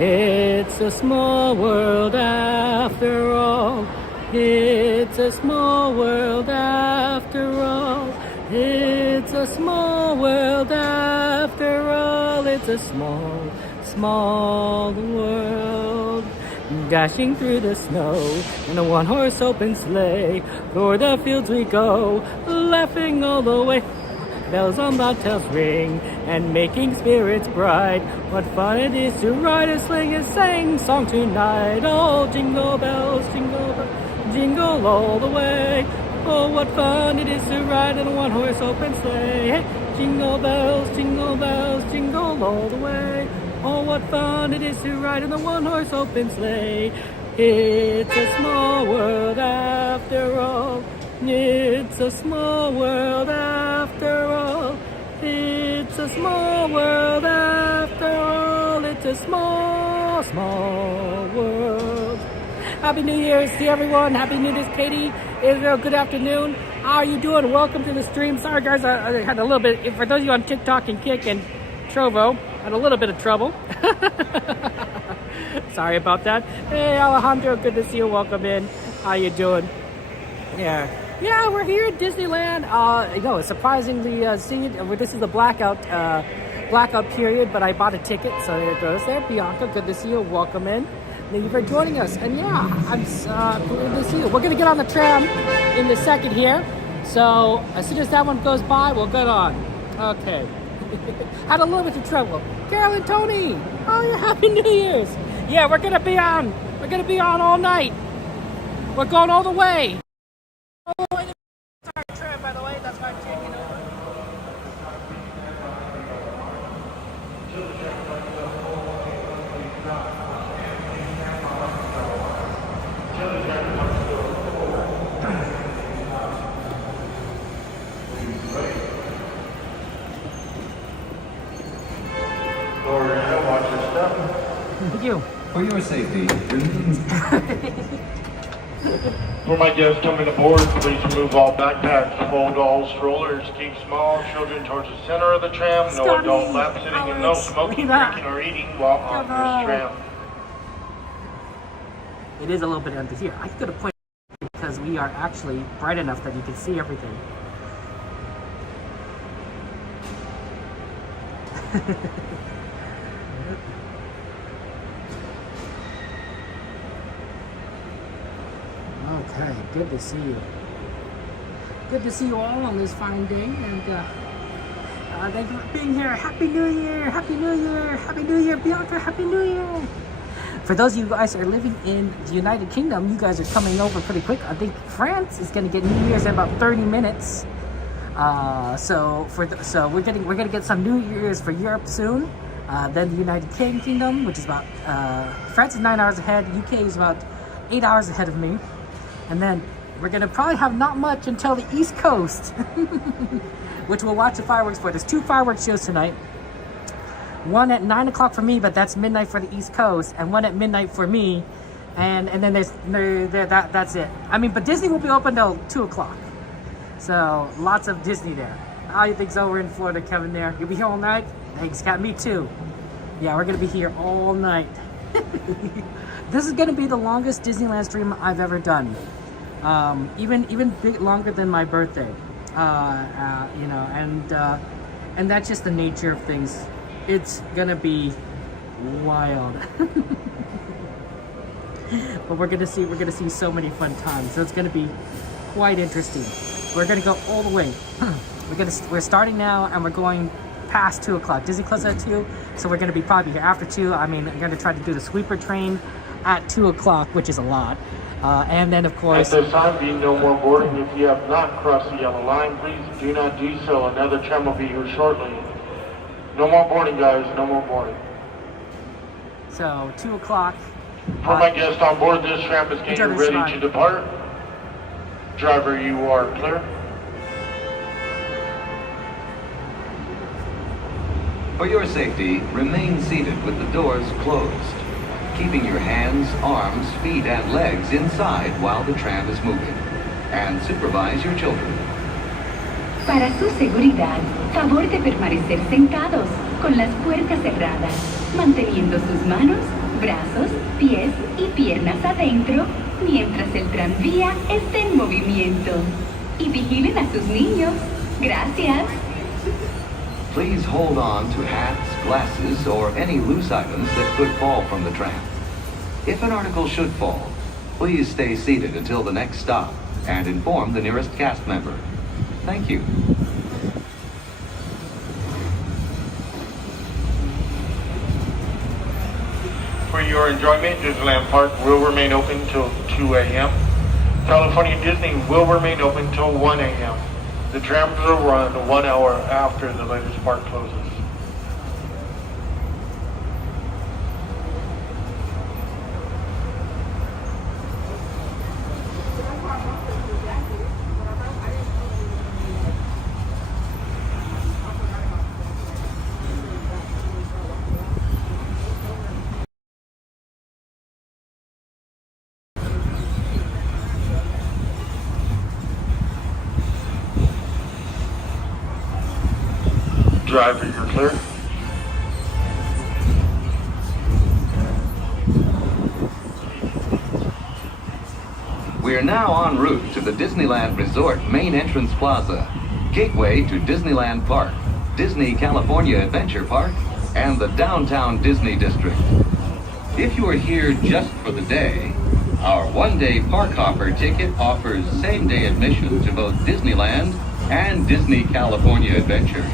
It's a small world after all. It's a small world after all. It's a small world after all. It's a small, small world. Dashing through the snow in a one-horse open sleigh. O'er the fields we go, laughing all the way. Bells on bobtails ring and making spirits bright. What fun it is to ride a sleigh and sing song tonight. Oh, jingle bells, jingle all the way. Oh, what fun it is to ride in a one-horse open sleigh. Hey, jingle bells, jingle all the way. Oh, what fun it is to ride in a one-horse open sleigh. It's a small world after all. It's a small world after all. It's a small world after all. It's a small, small world. Happy New Year's to everyone. Happy New Year's, Katie. Israel, good afternoon. How are you doing? Welcome to the stream. Sorry, guys, I had a little bit, for those of you on TikTok and Kick and Trovo, I had a little bit of trouble. Sorry about that. Hey, Alejandro, good to see you. Welcome in. How you doing? Yeah, we're here at Disneyland. Surprisingly, this is the blackout period, but I bought a ticket, so there it goes. There, Bianca, good to see you. Welcome in. Thank you for joining us. And yeah, I'm good to see you. We're gonna get on the tram in a second here. So as soon as that one goes by, we'll get on. Okay. Had a little bit of trouble. Carolyn, Tony. Oh yeah, Happy New Year's. Yeah, we're gonna be on. We're gonna be on all night. We're going all the way. Sorry, tram, by the way, that's why I'm taking over. Watch your step. Thank you. For your safety, For my guests coming aboard, please remove all backpacks, hold all strollers, keep small children towards the center of the tram, no adult lap sitting, and no smoking, drinking, or eating while on this tram. It is a little bit empty here. I could have pointed because we are actually bright enough that you can see everything. Okay, good to see you. Good to see you all on this fine day, and thank you for being here. Happy New Year! Happy New Year! Happy New Year, Bianca! Happy New Year! For those of you guys that are living in the United Kingdom, you guys are coming over pretty quick. I think France is going to get New Year's in about 30 minutes. So we're gonna get some New Year's for Europe soon. Then the United Kingdom, which is about France is 9 hours ahead. UK is about 8 hours ahead of me. And then we're gonna probably have not much until the East Coast, which we'll watch the fireworks for. There's 2 fireworks shows tonight. One at 9 o'clock for me, but that's midnight for the East Coast, and one at midnight for me. And then that's it. I mean, but Disney will be open till 2 o'clock. So lots of Disney there. How you think's over in Florida, Kevin? There, you'll be here all night. Thanks, Cat. Me too. Yeah, we're gonna be here all night. This is gonna be the longest Disneyland stream I've ever done. Even big longer than my birthday. And that's just the nature of things. It's gonna be wild. But we're gonna see so many fun times. So it's gonna be quite interesting. We're gonna go all the way. We're starting now, and we're going past 2 o'clock. Disney closes at 2, so we're gonna be probably here after 2. I mean, I'm gonna try to do the sweeper train at 2 o'clock, which is a lot. And then, of course, at this time, being no more boarding. If you have not crossed the yellow line, please do not do so. Another tram will be here shortly. No more boarding, guys. No more boarding. So 2 o'clock. For my guests on board, this tram is getting ready to depart. Driver, you are clear. For your safety, remain seated with the doors closed, keeping your hands, arms, feet, and legs inside while the tram is moving, and supervise your children. Para su seguridad, favor de permanecer sentados, con las puertas cerradas, manteniendo sus manos Brazos, pies y piernas adentro mientras el tranvía está en movimiento. Y vigilen a sus niños. Gracias. Please hold on to hats, glasses, or any loose items that could fall from the tram. If an article should fall, please stay seated until the next stop and inform the nearest cast member. Thank you. For your enjoyment, Disneyland Park will remain open till 2 a.m. California Disney will remain open till 1 a.m. The trams will run 1 hour after the latest park closes. Driver, you're clear. We are now en route to the Disneyland Resort main entrance plaza, gateway to Disneyland Park, Disney California Adventure Park, and the downtown Disney District. If you are here just for the day, our one-day park hopper ticket offers same-day admission to both Disneyland and Disney California Adventure.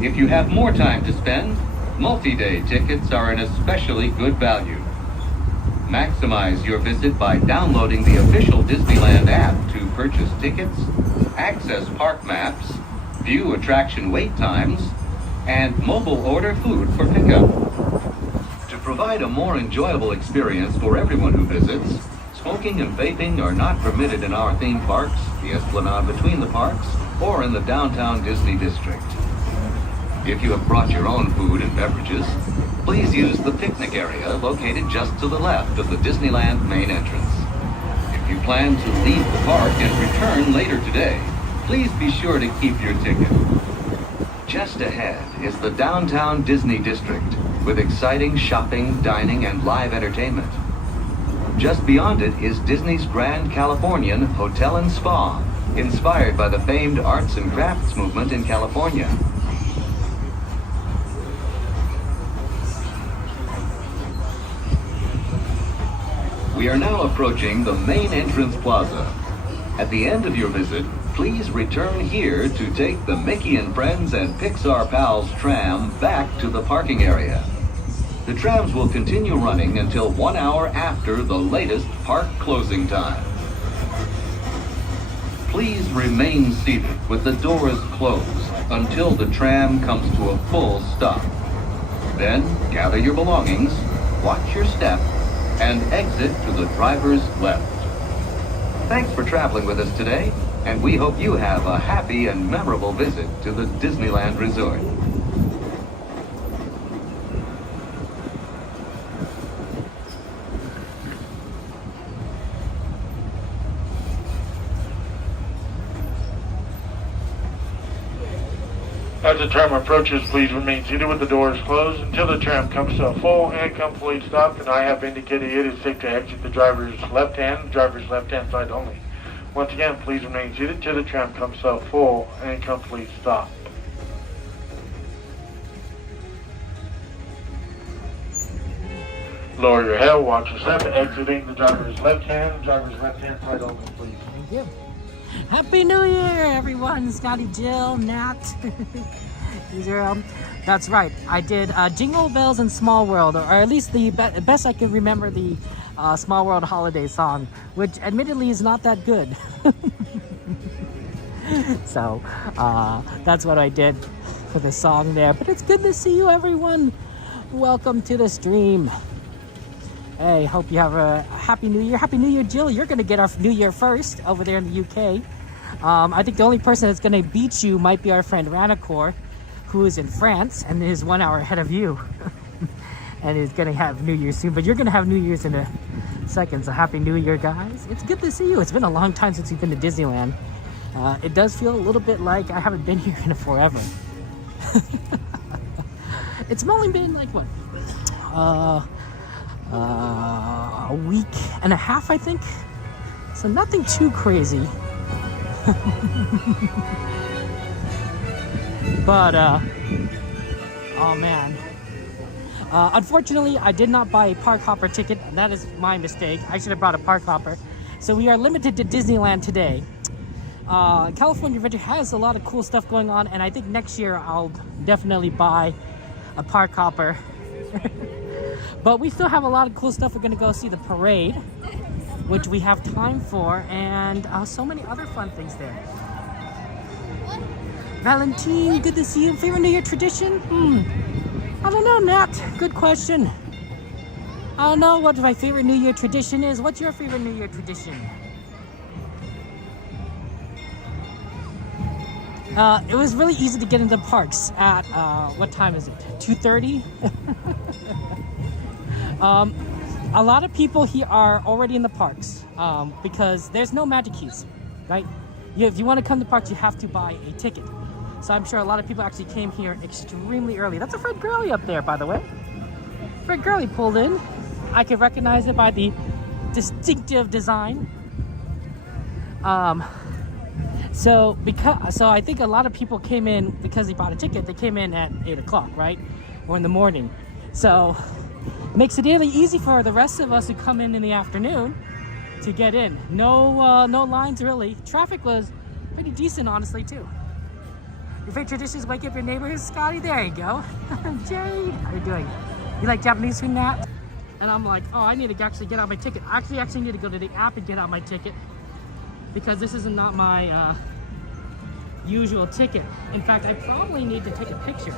If you have more time to spend, multi-day tickets are an especially good value. Maximize your visit by downloading the official Disneyland app to purchase tickets, access park maps, view attraction wait times, and mobile order food for pickup. To provide a more enjoyable experience for everyone who visits, smoking and vaping are not permitted in our theme parks, the Esplanade between the parks, or in the downtown Disney District. If you have brought your own food and beverages, please use the picnic area located just to the left of the Disneyland main entrance. If you plan to leave the park and return later today, please be sure to keep your ticket. Just ahead is the downtown Disney District with exciting shopping, dining, and live entertainment. Just beyond it is Disney's Grand Californian Hotel and Spa, inspired by the famed arts and crafts movement in California. We are now approaching the main entrance plaza. At the end of your visit, please return here to take the Mickey and Friends and Pixar Pals tram back to the parking area. The trams will continue running until 1 hour after the latest park closing time. Please remain seated with the doors closed until the tram comes to a full stop. Then gather your belongings, watch your step, and exit to the driver's left. Thanks for traveling with us today, and we hope you have a happy and memorable visit to the Disneyland Resort. As the tram approaches, please remain seated with the doors closed until the tram comes to a full and complete stop, and I have indicated it is safe to exit the driver's left hand side only. Once again, please remain seated till the tram comes to a full and complete stop. Lower your head, watch your step, exiting the driver's left hand side only, please. Thank you. Happy New Year, everyone! Scotty, Jill, Nat. These are that's right. I did Jingle Bells and Small World, or at least the best I can remember the Small World holiday song, which admittedly is not that good. So that's what I did for the song there. But it's good to see you, everyone. Welcome to the stream. Hey, hope you have a Happy New Year. Happy New Year, Jill. You're going to get our New Year first over there in the UK. I think the only person that's going to beat you might be our friend Ranacor, who is in France and is 1 hour ahead of you. And is going to have New Year's soon. But you're going to have New Year's in a second. So Happy New Year, guys. It's good to see you. It's been a long time since you've been to Disneyland. It does feel a little bit like I haven't been here in forever. It's only been like, what? a week and a half, I think. So nothing too crazy. But, oh man. Unfortunately, I did not buy a park hopper ticket. That is my mistake. I should have brought a park hopper. So we are limited to Disneyland today. California Adventure has a lot of cool stuff going on, and I think next year I'll definitely buy a park hopper. But we still have a lot of cool stuff. We're gonna go see the parade, which we have time for, and so many other fun things there. Valentine, good to see you. Favorite New Year tradition? I don't know, Nat. Good question. I don't know what my favorite New Year tradition is. What's your favorite New Year tradition? It was really easy to get into parks at, what time is it? 2:30? A lot of people here are already in the parks because there's no magic keys, right? If you want to come to parks, you have to buy a ticket. So I'm sure a lot of people actually came here extremely early. That's a Fred Gurley up there, by the way. Fred Gurley pulled in. I could recognize it by the distinctive design. So I think a lot of people came in because they bought a ticket. They came in at 8 o'clock, right? Or in the morning. So it makes it really easy for the rest of us who come in the afternoon to get in. No lines really. Traffic was pretty decent, honestly, too. Your favorite tradition is wake up your neighbors, Scotty? There you go. Jade, how are you doing? You like Japanese food, Nat? And I'm like, oh, I need to actually get out my ticket. I actually need to go to the app and get out my ticket because this is not my usual ticket. In fact, I probably need to take a picture.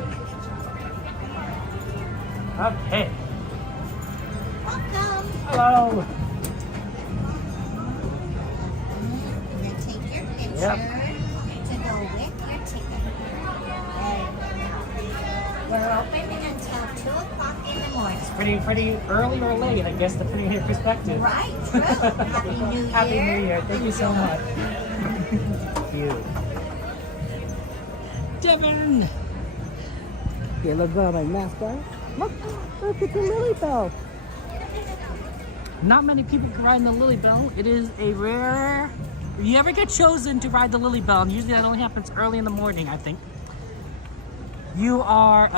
Okay. Welcome. Hello. And then take your picture Yep. to go with your ticket. We're open until 2 o'clock in the morning. Pretty early or late, I guess, depending on your perspective. Right, true. Happy New Year. Happy New Year. Thank you so much. Thank you. Devin! Here, look at my mascot. Look, it's a Lily Belle. Not many people can ride in the Lily Belle. It is a rare... If you ever get chosen to ride the Lily Belle, and usually that only happens early in the morning, I think. You are,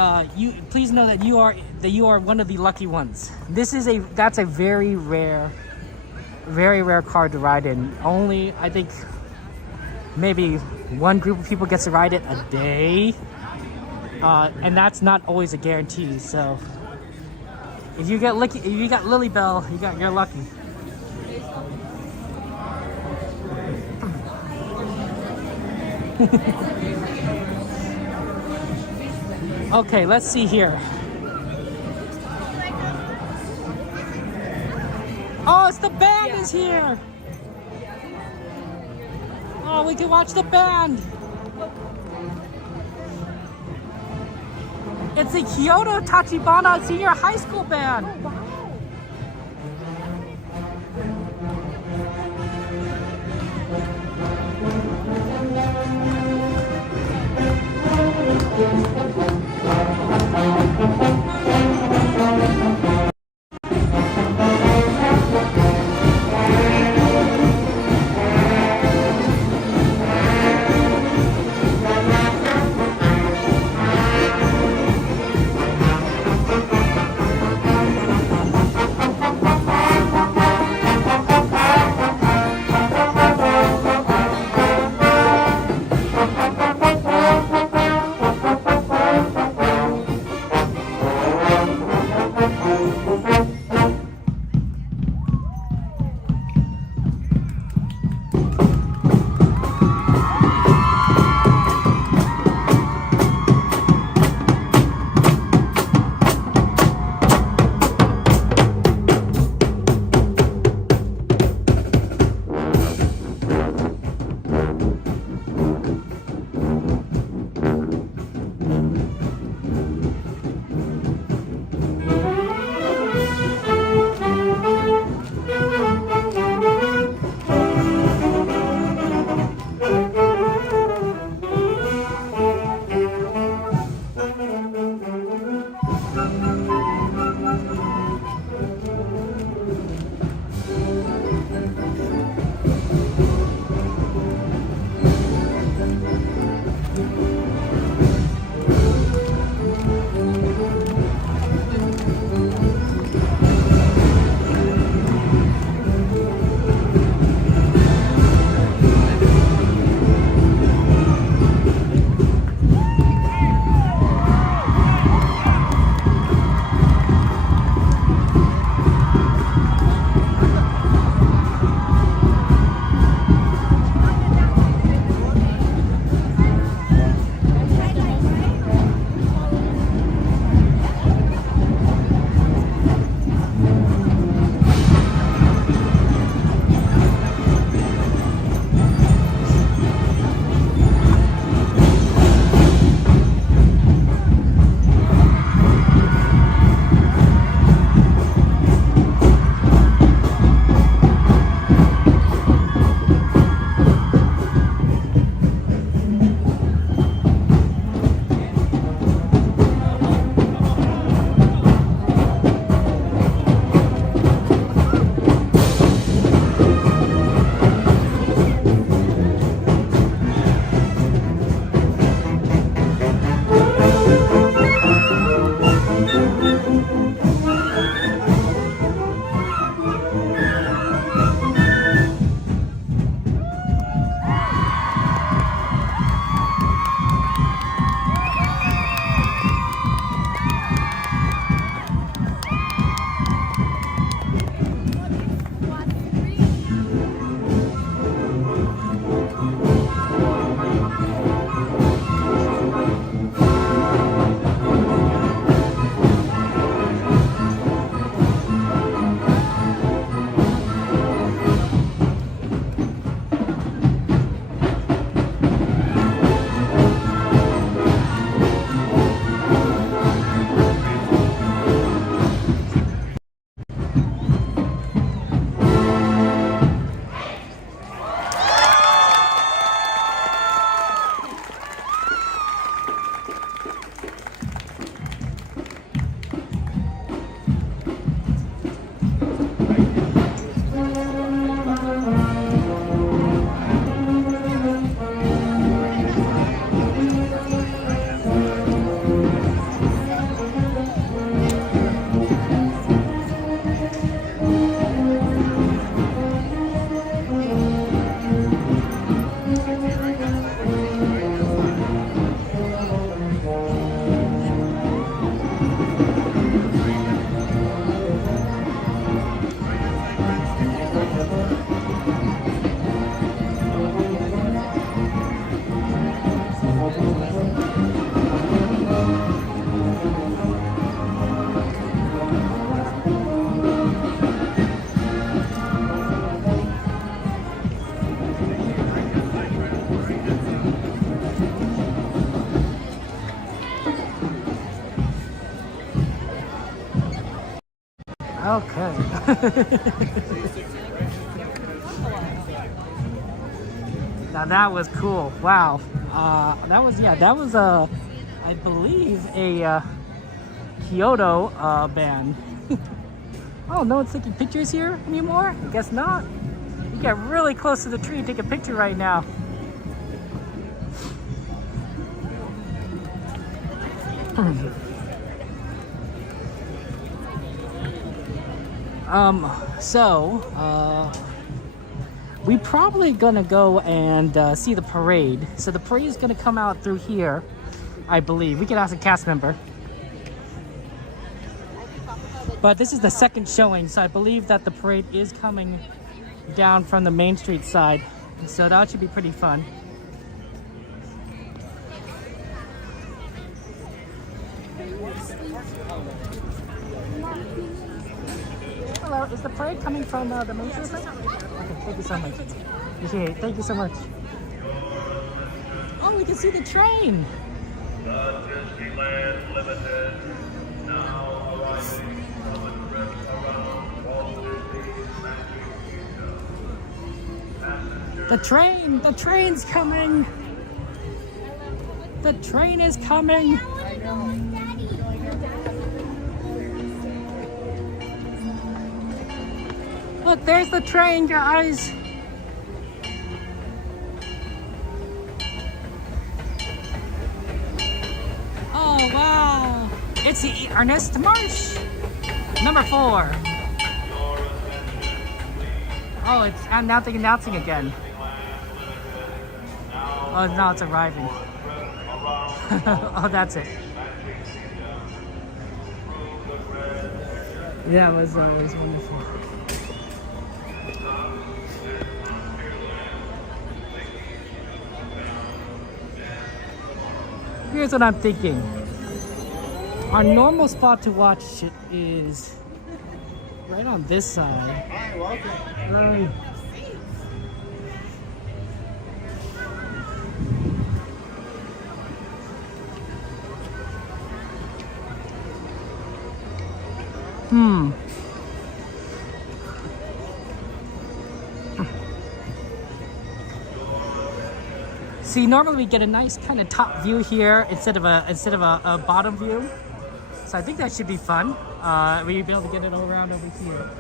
please know that you are one of the lucky ones. That's a very rare car to ride in. Only, I think, maybe one group of people gets to ride it a day. And that's not always a guarantee, so if you got Lily Belle, you're lucky. Okay, let's see here. Oh, it's the band is here. Oh, we can watch the band. It's the Kyoto Tachibana Senior High School Band. Oh, wow. Okay. Now that was cool. Wow. That was I believe a Kyoto Band. Oh, no one's taking pictures here anymore? I guess not. You get really close to the tree and take a picture right now. We probably gonna go and see the parade. So the parade is gonna come out through here, I believe. We can ask a cast member. But this is the second showing, so I believe that the parade is coming down from the Main Street side. So that should be pretty fun. Hello, is the parade coming from the Main Street side? Okay, thank you so much. Appreciate it. Thank you so much. Oh, we can see the train. Disneyland Limited now arriving from the trip around Walt Disney's Magic Kingdom. The train's coming. The train is coming. Look, there's the train, guys. Oh, wow. It's the Ernest Marsh. Number 4. Oh, it's announcing again. Oh, now it's arriving. Oh, that's it. Yeah, it was always wonderful. Here's what I'm thinking. Our normal spot to watch it is right on this side. Hi, welcome. See, normally we get a nice kind of top view here instead of a bottom view. So I think that should be fun. We'll be able to get it all around over here.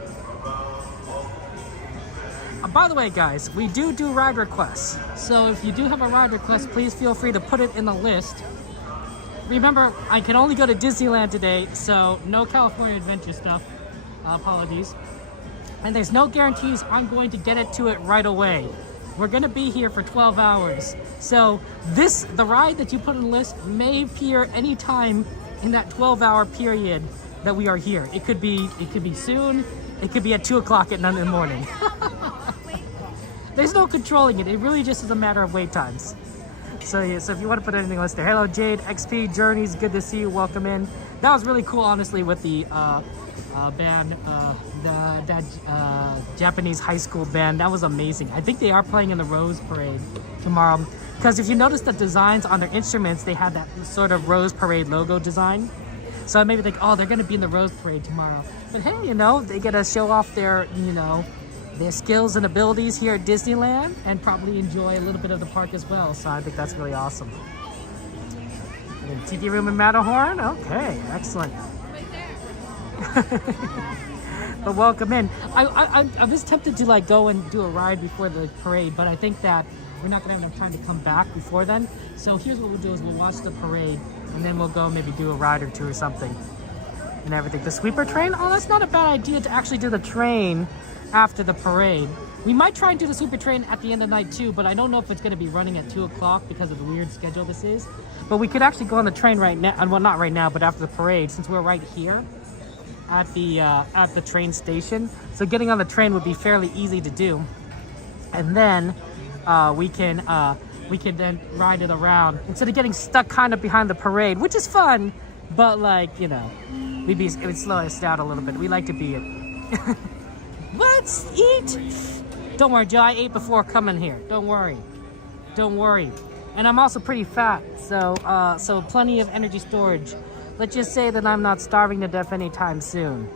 By the way, guys, we do ride requests. So if you do have a ride request, please feel free to put it in the list. Remember, I can only go to Disneyland today, so no California Adventure stuff. Apologies. And there's no guarantees I'm going to get it to it right away. We're gonna be here for 12 hours. So the ride that you put on the list may appear anytime in that 12-hour period that we are here. It could be soon. It could be at 2 o'clock in the morning. There's no controlling it. It really just is a matter of wait times. So yeah, so if you want to put anything else there. Hello, Jade, XP, Journeys, good to see you. Welcome in. That was really cool, honestly, with the band, that Japanese high school band. That was amazing. I think they are playing in the Rose Parade tomorrow. Because if you notice the designs on their instruments, they had that sort of Rose Parade logo design. So I maybe think, oh, they're going to be in the Rose Parade tomorrow. But hey, you know, they get to show off their, you know, their skills and abilities here at Disneyland and probably enjoy a little bit of the park as well. So I think that's really awesome. And Tiki Room in Matterhorn? Okay, excellent. But welcome in. I was tempted to like go and do a ride before the parade, but I think that we're not gonna have enough time to come back before then. So here's what we'll do is we'll watch the parade and then we'll go maybe do a ride or two or something and everything. The sweeper train? Oh, that's not a bad idea to actually do the train after the parade. We might try and do the sweeper train at the end of the night too, but I don't know if it's gonna be running at 2 o'clock because of the weird schedule this is. But we could actually go on the train right now, well not right now, but after the parade, since we're right here at the train station. So getting on the train would be fairly easy to do. And then we can then ride it around instead of getting stuck kind of behind the parade, which is fun, but like, you know, it would slow us down a little bit. We like to be it. Let's eat. Don't worry, Joe, I ate before coming here. Don't worry. Don't worry. And I'm also pretty fat, so plenty of energy storage. Let's just say that I'm not starving to death anytime soon.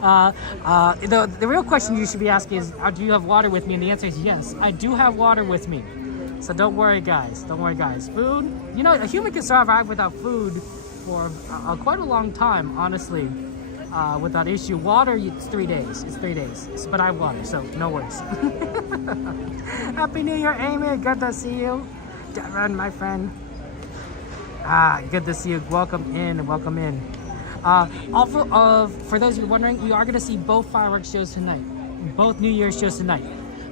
The real question you should be asking is, do you have water with me? And the answer is yes, I do have water with me. So don't worry, guys. Don't worry, guys. Food, you know, a human can survive without food for quite a long time, honestly, without issue. Water, it's 3 days. It's 3 days. But I have water, so no worries. Happy New Year, Amy. Good to see you. Darren, my friend. Good to see you. Welcome in. Welcome in. For those of you wondering, we are going to see both fireworks shows tonight. Both New Year's shows tonight.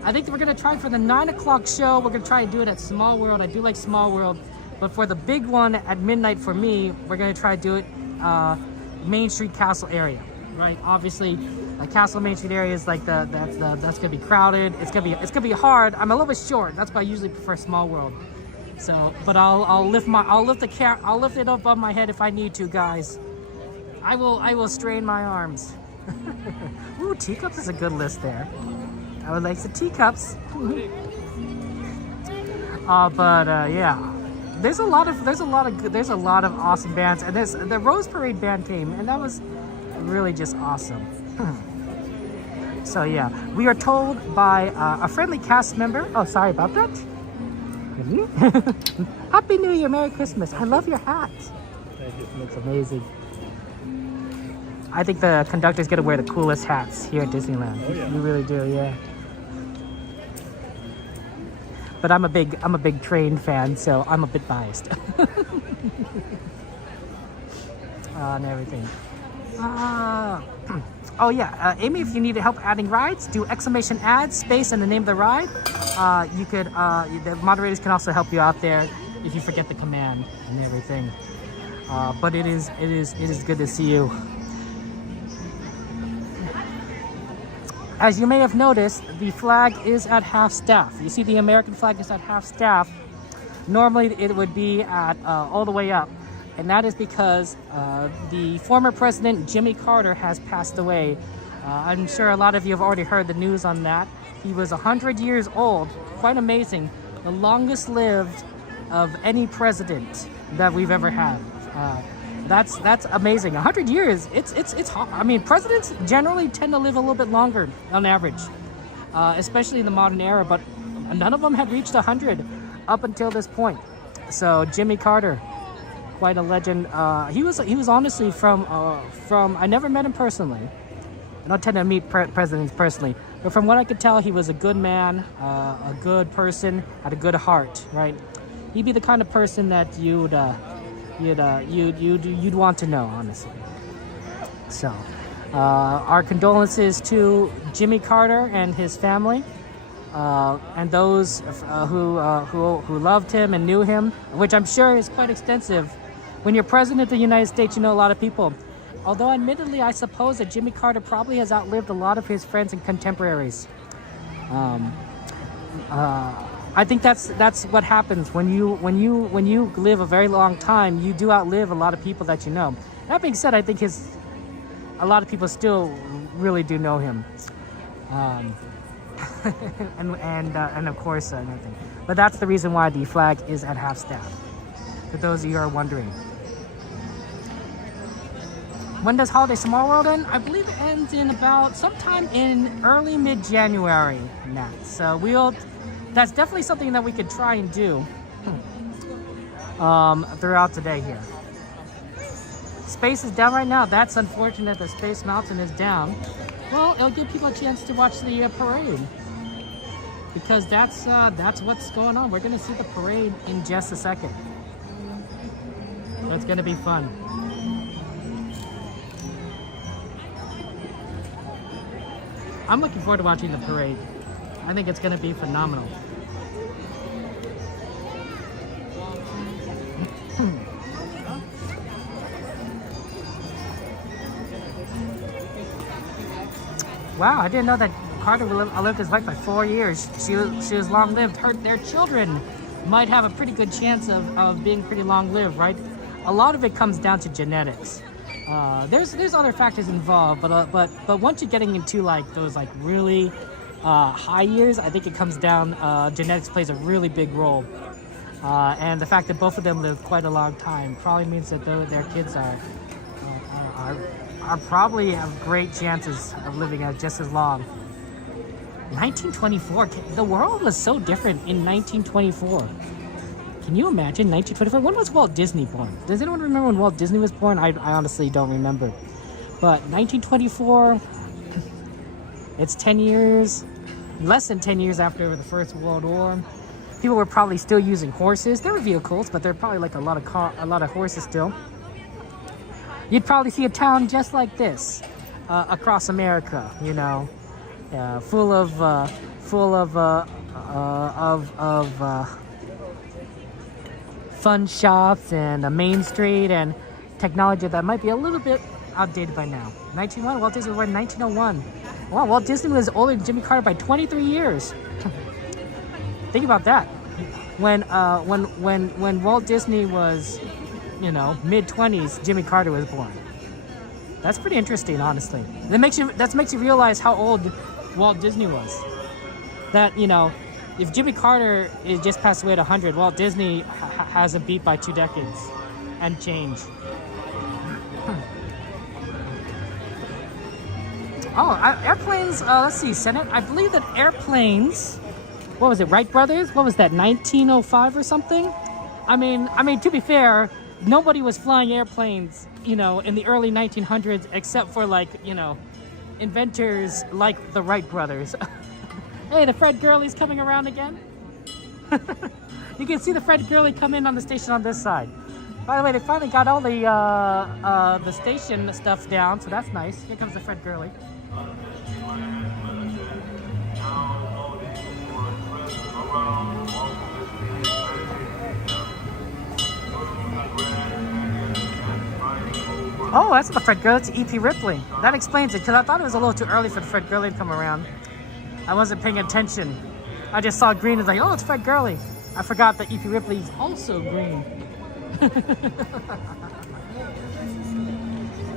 I think we're going to try for the 9 o'clock show. We're going to try to do it at Small World. I do like Small World. But for the big one at midnight for me, we're going to try to do it Main Street Castle area. Right? Obviously, Castle Main Street area is like that's going to be crowded. It's going to be hard. I'm a little bit short. That's why I usually prefer Small World. So, but I'll lift it up above my head if I need to, guys. I will strain my arms. Ooh, teacups is a good list there. I would like the teacups. Yeah, there's a lot of awesome bands, and the Rose Parade band came, and that was really just awesome. So yeah, we are told by a friendly cast member. Oh, sorry about that. Happy New Year, Merry Christmas. I love your hat. Thank you. It looks amazing. I think the conductors get to wear the coolest hats here at Disneyland. Oh, yeah. You really do, yeah. But I'm a big train fan, so I'm a bit biased. And everything. Oh yeah, Amy, if you need help adding rides, do !add space and the name of the ride. You could, the moderators can also help you out there if you forget the command and everything. But it is good to see you. As you may have noticed, the flag is at half staff. You see the American flag is at half staff. Normally it would be at all the way up. And that is because the former president, Jimmy Carter, has passed away. I'm sure a lot of you have already heard the news on that. He was 100 years old, quite amazing. The longest lived of any president that we've ever had. That's amazing. 100 years, it's hard. I mean, presidents generally tend to live a little bit longer on average, especially in the modern era, but none of them had reached 100 up until this point. So Jimmy Carter, quite a legend. He was honestly from I never met him personally. I don't tend to meet presidents personally, but from what I could tell, he was a good man, a good person, had a good heart, right? He'd be the kind of person that you'd want to know, honestly. So, our condolences to Jimmy Carter and his family, and those who loved him and knew him, which I'm sure is quite extensive. When you're president of the United States, you know a lot of people. Although, admittedly, I suppose that Jimmy Carter probably has outlived a lot of his friends and contemporaries. I think that's what happens when you live a very long time. You do outlive a lot of people that you know. That being said, I think a lot of people still really do know him, and of course nothing. But that's the reason why the flag is at half staff. For those of you who are wondering, when does Holiday Small World end? I believe it ends in about sometime in early mid-January now. So that's definitely something that we could try and do throughout today here. Space is down right now. That's unfortunate that Space Mountain is down. Well, it'll give people a chance to watch the parade, because that's what's going on. We're gonna see the parade in just a second. So it's gonna be fun. I'm looking forward to watching the parade. I think it's going to be phenomenal. Wow, I didn't know that Carter lived his life by 4 years. She was long-lived. Their children might have a pretty good chance of being pretty long-lived, right? A lot of it comes down to genetics. There's other factors involved, but once you're getting into like those like really high years, I think it comes down. Genetics plays a really big role, and the fact that both of them live quite a long time probably means that their kids are I probably have great chances of living out just as long. 1924, the world was so different in 1924. Can you imagine 1924? When was Walt Disney born? Does anyone remember when Walt Disney was born? I honestly don't remember. But 1924, it's 10 years, less than 10 years after the First World War. People were probably still using horses. There were vehicles, but there were probably like a lot of horses still. You'd probably see a town just like this across America, you know, full of fun shops and a main street and technology that might be a little bit outdated by now. 1901, Walt Disney was born in 1901. Wow, Walt Disney was older than Jimmy Carter by 23 years. Think about that. When Walt Disney was, you know, mid-20s, Jimmy Carter was born. That's pretty interesting, honestly. That makes you realize how old Walt Disney was. That, you know, if Jimmy Carter is just passed away at 100, Walt Disney has a beat by 2 decades and change. Airplanes, let's see, Senate. I believe that airplanes, what was it, Wright Brothers? What was that, 1905 or something? I mean, to be fair, nobody was flying airplanes, you know, in the early 1900s except for, like, you know, inventors like the Wright Brothers. Hey, the Fred Gurley's coming around again. You can see the Fred Gurley come in on the station on this side. By the way, they finally got all the station stuff down, so that's nice. Here comes the Fred Gurley. Oh, that's not the Fred Gurley, it's E.P. Ripley. That explains it, because I thought it was a little too early for the Fred Gurley to come around. I wasn't paying attention. I just saw green and was like, oh, it's Fred Gurley. I forgot that E.P. Ripley is also green.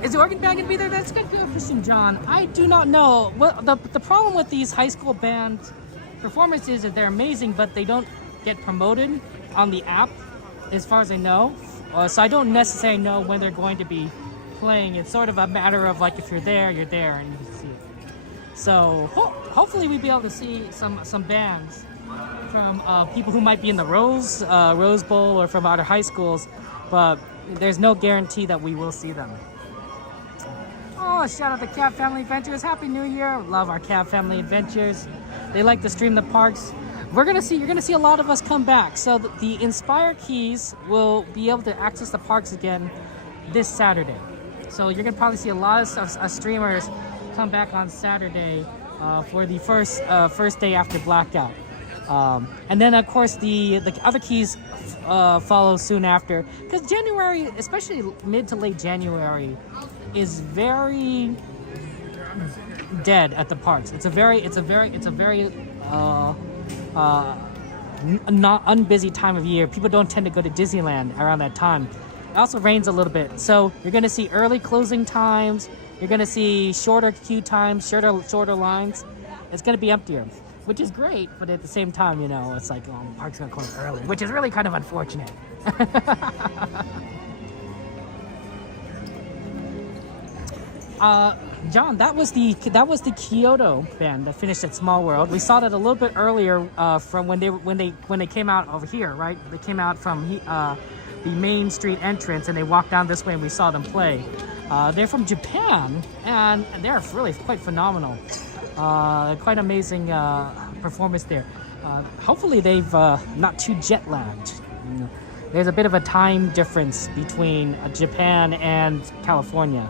Is the organ band going to be there? That's a good question, John. I do not know. Well, the problem with these high school band performances is that they're amazing, but they don't get promoted on the app, as far as I know. So I don't necessarily know when they're going to be playing. It's sort of a matter of, like, if you're there, and you can see it. So hopefully we'll be able to see some bands from people who might be in the Rose Bowl or from other high schools, but there's no guarantee that we will see them. Oh, shout out to Cab Family Adventures. Happy New Year. Love our Cab Family Adventures. They like to stream the parks. You're gonna see a lot of us come back. So the Inspire Keys will be able to access the parks again this Saturday. So you're gonna probably see a lot of streamers come back on Saturday for the first day after blackout. And then, of course, the other keys follow soon after, because January, especially mid to late January, is very dead at the parks. It's a very not unbusy time of year. People don't tend to go to Disneyland around that time. It also rains a little bit, so you're going to see early closing times. You're going to see shorter queue times, shorter lines. It's going to be emptier, which is great, but at the same time, you know, it's like, oh, the park's going to close early, which is really kind of unfortunate. John, that was the Kyoto Band that finished at Small World. We saw that a little bit earlier from when they came out over here, right? They came out from the main street entrance and they walked down this way and we saw them play. They're from Japan and they're really quite phenomenal. Quite amazing performance there. Hopefully they've not too jet lagged. You know, there's a bit of a time difference between Japan and California.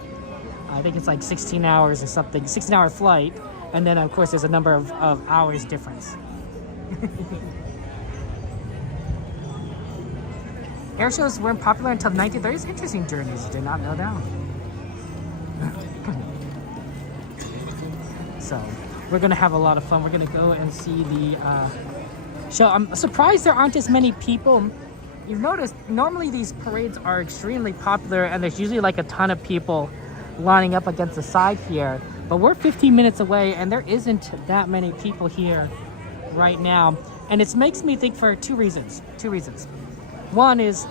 I think it's like 16 hours or something, 16-hour flight, and then of course there's a number of hours difference. Air shows weren't popular until the 1930s. Interesting journeys, did not know that. So we're gonna have a lot of fun. We're gonna go and see the show. I'm surprised there aren't as many people. You've noticed normally these parades are extremely popular and there's usually like a ton of people lining up against the side here, but we're 15 minutes away and there isn't that many people here right now, and it makes me think for two reasons. One is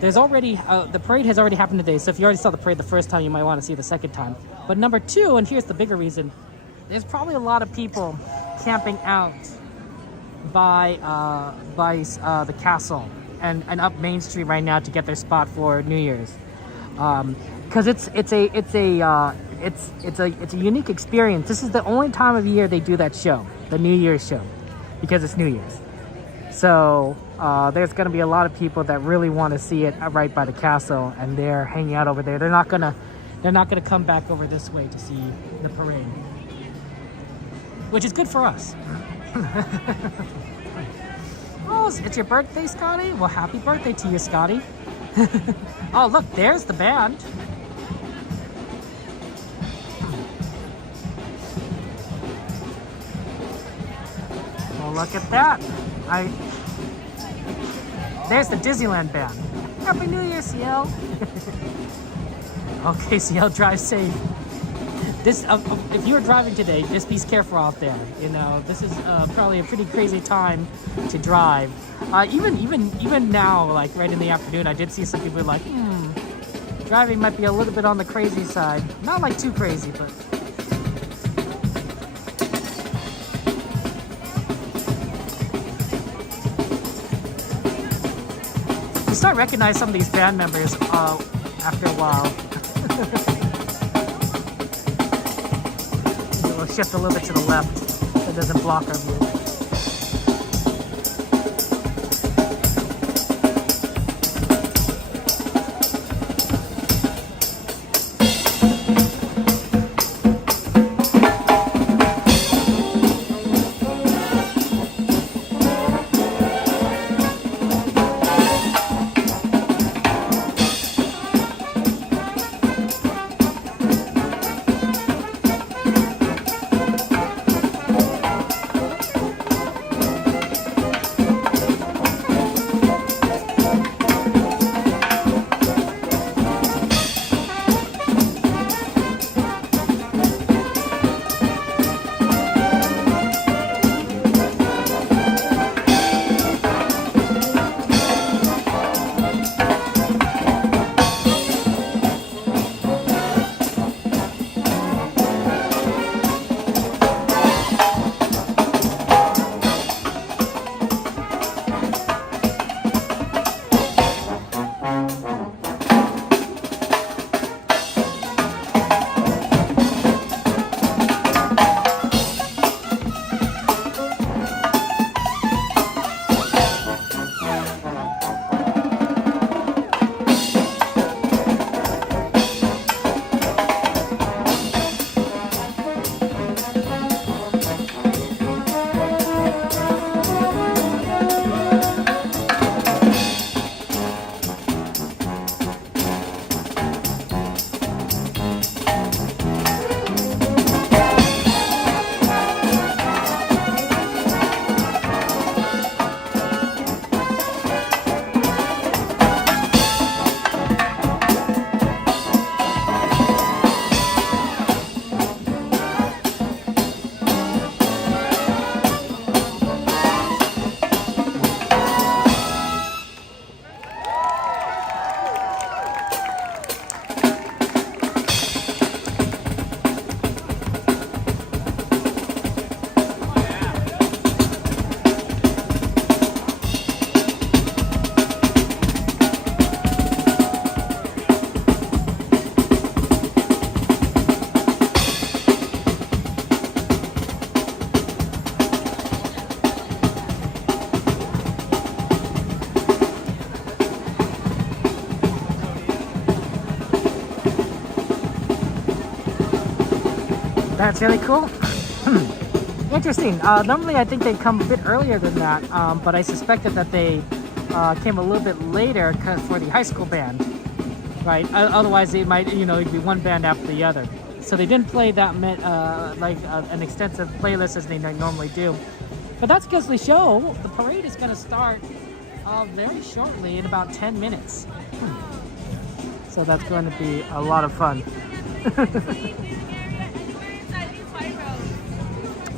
there's already, the parade has already happened today, so if you already saw the parade the first time, you might want to see it the second time. But number two, and here's the bigger reason, there's probably a lot of people camping out by the castle and up Main Street right now to get their spot for New Year's. Because it's a unique experience. This is the only time of year they do that show, the New Year's show, because it's New Year's. So there's going to be a lot of people that really want to see it right by the castle, and they're hanging out over there. They're not gonna come back over this way to see the parade, which is good for us. Oh, it's your birthday, Scotty? Well, happy birthday to you, Scotty. Oh, look, there's the band. Well, look at that. There's the Disneyland band. Happy New Year, CL. Okay, CL, drive safe. This, if you're driving today, just be careful out there. You know, this is probably a pretty crazy time to drive. Even now, like right in the afternoon, I did see some people like, driving might be a little bit on the crazy side. Not like too crazy, but. You start recognizing some of these band members after a while. We'll shift a little bit to the left so it doesn't block our view. That's really cool. Interesting. Normally I think they'd come a bit earlier than that, but I suspected that they came a little bit later for the high school band, right? Otherwise it might, it'd be one band after the other. So they didn't play that an extensive playlist as they normally do. But that's because the show, the parade is going to start very shortly in about 10 minutes. So that's going to be a lot of fun.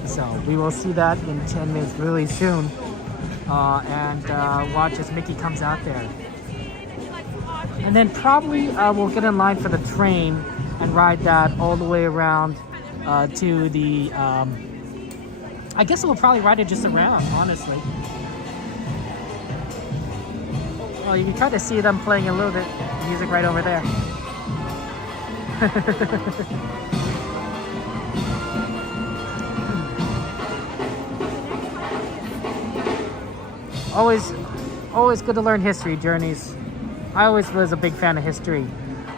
So we will see that in 10 minutes really soon. And watch as Mickey comes out there. And then probably we'll get in line for the train and ride that all the way around to the... I guess we'll probably ride it just around, honestly. Well, you can kind of see them playing a little bit of music right over there. Always good to learn history journeys. I always was a big fan of history.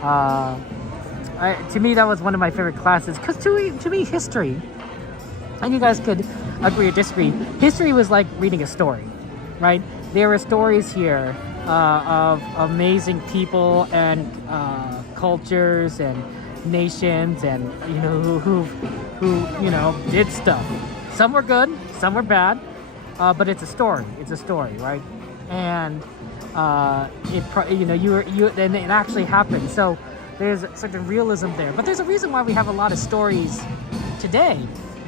To me, that was one of my favorite classes. Because to me, history, and you guys could agree or disagree, history was like reading a story, right? There were stories here of amazing people and cultures and nations, and who did stuff. Some were good, some were bad, but it's a story. It's a story, right? And and it actually happened. So there's a certain realism there. But there's a reason why we have a lot of stories today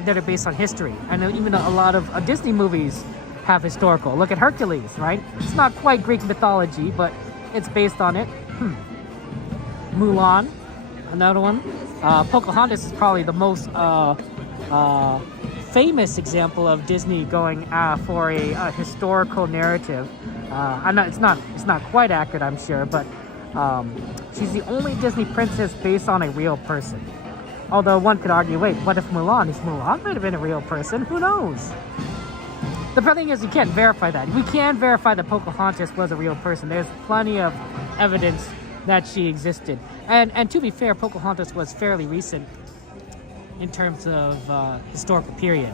that are based on history. I know even a lot of Disney movies have historical. Look at Hercules, right? It's not quite Greek mythology, but it's based on it. Mulan, another one. Pocahontas is probably the most famous example of Disney going for a historical narrative. It's not quite accurate, I'm sure, but she's the only Disney princess based on a real person. Although one could argue, wait, what if Mulan might have been a real person? Who knows? The thing is, you can't verify that. We can verify that Pocahontas was a real person. There's plenty of evidence that she existed. And to be fair, Pocahontas was fairly recent in terms of historical period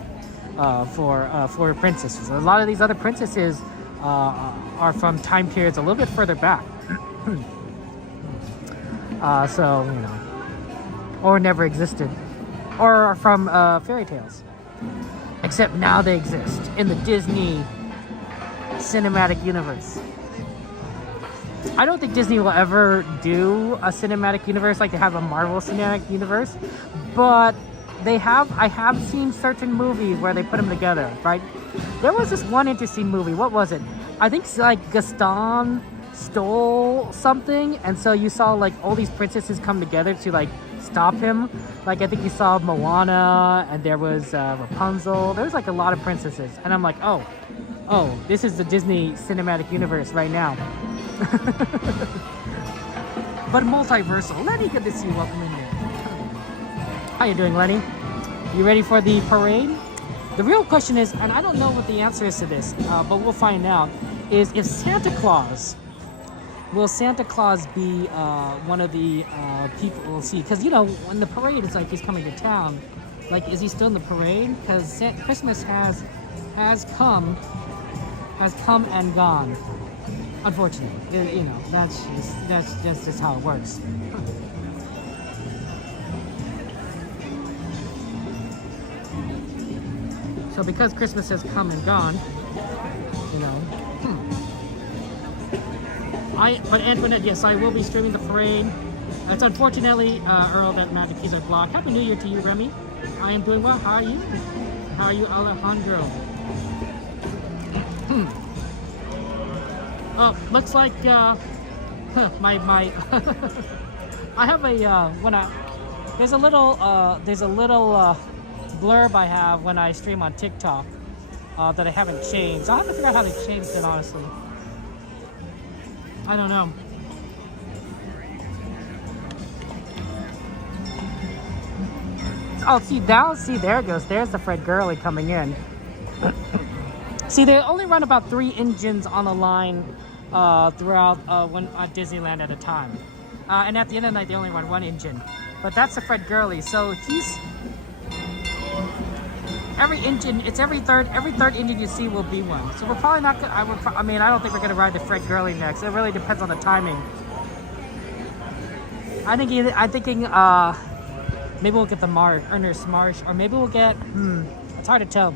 for princesses. A lot of these other princesses are from time periods a little bit further back. Or never existed, or are from fairy tales. Except now they exist in the Disney cinematic universe. I don't think Disney will ever do a cinematic universe like they have a Marvel cinematic universe, but I have seen certain movies where they put them together, right? There was this one interesting movie. What was it? I think Gaston stole something, and so you saw like all these princesses come together to like stop him. Like I think you saw Moana, and there was Rapunzel. There was like a lot of princesses, and I'm like, oh, this is the Disney cinematic universe right now. But multiversal. Lenny, good to see you. Welcome in here. How you doing, Lenny? You ready for the parade? The real question is, and I don't know what the answer is to this, but we'll find out, is if will Santa Claus be one of the people we'll see? Because, when the parade is like he's coming to town, like, is he still in the parade? Because Christmas has come and gone. Unfortunately, that's just how it works. So because Christmas has come and gone, But Antoinette, yes, I will be streaming the parade. It's unfortunately, Earl, that Magic Keys are blocked. Happy New Year to you, Remy. I am doing well. How are you? How are you, Alejandro? Oh, looks like my I have a there's a little blurb I have when I stream on TikTok that I haven't changed. I have to figure out how to change it, honestly. I don't know. Oh, there it goes. There's the Fred Gurley coming in. See, they only run about 3 engines on the line throughout at Disneyland at a time. And at the end of the night, they only run 1 engine. But that's the Fred Gurley. So he's... Every third engine you see will be one. So we're probably not gonna, I don't think we're gonna ride the Fred Gurley next. It really depends on the timing. I'm thinking maybe we'll get the Ernest Marsh, or maybe we'll get it's hard to tell.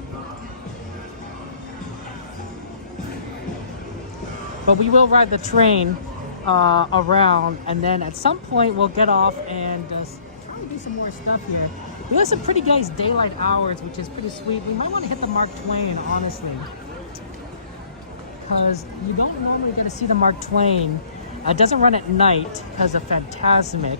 But we will ride the train around, and then at some point we'll get off and try to do some more stuff here. We have some pretty nice daylight hours, which is pretty sweet. We might want to hit the Mark Twain, honestly, because you don't normally get to see the Mark Twain It doesn't run at night because of Fantasmic.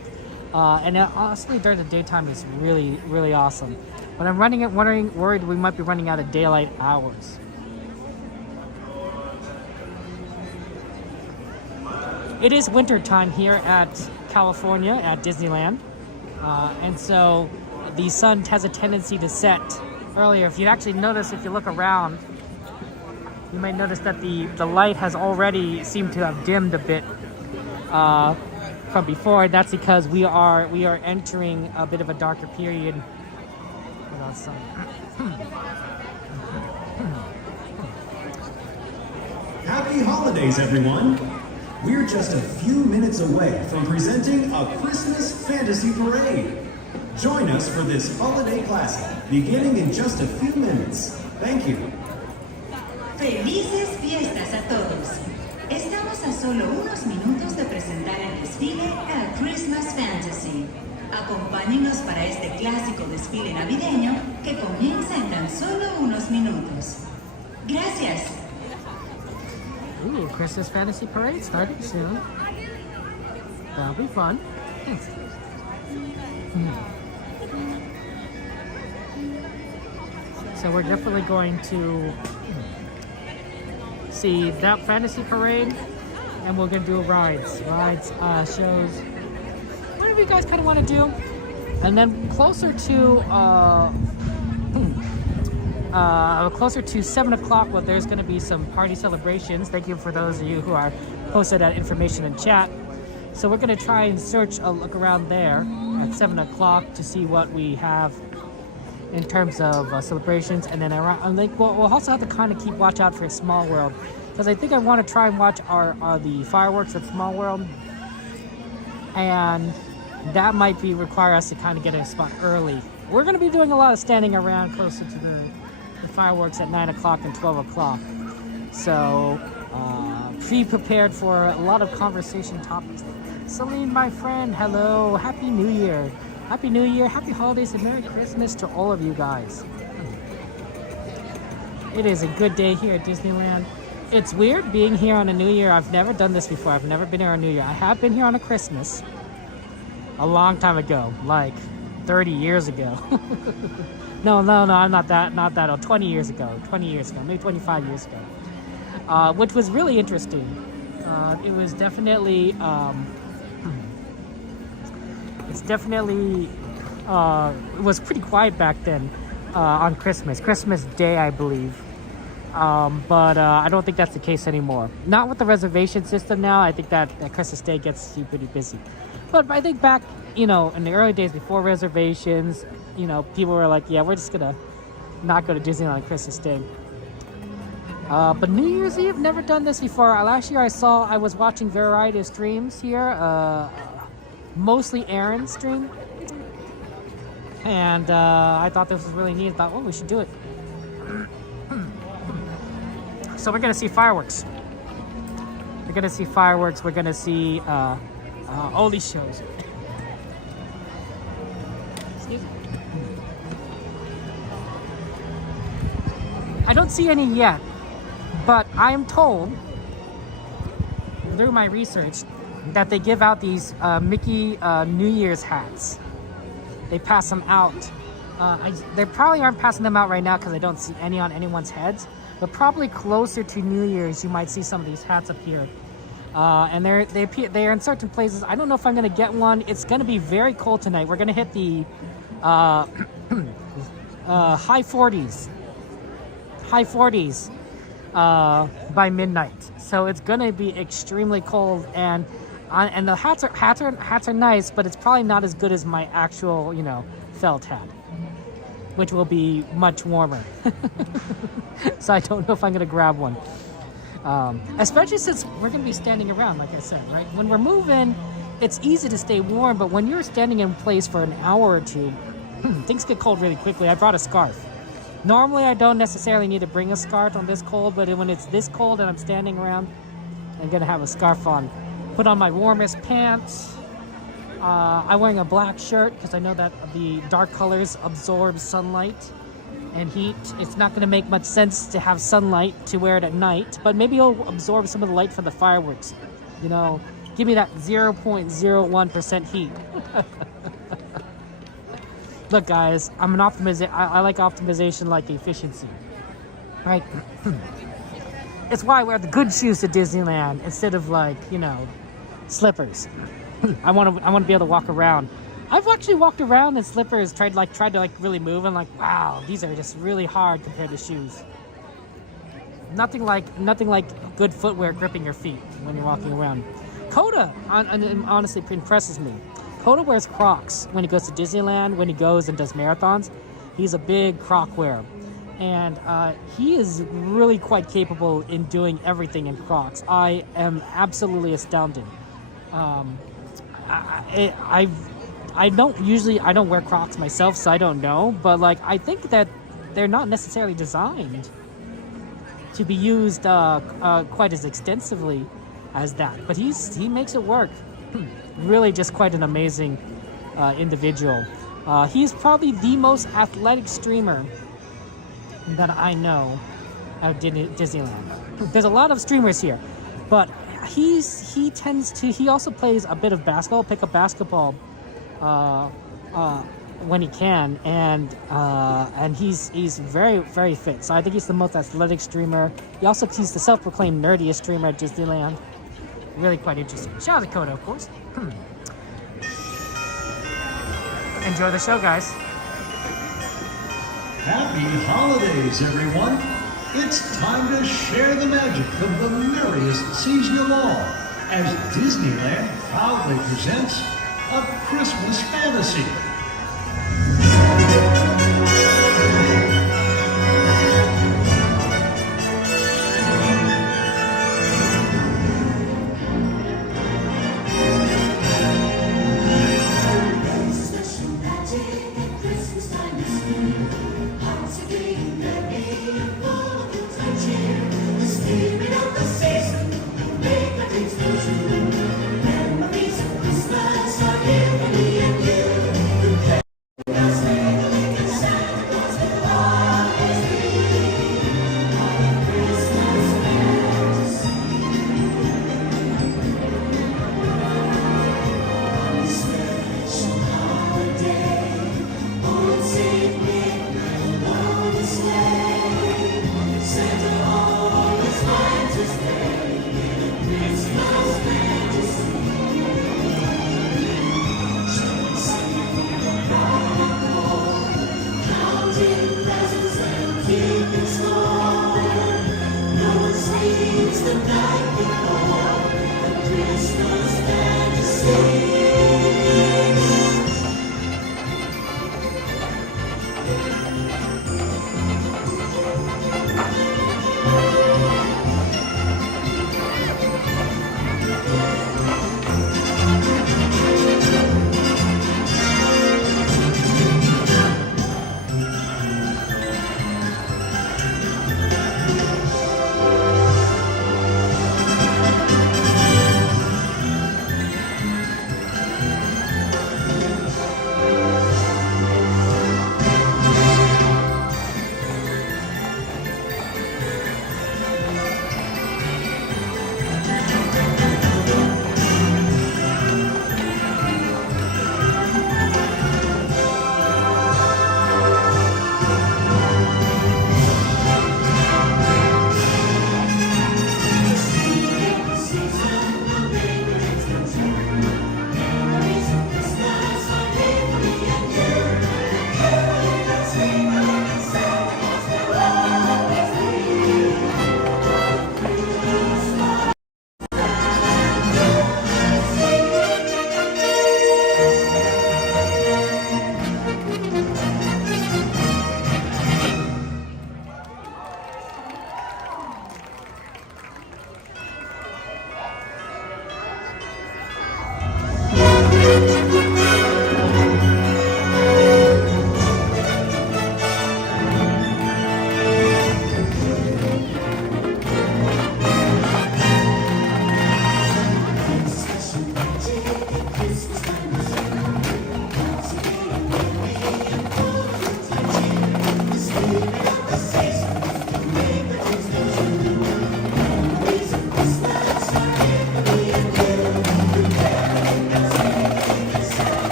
And honestly, during the daytime is really, really awesome. But I'm worried we might be running out of daylight hours. It is winter time here at California at Disneyland. And so the sun has a tendency to set earlier. If you actually notice, if you look around, you might notice that the light has already seemed to have dimmed a bit from before. That's because we are entering a bit of a darker period. Happy holidays, everyone! We're just a few minutes away from presenting a Christmas Fantasy Parade. Join us for this holiday classic, beginning in just a few minutes. Thank you. Felices fiestas a todos. Estamos a solo unos minutos de presentar el desfile A Christmas Fantasy. Acompáñenos para este clásico desfile navideño que comienza en tan solo unos minutos. Gracias. Ooh, Christmas Fantasy Parade starting soon. That'll be fun. So we're definitely going to see that Fantasy Parade, and we're gonna do rides, shows, whatever you guys kind of want to do. And then closer to 7 o'clock, well, there's going to be some party celebrations. Thank you for those of you who are posted that information in chat. So we're going to try and look around there at 7 o'clock to see what we have in terms of celebrations. And then we'll also have to kind of keep watch out for Small World, because I think I want to try and watch the fireworks at Small World, and that might require us to kind of get in a spot early. We're going to be doing a lot of standing around closer to the fireworks at 9 o'clock and 12 o'clock. So be prepared for a lot of conversation topics. Celine, my friend, hello. Happy New Year. Happy New Year. Happy holidays and Merry Christmas to all of you guys. It is a good day here at Disneyland. It's weird being here on a New Year. I've never done this before. I've never been here on a New Year. I have been here on a Christmas a long time ago, like 30 years ago. No, I'm not that old. 20 years ago, maybe 25 years ago, which was really interesting. It was definitely, it was pretty quiet back then on Christmas Day, I believe. But I don't think that's the case anymore. Not with the reservation system now. I think that Christmas Day gets pretty busy. But I think back, in the early days before reservations, people were like, yeah, we're just gonna not go to Disneyland on Christmas Day. But New Year's Eve, never done this before. Last year I was watching a variety of streams here, mostly Aaron's stream. And I thought this was really neat. I thought, well, we should do it. So we're gonna see fireworks. We're gonna see all these shows. Excuse me. I don't see any yet, but I am told through my research that they give out these Mickey New Year's hats. They pass them out. They probably aren't passing them out right now because I don't see any on anyone's heads. But probably closer to New Year's, you might see some of these hats appear. And they're in certain places. I don't know if I'm going to get one. It's going to be very cold tonight. We're going to hit the high 40s. High 40s by midnight. So it's going to be extremely cold. And the hats are nice, but it's probably not as good as my actual, felt hat, which will be much warmer. So I don't know if I'm going to grab one. Especially since we're going to be standing around, like I said, right? When we're moving, it's easy to stay warm, but when you're standing in place for an hour or two, things get cold really quickly. I brought a scarf. Normally, I don't necessarily need to bring a scarf on this cold, but when it's this cold and I'm standing around, I'm going to have a scarf on. Put on my warmest pants. I'm wearing a black shirt because I know that the dark colors absorb sunlight and heat. It's not going to make much sense to have sunlight to wear it at night, but maybe it'll absorb some of the light from the fireworks. Give me that 0.01% heat. Look, guys, I'm an optimizer. I like optimization like efficiency, right? It's why I wear the good shoes to Disneyland instead of like, you know, slippers. I want to be able to walk around. I've actually walked around in slippers, tried to really move, and like, wow, these are just really hard compared to shoes. Nothing like good footwear gripping your feet when you're walking around. Coda honestly impresses me. Coda wears Crocs when he goes to Disneyland, when he goes and does marathons. He's a big Croc wearer. And he is really quite capable in doing everything in Crocs. I am absolutely astounded. I don't wear Crocs myself, so I don't know. But like, I think that they're not necessarily designed to be used quite as extensively as that. But he makes it work. Really, just quite an amazing individual. He's probably the most athletic streamer that I know at Disneyland. There's a lot of streamers here, but he also plays a bit of basketball, pick up basketball when he can, and he's very, very fit. So I think he's the most athletic streamer. He's the self-proclaimed nerdiest streamer at Disneyland. Really quite interesting. Shout out to Kodo, of course. Enjoy the show, guys. Happy holidays, everyone! It's time to share the magic of the merriest season of all as Disneyland proudly presents A Christmas Fantasy. Memories of Christmas are here for me and you.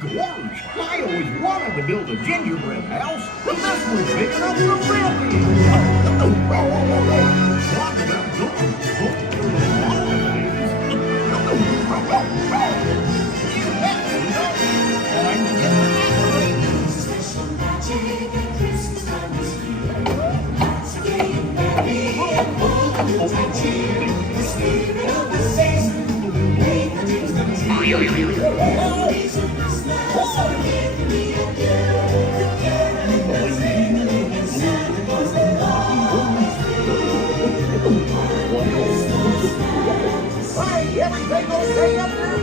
Gorge, I always wanted to build a gingerbread house. This one's big enough for really. Talk about going Hey, everything okay up there,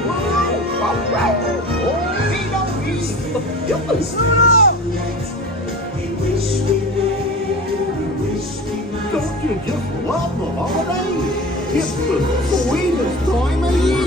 Don't you just love the holidays? It's the sweetest time of year.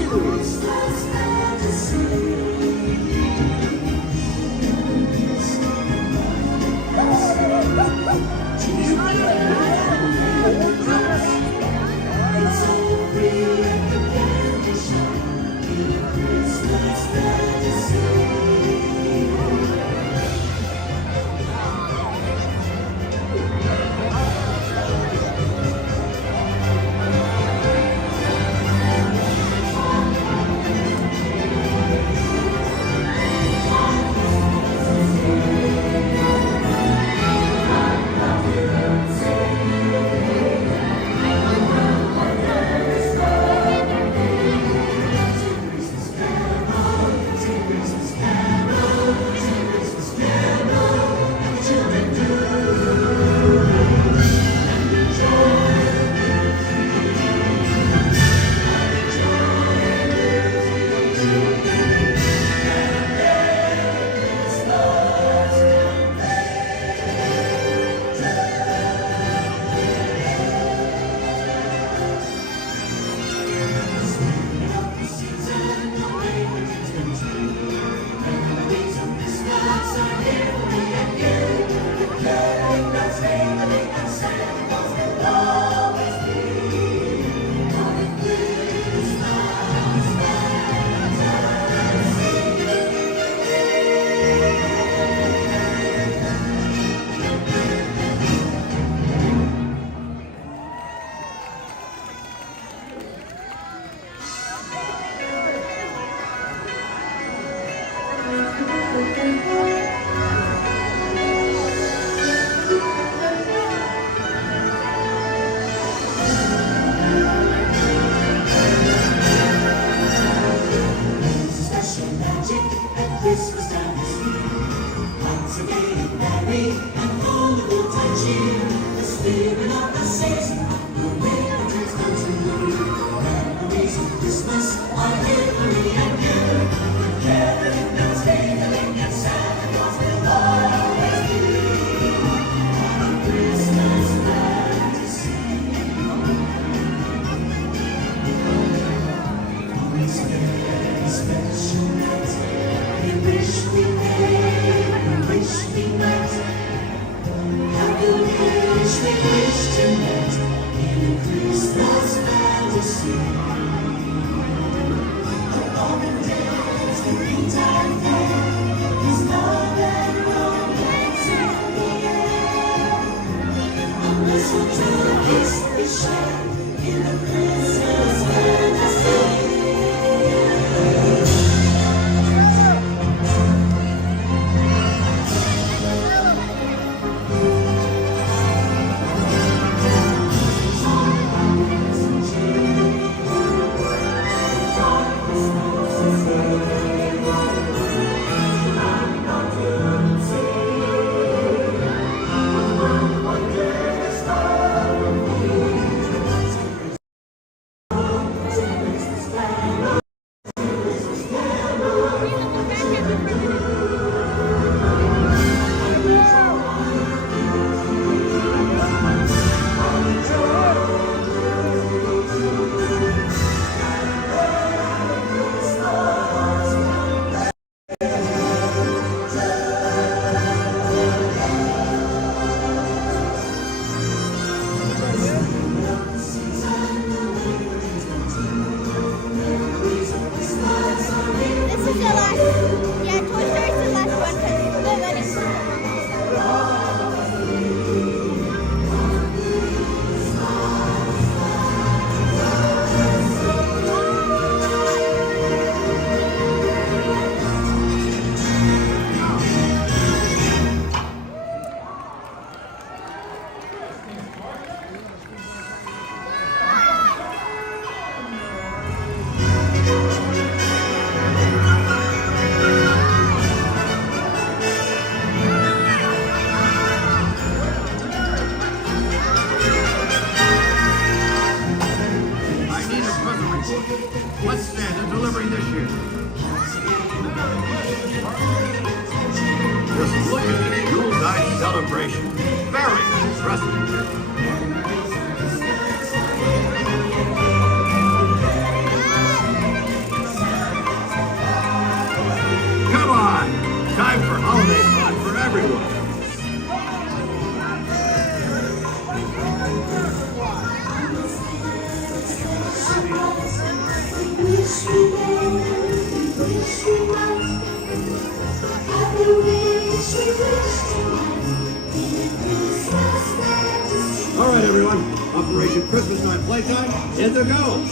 What's Santa delivering this year? Just look at this Yuletide celebration. Very impressive. Come on! Time for holiday fun for everyone. All right, everyone. Operation Christmas Time Playtime is a go.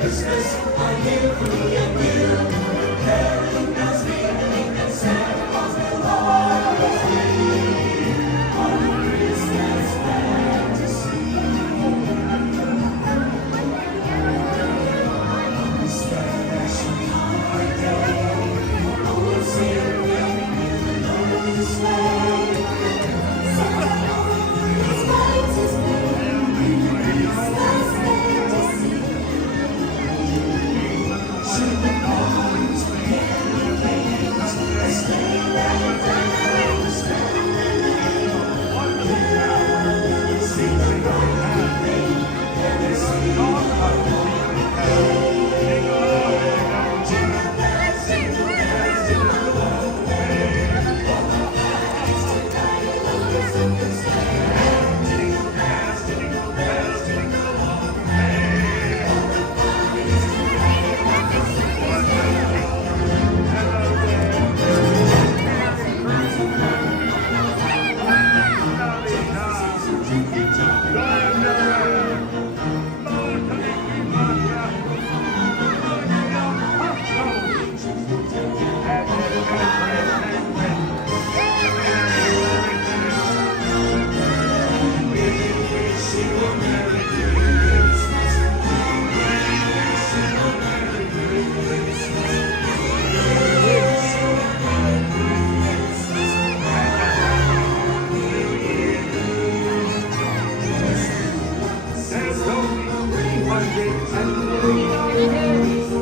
Christmas are here for me and you. Caroling bells ring, and Santa Claus will arrive.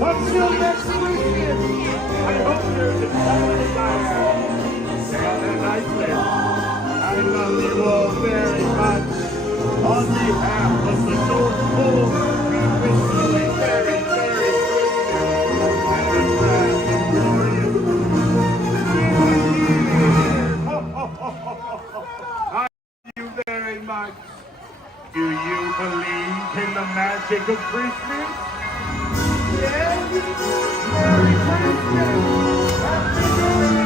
Until next weekend, I hope there's a family there. And as I said, I love you all very much. On behalf of the North Pole, we wish you a very, very Christmas and a grand and glorious New Year. I love you very much. Do you believe in the magic of Christmas? Yes? Merry Christmas! Happy New Year!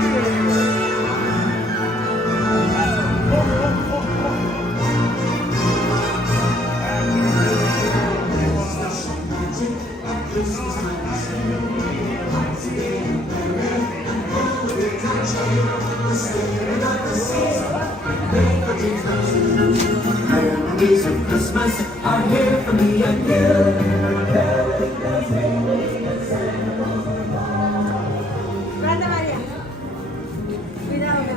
Memories of Christmas are here for me and you. Brenda María. Cuidado.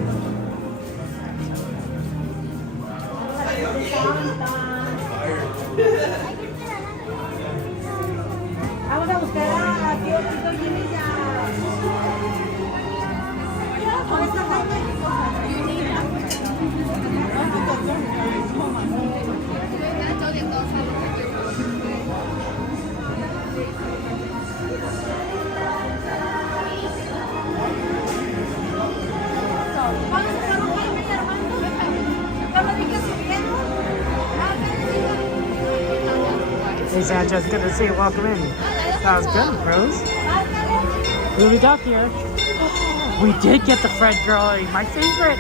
Vamos a buscar a Kyoto Band. Con esta carne. Hey, Sancho's good to see you. Welcome in. Sounds good, Rose. Who do we got here? We did get the Fred girlie, my favorite.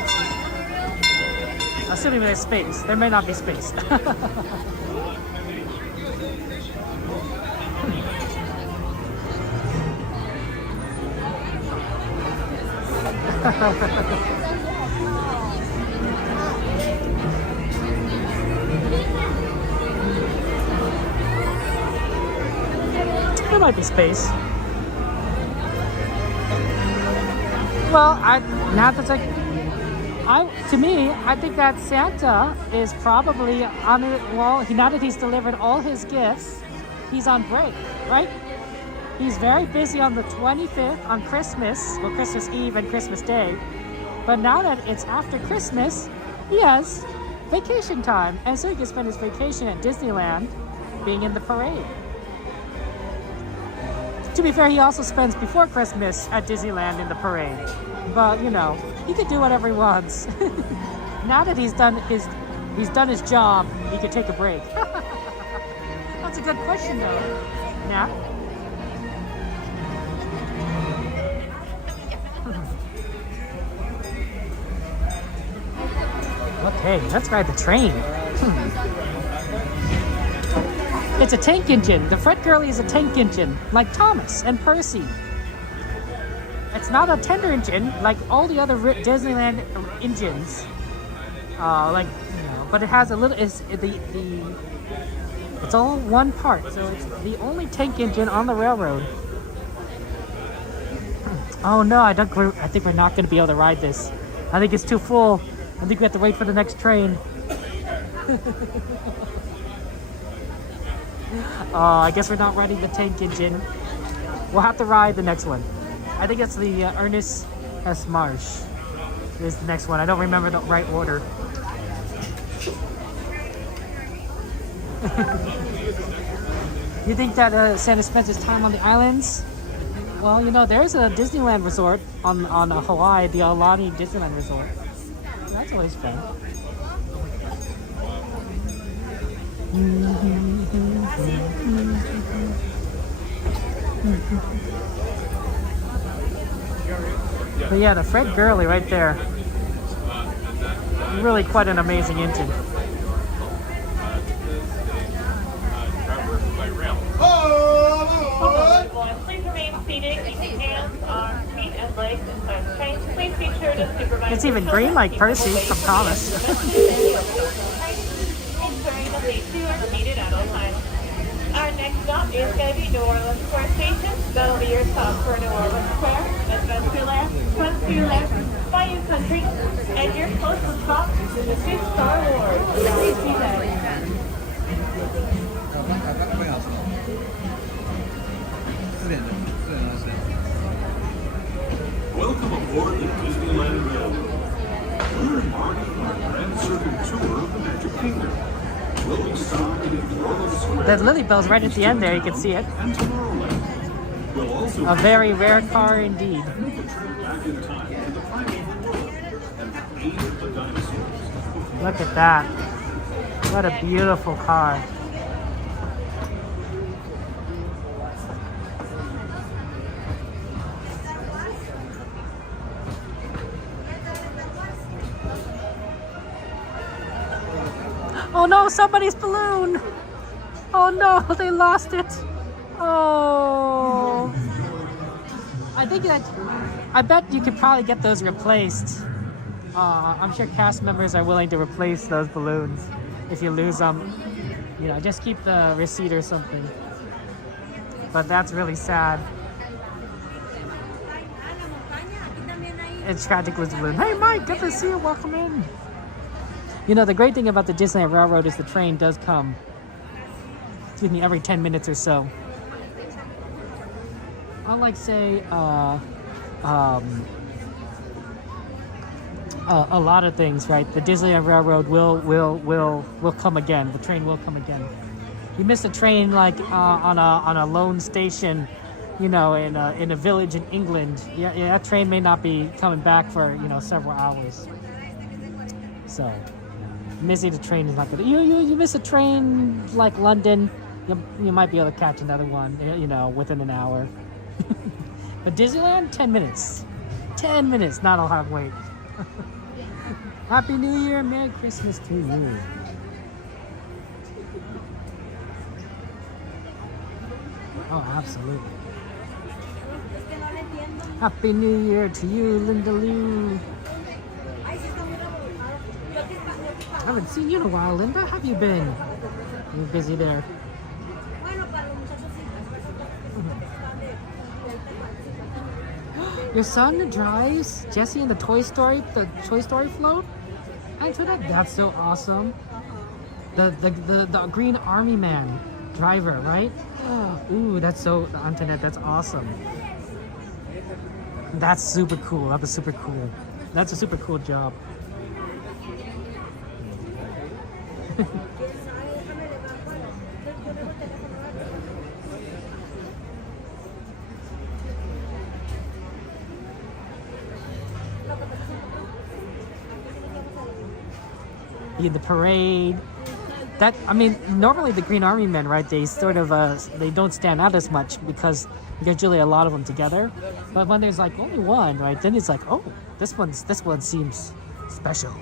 Assuming there's space. There may not be space. There might be space. Well, to me, I think that Santa is probably on it. Well, now that he's delivered all his gifts, he's on break, right? He's very busy on the 25th on Christmas, well, Christmas Eve and Christmas Day. But now that it's after Christmas, he has vacation time, and so he can spend his vacation at Disneyland, being in the parade. To be fair, he also spends before Christmas at Disneyland in the parade. But, you know, he can do whatever he wants. Now that he's done his job, he can take a break. That's a good question, though. Nat? Okay, let's ride the train. It's a tank engine. The Fred girlie is a tank engine, like Thomas and Percy. It's not a tender engine like all the other Disneyland engines. But it has a little. It's all one part, so it's the only tank engine on the railroad. Oh no, I think we're not going to be able to ride this. I think it's too full. I think we have to wait for the next train. I guess we're not riding the tank engine. We'll have to ride the next one. I think it's the Ernest S. Marsh is the next one. I don't remember the right order. You think that Santa spent his time on the islands? Well, you know, there's a Disneyland Resort on Hawaii, the Aulani Disneyland Resort. That's always fun. But yeah, the Fred Gurley right there. Really quite an amazing engine. Please remain seated, keeping hands, arms, feet, and legs inside the train. Please be sure to supervise. It's even green like Percy from Thomas. Ensuring that these two are seated at all times. Our next stop is going to be New Orleans Square Station. That'll be your stop for New Orleans Square, Adventureland, Frontierland, Bayou Country, and your closest stop is the Star Wars. Please see that. Welcome aboard the Disneyland Resort. We're embarking on a grand circuit tour of the Magic Kingdom. We'll be stopping at New Orleans Square. That Lily Bell's right at the end there, you can see it. And Tomorrowland. We'll also A very rare car indeed. move a trip back in time to the primeval world and the age of the dinosaurs. Look at that. What a beautiful car. Oh no, somebody's balloon! Oh no, they lost it! Oh! I bet you could probably get those replaced. I'm sure cast members are willing to replace those balloons if you lose them. You know, just keep the receipt or something. But that's really sad. It's tragic lose the balloon. Hey Mike, good to see you, welcome in. You know, the great thing about the Disneyland Railroad is the train does come, excuse me, every 10 minutes or so. Unlike, say, a lot of things, right? The Disneyland Railroad will come again. The train will come again. You miss a train like on a lone station, you know, in a village in England. Yeah, that train may not be coming back for, you know, several hours. So. Missing a train is not good. You miss a train like London, you might be able to catch another one, you know, within an hour. But Disneyland, 10 minutes. 10 minutes, not a lot of wait. Happy New Year, Merry Christmas to you. Oh, absolutely. Happy New Year to you, Linda Lou. I haven't seen you in a while, Linda. How have you been? You're busy there. Your son drives Jessie in the Toy Story float? That's so awesome. The Green Army Man driver, right? Ooh, that's so, Antoinette, that's awesome. That's super cool. That was super cool. That's a super cool job. Yeah, the parade. That, I mean, normally the Green Army Men, right? They sort of they don't stand out as much because there's usually a lot of them together. But when there's like only one, right? Then it's like, oh, this one seems special.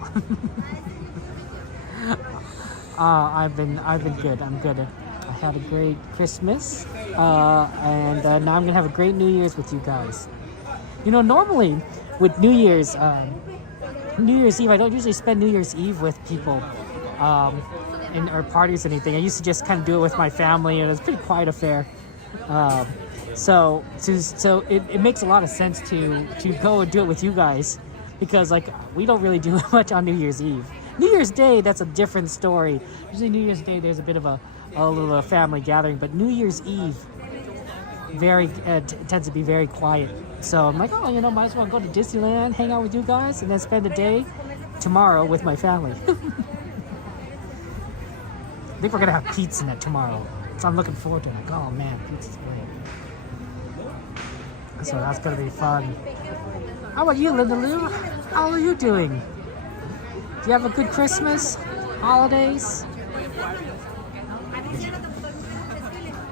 I've been good. I'm good. I had a great Christmas, and now I'm gonna have a great New Year's with you guys. You know, normally with New Year's Eve, I don't usually spend New Year's Eve with people, or parties or anything. I used to just kind of do it with my family, and it was a pretty quiet affair. So it makes a lot of sense to go and do it with you guys, because like we don't really do much on New Year's Eve. New Year's Day, that's a different story. Usually New Year's Day, there's a bit of a little family gathering, but New Year's Eve, tends to be very quiet. So I'm like, oh, you know, might as well go to Disneyland, hang out with you guys, and then spend the day tomorrow with my family. I think we're gonna have pizza net tomorrow, so I'm looking forward to it. Like, oh man, pizza's great. So that's gonna be fun. How about you, Linda Lou? How are you doing? Do you have a good Christmas? Holidays?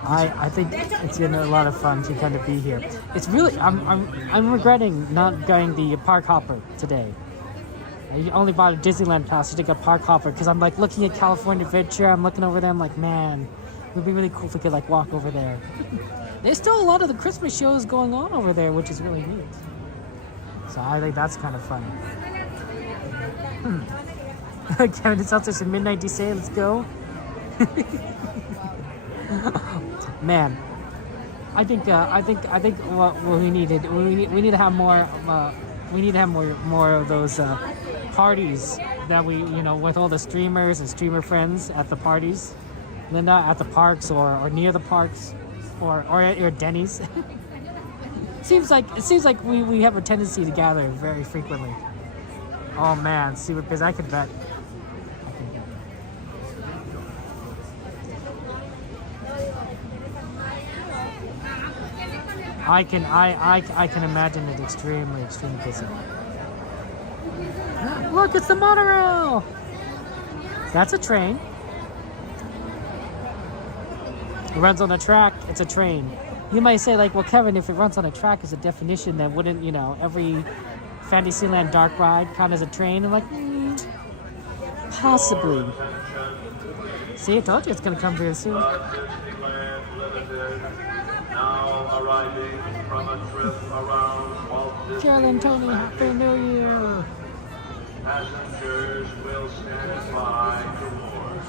I think it's been a lot of fun to kind of be here. It's really I'm regretting not getting the park hopper today. I only bought a Disneyland pass to take a park hopper because I'm like looking at California Adventure. I'm looking over there. I'm like, man, it would be really cool if we could like walk over there. There's still a lot of the Christmas shows going on over there, which is really neat. So I think that's kind of fun. Kevin, it's also a midnight DC. Let's go. Man, I think what we need to have more of those parties that we, you know, with all the streamers and streamer friends at the parties. Linda, at the parks or near the parks or at Denny's. It seems like we have a tendency to gather very frequently. Oh man, super busy. I could bet. I can imagine it extremely busy. Look, it's the monorail. That's a train. It runs on a track. It's a train. You might say, like, well, Kevin, if it runs on a track as a definition, then wouldn't, you know, every Fantasyland dark ride count as a train? I'm like, possibly. See, I told you it's gonna come very soon. Carolyn, Tony, Happy New Year. Passengers will stand by to board.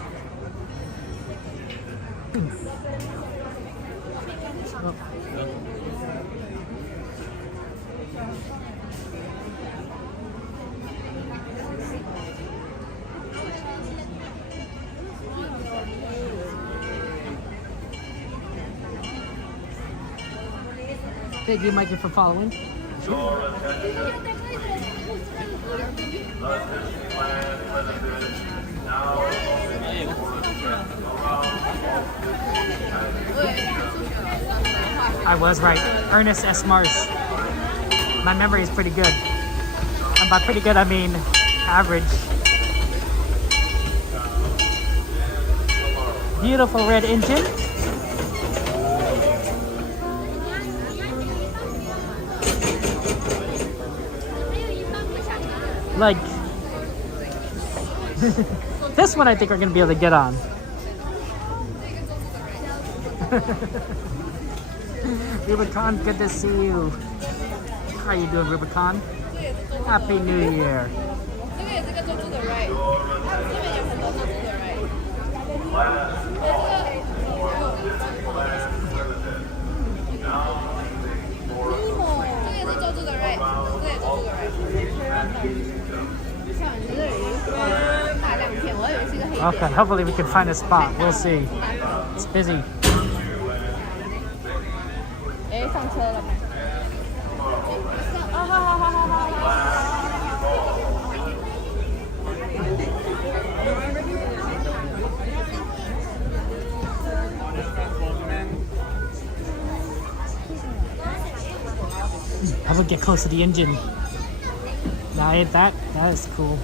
Thank you, Mikey, for following. Your attention. The Disneyland Limited now open for a trip around Walt Disney. I was right. Ernest S. Mars. My memory is pretty good. And by pretty good, I mean average. Beautiful red engine. Like, this one I think we're going to be able to get on. Rubicon, good to see you. How you doing, Rubicon? Happy New Year. Okay, hopefully we can find a spot. We'll see. It's busy. I would get close to the engine. Now that is cool.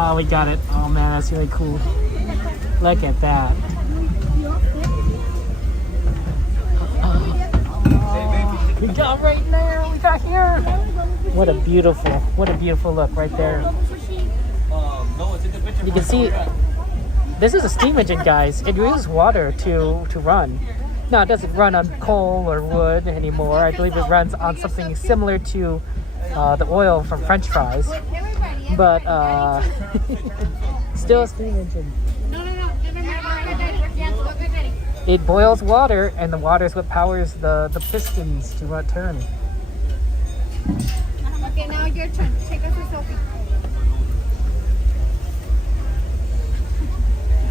Oh, we got it. Oh man, that's really cool. Look at that. We got right there. We got here. What a beautiful look right there. You can see this is a steam engine, guys. It uses water to run. Now it doesn't run on coal or wood anymore. I believe it runs on something similar to the oil from French fries, but still a steam engine. It boils water, and the water is what powers the pistons to turn. Okay, now your turn. Take us to Sophie.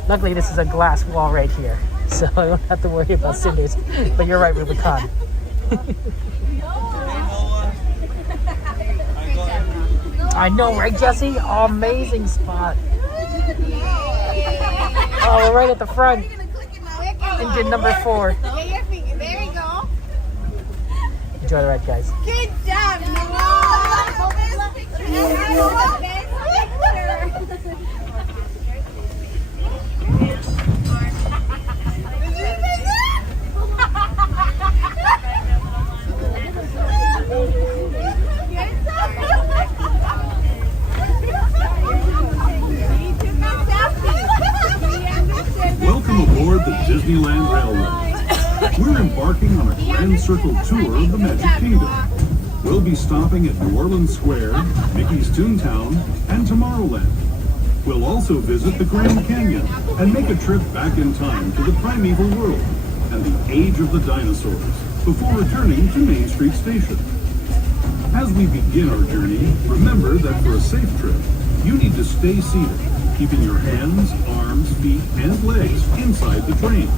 Luckily, this is a glass wall right here, so I don't have to worry about cinders. But you're right, Rubicon. I know, right, Jesse? Amazing spot. Oh, we're right at the front. Engine number 4. Get your finger. There you go. Enjoy the ride, guys. Good job, Welcome aboard the Disneyland Railway. We're embarking on a grand circle tour of the Magic Kingdom. We'll be stopping at New Orleans Square, Mickey's Toontown, and Tomorrowland. We'll also visit the Grand Canyon and make a trip back in time to the primeval world and the age of the dinosaurs before returning to Main Street Station. As we begin our journey, remember that for a safe trip, you need to stay seated, keeping your hands, arms, feet, and legs inside the train.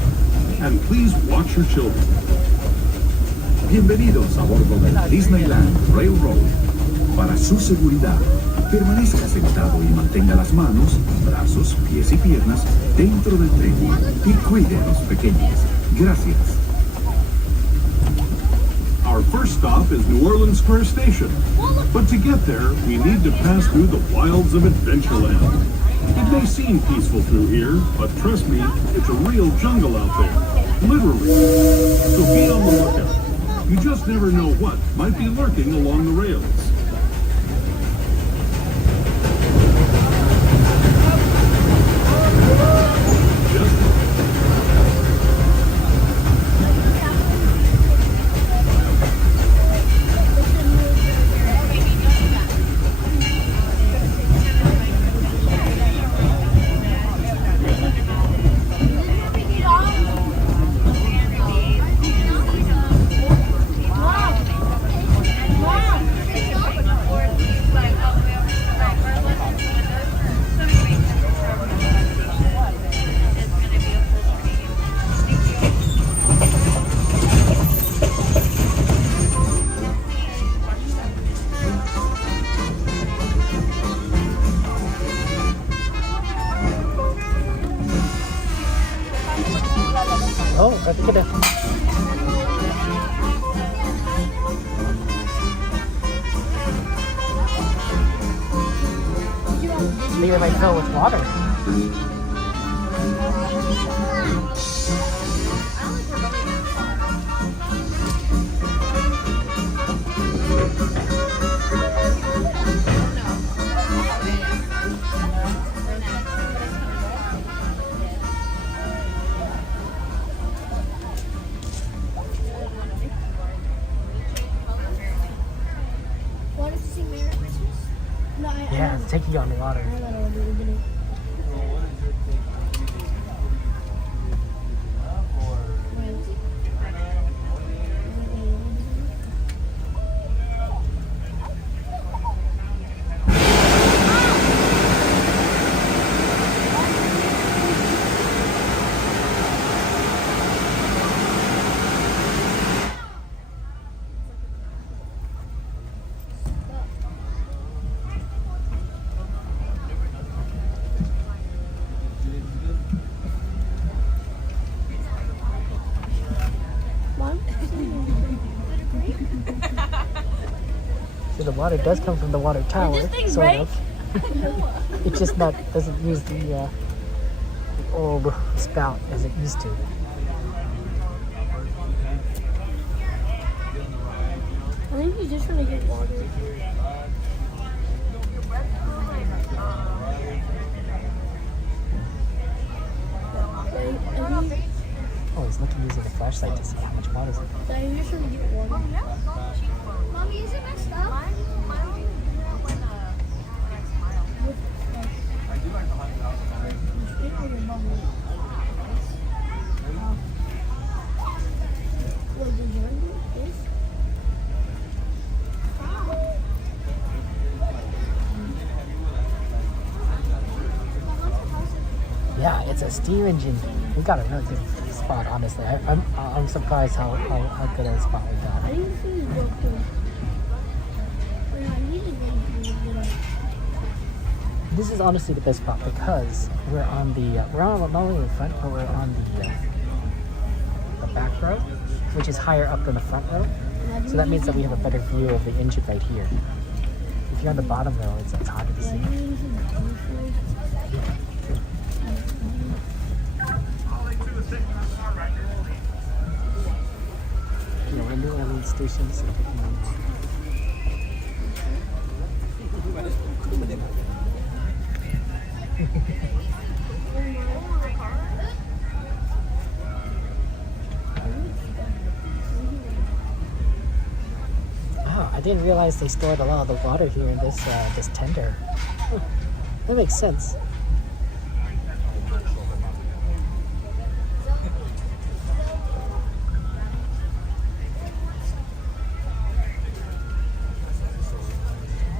And please watch your children. Bienvenidos a bordo del Disneyland Railroad. Para su seguridad, permanezca sentado y mantenga las manos, brazos, pies y piernas dentro del tren y cuide a los pequeños. Gracias. Our first stop is New Orleans Square Station. But to get there, we need to pass through the wilds of Adventureland. It may seem peaceful through here, but trust me, it's a real jungle out there. Literally. So be on the lookout. You just never know what might be lurking along the rails. Oh, I think it is. Maybe it might fill with water. Yeah, it's taking you on the water. So the water does come from the water tower, sort of. It just doesn't use the old spout as it used to. I think he's just trying to get water. Oh, he's looking using the flashlight to see how much water is in it. I'm just trying to get water. Mommy, is it messed up? a steam engine. We got a really good spot, honestly. I'm surprised how good of a spot we got. I didn't see you go through. I need to go through. This is honestly the best spot because we're on not only the front, but we're on the back row, which is higher up than the front row. So that means that we have a better view of the engine right here. If you're on the bottom row, it's harder to see. Yeah, we're in New Orleans station, so I didn't realize they stored a lot of the water here in this tender. That makes sense.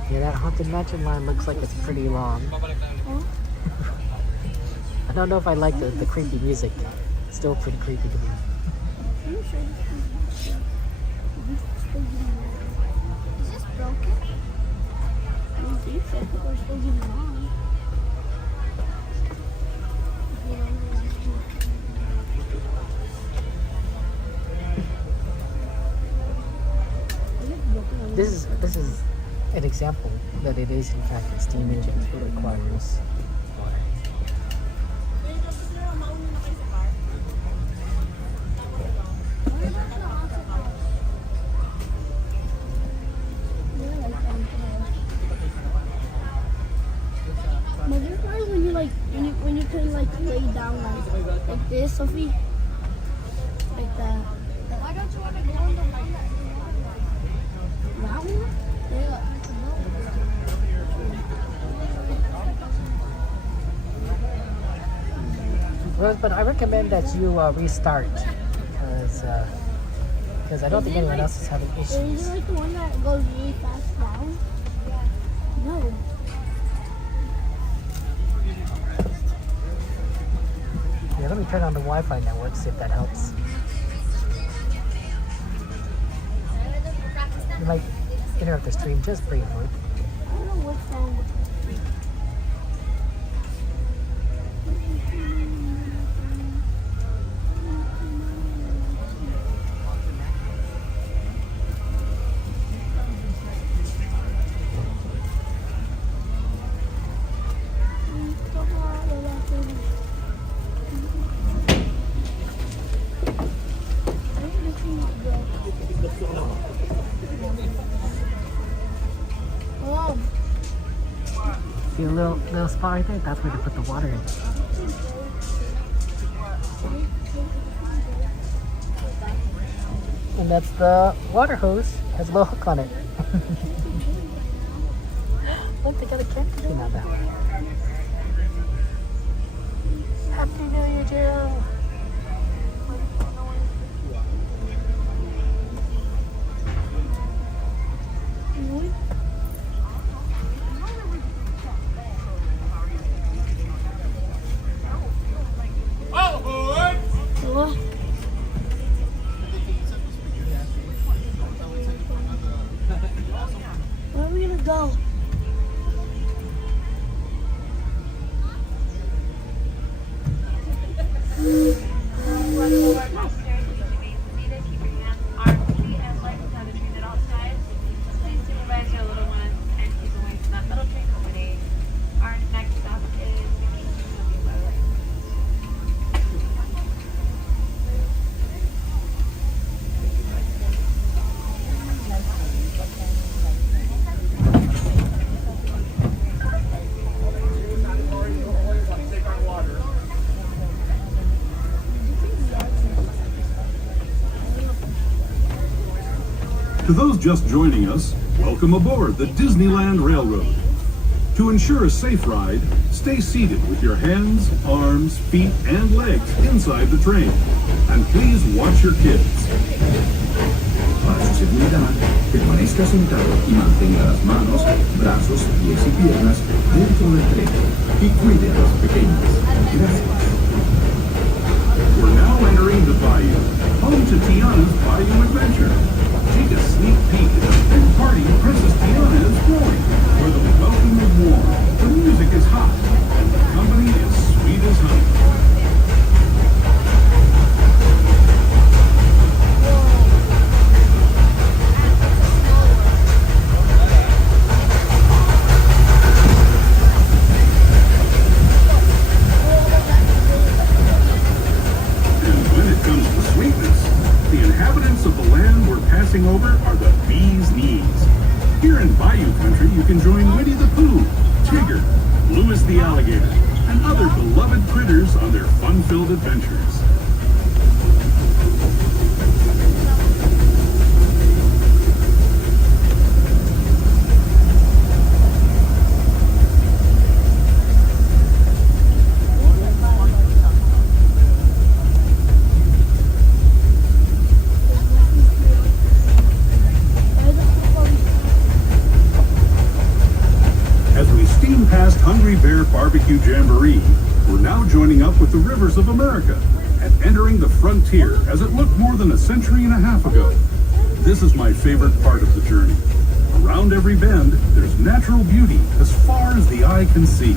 Yeah, that Haunted Mansion line looks like it's pretty long. I don't know if I like the creepy music. It's still pretty creepy to me. This is an example that it is in fact a steam engine that requires water. When you can like lay down like this, Sophie, like that. Why don't you want to go on the one that one? Yeah. Rose, but I recommend that you restart because I don't think anyone else is having issues. Is it like the one that goes really fast down? No. Yeah, let me turn on the Wi-Fi network, see if that helps. You might interrupt the stream just briefly. I don't know what's wrong with See a little spot right there? That's where to put the water in. And that's the water hose. Has a little hook on it. Look, they got a candy cane on that one. Happy New Year, Jill! Where are we gonna go? To those just joining us, welcome aboard the Disneyland Railroad. To ensure a safe ride, stay seated with your hands, arms, feet, and legs inside the train. And please watch your kids. Para su seguridad, permanezca sentado y mantenga las manos, brazos, pies y piernas dentro del tren. Y cuide a los pequeños. Gracias. Tiana's Bayou Adventure. Take a sneak peek at the big party Princess Tiana is throwing, where the welcome is warm, the music is hot, and the company is sweet as honey. Over are the bee's knees. Here in Bayou Country, you can join Winnie the Pooh, Tigger, Louis the Alligator, and other beloved critters on their fun-filled adventures. Barbecue Jamboree, we're now joining up with the rivers of America and entering the frontier as it looked more than a century and a half ago. This is my favorite part of the journey. Around every bend, there's natural beauty as far as the eye can see.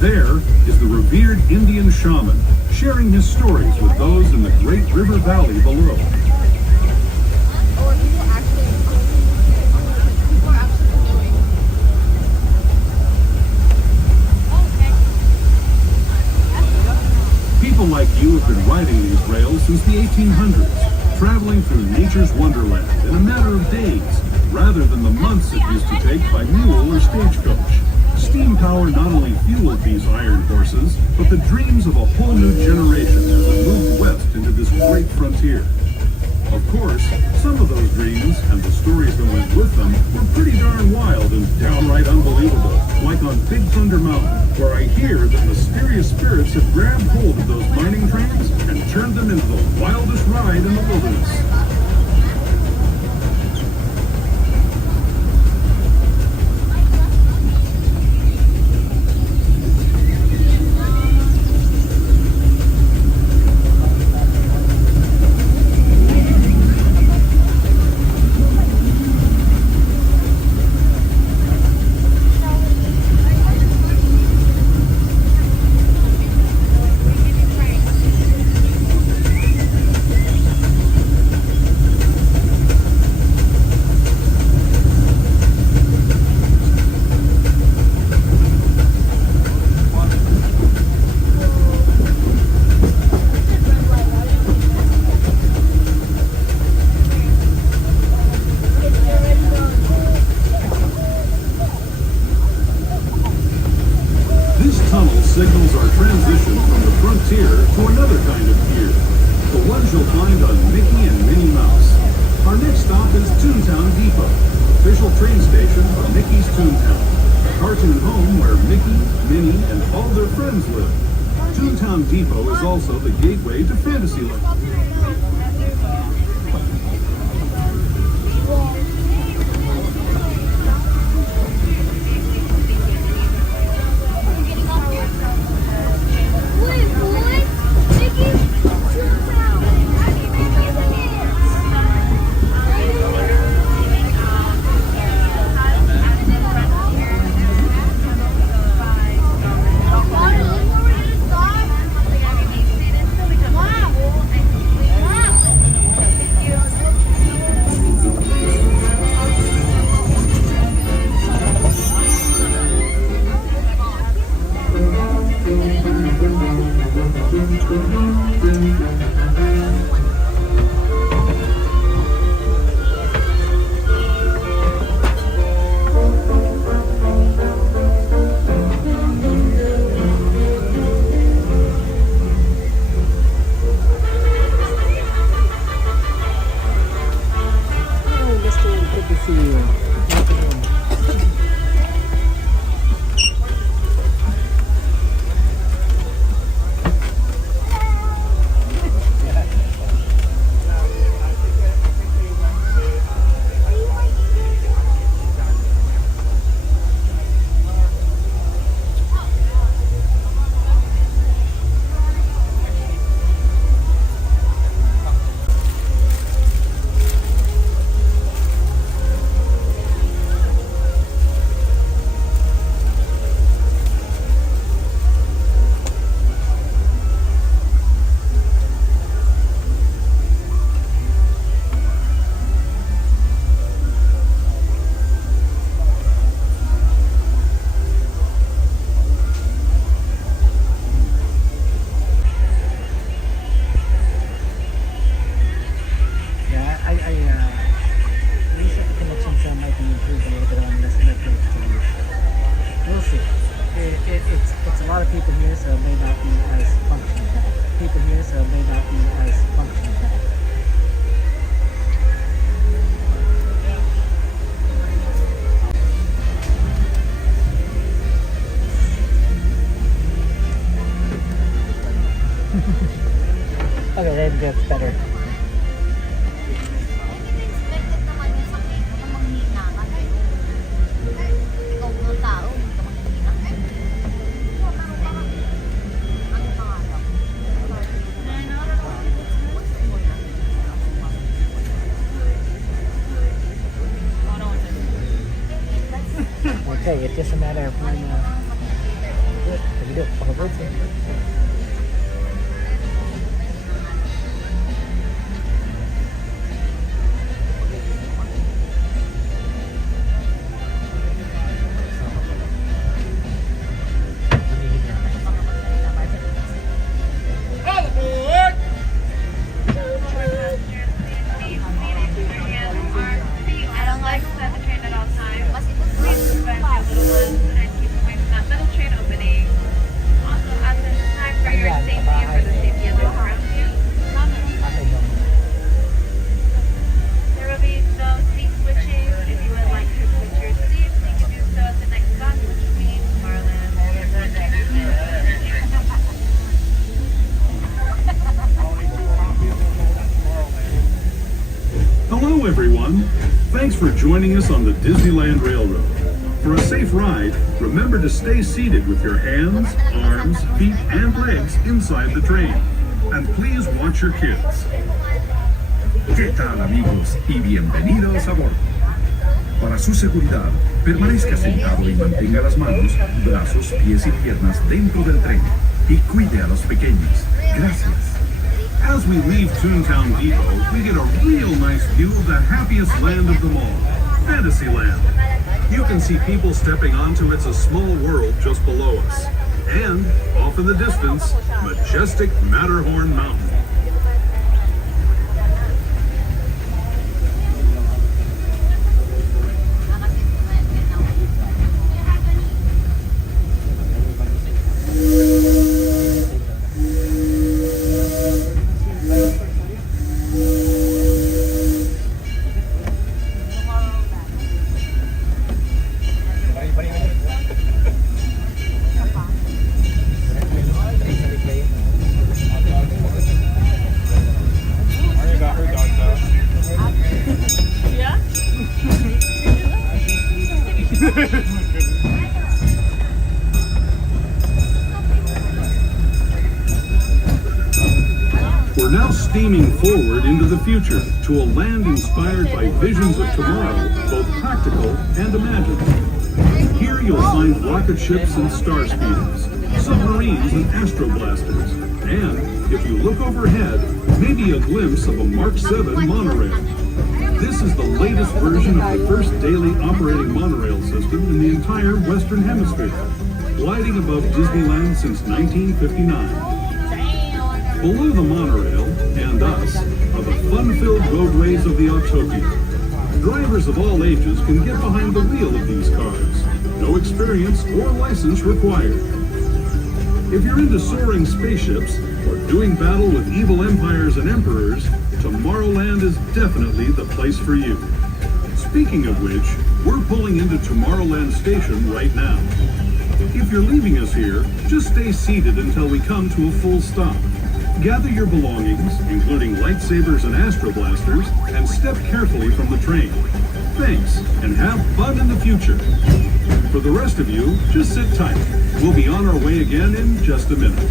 There is the revered Indian shaman, sharing his stories with those in the great river valley below. People like you have been riding these rails since the 1800s, traveling through nature's wonderland in a matter of days, rather than the months it used to take by mule or stagecoach. Steam power not only fueled these iron horses, but the dreams of a whole new generation as it moved west into this great frontier. Of course, some of those dreams and the stories that went with them were pretty darn wild and downright unbelievable, like on Big Thunder Mountain, where I hear that mysterious spirits have grabbed hold of those mining trains and turned them into the wildest ride in the wilderness. Signals our transition from the frontier to another kind of pier, the ones you'll find on Mickey and Minnie Mouse. Our next stop is Toontown Depot, official train station for Mickey's Toontown, a cartoon home where Mickey, Minnie, and all their friends live. Toontown Depot is also the gateway to Fantasyland. People here, so it may not be as functional. People here, so it may not be as functional. Okay, then gets better. Okay, it's just a matter of when we do it. Hello, everyone. Thanks for joining us on the Disneyland Railroad. For a safe ride, remember to stay seated with your hands, arms, feet, and legs inside the train. And please watch your kids. ¿Qué tal, amigos? Y bienvenidos a bordo. Para su seguridad, permanezca sentado y mantenga las manos, brazos, pies y piernas dentro del tren. Y cuide a los pequeños. Gracias. As we leave Toontown Depot, we get a real nice view of the happiest land of them all, Fantasyland. You can see people stepping onto It's a Small World just below us. And, off in the distance, majestic Matterhorn Mountain. We're now steaming forward into the future to a land inspired by visions of tomorrow, both practical and imagined. Here you'll find rocket ships and star speeders, submarines and astroblasters, and, if you look overhead, maybe a glimpse of a Mark 7 monorail. This is the latest version of the first daily operating monorail system in the entire Western Hemisphere, gliding above Disneyland since 1959. Below the monorail, and us, are the fun-filled roadways of the Autopia. Drivers of all ages can get behind the wheel of these cars. No experience or license required. If you're into soaring spaceships, or doing battle with evil empires and emperors, Tomorrowland is definitely the place for you. Speaking of which, we're pulling into Tomorrowland Station right now. If you're leaving us here, just stay seated until we come to a full stop. Gather your belongings, including lightsabers and astroblasters, and step carefully from the train. Thanks, and have fun in the future. For the rest of you, just sit tight. We'll be on our way again in just a minute.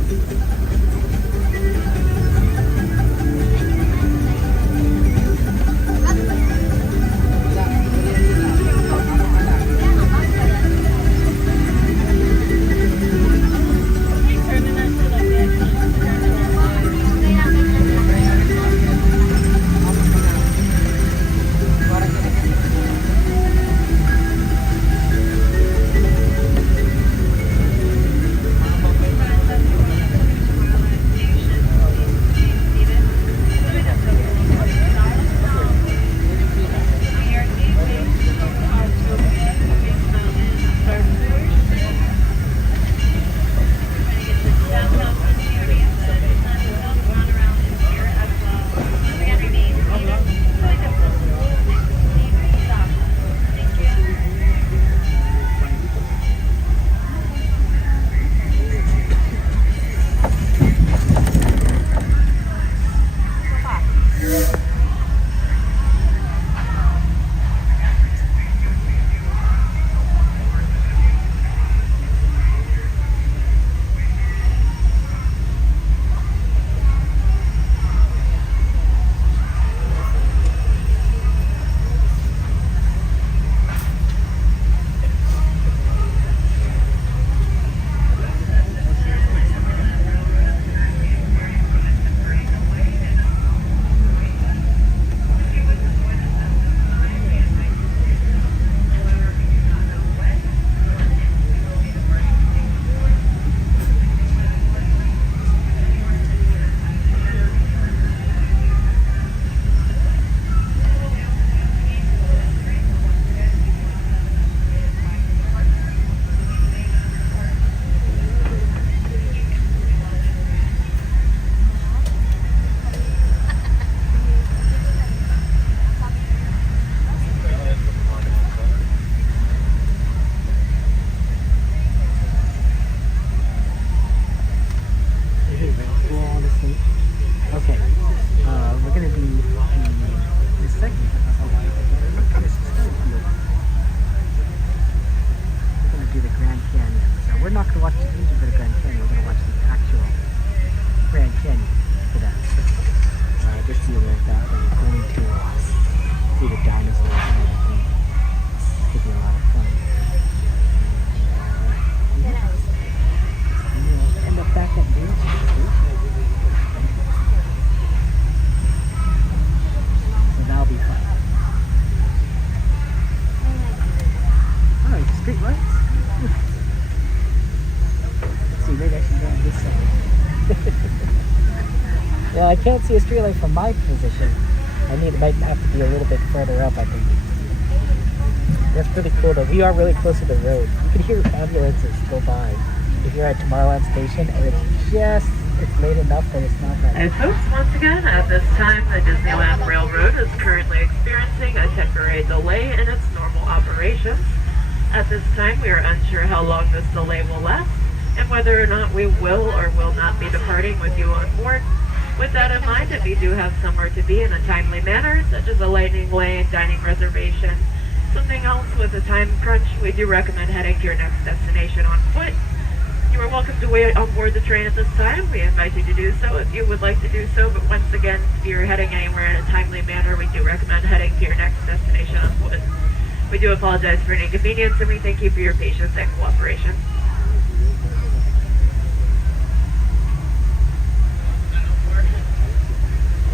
means we're going to Grand Canyon. We're going to watch the actual Grand Canyon for that. Just be aware of that. We're going to see the dinosaurs and everything. Should be a lot of fun. And the fact that there's so that'll be fun. Oh, street lights? Let's see, maybe I should go on this side. Yeah, I can't see a street light from my position. Might have to be a little bit further up, I think. That's pretty cool though. We are really close to the road. You can hear ambulances go by if you're at Tomorrowland Station, and it's late enough that it's not that. And folks, once again, at this time, the Disneyland Railroad is currently experiencing a temporary delay in its normal operations. At this time, we are unsure how long this delay will last, and whether or not we will or will not be departing with you on board. With that in mind, if you do have somewhere to be in a timely manner, such as a lightning lane, dining reservation, something else with a time crunch, we do recommend heading to your next destination on foot. You are welcome to wait on board the train at this time. We invite you to do so if you would like to do so, but once again, if you're heading anywhere in a timely manner, we do recommend heading to your next destination on foot. We do apologize for any inconvenience, and we thank you for your patience and cooperation.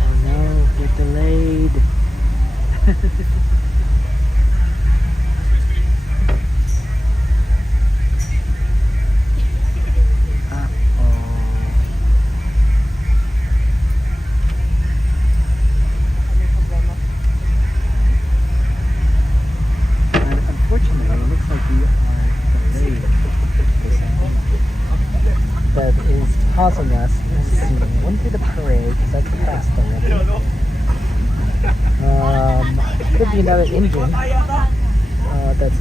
Oh no, we're delayed. Unfortunately, it looks like we are delayed. That is causing us to see one through the parade, because that's passed already. Could be another engine. That's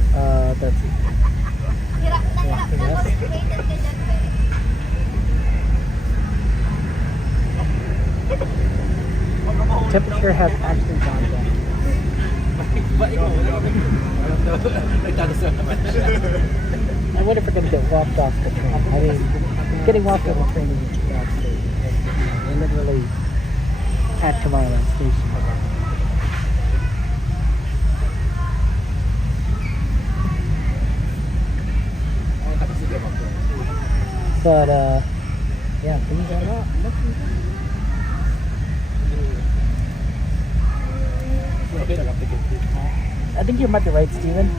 blocking us. Temperature has actually gone down. I wonder if we're going to get walked off the train. I mean, getting walked off the train is a bad state. We're literally at Tomorrowland Station. But, yeah, things are not looking good. I think you might be right, Steven.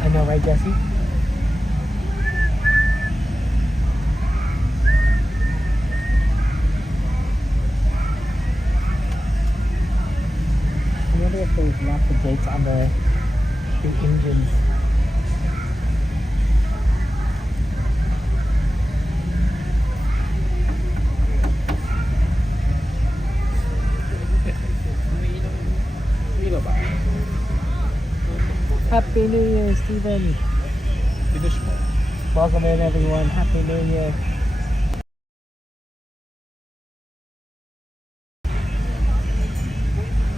I know, right, Jesse? I wonder if there's lots of dates on the engines. Happy New Year, Steven. Welcome in, everyone. Happy New Year.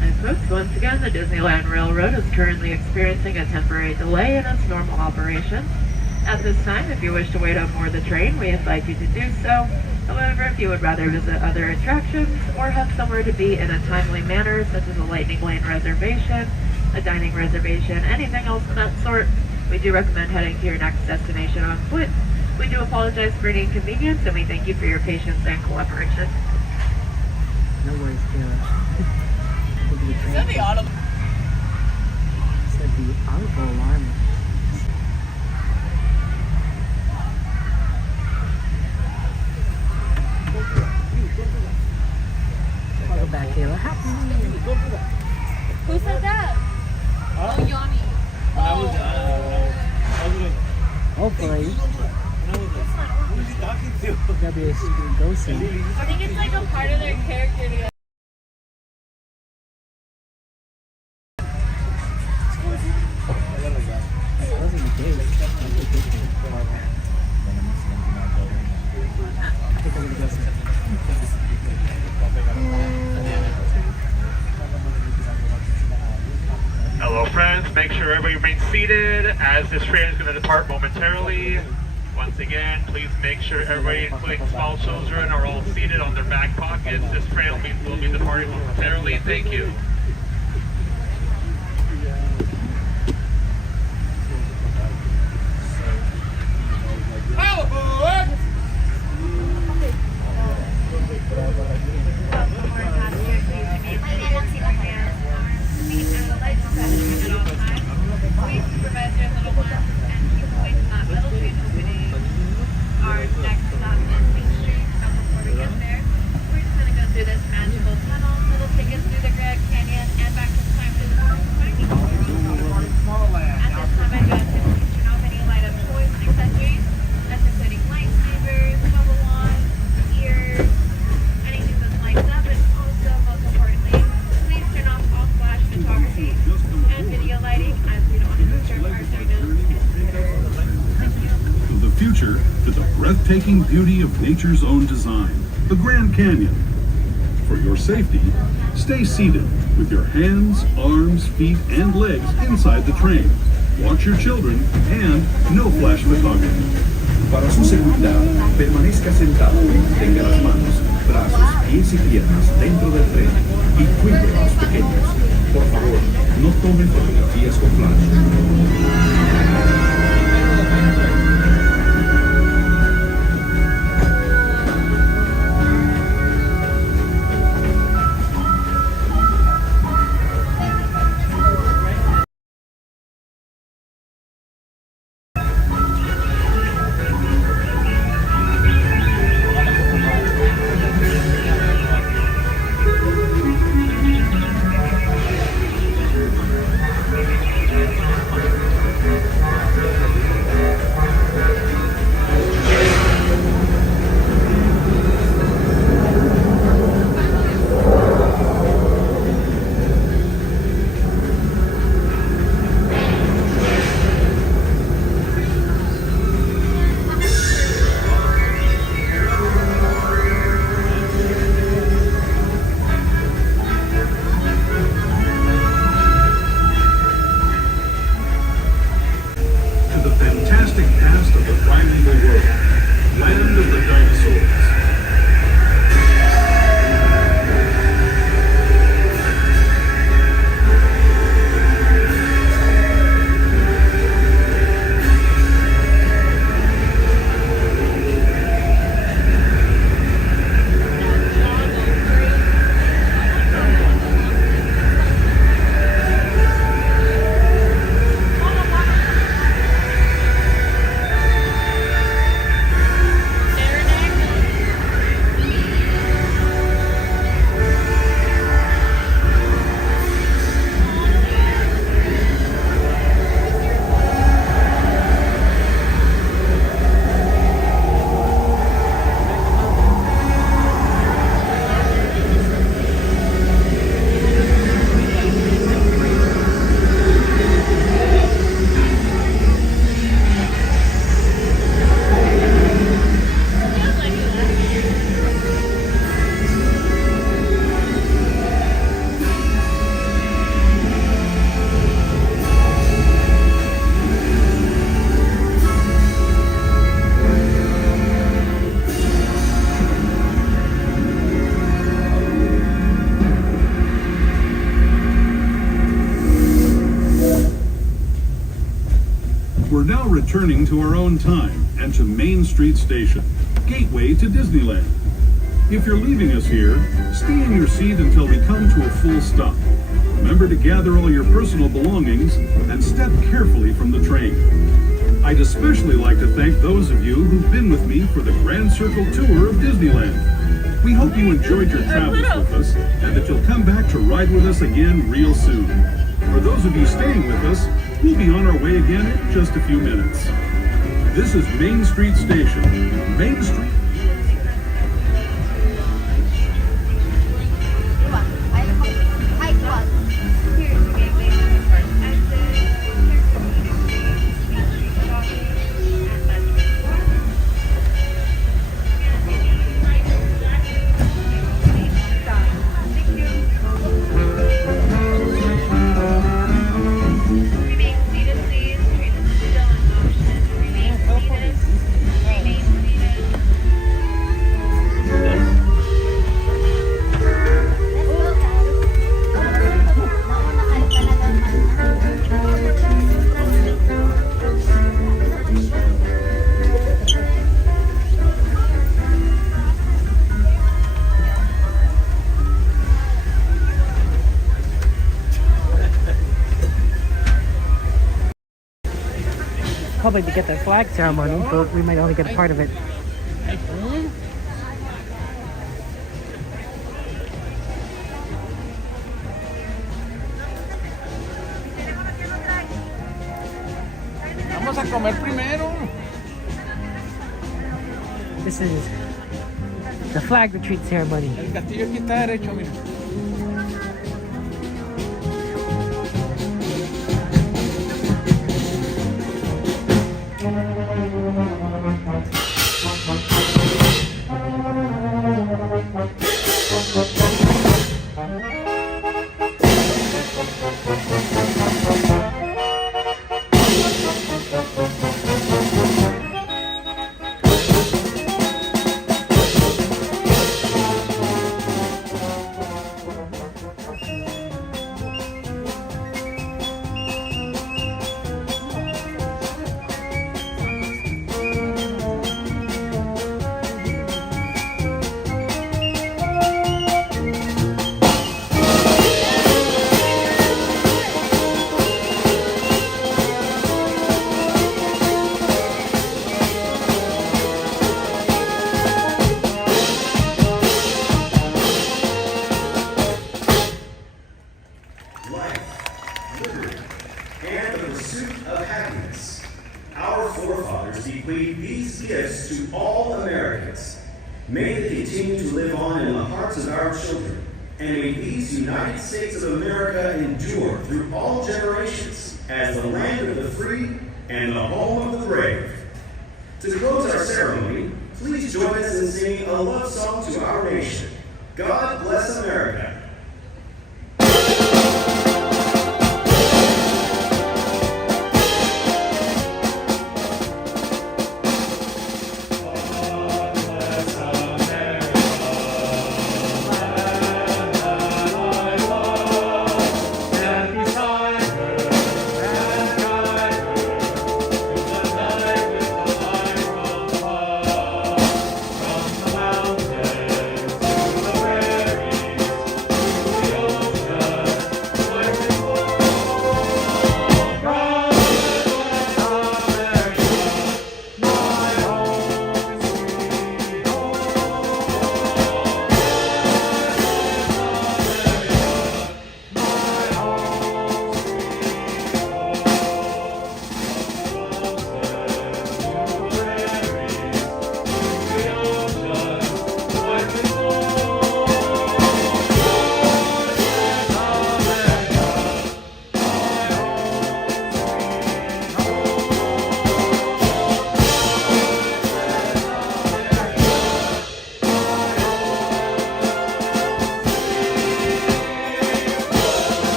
And folks, once again, the Disneyland Railroad is currently experiencing a temporary delay in its normal operations. At this time, if you wish to wait on board the train, we invite you to do so. However, if you would rather visit other attractions or have somewhere to be in a timely manner, such as a lightning lane reservation, a dining reservation, anything else of that sort, we do recommend heading to your next destination on foot. We do apologize for any inconvenience, and we thank you for your patience and cooperation. No worries, Kayla. Said the audible. Said the audible alarm. Welcome back, Kayla. Happy New Year. Who said that? Oh, Yanni. Hopefully. Who is he talking to? That'll be a ghost scene. I think it's like a part of their character together. That wasn't the case. I think I'm gonna go see. make sure everybody remains seated as this train is going to depart momentarily. Once again, please make sure everybody, including small children, are all seated on their back pockets. This train will be departing momentarily. Thank you. Breathtaking beauty of nature's own design, the Grand Canyon. For your safety, stay seated with your hands, arms, feet, and legs inside the train. Watch your children and no flash photography. Para su seguridad, permanezca sentado y tenga las manos, brazos, pies y piernas dentro del tren y cuide a los pequeños. Por favor, no tome fotografías con flash. We're now returning to our own time and to Main Street Station, gateway to Disneyland. If you're leaving us here, stay in your seat until we come to a full stop. Remember to gather all your personal belongings and step carefully from the train. I'd especially like to thank those of you who've been with me for the Grand Circle Tour of Disneyland. We hope you enjoyed your travels with us and that you'll come back to ride with us again real soon. For those of you staying with us, we'll be on our way again in just a few minutes. This is Main Street Station. Main Street. hoping to get the flag ceremony, but we might only get a part of it. Vamos a comer primero. This is the flag retreat ceremony. El castillo aquí está derecho, mira. May they continue to live on in the hearts of our children, and may these United States of America endure through all generations as the land of the free and the home of the brave. To close our ceremony, please join us in singing a love song to our nation. God bless America.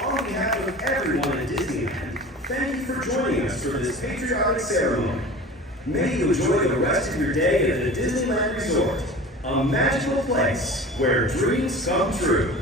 On behalf of everyone at Disneyland, thank you for joining us for this patriotic ceremony. May you enjoy the rest of your day at the Disneyland Resort, a magical place where dreams come true.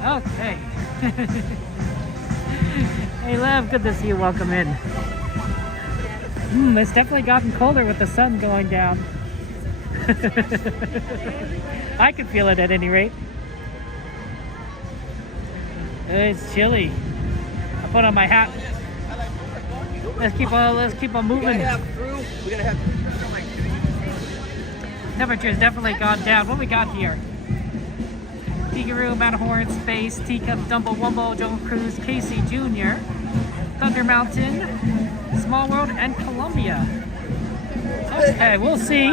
Okay. Hey, Lev, good to see you. Welcome in. It's definitely gotten colder with the sun going down. I can feel it at any rate. It's chilly. I put on my hat. Let's keep on moving. Temperature's definitely gone down. What we got here? Tiki Room, Matterhorn, Space, Teacup, Dumbo, Wumbo, Jungle Cruise, Casey Jr., Thunder Mountain, Small World, and Columbia. Okay, we'll see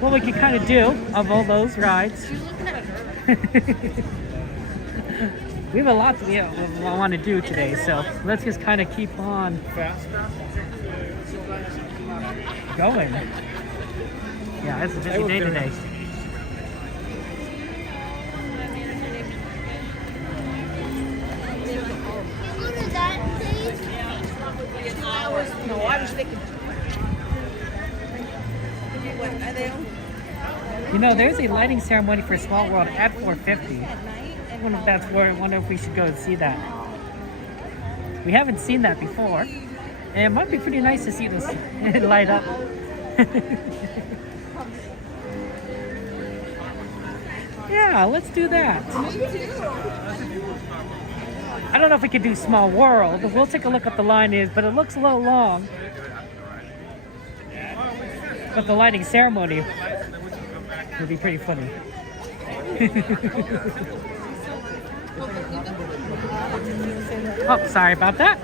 what we can kind of do of all those rides. We have a lot we want to do today, so let's just kind of keep on going. Yeah, it's a busy day today. No, I was thinking. You know, there's a lighting ceremony for Small World at 4:50. I wonder if that's where. I wonder if we should go and see that. We haven't seen that before, and it might be pretty nice to see this light up. Yeah, let's do that. I don't know if we could do Small World. We'll take a look at what the line is, but it looks a little long. But the lighting ceremony would be pretty funny. Oh, sorry about that.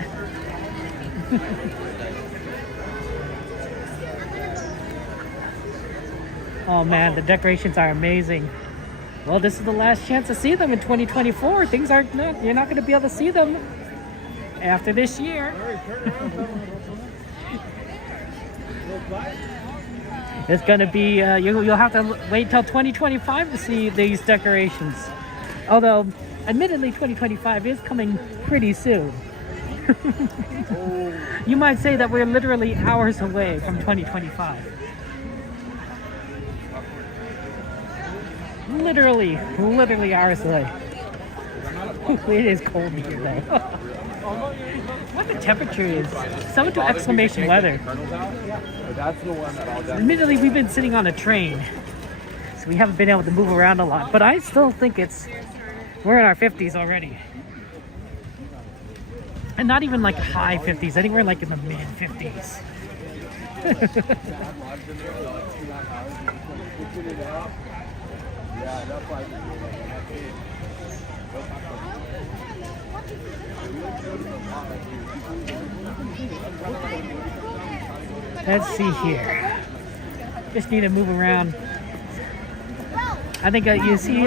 Oh man, the decorations are amazing. Well, this is the last chance to see them in 2024. Things are not, you're not going to be able to see them after this year. It's going to be, you'll have to wait till 2025 to see these decorations. Although, admittedly, 2025 is coming pretty soon. You might say that we're literally hours away from 2025. Literally hours away. It is cold here though. What the temperature is? 72 exclamation weather. Admittedly, we've been sitting on a train, so we haven't been able to move around a lot, but I still think we're in our 50s already. And not even like high 50s, I think we're like in the mid 50s. Let's see here. Just need to move around. I think you see,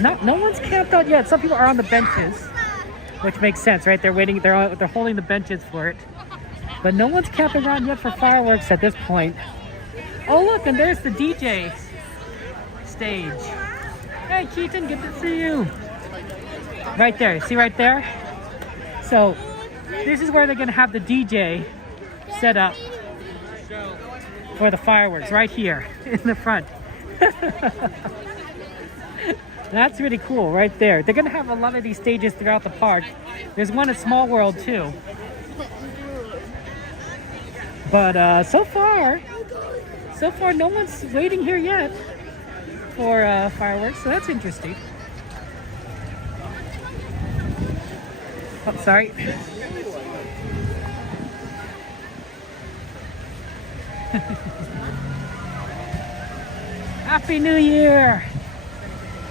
no one's camped out yet. Some people are on the benches, which makes sense, right? They're waiting. They're holding the benches for it, but no one's camping around yet for fireworks at this point. Oh look, and there's the DJ stage. Hey Keaton, good to see you. Right there, see right there? So this is where they're gonna have the DJ set up for the fireworks, right here in the front. That's really cool, right there. They're gonna have a lot of these stages throughout the park. There's one at Small World too. But so far no one's waiting here yet for fireworks, so that's interesting. Oh, sorry. Happy New Year!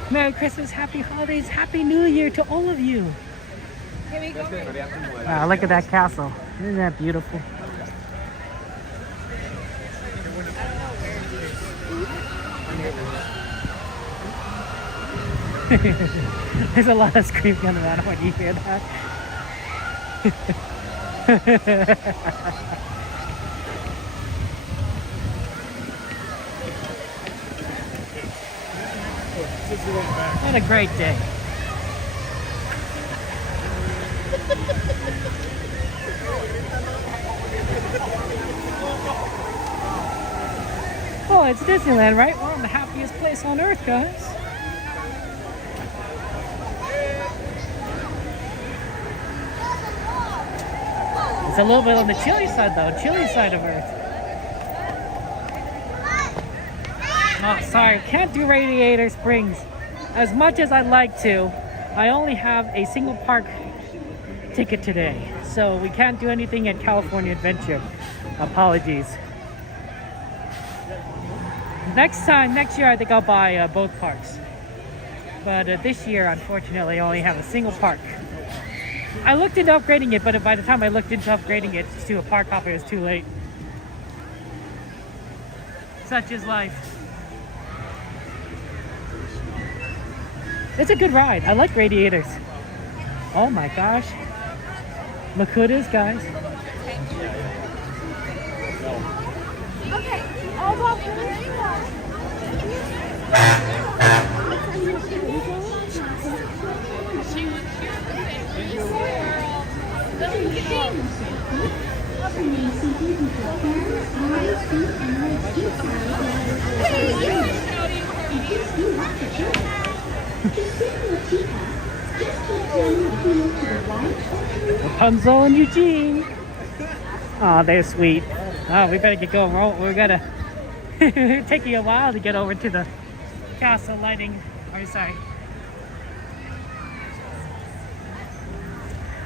Merry Christmas, Happy Holidays, Happy New Year to all of you! Wow, look at that castle. Isn't that beautiful? There's a lot of screaming on the matter when you hear that. What a great day. Oh, it's Disneyland, right? We're in the happiest place on earth, guys. It's a little bit on the chilly side, though. Chilly side of Earth. Oh, sorry. Can't do Radiator Springs. As much as I'd like to, I only have a single park ticket today, so we can't do anything at California Adventure. Apologies. Next year I think I'll buy both parks. But this year, unfortunately, I only have a single park. I looked into upgrading it, but by the time I looked into upgrading it to a park hopper, it was too late. Such is life. It's a good ride. I like radiators. Oh my gosh. Look who it is, guys. Okay. All about Rapunzel and Eugene. Oh, they're sweet. Oh, we better get going. We gotta taking a while to get over to the castle lighting. I'm sorry.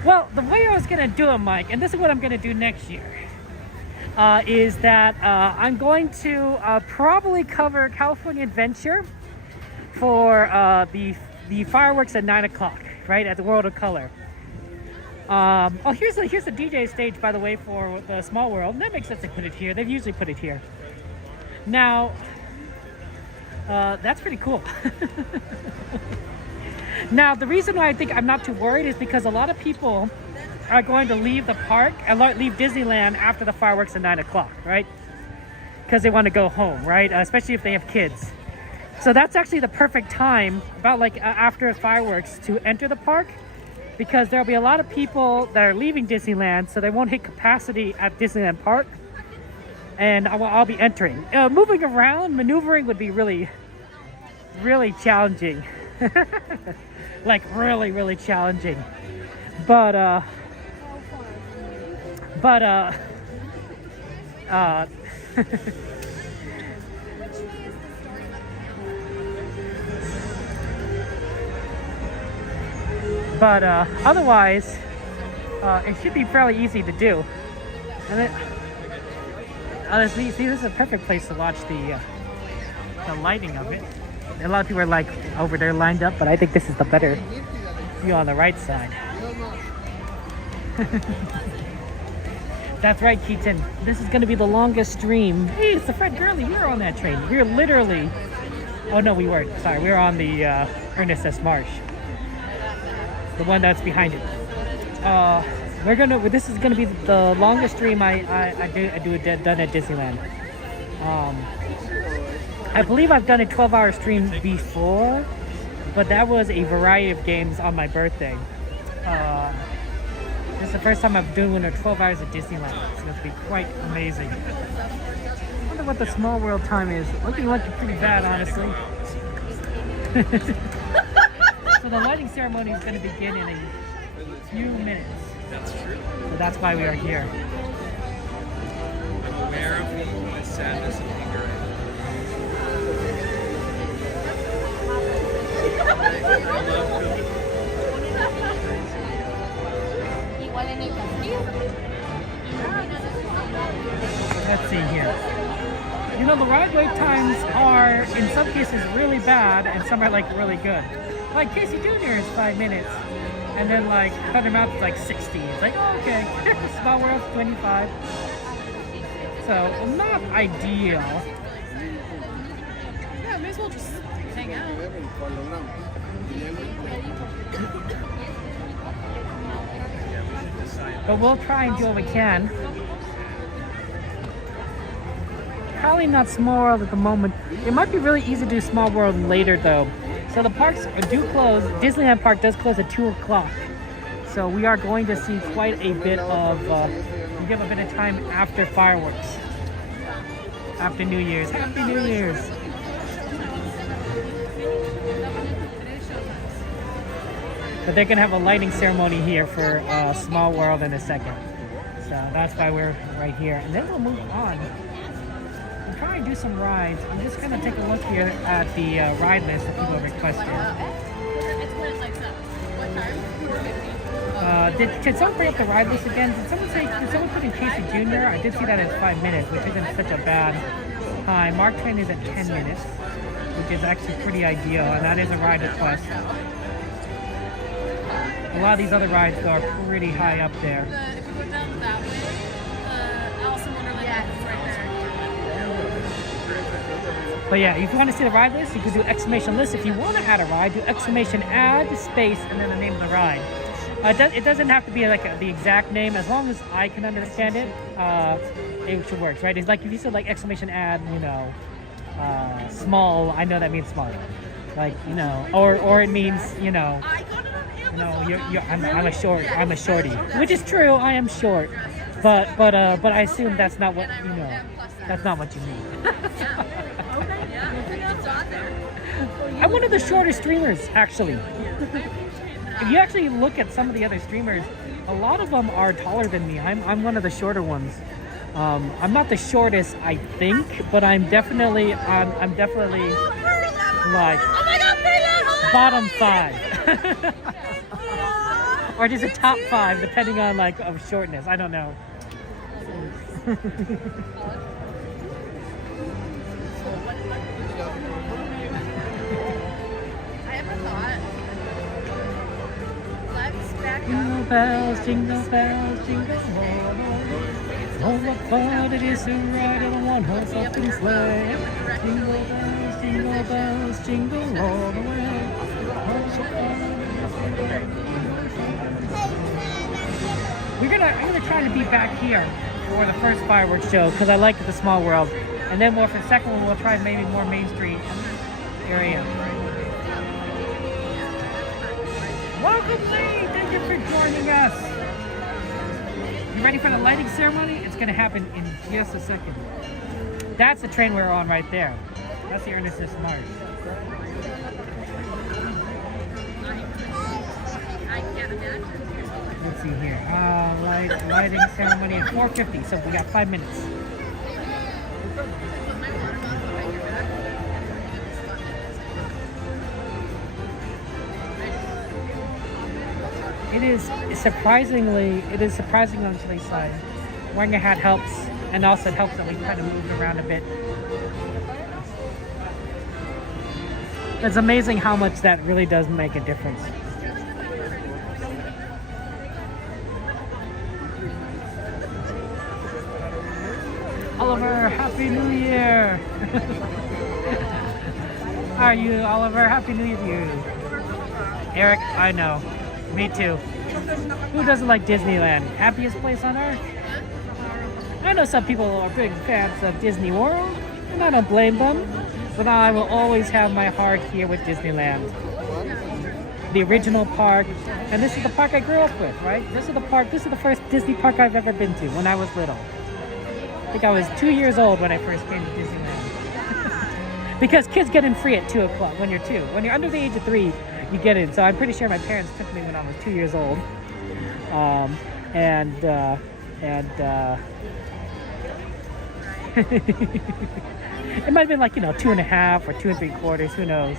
Well, the way I was gonna do it, Mike, and this is what I'm gonna do next year, is that I'm going to probably cover California Adventure for the fireworks at 9 o'clock, right, at the World of Color. Oh, here's the DJ stage, by the way, for the Small World. That makes sense to put it here. They've usually put it here. Now, that's pretty cool. Now, the reason why I think I'm not too worried is because a lot of people are going to leave the park and leave Disneyland after the fireworks at 9 o'clock, right? Because they want to go home, right? Especially if they have kids. So that's actually the perfect time, about like after fireworks, to enter the park, because there'll be a lot of people that are leaving Disneyland, so they won't hit capacity at Disneyland Park, and I'll be entering. Moving around, maneuvering would be really, really challenging. Like really challenging. But otherwise, it should be fairly easy to do. And then, honestly, see, this is a perfect place to watch the lighting of it. A lot of people are like over there lined up, but I think this is the better view on the right side. That's right, Keaton. This is going to be the longest stream. Hey, it's the Fred Gurley. We were on that train. We were literally... Oh, no, we weren't. Sorry, we were on the Ernest S. Marsh. The one that's behind it. This is gonna be the longest stream I done at Disneyland. I believe I've done a 12-hour stream before, but that was a variety of games on my birthday. This is the first time I'm doing a 12 hours at Disneyland. It's going to be quite amazing. I wonder what the Small World time is. Looking pretty bad, honestly. So the lighting ceremony is going to begin in a few minutes. That's true. So that's why we are here. I'm aware of the sadness and anger. Let's see here. You know, the ride wait times are, in some cases, really bad, and some are, like, really good. Like, Casey Jr. is 5 minutes, and then, like, Thundermouth is, like, 60. It's like, oh, okay. Small World's 25. So, not ideal. Yeah, may as well just hang out. But we'll try and do what we can. Probably not Small World at the moment. It might be really easy to do Small World later, though. So the parks do close. Disneyland Park does close at 2 o'clock. So we are going to see quite a bit of, we give a bit of time after fireworks. After New Year's. Happy New Year's! But they're going to have a lighting ceremony here for Small World in a second. So that's why we're right here. And then we'll move on. We'll try and do some rides. I'm just going to take a look here at the ride list that people have requested. Did someone bring up the ride list again? Did someone put in Casey Jr.? I did see that it's 5 minutes, which isn't such a bad time. Mark Twain is at 10 minutes, which is actually pretty ideal, and that is a ride request. A lot of these other rides, though, are pretty high up there. If we go down that way, Alice in Wonderland is right there. But yeah, if you want to see the ride list, you can do exclamation list. If you want to add a ride, do exclamation add, space, and then the name of the ride. It doesn't have to be like the exact name. As long as I can understand it, it should work, right? It's like if you said like exclamation add, you know, small, I know that means small. Like, you know, or it means, you know, I'm a shorty, which is true. I am short, but I assume that's not what you know. That's not what you mean. I'm one of the shortest streamers, actually. If you actually look at some of the other streamers, a lot of them are taller than me. I'm one of the shorter ones. I'm not the shortest, I think, but I'm definitely like bottom 5. Or just a top 5, depending on like of shortness. I don't know. Jingle bells, jingle bells, jingle all the way. Oh, what fun it is to ride in a one-horse open sleigh. Jingle bells, jingle all the way. I'm gonna try to be back here for the first fireworks show because I like the small world, and then for the second one we'll try maybe more Main Street area. Welcome, Lee! Thank you for joining us. You ready for the lighting ceremony? It's gonna happen in just a second. That's the train we're on right there. That's the Ernest Mars. Let's see here. Lighting ceremony at 4:50, so we got 5 minutes. It is surprising on today's side. Wearing a hat helps, and also it helps that we kind of move around a bit. It's amazing how much that really does make a difference. Oliver, Happy New Year! How are you, Oliver? Happy New Year to you. Eric, I know. Me too. Who doesn't like Disneyland? Happiest place on earth? I know some people are big fans of Disney World, and I don't blame them, but I will always have my heart here with Disneyland. The original park, and this is the park I grew up with, right? This is the first Disney park I've ever been to when I was little. I think I was 2 years old when I first came to Disneyland. Because kids get in free at 2 o'clock when you're 2. When you're under the age of 3, you get in. So I'm pretty sure my parents took me when I was 2 years old. It might have been like, 2.5 or 2 3/4, who knows.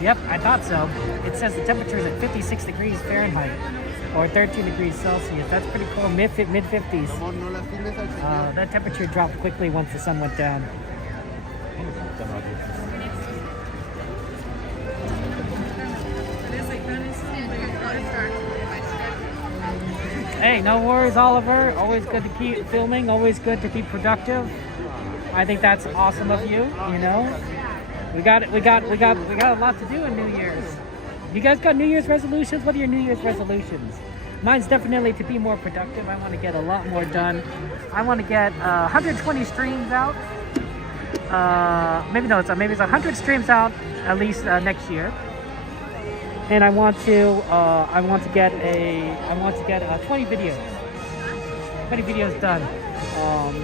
Yep, I thought so. It says the temperature is at 56 degrees Fahrenheit or 13 degrees Celsius. That's pretty cool, mid-50s. That temperature dropped quickly once the sun went down. Hey, no worries, Oliver. Always good to keep filming, always good to be productive. I think that's awesome of you, We got a lot to do in New Year's. You guys got New Year's resolutions? What are your New Year's resolutions? Mine's definitely to be more productive. I want to get a lot more done. I want to get 120 streams out. Maybe it's 100 streams out at least next year. And I want to get 20 videos. 20 videos done.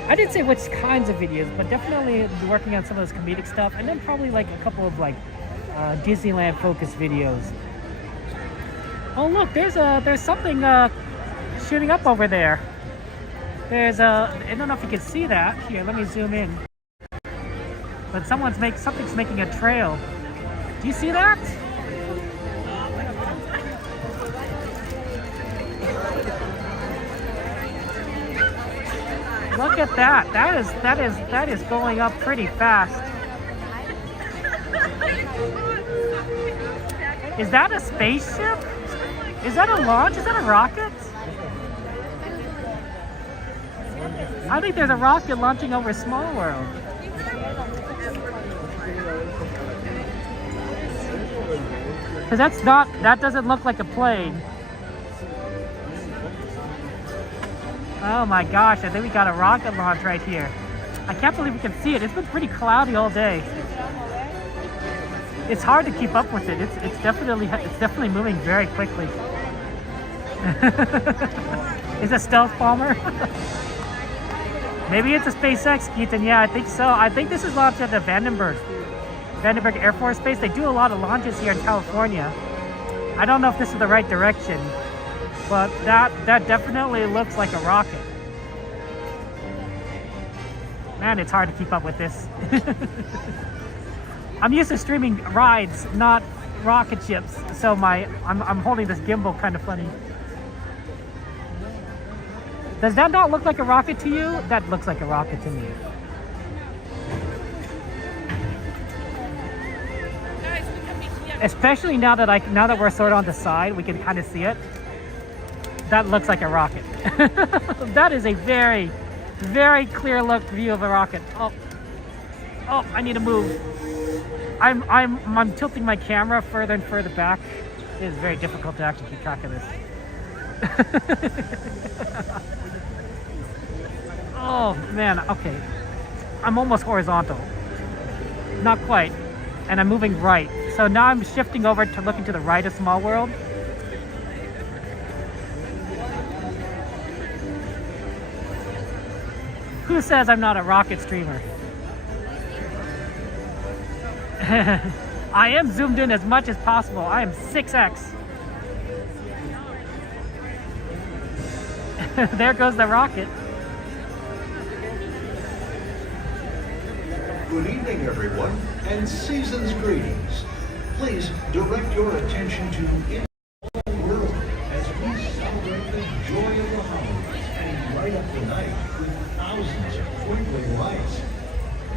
I didn't say which kinds of videos, but definitely working on some of those comedic stuff, and then probably like a couple of like Disneyland focused videos. Oh look, there's something shooting up over there. There's I don't know if you can see that. Here, let me zoom in. But something's making a trail. Do you see that? Look at that. That is going up pretty fast. Is that a spaceship? Is that a launch? Is that a rocket? I think there's a rocket launching over Small World. Because that doesn't look like a plane. Oh my gosh, I think we got a rocket launch right here. I can't believe we can see it. It's been pretty cloudy all day. It's hard to keep up with it. It's definitely moving very quickly. Is it a stealth bomber? Maybe it's a SpaceX, Keaton. Yeah, I think so. I think this is launched at the Vandenberg Air Force Base. They do a lot of launches here in California. I don't know if this is the right direction, but that definitely looks like a rocket. Man, it's hard to keep up with this. I'm used to streaming rides, not rocket ships, so I'm holding this gimbal kind of funny. Does that not look like a rocket to you? That looks like a rocket to me. Especially now that we're sort of on the side, we can kind of see it. That looks like a rocket. That is a very, very clear look view of a rocket. Oh, I need to move. I'm tilting my camera further and further back. It is very difficult to actually keep track of this. Oh man, okay. I'm almost horizontal. Not quite. And I'm moving right. So now I'm shifting over to looking to the right of Small World. Who says I'm not a rocket streamer? I am zoomed in as much as possible. I am 6x. There goes the rocket. Good evening, everyone, and season's greetings. Please direct your attention to In the World as we celebrate the joy of the holidays and light up the night with thousands of twinkling lights.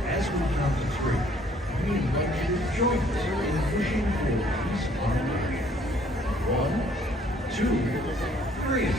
As we count to three, we invite you to join us in wishing for peace on earth. 1, 2, 3.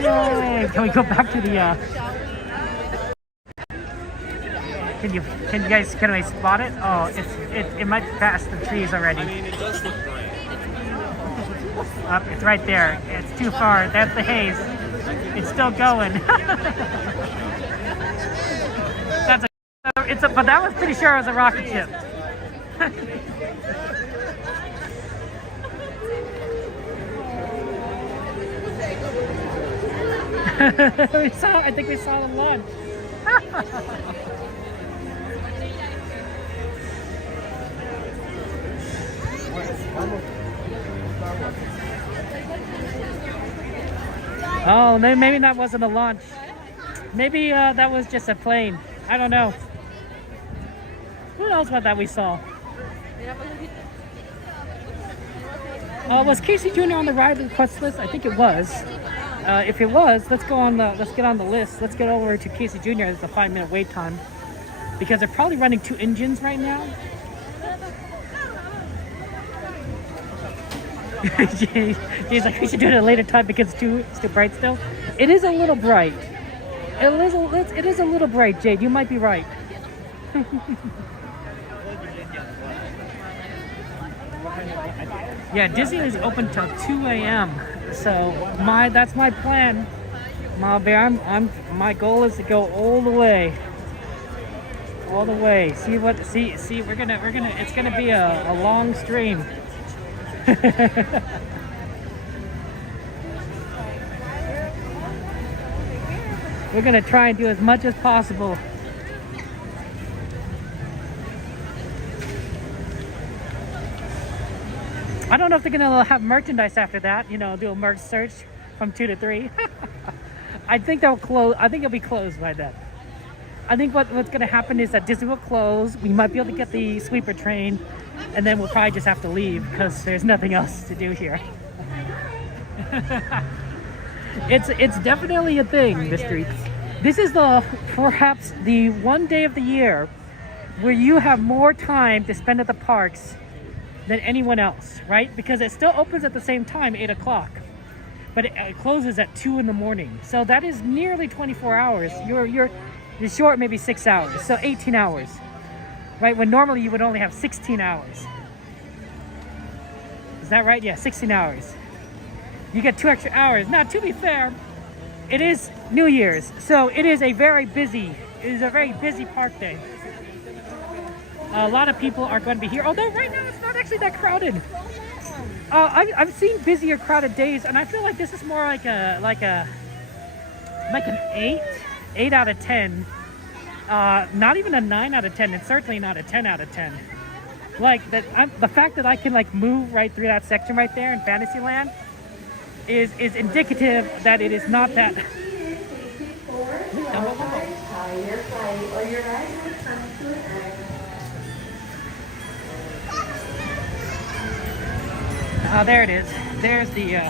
Yay! Can we go back to the can I spot it? Oh, it might pass the trees already. I mean, it does look bright. It's right there. It's too far. That's the haze. It's still going. But that was pretty sure it was a rocket ship. I think we saw the launch. Oh, maybe that wasn't a launch. Maybe that was just a plane. I don't know. Who knows what that we saw? Was Casey Jr. on the ride request list? I think it was. If it was, let's get on the list. Let's get over to Casey Jr. It's a 5-minute wait time because they're probably running 2 engines right now. She's like, we should do it at a later time because it's too bright still. It is a little bright. It is a little bright, Jade. You might be right. Yeah, Disney is open till 2 a.m. So that's my plan. My goal is to go all the way. All the way. See we're gonna it's gonna be a long stream. We're gonna try and do as much as possible. I don't know if they're gonna have merchandise after that, you know, do a merch search from 2 to 3. I think they'll close. I think it'll be closed by then. I think what's gonna happen is that Disney will close. We might be able to get the sweeper train, and then we'll probably just have to leave because there's nothing else to do here. It's definitely a thing, the streets. This is perhaps the one day of the year where you have more time to spend at the parks than anyone else, right? Because it still opens at the same time, 8 o'clock, but it closes at 2 in the morning. So that is nearly 24 hours. You're short maybe 6 hours, so 18 hours, right? When normally you would only have 16 hours. Is that right? Yeah, 16 hours. You get 2 extra hours. Now, to be fair, it is New Year's, so it is a very busy park day. A lot of people are going to be here, although right now it's not actually that crowded. I've seen busier, crowded days, and I feel like this is more like an 8 out of 10. Not even a 9 out of 10. It's certainly not a 10 out of 10. Like the fact that I can like move right through that section right there in Fantasyland is indicative that it is not that. Oh, there it is. There's the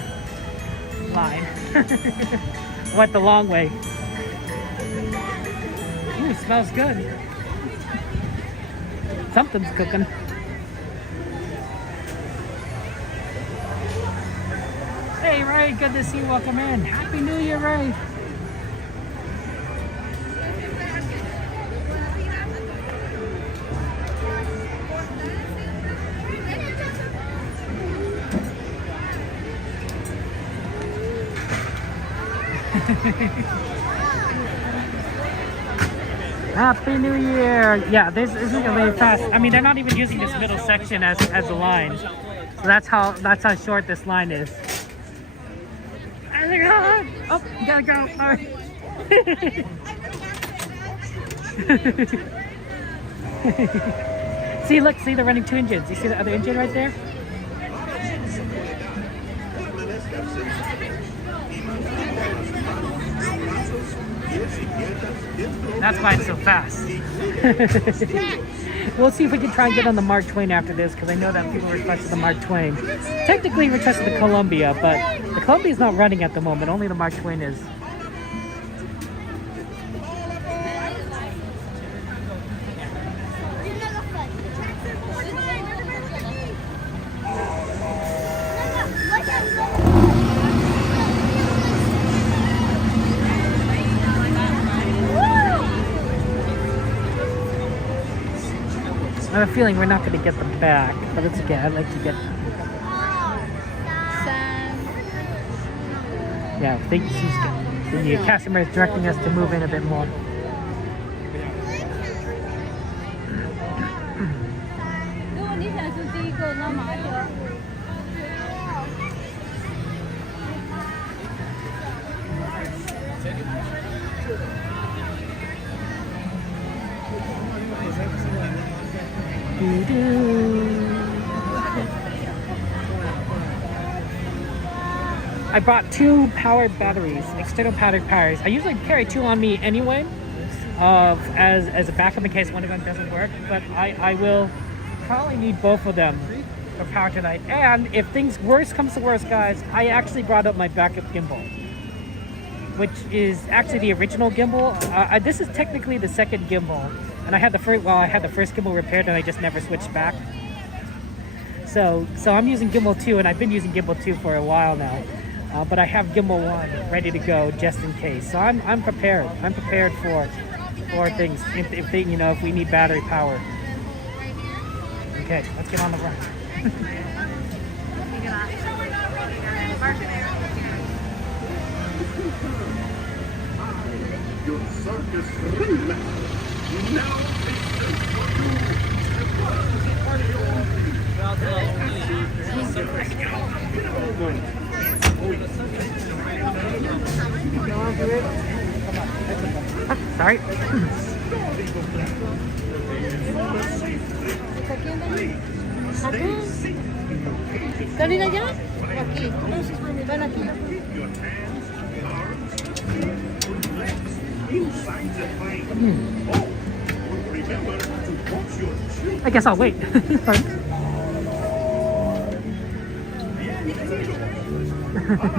line. Went the long way. Ooh, it smells good. Something's cooking. Hey, Ray, good to see you. Welcome in. Happy New Year, Ray. Happy New Year! Yeah, this isn't really fast. I mean, they're not even using this middle section as a line. So that's how short this line is. Oh, you gotta go. All right. See, look, they're running 2 engines. You see the other engine right there? That's why it's so fast. We'll see if we can try and get on the Mark Twain after this, because I know that people requested the Mark Twain. Technically requested the Columbia, but the Columbia is not running at the moment. Only the Mark Twain is. I have a feeling we're not going to get them back, but it's okay. I'd like to get them. Yeah, I think the customer is directing us to move in a bit more. I brought 2 powered batteries, external powered batteries. I usually carry 2 on me anyway, as a backup in case one of them doesn't work. But I will probably need both of them for power tonight. And if worse comes to worse, guys, I actually brought up my backup gimbal, which is actually the original gimbal. This is technically the second gimbal, and I had the first gimbal repaired, and I just never switched back. So I'm using gimbal 2, and I've been using gimbal 2 for a while now. But I have gimbal 1 ready to go just in case. So I'm prepared. I'm prepared for things if they, you know, if we need battery power. Okay, let's get on the run. Your circus ring now Sorry. ¿Salir allá o aquí? Ven aquí. I guess I'll wait.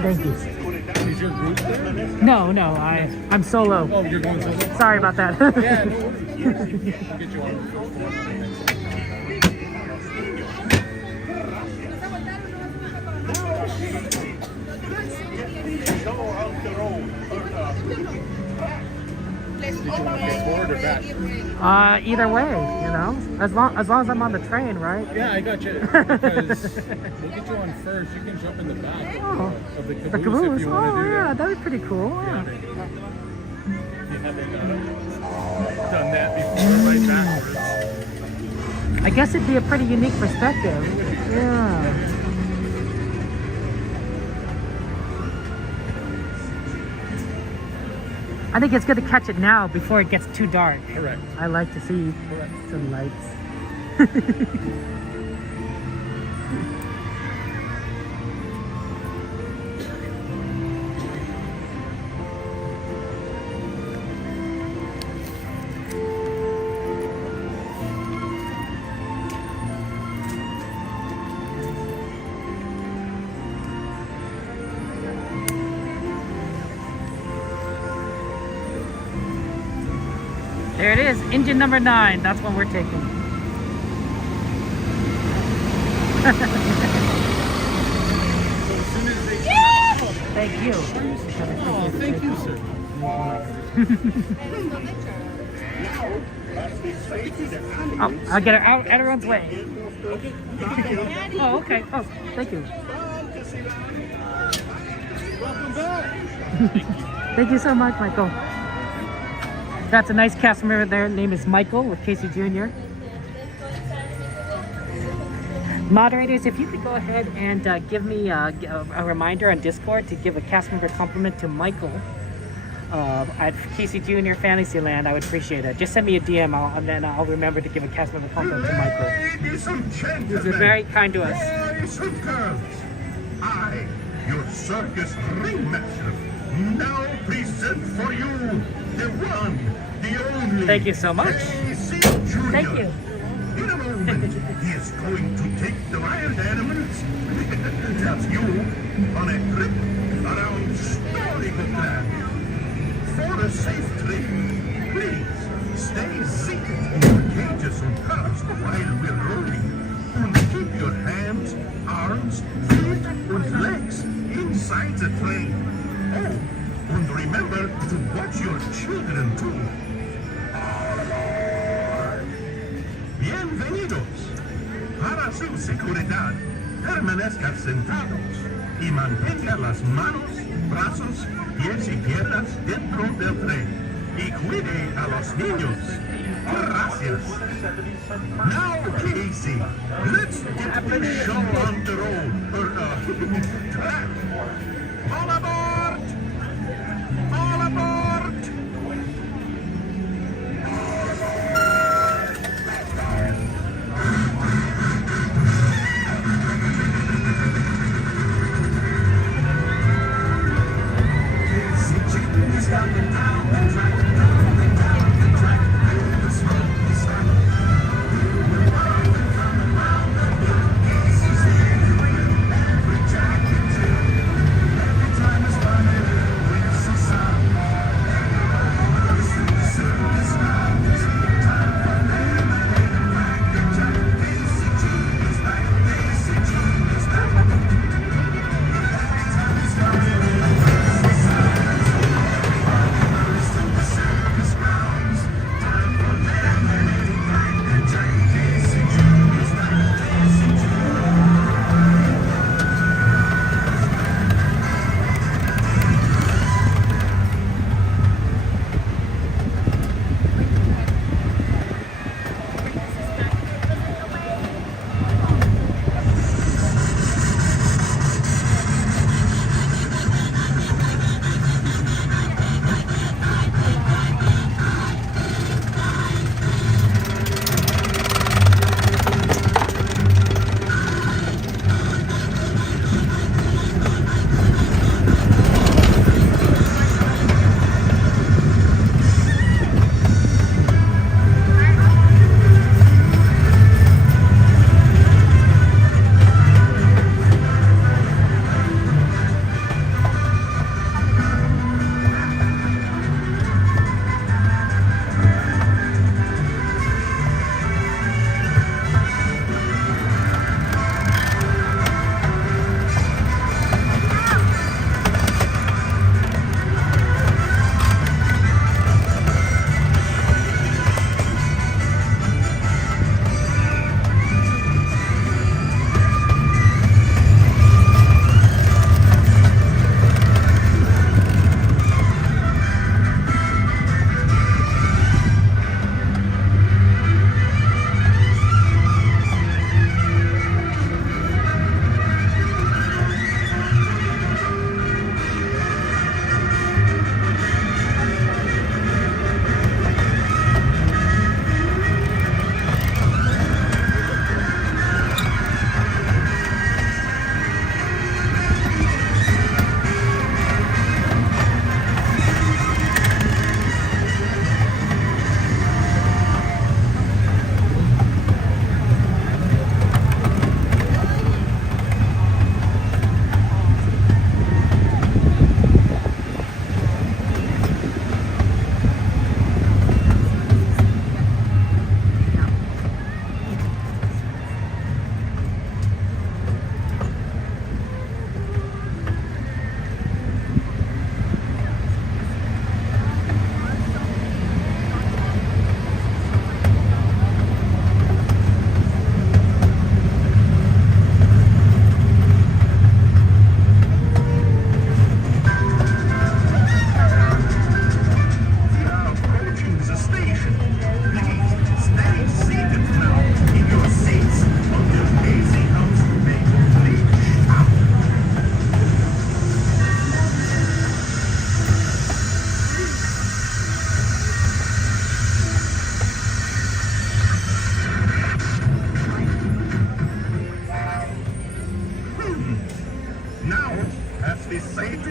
Thank you. Is your group there? No, I'm solo. Oh, you're going solo? Sorry about that. Yeah, no worries. I'll get you on. Did you want to get forward or back? Either way, you know, as long as I'm on the train, right? Yeah, I got you. Because we'll get you on first. You can jump in the back of the caboose, The caboose. if you want to do Yeah, that. that'd be pretty cool. Yeah. You haven't done that before, right backwards. I guess it'd be a pretty unique perspective. Yeah. I think it's good to catch it now before it gets too dark. Correct. I like to see some lights. There it is, engine number 9. That's what we're taking. Thank you. Oh, thank you, sir. Oh, I'll get her out everyone's way. Oh, okay. Oh, thank you. Thank you so much, Michael. That's a nice cast member there. Name is Michael with Casey Jr. Moderators, if you could go ahead and give me a reminder on Discord to give a cast member compliment to Michael at Casey Jr. Fantasyland, I would appreciate it. Just send me a DM and then I'll remember to give a cast member compliment to Michael. Ladies and gentlemen, He's been very kind to us. boys and girls, I, your circus ringmaster, now present for you the one, the only. Thank you so much. Casey Jr. Thank you. In a moment, he is going to take the wild animals, that's you, on a trip around Storybookland. For a safe trip, please stay seated in your cages and cars while we're rolling. And keep your hands, arms, feet, and legs inside the train. Oh, and remember to watch your children too. Bienvenidos. Para su seguridad, permanezcan sentados y mantenga las manos, brazos, pies y piernas dentro del tren. Y cuide a los niños. Gracias. Now, Casey, let's get the show on the road, track. All aboard! All aboard!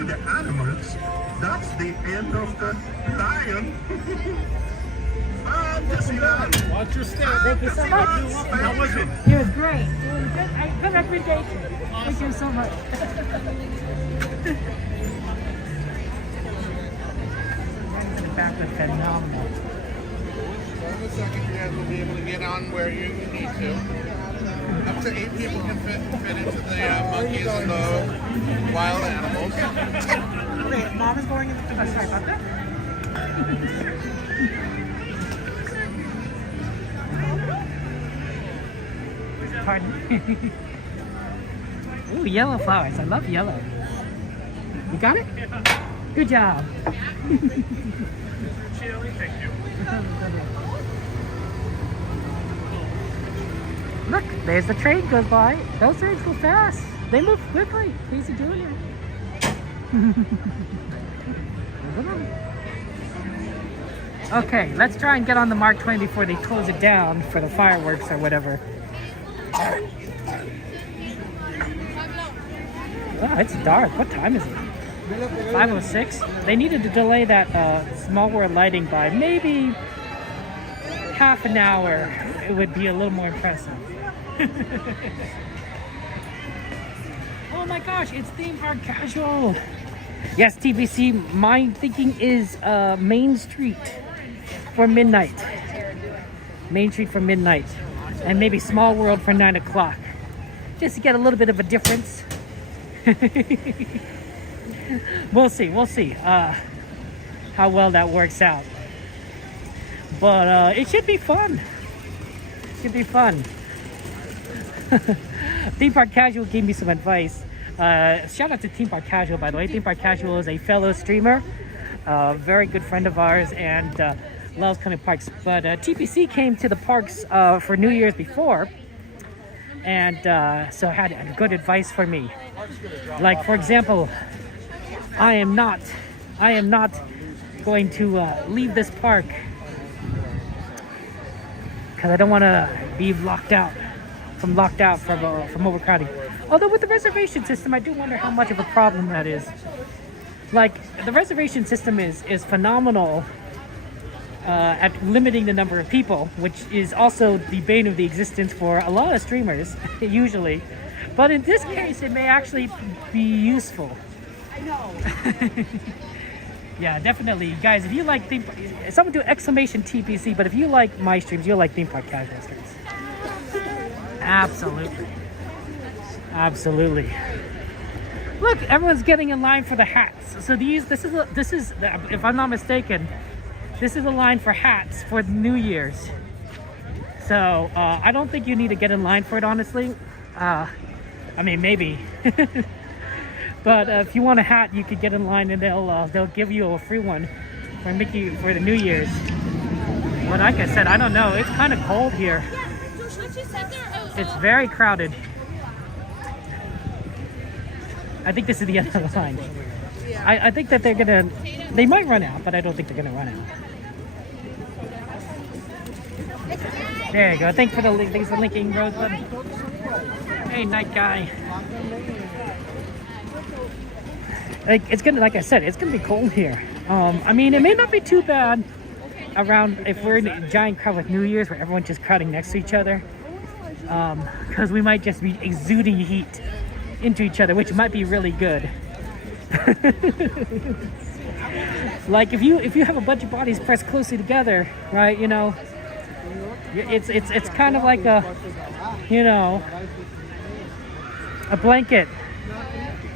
the animals, that's the end of the lion. Disneyland. Watch your step. Thank you so much. How was it? It was great. It was good. Good recommendation. Thank you so much. The back was phenomenal. In a second, you guys will be able to get on where you need to. Up to 8 people can fit into the monkeys and the wild animals. Okay, Mom is going in the sorry about that. Pardon? Ooh, yellow flowers. I love yellow. You got it? Good job. Thank you. Look, there's the train goes by. Those trains go fast. They move quickly. Easy doing it. Okay, let's try and get on the Mark Twain before they close it down for the fireworks or whatever. Oh, it's dark. What time is it? 5:06. They needed to delay that Small World lighting by maybe half an hour. It would be a little more impressive. Oh my gosh, it's theme park casual. Yes, TBC, my thinking is Main Street for midnight. Main Street for midnight. And maybe Small World for 9 o'clock. Just to get a little bit of a difference. We'll see how well that works out. But it should be fun. Theme Park Casual gave me some advice. Shout out to Theme Park Casual, by the way. Theme Park Casual is a fellow streamer, very good friend of ours, and loves coming parks. But TPC came to the parks for New Year's before, and so had good advice for me. Like, for example, I am not going to leave this park because I don't want to be locked out from overcrowding. Although with the reservation system, I do wonder how much of a problem that is. Like, the reservation system is phenomenal at limiting the number of people, which is also the bane of the existence for a lot of streamers, usually. But in this case, it may actually be useful. I know. Yeah, definitely. Guys, if you like someone do exclamation TPC, but if you like my streams, you'll like Theme Park Casual streams. Absolutely. Look, everyone's getting in line for the hats. So this is if I'm not mistaken, this is a line for hats for New Year's. So I don't think you need to get in line for it, honestly. I mean, maybe. But if you want a hat, you could get in line, and they'll give you a free one for Mickey for the New Year's. But like I said, I don't know. It's kind of cold here. It's very crowded. I think this is the end of the line. I think that they might run out, but I don't think they're gonna run out. There you go. Thanks for linking, Rosebud. Hey, night guy. Like I said, it's gonna be cold here. I mean, it may not be too bad around if we're in a giant crowd with New Year's where everyone's just crowding next to each other. Because we might just be exuding heat into each other, which might be really good. Like if you have a bunch of bodies pressed closely together, right? You know, it's kind of like a blanket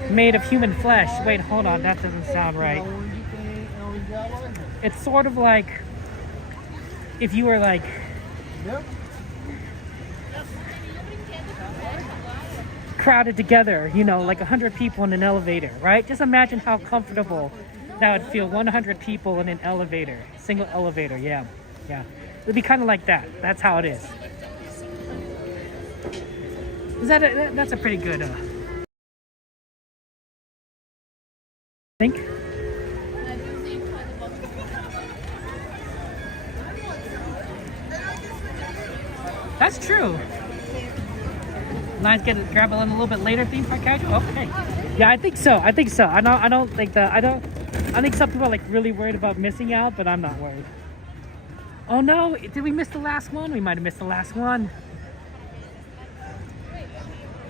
made of human flesh. Wait, hold on, that doesn't sound right. It's sort of like if you were like crowded together, you know, like 100 people in an elevator, right? Just imagine how comfortable that would feel. 100 people in an elevator, single elevator. Yeah. It'd be kind of like that. That's how it is. That's a pretty good think. That's true. Line's gonna grab on a little bit later theme park casual. Okay. Yeah, I think so. I think so. I don't think that. I think some people are like really worried about missing out, but I'm not worried. Oh no! Did we miss the last one? We might have missed the last one.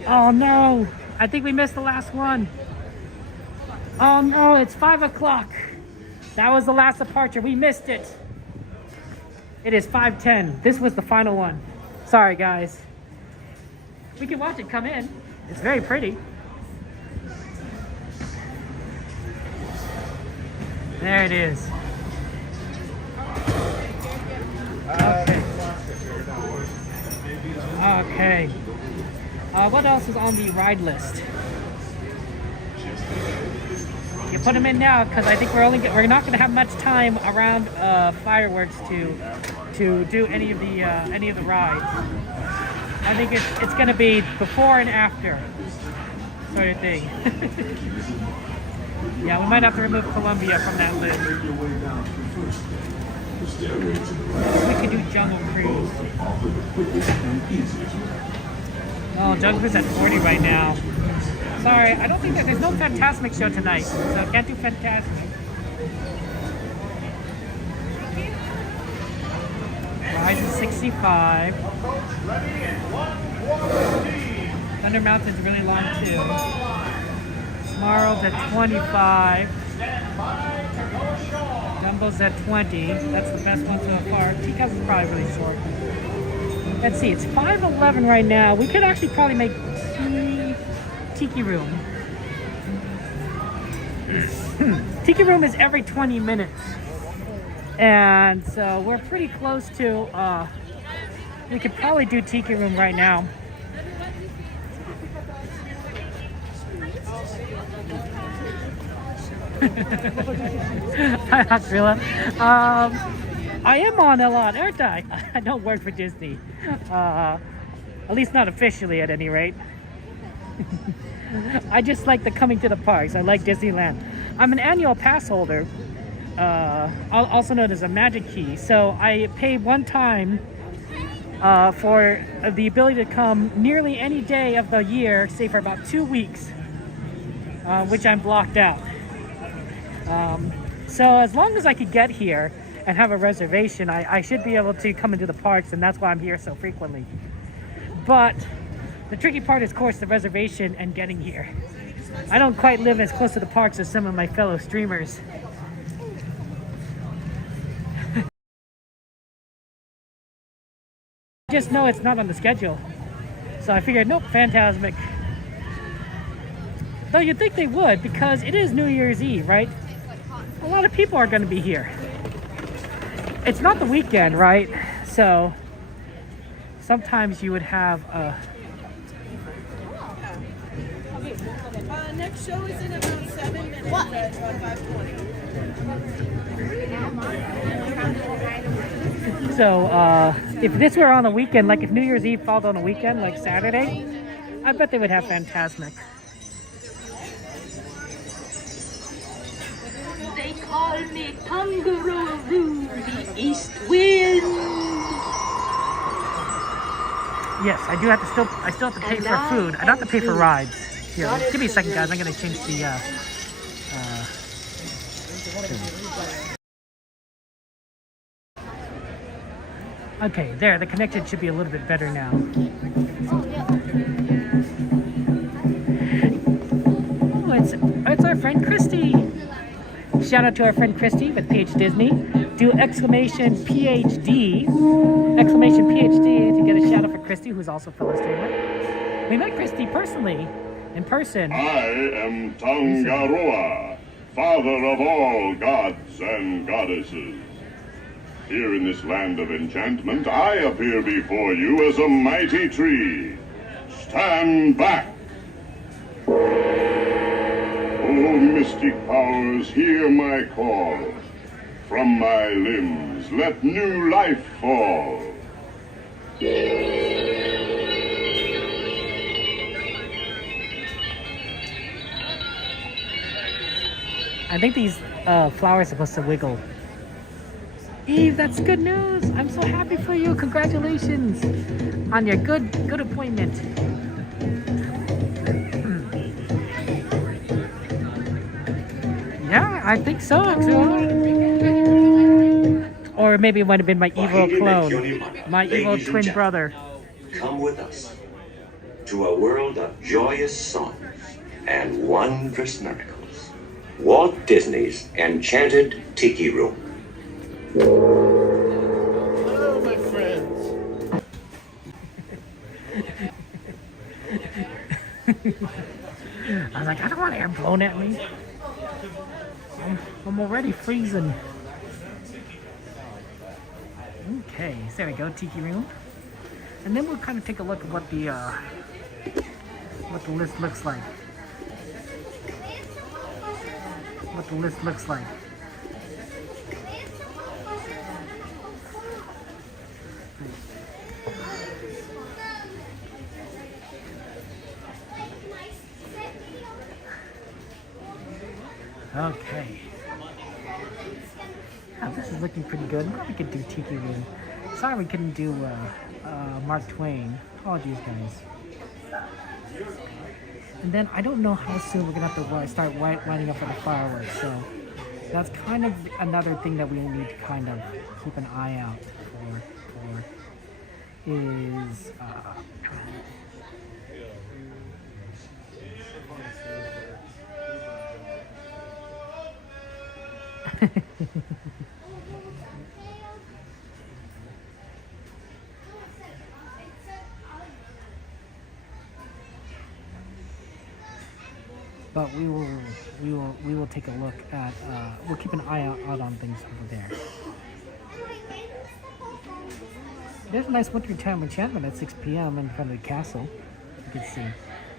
Oh no! I think we missed the last one. Oh no! It's 5 o'clock. That was the last departure. We missed it. It is 5:10. This was the final one. Sorry, guys. We can watch it come in. It's very pretty. There it is. Okay. Okay. What else is on the ride list? You put them in now because I think we're not going to have much time around fireworks to do any of the rides. I think it's going to be before and after sort of thing. Yeah, we might have to remove Columbia from that list. We could do Jungle Cruise. Oh, Jungle Cruise at 40 right now. Sorry, I don't think there's no Fantasmic show tonight, so I can't do Fantasmic. Rise is 65. Thunder Mountain's really long too. Tomorrow's at 25. Dumbo's at 20. That's the best one so far. Teacups is probably really short. Let's see, it's 5:11 right now. We could actually probably make Tiki Room. Tiki Room is every 20 minutes. And so we're pretty close to, we could probably do Tiki Room right now. Hi, Akrila. I am on a lot, aren't I? I don't work for Disney. At least not officially, at any rate. I just like the coming to the parks. I like Disneyland. I'm an annual pass holder, also known as a Magic Key. So I pay one time for the ability to come nearly any day of the year, say for about 2 weeks, which I'm blocked out. So as long as I could get here and have a reservation, I should be able to come into the parks, and that's why I'm here so frequently. But the tricky part is, of course, the reservation and getting here. I don't quite live as close to the parks as some of my fellow streamers. Just know it's not on the schedule. So I figured, nope, Fantasmic. Though you'd think they would, because it is New Year's Eve, right? A lot of people are going to be here. It's not the weekend, right? So sometimes you would have next show is in about 7 minutes. What? At 5:20. So if this were on a weekend, like if New Year's Eve fell on a weekend, like Saturday, I bet they would have Fantasmic. They call me Tongaroo, the East Wind. Yes, I do have to I still have to pay for food. I don't have to pay for rides. Here, give me a second, guys. I'm gonna change the okay, there, the connection should be a little bit better now. Oh, it's our friend Christy. Shout out to our friend Christy with PH Disney. Do exclamation PhD to get a shout out for Christy, who's also a fellow streamer. We met Christy personally, in person. I am Tangaroa, father of all gods and goddesses. Here in this land of enchantment, I appear before you as a mighty tree. Stand back! Oh, mystic powers, hear my call. From my limbs, let new life fall. I think these flowers are supposed to wiggle. Eve, that's good news. I'm so happy for you. Congratulations on your good appointment. I think so, actually. Or maybe it might have been my evil clone. My evil twin brother. Come with us to a world of joyous songs and wondrous miracles. Walt Disney's Enchanted Tiki Room. Hello, my friends. I was like, I don't want air blown at me. I'm already freezing. Okay, so there we go, Tiki Room. And then we'll kind of take a look at what the list looks like. What the list looks like. Okay. Oh, this is looking pretty good. We could do Tiki Room. Sorry we couldn't do Mark Twain. Apologies, guys. And then I don't know how soon we're gonna have to start lighting up for the fireworks. So that's kind of another thing that we need to kind of keep an eye out for. Is but we will take a look at we'll keep an eye out on things over there. There's a nice wintertime enchantment at 6 p.m. in front of the castle. You can see,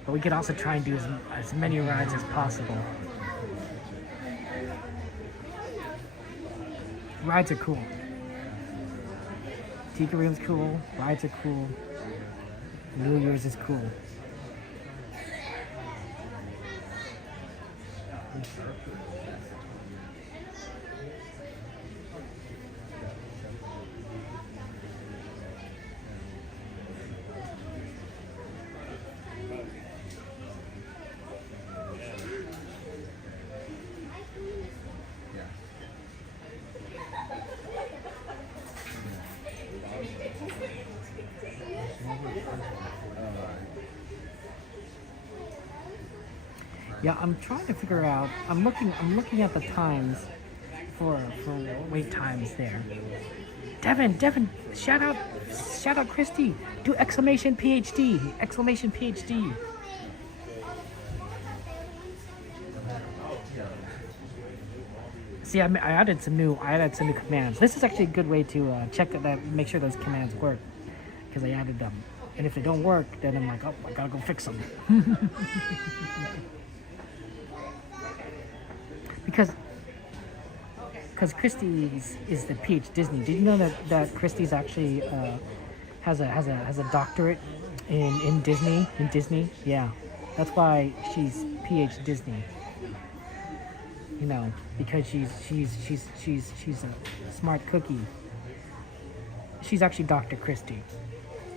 but we could also try and do as many rides as possible. Rides are cool. Tiki Room's cool. Rides are cool. New Year's is cool. Yeah, I'm trying to figure out. I'm looking at the times for wait times there. Devin, shout out Christy. Do exclamation PhD. Exclamation PhD. See, I added some new commands. This is actually a good way to check that, make sure those commands work, because I added them. And if they don't work, then I'm like, oh, I gotta go fix them. Because Christy is the PH Disney. Did you know that Christy's actually has a doctorate in Disney? In Disney, yeah. That's why she's PH Disney. You know, because she's a smart cookie. She's actually Dr. Christy.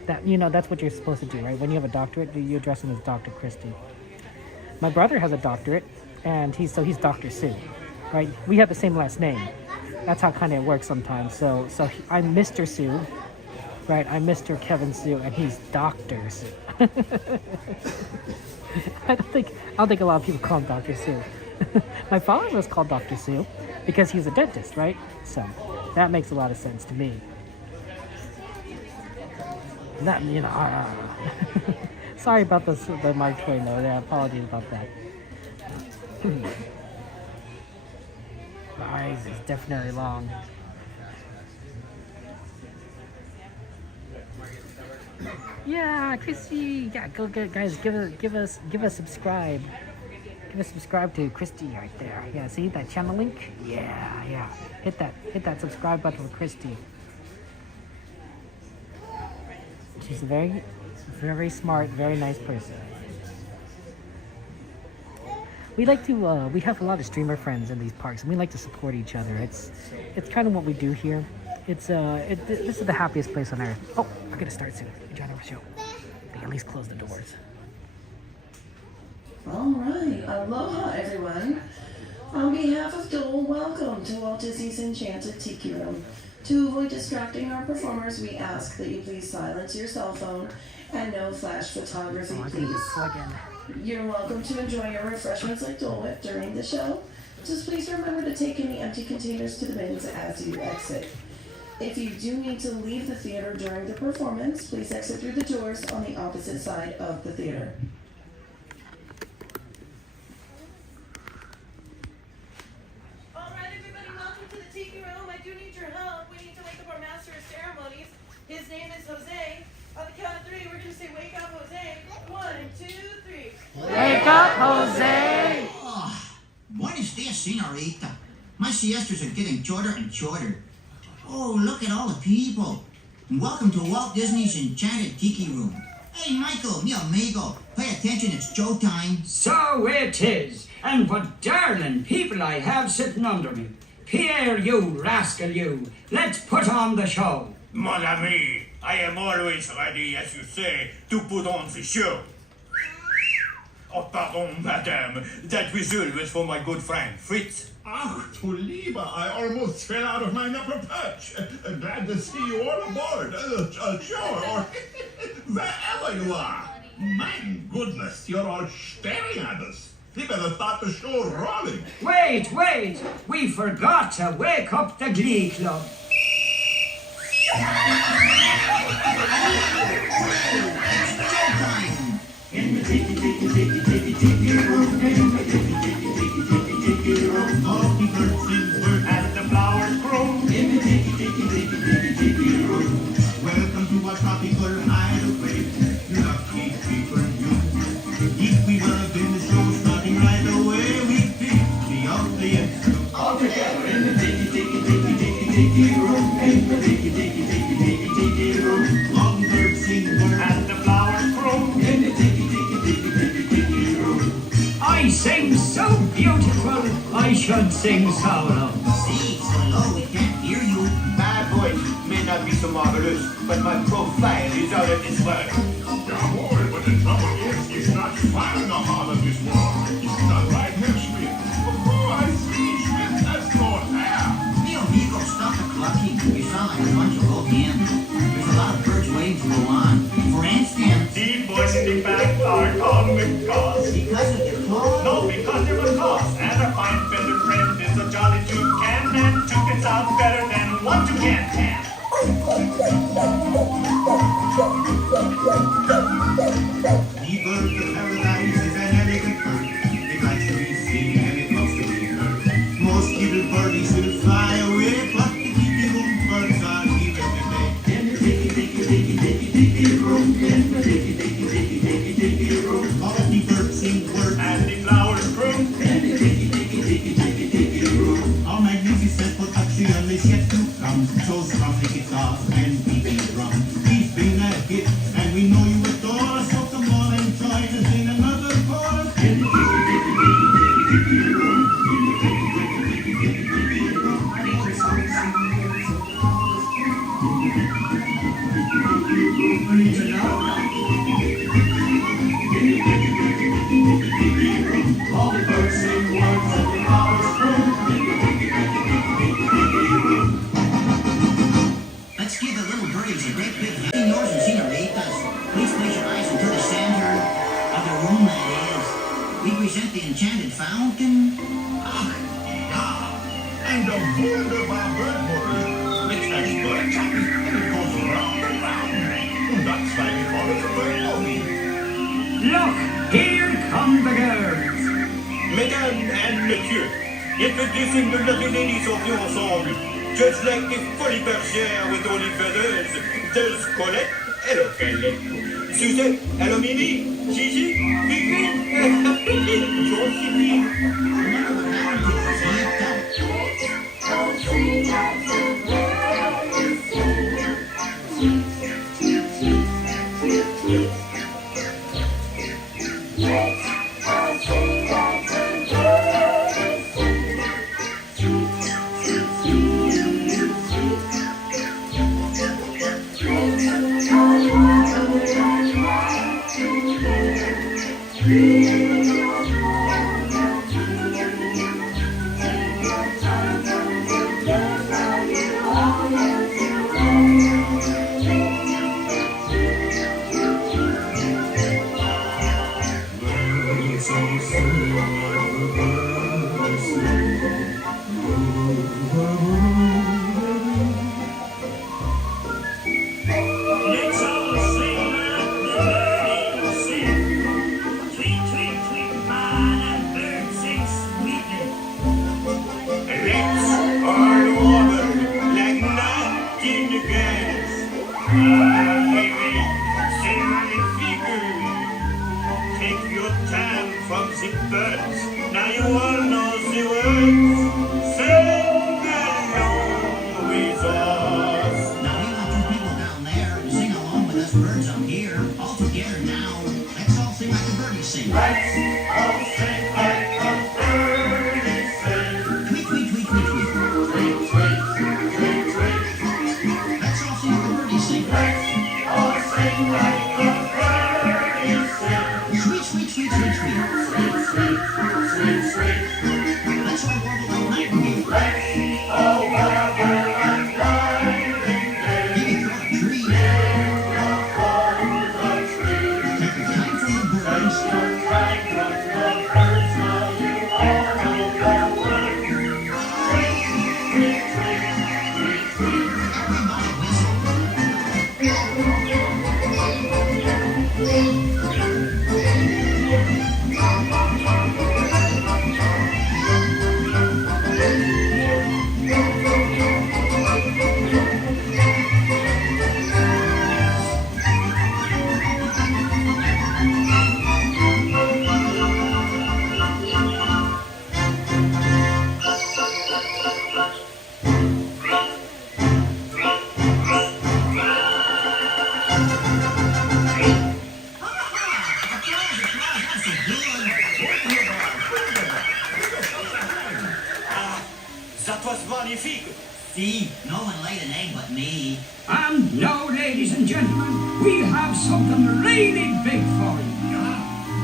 That, you know, that's what you're supposed to do, right? When you have a doctorate, you address him as Dr. Christy. My brother has a doctorate, and he's Dr. Sue, right? We have the same last name. That's how kind of it works sometimes. So I'm Mr. Sue, right? I'm Mr. Kevin Sue, and he's Dr. Sue. I don't think a lot of people call him Dr. Sue. My father was called Dr. Sue because he's a dentist, right? So that makes a lot of sense to me. That, you know, sorry about the Mark Twain though. Yeah, apologies about that. The eyes is definitely long. Yeah, Christy. Yeah, go guys. Give us subscribe. Give us subscribe to Christy right there. Yeah, see that channel link? Yeah. Hit that subscribe button for Christy. She's a very, very smart, very nice person. We like to, we have a lot of streamer friends in these parks, and we like to support each other. It's kind of what we do here. This is the happiest place on earth. Oh, I'm gonna start soon. Enjoy our show. They at least close the doors. All right, aloha everyone. On behalf of Dole, welcome to Walt Disney's Enchanted Tiki Room. To avoid distracting our performers, we ask that you please silence your cell phone and no flash photography, please. You're welcome to enjoy your refreshments like Dole Whip during the show. Just please remember to take any empty containers to the bins as you exit. If you do need to leave the theater during the performance, please exit through the doors on the opposite side of the theater. Tiki Room, I do need your help. We need to wake up our master of ceremonies. His name is Jose. On the count of 3, we're going to say, wake up, Jose. 1, 2, 3. Wake up, Jose! Oh, buenos dias, senorita. My siestas are getting shorter and shorter. Oh, look at all the people. And welcome to Walt Disney's Enchanted Tiki Room. Hey, Michael, mi amigo, pay attention, it's showtime. So it is. And what darling people I have sitting under me. Pierre, you rascal, you. Let's put on the show. Mon ami, I am always ready, as you say, to put on the show. Oh, pardon, madame. That whistle was for my good friend, Fritz. Ah, du Lieber, I almost fell out of my upper perch. Glad to see you all aboard. Sure, or wherever you are. My goodness, you're all staring at us. We better start the show rolling. Wait. We forgot to wake up the Glee Club. In the tiki room, in the tiki room, all the birds sing bird and the flowers grow. In the tiki room, welcome to our tropical hideaway. Lucky people, you. If we were in the show starting right away, we'd be the audience. All together in the tiki room, in the tiki room, all the birds sing bird and the flowers grow. In the tiki room. I sing so beautiful, I should sing solo. See, so low we can't hear you. My voice may not be so marvelous, but my profile is out of this world. Yeah, boy, but the trouble is, it's not far in the heart of this world. It's not right here, Schmidt. Oh, I see, Schmidt, that's no hair. Mi amigo, stop the clucking. You sound like a bunch of old hens. There's a lot of birds waiting to go on. For instance, the boys in the back are called because. Because of the clothes? No, because they're a cause. And a fine feathered friend is a jolly toucan, and toucan sounds better than one toucan can. The bird of paradise is an elegant bird. It likes to be seen and it loves to be heard. Most little birdies will fly away, but the tiki room birds are here every day. In the tiki room, in the tiki room, all the birds sing words and the flowers grow. In the tiki room, all magnificent production is yet to come. So strongly kick off and beat the drum. We've been a hit and we know you adore us, so come on and join us in another chorus. In the tiki room, in the tiki room, all the birds sing words and the flowers grow. Let's give the little birdies a great big hand. Yours and senoritas. Please place your eyes into the center of the room, that is. We present the enchanted fountain. Ach, ja. And the wunderbar bird with a bird jumping, and it goes round and round. And that's why we call it a bird movie. Look, here come the girls. Mesdames and messieurs, introducing the lovely ladies of the ensemble. Just like the Folie Bergère with only feathers, there's Colette, hello Colette. Suzette, hello Mimi, Gigi, Fifi, Josephine. Take your time from the birds. Now you all know the words. Sing along with us. Now we want you people down there to sing along with us birds up here. All together now. Let's all sing like the birdies sing. Let's all sing like the birdies sing. Tweet, tweet, tweet, tweet, tweet. Tweet, tweet, tweet, tweet. Let's all sing like the birdies sing. Let's all sing like the birdies sing. Sweet, sweet, sweet, sweet, sweet. Sweet, sweet, sweet, sweet. Let's all warble like nightingale. Let's all warble like nightingale. Give it for the tree. Take your time from the birds. Everybody That was magnifique. See, no one laid an egg but me. And now, ladies and gentlemen, we have something really big for you.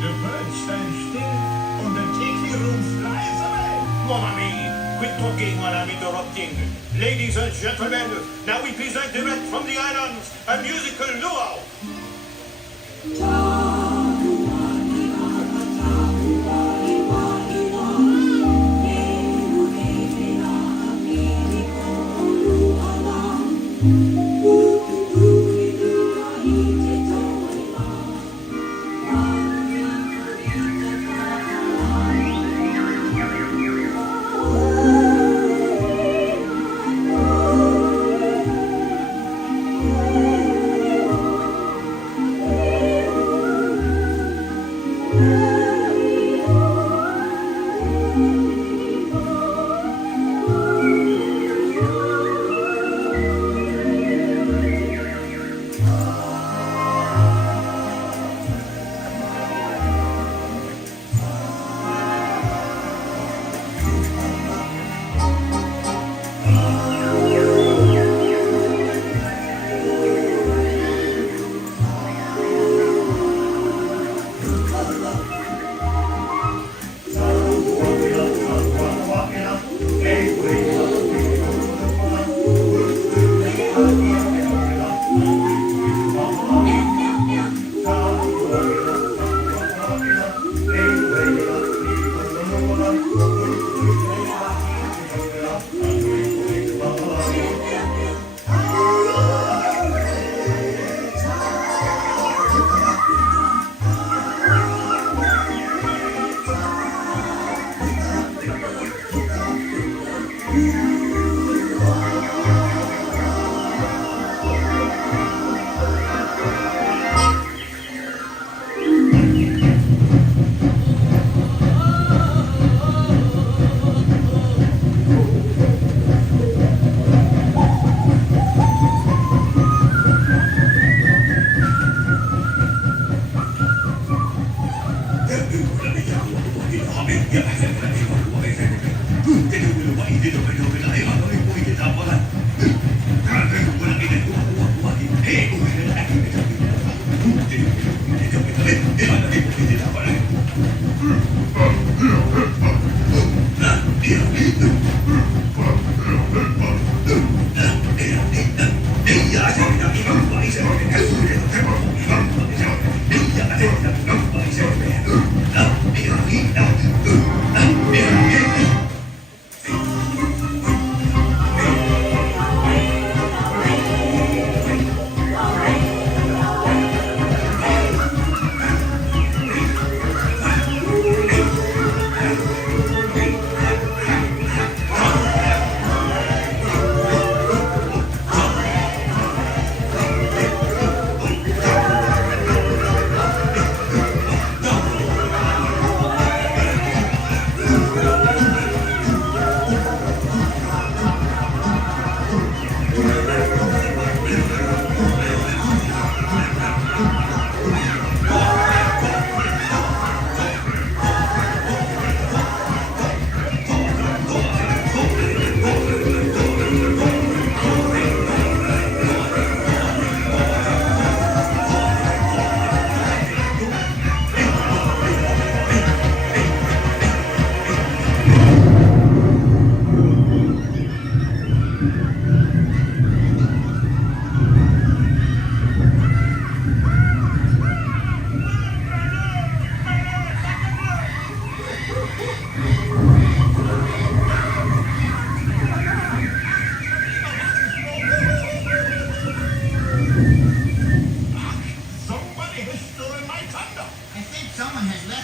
The birds stand still, and the Tiki Room flies away. Mon ami, quit talking while I'm interrupting. Ladies and gentlemen, now we present direct from the islands a musical luau.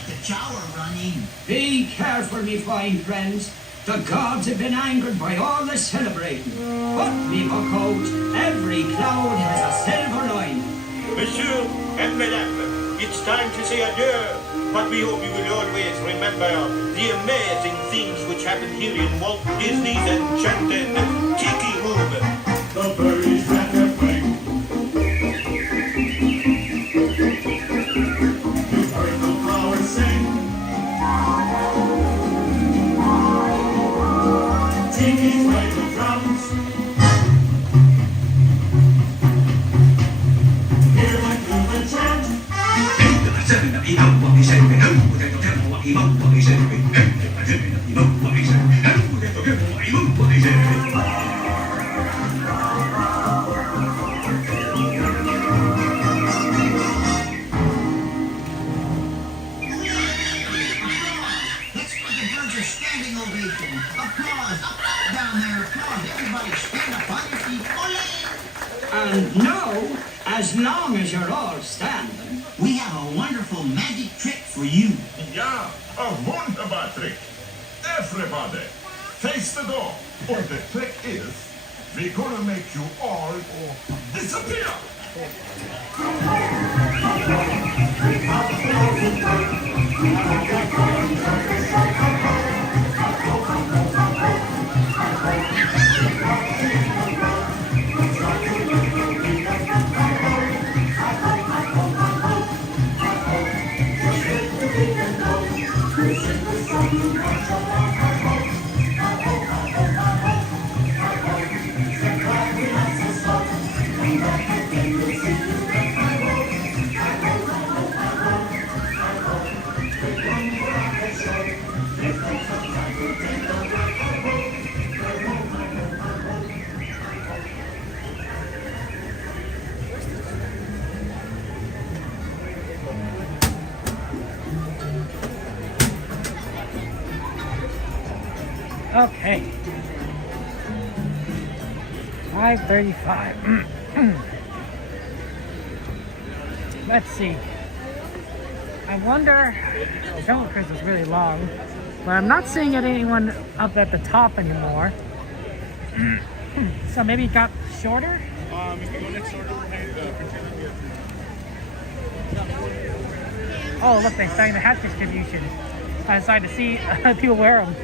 the shower running. Be careful, me fine friends. The gods have been angered by all the celebrating. But, me buckos, every cloud has a silver lining. Monsieur and Madame, it's time to say adieu. But we hope you will always remember the amazing things which happen here in Walt Disney's enchanted Tiki Room. The birdies that can play. You've heard the flowers sing. Tiki's play the drums. Hear my groove and chant. Let's put the birds a standing ovation. Applause, applause down there, applause. Everybody stand up on your feet. Ole! And now, as long as you're all standing, We have a wonderful magic trick for you. Yeah, a wunderbar trick. Everybody, face the door. Or the trick is, we're gonna make you all disappear. Okay. 5:35. Let's see. I wonder, the Jungle Cruise was really long, but I'm not seeing anyone up at the top anymore. So maybe it got shorter? If you go next door behind the printer. Oh, look, they're starting the hat distribution. I decided to see people wear them.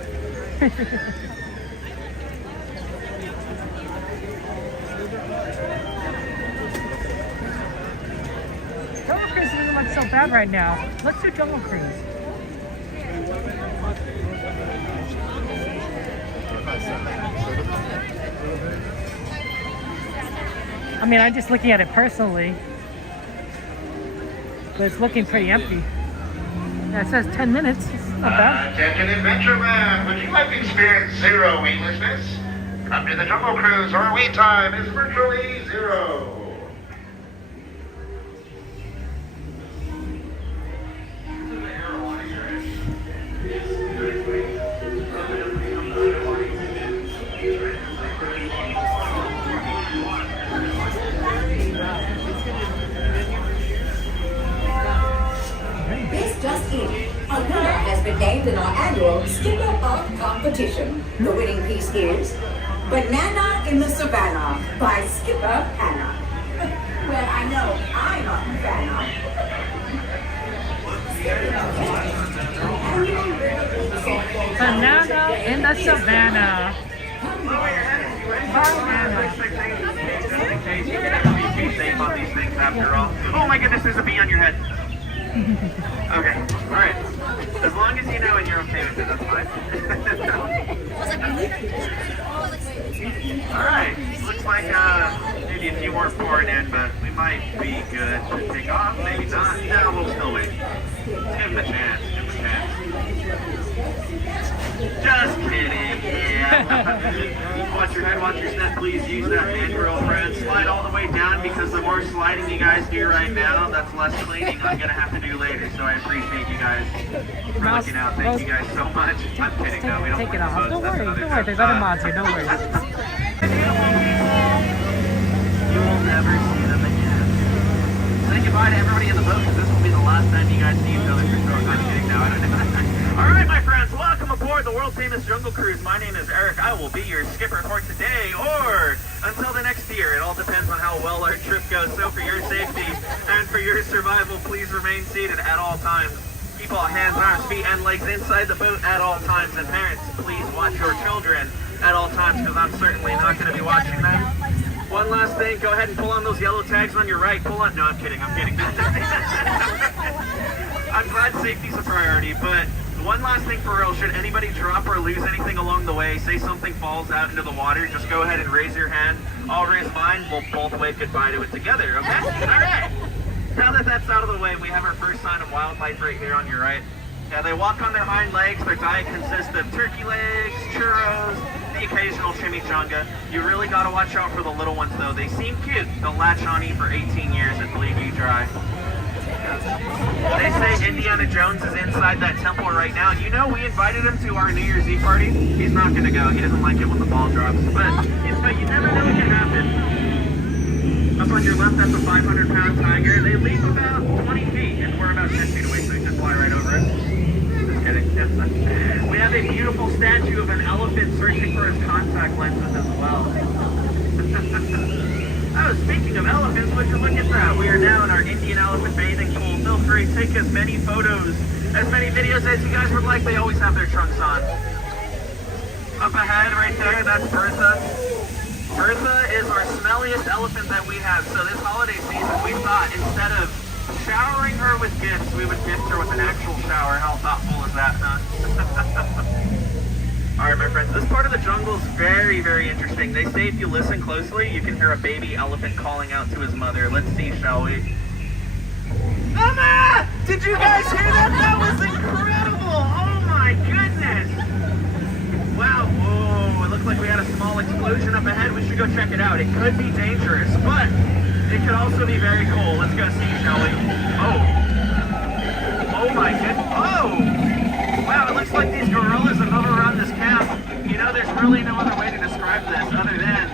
Jungle Cruise doesn't look so bad right now. Let's do Jungle Cruise. I mean, I'm just looking at it personally, but it's looking pretty empty. Yeah, it says 10 minutes. It's not bad. Attention Adventureland, would you like to experience zero weightlessness? Come to the Jungle Cruise, our wait time is virtually zero. This just in. A winner has been named in our annual Skipper Art competition. The winning piece is Banana in the Savannah by Skipper Hannah. Well, I know I'm a Banana. Banana in the Savannah. Oh my goodness, there's a bee on your head. Okay, alright. As long as you know and you're okay with it, that's fine. Alright, looks like maybe a few more pouring in, but we might be good to take off, maybe not. No, we'll still wait. Give him a chance, give him a chance. Just kidding, yeah. Watch your head, watch your step, please use that mandrel, friend. Slide all the way down, because the more sliding you guys do right now, that's less cleaning I'm gonna have to do later, so I appreciate you guys for looking out. Thank you guys so much. I'm kidding, no, we don't Take it want off. to Don't worry, there's other mods here, no worries. You will never see them again. say goodbye to everybody in the boat because this will be the last time you guys see each other for sure. I'm kidding now, I don't know. Alright, my friends, welcome aboard the world famous Jungle Cruise. My name is Eric. I will be your skipper for today or until the next year. It all depends on how well our trip goes. So for your safety and for your survival, please remain seated at all times. Keep all hands, arms, feet, and legs inside the boat at all times. And parents, please watch your children at all times because I'm certainly not going to be watching them. One last thing, go ahead and pull on those yellow tags on your right. Pull on, no, I'm kidding. I'm glad safety's a priority, but one last thing for real, should anybody drop or lose anything along the way, say something falls out into the water, just go ahead and raise your hand. I'll raise mine, we'll both wave goodbye to it together, okay? Alright! Now that that's out of the way, we have our first sign of wildlife right here on your right. Yeah, they walk on their hind legs. Their diet consists of turkey legs, churros, the occasional chimichanga. You really gotta watch out for the little ones though. They seem cute. They'll latch on you for 18 years and leave you dry. They say Indiana Jones is inside that temple right now. You know, we invited him to our New Year's Eve party. He's not gonna go. He doesn't like it when the ball drops. But you never know what can happen. Up on your left, that's a 500-pound tiger. They leap about 20 feet, and we're about 10 feet away, so you can fly right over it. Just kidding. We have a beautiful statue of an elephant searching for his contact lenses as well. Oh, speaking of elephants, would you look at that? We are now in our Indian elephant bathing pool. Feel free to take as many photos, as many videos as you guys would like. They always have their trunks on. Up ahead, right there, that's Bertha. Bertha is our smelliest elephant that we have. So this holiday season, we thought instead of showering her with gifts, we would gift her with an actual shower. How thoughtful is that, huh? Alright, my friends, this part of the jungle is very, very interesting. They say if you listen closely, you can hear a baby elephant calling out to his mother. Let's see, shall we? Mama! Did you guys hear that? That was incredible! Oh my goodness! Wow, whoa, it looked like we had a small explosion up ahead. We should go check it out. It could be dangerous, but it could also be very cool. Let's go see, shall we? Oh. Oh my goodness. Oh! Wow, it looks like these gorillas have overrun this camp. You know, there's really no other way to describe this other than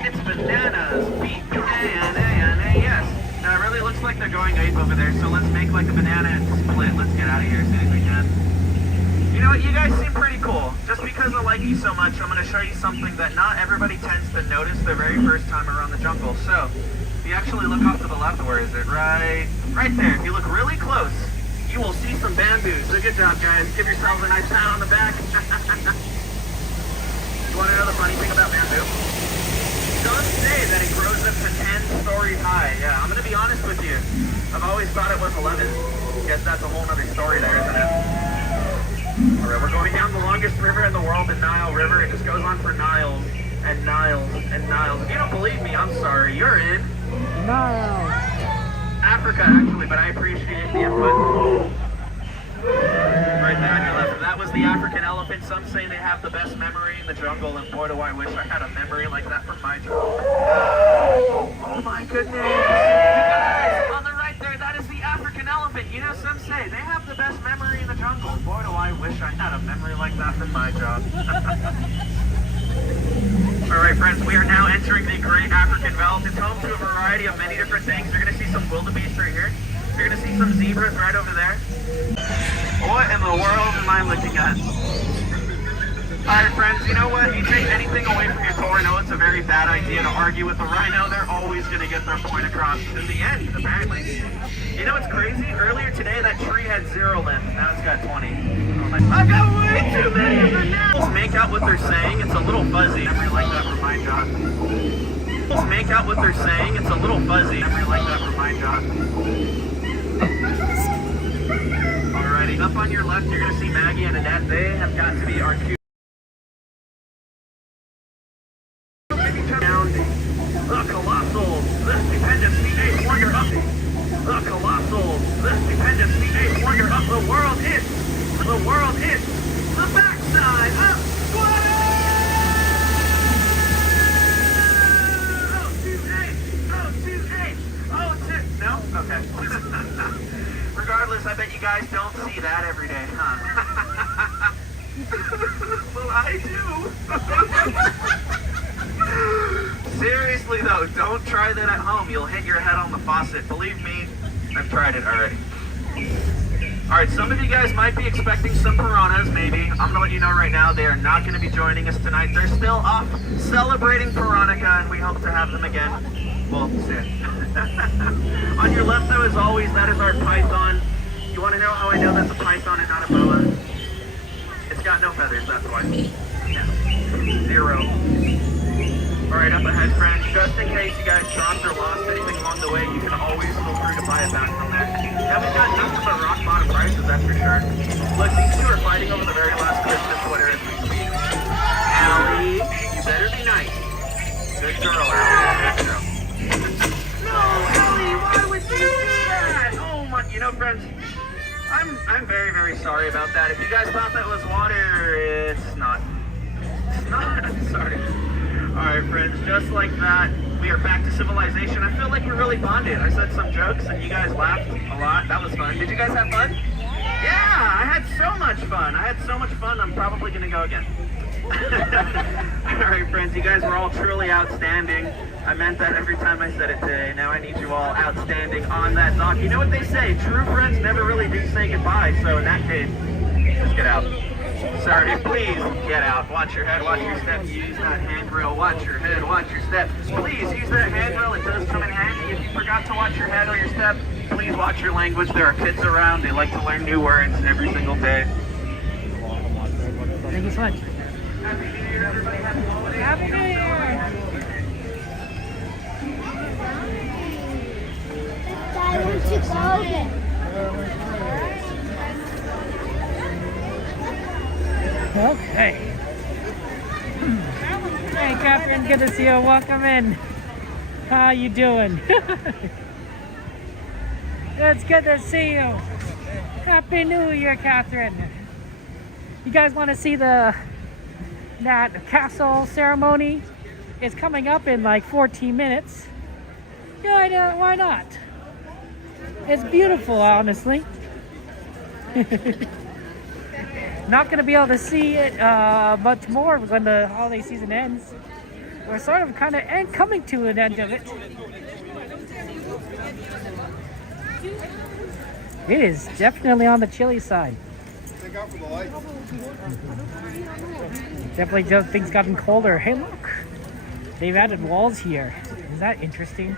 it's bananas. B-A-N-A-N-A-S. Now, it really looks like they're going ape over there, so let's make like a banana and split. Let's get out of here as soon as we can. You know what, you guys seem pretty cool. Just because I like you so much, I'm going to show you something that not everybody tends to notice their very first time around the jungle. So, if you actually look off to the left, where is it? Right there. If you look really close, you will see some bamboos. So good job, guys. Give yourselves a nice pat on the back. You want to know the funny thing about bamboo? Some say that it grows up to 10 stories high. Yeah, I'm going to be honest with you. I've always thought it was 11. Guess that's a whole nother story there, isn't it? Alright, we're going down the longest river in the world, the Nile River. It just goes on for Niles and Niles and Niles. If you don't believe me, I'm sorry. You're in Nile. Africa, actually, but I appreciate the input. Right there on your left, that was the African elephant. Some say they have the best memory in the jungle, and boy, do I wish I had a memory like that from my jungle. Oh my goodness. You guys, on the right there, that is the African elephant. You know, some say they have the best memory in the jungle. Boy, do I wish I had a memory like that from my job. Alright friends, we are now entering the Great African Belt. It's home to a variety of many different things. You're going to see some wildebeest right here. You're going to see some zebras right over there. What in the world am I looking at? Alright friends, you know what? You take anything away from your tour, know it's a very bad idea to argue with the rhino. They're always going to get their point across in the end, apparently. You know what's crazy? Earlier today, that tree had 0 limbs. Now it's got 20. I've got way too many of them now! Make out what they're saying. It's a little fuzzy. Never like that for my job. Make out what they're saying. It's a little fuzzy. Never like that for my job. Alrighty, up on your left, you're going to see Maggie and Annette. They have got to be our cute. The Colossal, the stupendous, the eighth wonder of the Colossal, the stupendous, the eighth wonder of the world is the backside of water! No? Okay. Regardless, I bet you guys don't see that every day, huh? Well, I do. Seriously though, don't try that at home. You'll hit your head on the faucet. Believe me, I've tried it already. Alright, some of you guys might be expecting some piranhas, maybe. I'm gonna let you know right now, they are not gonna be joining us tonight. They're still off celebrating Piranha, and we hope to have them again. Well, soon. On your left, though, as always, that is our python. You wanna know how I know that's a python and not a boa? It's got no feathers, that's why. Yeah. 0. Alright, up ahead, friends. Just in case you guys dropped or lost anything along the way, you can always feel free to buy it back from there. Yeah, we've got nothing but rock bottom prices, that's for sure. Look, these two are fighting over the very last Christmas sweater as we speak. Allie, you better be nice. Good girl, Allie. Good girl. No, Allie, why would you do that? Oh my, you know, friends, I'm very, very sorry about that. If you guys thought that was water, it's not. It's not. Sorry. Alright, friends, just like that, we are back to civilization. I feel like we're really bonded. I said some jokes and you guys laughed a lot. That was fun. Did you guys have fun? Yeah, I had so much fun. I'm probably going to go again. Alright, friends, you guys were all truly outstanding. I meant that every time I said it today. Now I need you all outstanding on that dock. You know what they say, true friends never really do say goodbye, so in that case, just get out. Sorry, please get out. Watch your head, watch your step. Use that handrail. Watch your head, watch your step. Please use that handrail. It does come in handy. If you forgot to watch your head or your step, please watch your language. There are kids around. They like to learn new words every single day. Thank you so much. Happy New Year, everybody. Happy holidays. Happy New Year. Okay. Hey, Catherine, good to see you. Welcome in. How you doing? It's good to see you. Happy New Year, Catherine. You guys want to see that castle ceremony? It's coming up in like 14 minutes. Yeah, why not? It's beautiful, honestly. Not going to be able to see it much more when the holiday season ends. We're sort of kind of coming to an end of it. It is definitely on the chilly side. Definitely just things gotten colder. Hey, look, they've added walls here. Is that interesting?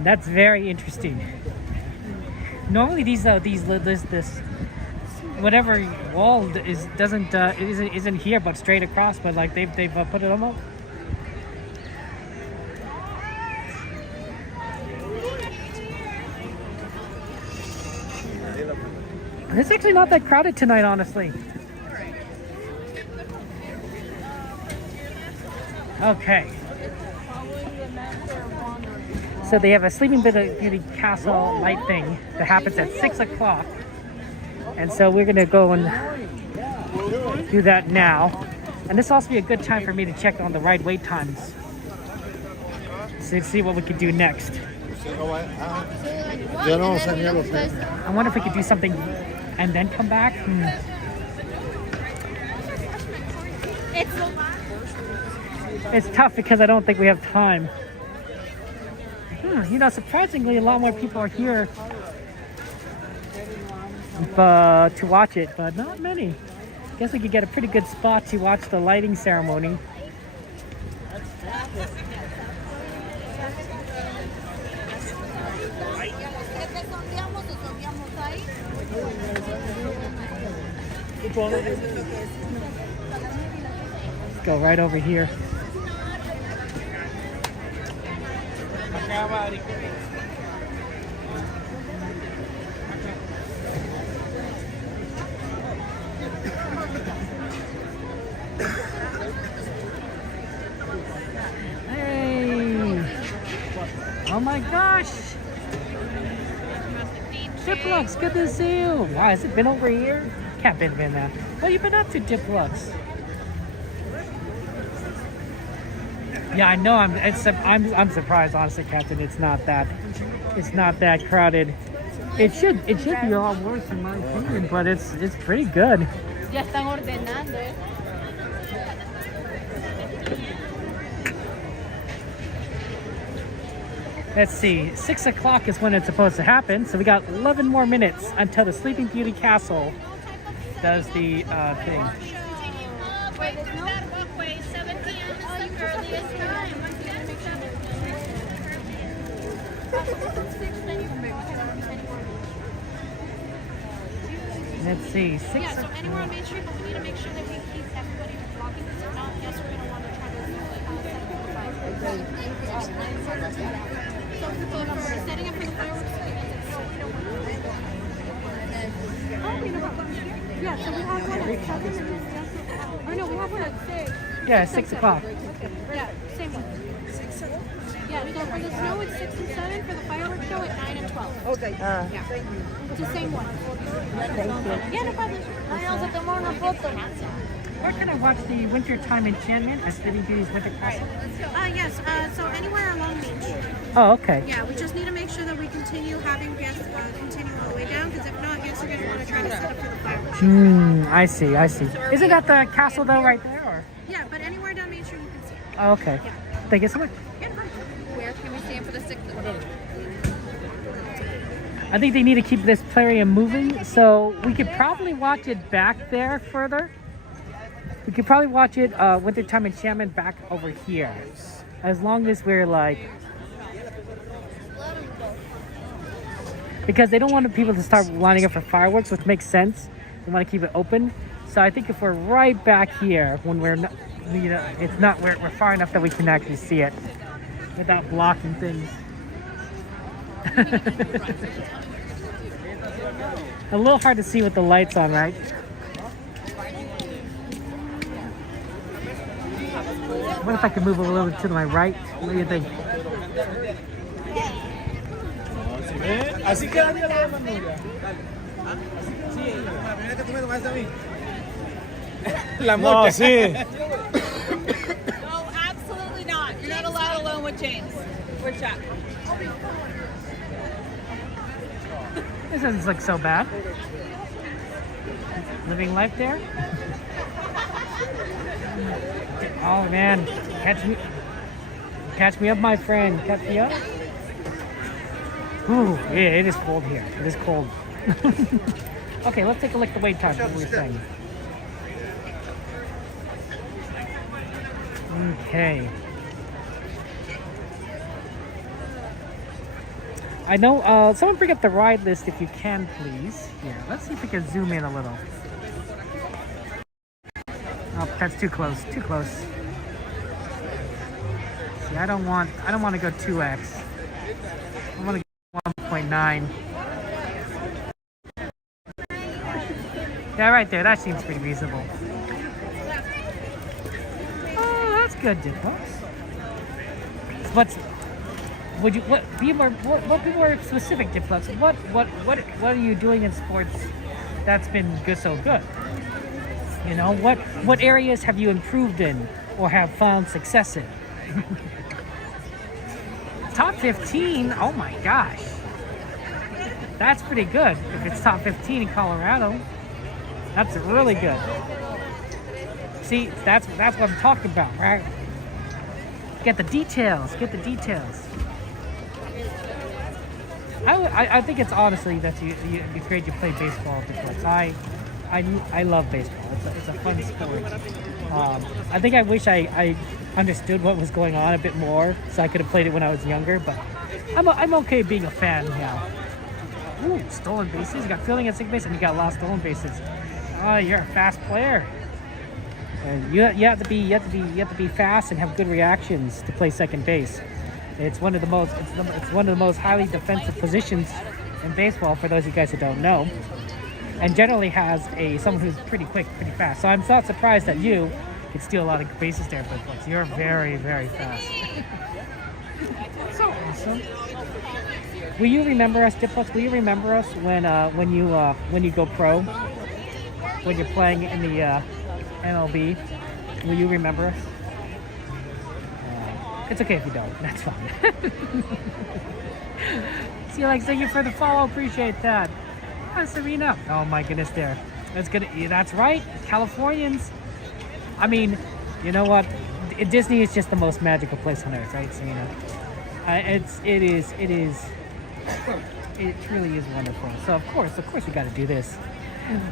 That's very interesting. Normally this whatever wall isn't here but straight across, but like they've put it on. It's actually not that crowded tonight, honestly. Okay. So they have a Sleeping Beauty Castle night thing that happens at 6 o'clock. And so we're gonna go and do that now. And this will also be a good time for me to check on the ride wait times. So see what we can do next. I wonder if we could do something and then come back. It's tough because I don't think we have time. You know, surprisingly, a lot more people are here to watch it, but not many. Guess we could get a pretty good spot to watch the lighting ceremony. Let's go right over here. Hey! Oh my gosh! Diplux, good to see you! Wow, has it been over a year? Can't been that. What have you been up to, Diplux? Yeah, I know. I'm surprised, honestly, Captain. It's not that crowded. It should be a lot worse in my opinion, but it's pretty good. Ya están ordenando. Let's see, 6 o'clock is when it's supposed to happen, so we got 11 more minutes until the Sleeping Beauty Castle does the thing. Wait, there's no walkway. 7 p.m. is the earliest time. Let's see, 6 Yeah, so anywhere on Main Street, but we need to make sure that we keep everybody walking, because if not, yes, we're going to want to try to So for setting up for the fireworks, yeah, so we have one at 7. Or no, we have one at 6. Yeah, 6 o'clock. Yeah, same one. Yeah, so for the snow it's 6 and 7, for the fireworks show at 9 and 12. Okay. Yeah. It's the same one. Thank you. Yeah, no problem. Where can I watch the Wintertime Enchantment at Sleeping Beauty's Winter Castle? Yes, so anywhere along Main Street. Oh, okay. Yeah, we just need to make sure that we continue having guests continue all the way down, because if not, guests are going to want to try to set up for the fireworks. I see, I see. Isn't that the castle though right there? Or? Yeah, but anywhere down Main Street you can see it. Oh, okay. Yeah. Thank you so much. Where can we stand for the 6th? I think they need to keep this area moving, so we could probably watch it back there further. We could probably watch it Wintertime Enchantment back over here, as long as we're like, because they don't want people to start lining up for fireworks, which makes sense. They want to keep it open. So I think if we're right back here, when we're not, you know, it's not we're far enough that we can actually see it without blocking things. A little hard to see with the lights on, right? What if I could move a little bit to my right? What do you think? Así que daría la Manuela. La mocha. Sí. No, absolutely not. You're not allowed alone with James. We're shot. This doesn't look so bad. Living life there. Oh man, catch me up, my friend. Catch me up. Ooh, yeah, it is cold here. It is cold. Okay, let's take a look at the wait time. What we were saying. Okay. I know, someone bring up the ride list if you can, please. Here, let's see if we can zoom in a little. Oh, that's too close, too close. See, I don't want to go 2x. I want to go 1.9. Yeah, right there, that seems pretty reasonable. Oh, that's good, Diplos. Be more specific, Diplex. What are you doing in sports that's been so good? You know, what areas have you improved in or have found success in? Top 15? Oh my gosh. That's pretty good. If it's top 15 in Colorado, that's really good. See, that's what I'm talking about, right? Get the details. Get the details. I think it's honestly that you create, you play baseball because I love baseball. It's a fun sport. I think I wish I understood what was going on a bit more, so I could have played it when I was younger. But I'm okay being a fan now. Ooh, stolen bases. You got fielding at second base, and you got a lot of stolen bases. Oh, you're a fast player. And you have to be fast and have good reactions to play second base. It's one of the most highly defensive positions in baseball, for those of you guys who don't know, and generally has someone who's pretty quick, pretty fast. So I'm not surprised that you could steal a lot of bases there, but you're very, very fast. So awesome. Will you remember us, Diplex? Will you remember us when you go pro, when you're playing in the MLB? Will you remember us? It's okay if you don't. That's fine. See, like, thank you for the follow. Appreciate that. Hi, Serena. Oh my goodness, there. That's good. Yeah, that's right. Californians. I mean, you know what? Disney is just the most magical place on earth, right, Serena? It really is wonderful. So of course we got to do this.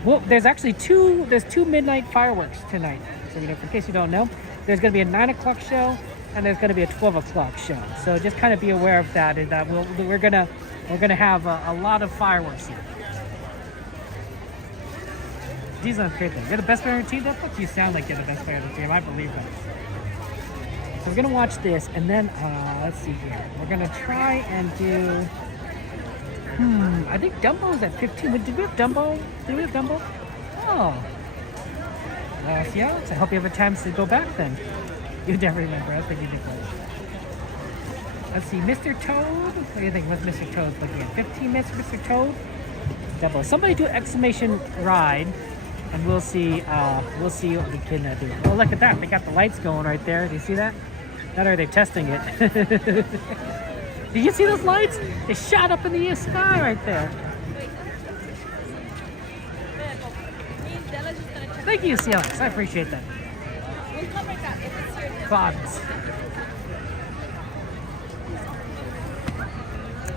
Well, there's actually two midnight fireworks tonight. So in case you don't know, there's going to be a 9 o'clock show and there's going to be a 12 o'clock show. So just kind of be aware of that. And that we're gonna have a lot of fireworks here. Disneyland's great thing. You're the best player on the team. That's what you sound like. You're the best player on the team. I believe that. So we're gonna watch this, and then let's see here. We're gonna try and do. I think Dumbo's at 15. Did we have Dumbo? Oh. See, Alex, I hope you have a chance to go back then. You never remember. I think you did. Let's see, Mr. Toad. What do you think? What's Mr. Toad looking at? 15 minutes, Mr. Toad. Dumbo. Somebody do exclamation ride, and we'll see what we can do. Oh, look at that! They got the lights going right there. Do you see that? Not are they testing it? Did you see those lights? They shot up in the sky right there. Thank you, CLX. I appreciate that. Clogs.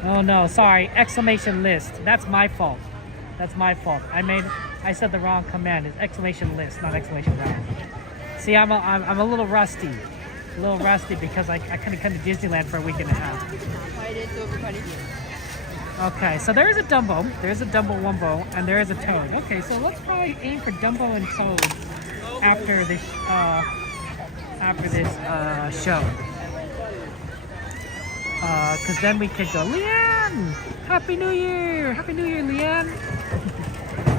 Oh no, sorry. Exclamation list. That's my fault. I said the wrong command. It's exclamation list, not exclamation round. See, I'm a little rusty. Because I kind of come to Disneyland for a week and a half. Okay, so there is a Dumbo, Wumbo, and there is a Toad. Okay, so let's probably aim for Dumbo and Toad after this show. Because then we could go, Leanne! Happy New Year, Leanne!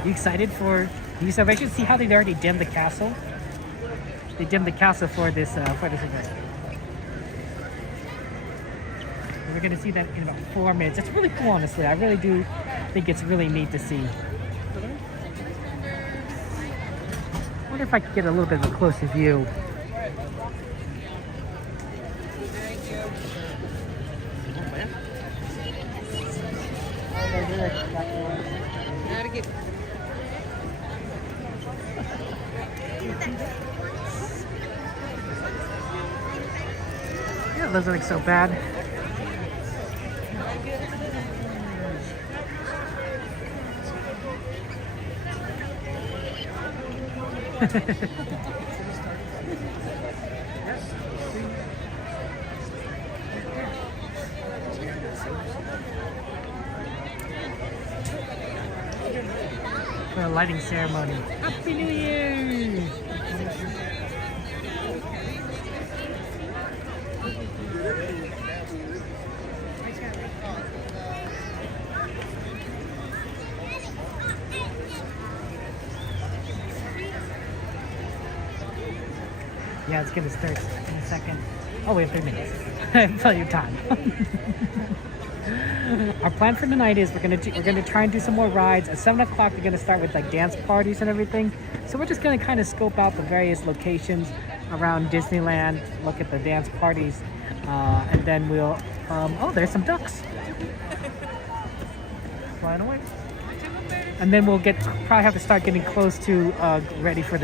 You excited for the celebration? See how they already dimmed the castle? They dimmed the castle for this event. We're gonna see that in about 4 minutes. It's really cool, honestly. I really do think it's really neat to see. I wonder if I could get a little bit of a closer view. Yeah, it doesn't look so bad. For a lighting ceremony. Happy New Year! Yeah, it's gonna start in a second. Oh, we have 3 minutes. I have plenty of time. Our plan for tonight is we're gonna try and do some more rides. At 7 o'clock, we're gonna start with like dance parties and everything. So we're just gonna kind of scope out the various locations around Disneyland, look at the dance parties, and then we'll. Oh, there's some ducks flying away. And then we'll probably have to start getting close to ready for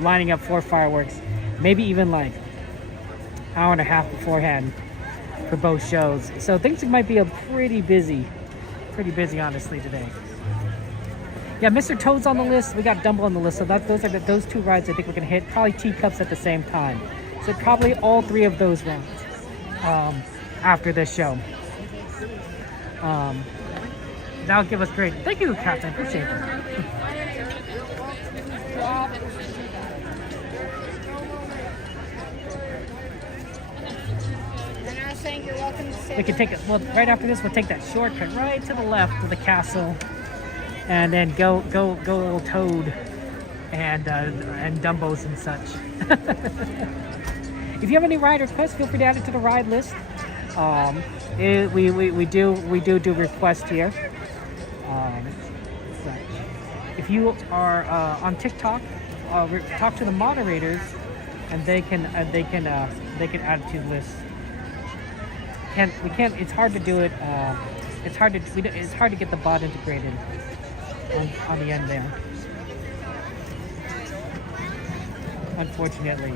lining up for fireworks. Maybe even like hour and a half beforehand for both shows. So things might be pretty busy honestly today. Yeah, Mr. Toad's on the list. We got Dumbo on the list. So those two rides I think we're gonna hit. Probably teacups at the same time. So probably all 3 of those rides after this show. That'll give us great. Thank you, Captain. I appreciate that. We can take it. Well, right after this, we'll take that shortcut right to the left to the castle, and then go little Toad and Dumbos and such. If you have any ride requests, feel free to add it to the ride list. We do requests here. So if you are on TikTok, talk to the moderators, and they can add it to the list. It's hard to do it. It's hard to get the bot integrated on the end there. Unfortunately.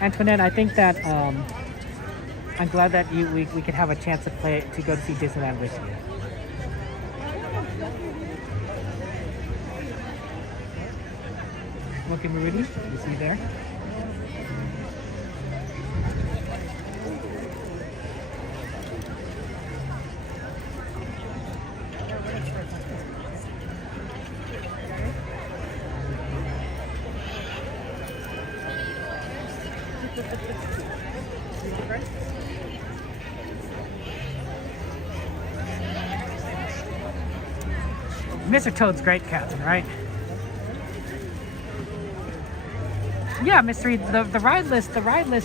Antoinette, I think that I'm glad that we could have a chance to go to see Disneyland with you. Look at Rudy. You see there? Mr. Toad's great, Catherine, right? Yeah, Mystery. The ride list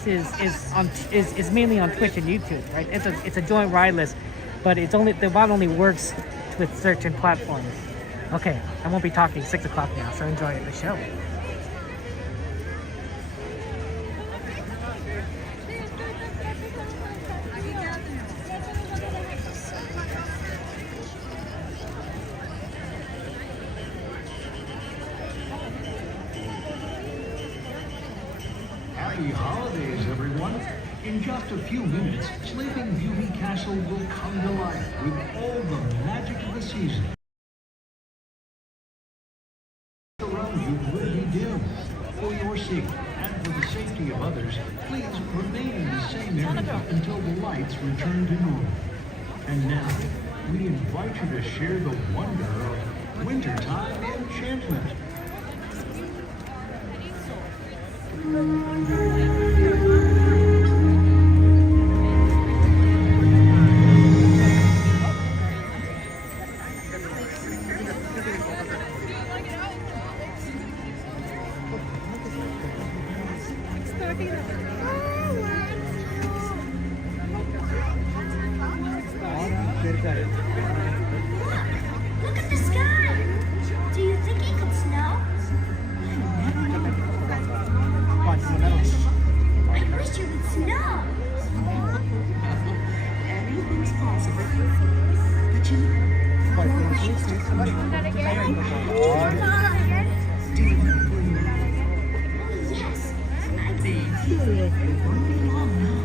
is mainly on Twitch and YouTube, right? It's a joint ride list, but the bot only works with certain platforms. Okay, I won't be talking. 6 o'clock now, so enjoy the show. Happy holidays, everyone. In just a few minutes, Sleeping Beauty Castle will come to life with all the magic of the season. Around you will be dim. For your safety and for the safety of others, please remain in the same area until the lights return to normal. And now, we invite you to share the wonder of wintertime enchantment. Look at the sky! Do you think it could snow? I wish it would snow! Anything's possible. But you yes, I think it won't be long now.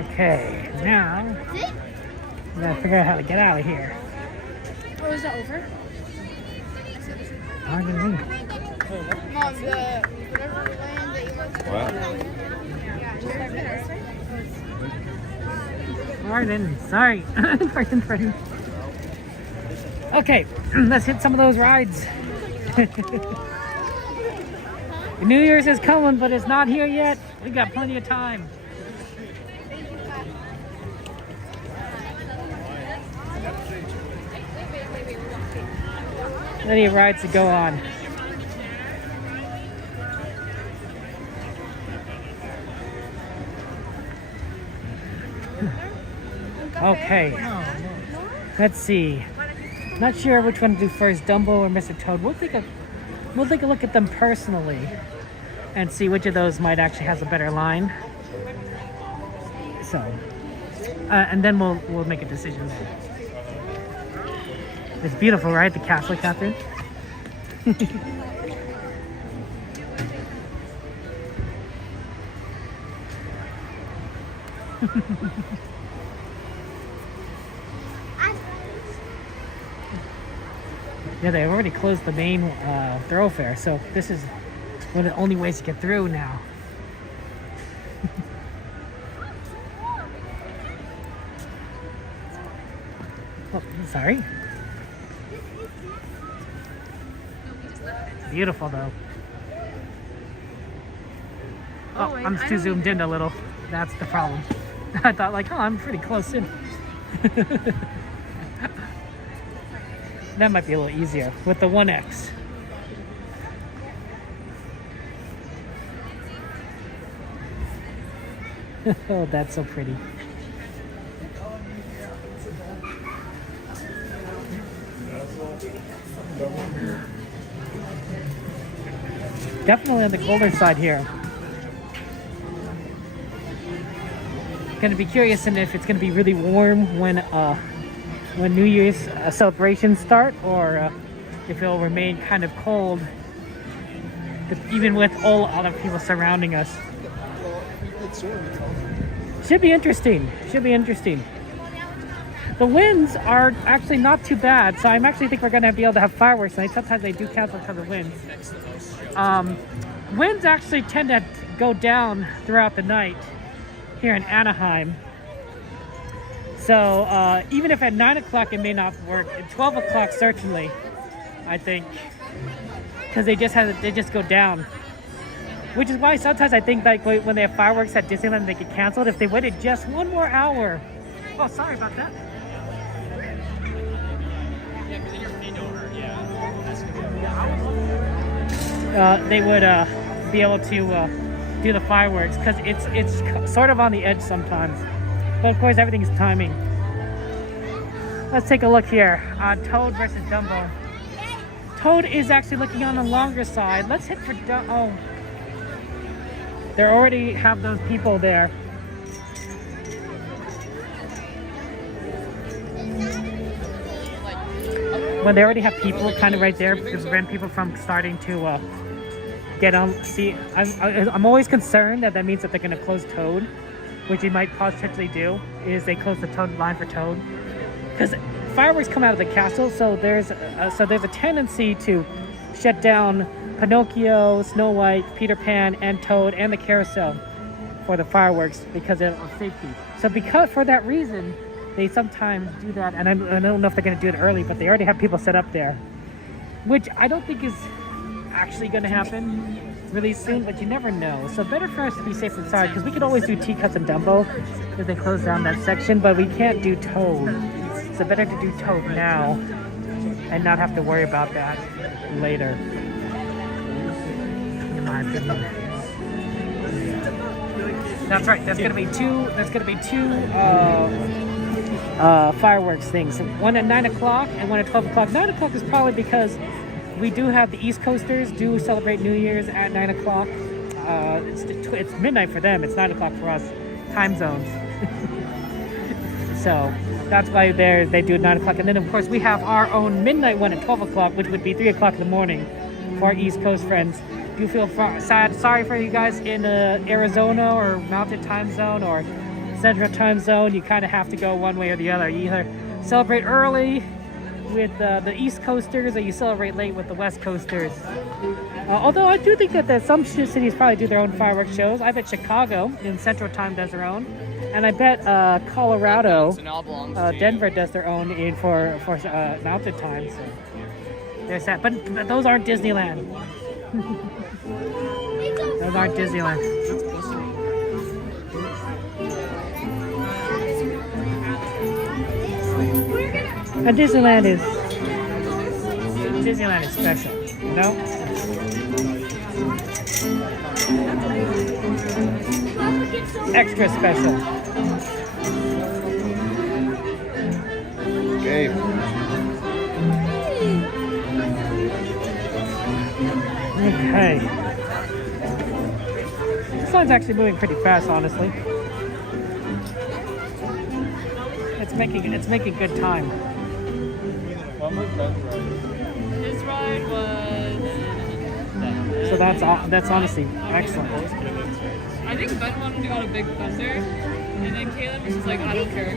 Okay, now we gotta figure out how to get out of here. Oh, is that over? Pardon me. Mom, the whatever land that you want to Pardon, sorry. Pardon. Okay, let's hit some of those rides. New Year's is coming, but it's not here yet. We got plenty of time. Plenty of rides to go on. Okay, let's see. Not sure which one to do first, Dumbo or Mr. Toad. We'll take a look at them personally and see which of those might actually has a better line. So, and then we'll make a decision there. It's beautiful, right? The castle, Catherine. Yeah, they've already closed the main thoroughfare, so this is one of the only ways to get through now. Oh, sorry. Beautiful though. Oh, I'm too zoomed in a little. That's the problem. I thought like, oh, I'm pretty close in. That might be a little easier with the 1X. Oh, that's so pretty. Definitely on the colder side here. Gonna be curious and if it's gonna be really warm when New Year's celebrations start, or if it'll remain kind of cold, even with all other people surrounding us. Should be interesting. Should be interesting. The winds are actually not too bad, so I'm actually think we're gonna be able to have fireworks tonight. Sometimes they do cancel because of winds. Winds actually tend to go down throughout the night here in Anaheim. So even if at 9 o'clock it may not work, at 12 o'clock certainly, I think, because they just go down. Which is why sometimes I think like when they have fireworks at Disneyland, they get canceled if they waited just one more hour. Oh, sorry about that. They would be able to do the fireworks because it's sort of on the edge sometimes. But of course, everything's timing. Let's take a look here. Toad versus Dumbo. Toad is actually looking on the longer side. Let's hit for oh. They already have those people there. When they already have people kind of right there to prevent people from starting to get on. See, I'm always concerned that means that they're going to close Toad, which they might potentially do, is they close the Toad line for Toad. Because fireworks come out of the castle, so there's a tendency to shut down Pinocchio, Snow White, Peter Pan, and Toad, and the Carousel for the fireworks because of safety. So for that reason, they sometimes do that, and I don't know if they're going to do it early, but they already have people set up there, which I don't think is actually going to happen really soon, but you never know. So better for us to be safe inside, because we could always do Teacups and Dumbo if they close down that section, but we can't do Toad. So better to do Toad now and not have to worry about that later. In my opinion. That's right. There's gonna be two fireworks things. One at 9 o'clock and one at 12 o'clock. 9 o'clock is probably because we do have the East Coasters do celebrate New Year's at 9 o'clock. It's midnight for them. It's 9 o'clock for us. Time zones. So that's why they do it 9 o'clock. And then, of course, we have our own midnight one at 12 o'clock, which would be 3 o'clock in the morning for our East Coast friends. Do feel sorry for you guys in Arizona or Mountain Time Zone or Central Time Zone, you kind of have to go one way or the other. You either celebrate early with the East Coasters, or you celebrate late with the West Coasters. Although I do think that some cities probably do their own fireworks shows. I bet Chicago in Central Time does their own, and I bet Colorado, Denver does their own for Mountain Time. So there's that. But those aren't Disneyland. Those aren't Disneyland. And Disneyland is special, you know? Extra special. Okay. Okay. This line's actually moving pretty fast, honestly. It's making good time. What was Ben's ride? His ride was... So that's honestly excellent. I think Ben wanted to go to Big Thunder, and then Caleb was just like, I don't care.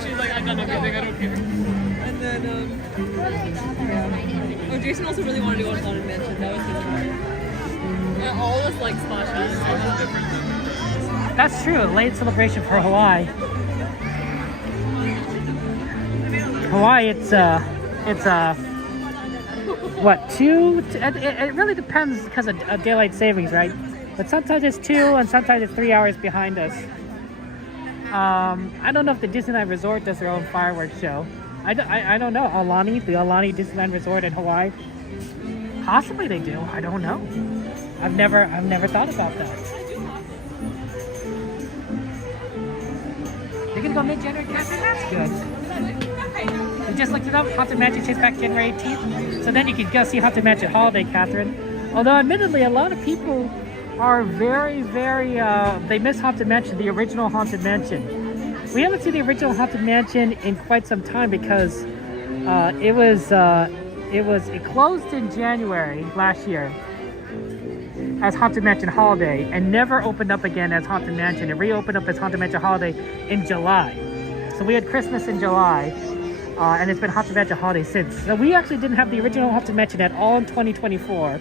She's like, I've done everything, I don't care. And then, yeah. Oh, Jason also really wanted to go to Haunted Mansion. That was his ride. Yeah, all of us like Splash House. That's true. A late celebration for Hawaii. Hawaii, it's what, 2? It really depends because of daylight savings, right? But sometimes it's 2 and sometimes it's 3 hours behind us. I don't know if the Disneyland Resort does their own fireworks show. I don't know. The Aulani Disneyland Resort in Hawaii. Possibly they do. I don't know. I've never thought about that. You're gonna go mid-January, Catherine? That's good. We just looked it up. Haunted Mansion takes back January 18th. So then you can go see Haunted Mansion Holiday, Catherine. Although admittedly, a lot of people are very, they miss Haunted Mansion, the original Haunted Mansion. We haven't seen the original Haunted Mansion in quite some time because it closed in January last year as Haunted Mansion Holiday and never opened up again as Haunted Mansion. It reopened up as Haunted Mansion Holiday in July. So we had Christmas in July, and it's been Haunted Mansion Holiday since. So we actually didn't have the original Haunted Mansion at all in 2024.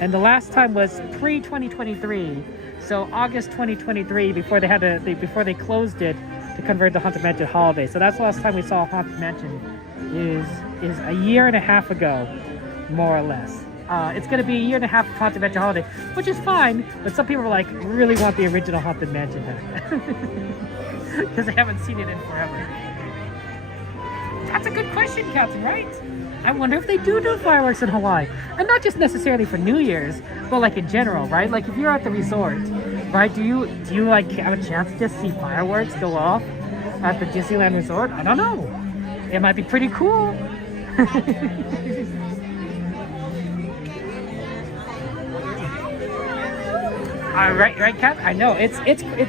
And the last time was pre-2023, so August 2023, before they closed it to convert to Haunted Mansion Holiday. So that's the last time we saw Haunted Mansion is a year and a half ago, more or less. It's going to be a year and a half of Haunted Mansion Holiday, which is fine, but some people are like, really want the original Haunted Mansion back. Because they haven't seen it in forever. That's a good question, Captain, right? I wonder if they do fireworks in Hawaii. And not just necessarily for New Year's, but like in general, right? Like if you're at the resort, right? Do you like have a chance to see fireworks go off at the Disneyland Resort? I don't know. It might be pretty cool. Right, Cap? I know it's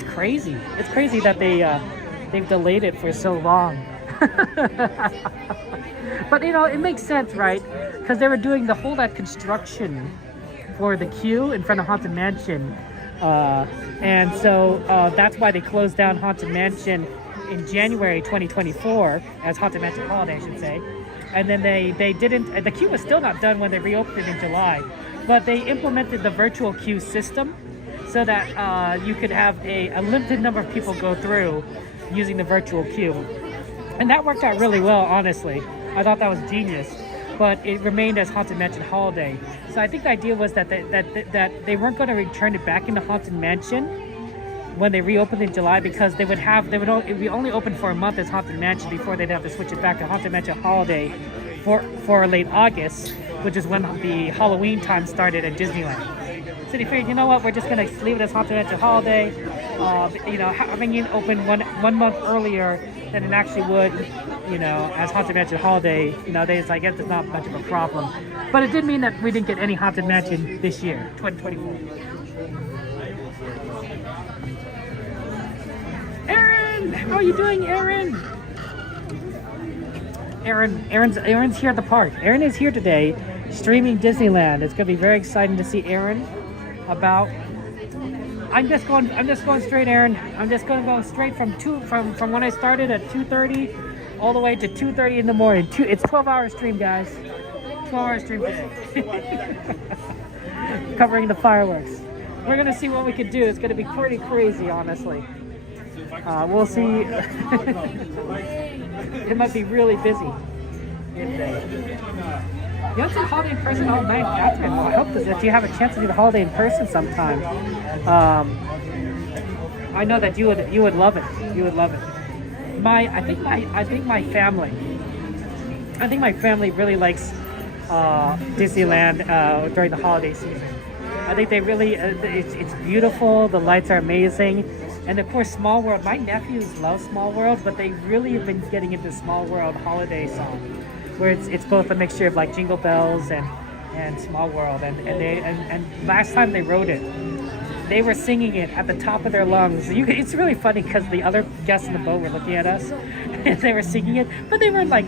crazy. It's crazy that they've delayed it for so long. But you know, it makes sense, right? Because they were doing the whole construction for the queue in front of Haunted Mansion, and so that's why they closed down Haunted Mansion in January 2024 as Haunted Mansion Holiday, I should say. And then they didn't. The queue was still not done when they reopened it in July, but they implemented the virtual queue system so that you could have a limited number of people go through using the virtual queue. And that worked out really well, honestly. I thought that was genius. But it remained as Haunted Mansion Holiday. So I think the idea was that they weren't going to return it back into Haunted Mansion when they reopened in July, because it would be only open for a month as Haunted Mansion before they'd have to switch it back to Haunted Mansion Holiday for late August, which is when the Halloween time started at Disneyland. So they figured, you know what, we're just going to leave it as Haunted Mansion Holiday, having it open one month earlier than it actually would, as Haunted Mansion Holiday. Nowadays, I guess it's not much of a problem. But it did mean that we didn't get any Haunted Mansion this year, 2024. Aaron! How are you doing, Aaron? Aaron's here at the park. Aaron is here today, streaming Disneyland. It's going to be very exciting to see Aaron about I'm just going straight, Aaron. I'm just going to go straight from when I started at 2:30 all the way to 2:30 in the morning. It's 12-hour stream, guys. 12-hour stream today. Covering the fireworks. We're gonna see what we can do. It's gonna be pretty crazy, honestly. We'll see. It might be really busy. You want to do holiday in person? Oh, nice, Catherine. Well, I hope that you have a chance to do the holiday in person sometime. I know that you would love it. You would love it. I think my family really likes Disneyland during the holiday season. I think they really, it's beautiful, the lights are amazing, and of course Small World. My nephews love Small World, but they really have been getting into Small World holiday song, where it's both a mixture of like Jingle Bells and Small World, and last time they wrote it, they were singing it at the top of their lungs. It's really funny because the other guests in the boat were looking at us, and they were singing it, but they were like,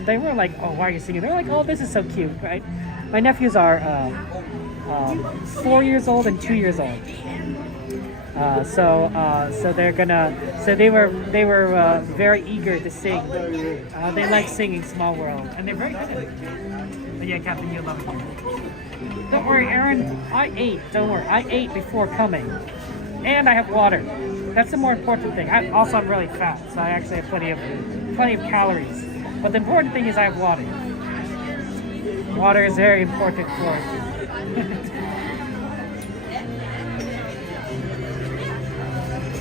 oh, why are you singing? They're like, oh, this is so cute, right? My nephews are 4 years old and 2 years old. So they're gonna. So they were very eager to sing. They like singing Small World, and they're very good at it. But yeah, Captain, you love it. Don't worry, Aaron. I ate. Don't worry, I ate before coming, and I have water. That's the more important thing. I'm really fat, so I actually have plenty of calories. But the important thing is I have water. Water is very important for you.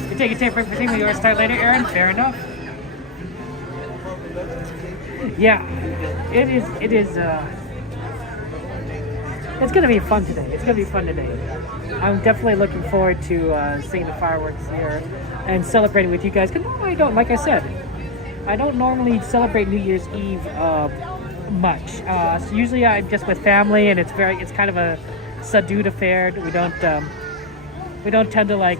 You take a tape for everything with yours start later, Aaron? Fair enough. Yeah, it is, it's gonna be fun today. It's gonna be fun today. I'm definitely looking forward to seeing the fireworks here and celebrating with you guys. Because I don't, like I said, I don't normally celebrate New Year's Eve much. So usually I'm just with family, and it's kind of a subdued affair. We don't tend to like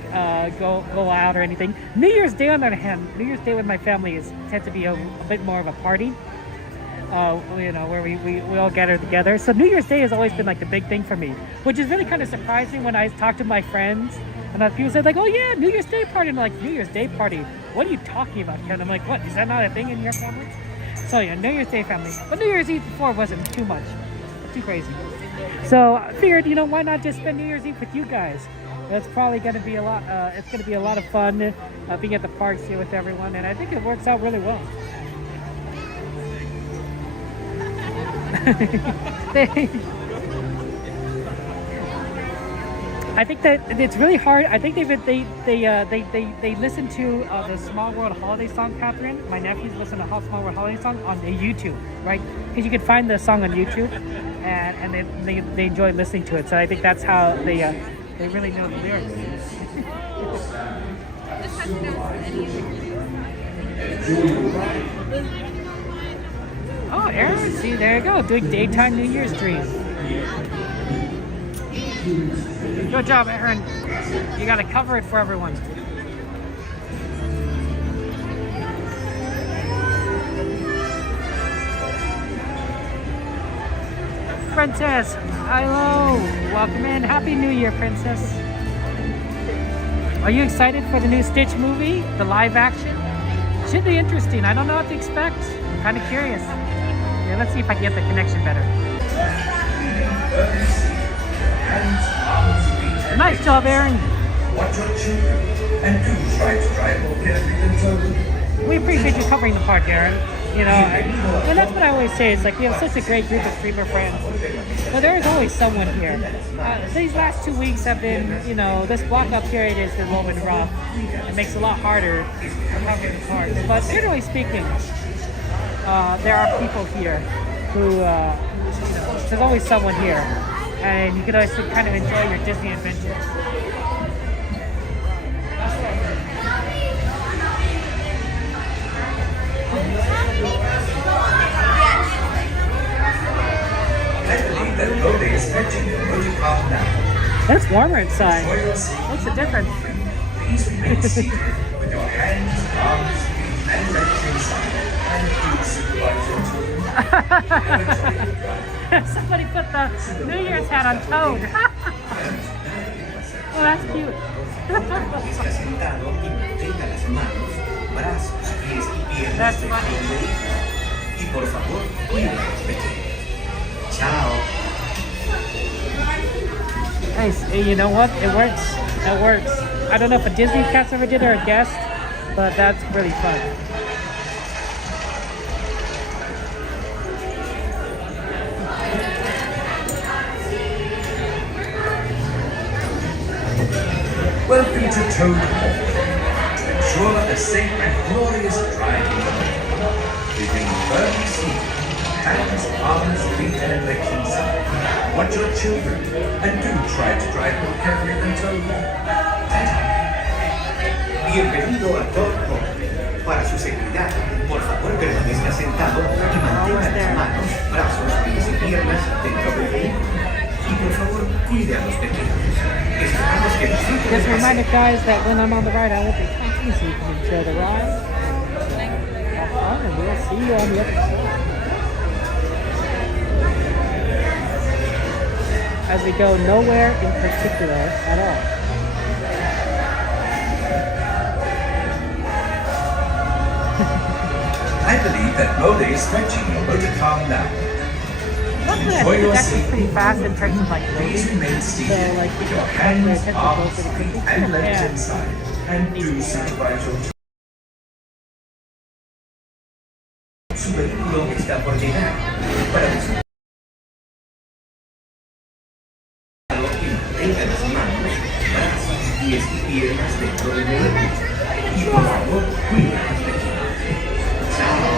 go out or anything. New Year's Day, on the other hand, New Year's Day with my family tends to be a bit more of a party. Where we all gather together. So New Year's Day has always been like the big thing for me, which is really kind of surprising when I talk to my friends and people say like, oh yeah, New Year's Day party. And I'm like, New Year's Day party? What are you talking about, Ken? I'm like, what? Is that not a thing in your family? So yeah, New Year's Day family. But New Year's Eve before wasn't too much, too crazy. So I figured, why not just spend New Year's Eve with you guys? It's probably going to be a lot. It's going to be a lot of fun being at the parks here with everyone, and I think it works out really well. I think that it's really hard. I think they listen to the Small World Holiday song, Catherine. My nephews listen to Small World Holiday song on the YouTube, right? Because you can find the song on YouTube, and they enjoy listening to it. So I think that's how they really know the lyrics. Oh, Aaron, see, there you go, doing daytime New Year's dream. Good job, Aaron. You gotta cover it for everyone. Princess, hello, welcome in. Happy New Year, Princess. Are you excited for the new Stitch movie, the live action? Should be interesting. I don't know what to expect. I'm kind of curious. Yeah, let's see if I can get the connection better. Nice job, Aaron. Watch your children and do try to drive more carefully than told. We appreciate you covering the park, Aaron. And that's what I always say. It's like we have such a great group of streamer friends, but there is always someone here. These last 2 weeks have been, this block up period has been a little bit rough. It makes it a lot harder covering the park. But generally speaking, there are people here who, there's always someone here, and you can always kind of enjoy your Disney adventures. That's warmer inside. What's the difference? Please remain seated with your hands, arms, feet, and legs inside. And please supervise your children. Somebody put the New Year's hat on Toad. Oh, that's cute. Está sentado y mantenga las manos, brazos, pies y piernas That's de funny. donde iba. Y por favor, cuida a los pequeños. Chao. Nice. Hey, you know what? It works. It works. I don't know if a Disney cast ever did or a guest, but that's really fun. Welcome to Toad Hall. To ensure a safe and glorious drive remain firmly seated, hands, arms, feet, and legs inside. Watch your children, and do try to drive more carefully than Toad Hall. Bienvenido a Toad Hall. Para su seguridad, por favor permanezca sentado y mantenga las manos, brazos, pies y piernas dentro del vehículo. Y por favor, cuide a los pequeños. Esperamos que disfruten. Just a reminder, guys, that when I'm on the ride, I won't be talking, so you can enjoy the ride. Have fun, and we'll see you on the other side. As we go nowhere in particular at all. I believe that Mole is stretching your motor car now. Luckily, I think it's actually pretty fast in terms of like Please loading. remain So seated like with you your can hands, attention arms, goes to the feet, quickly. and legs Yeah. inside, and do supervise your su vehículo está por llegar. Para usted. Y mantenga las manos, brazos, pies y piernas dentro del vehículo. Y por favor, cuide a los pequeños. Chao.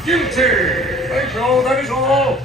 Thanks all, that is all.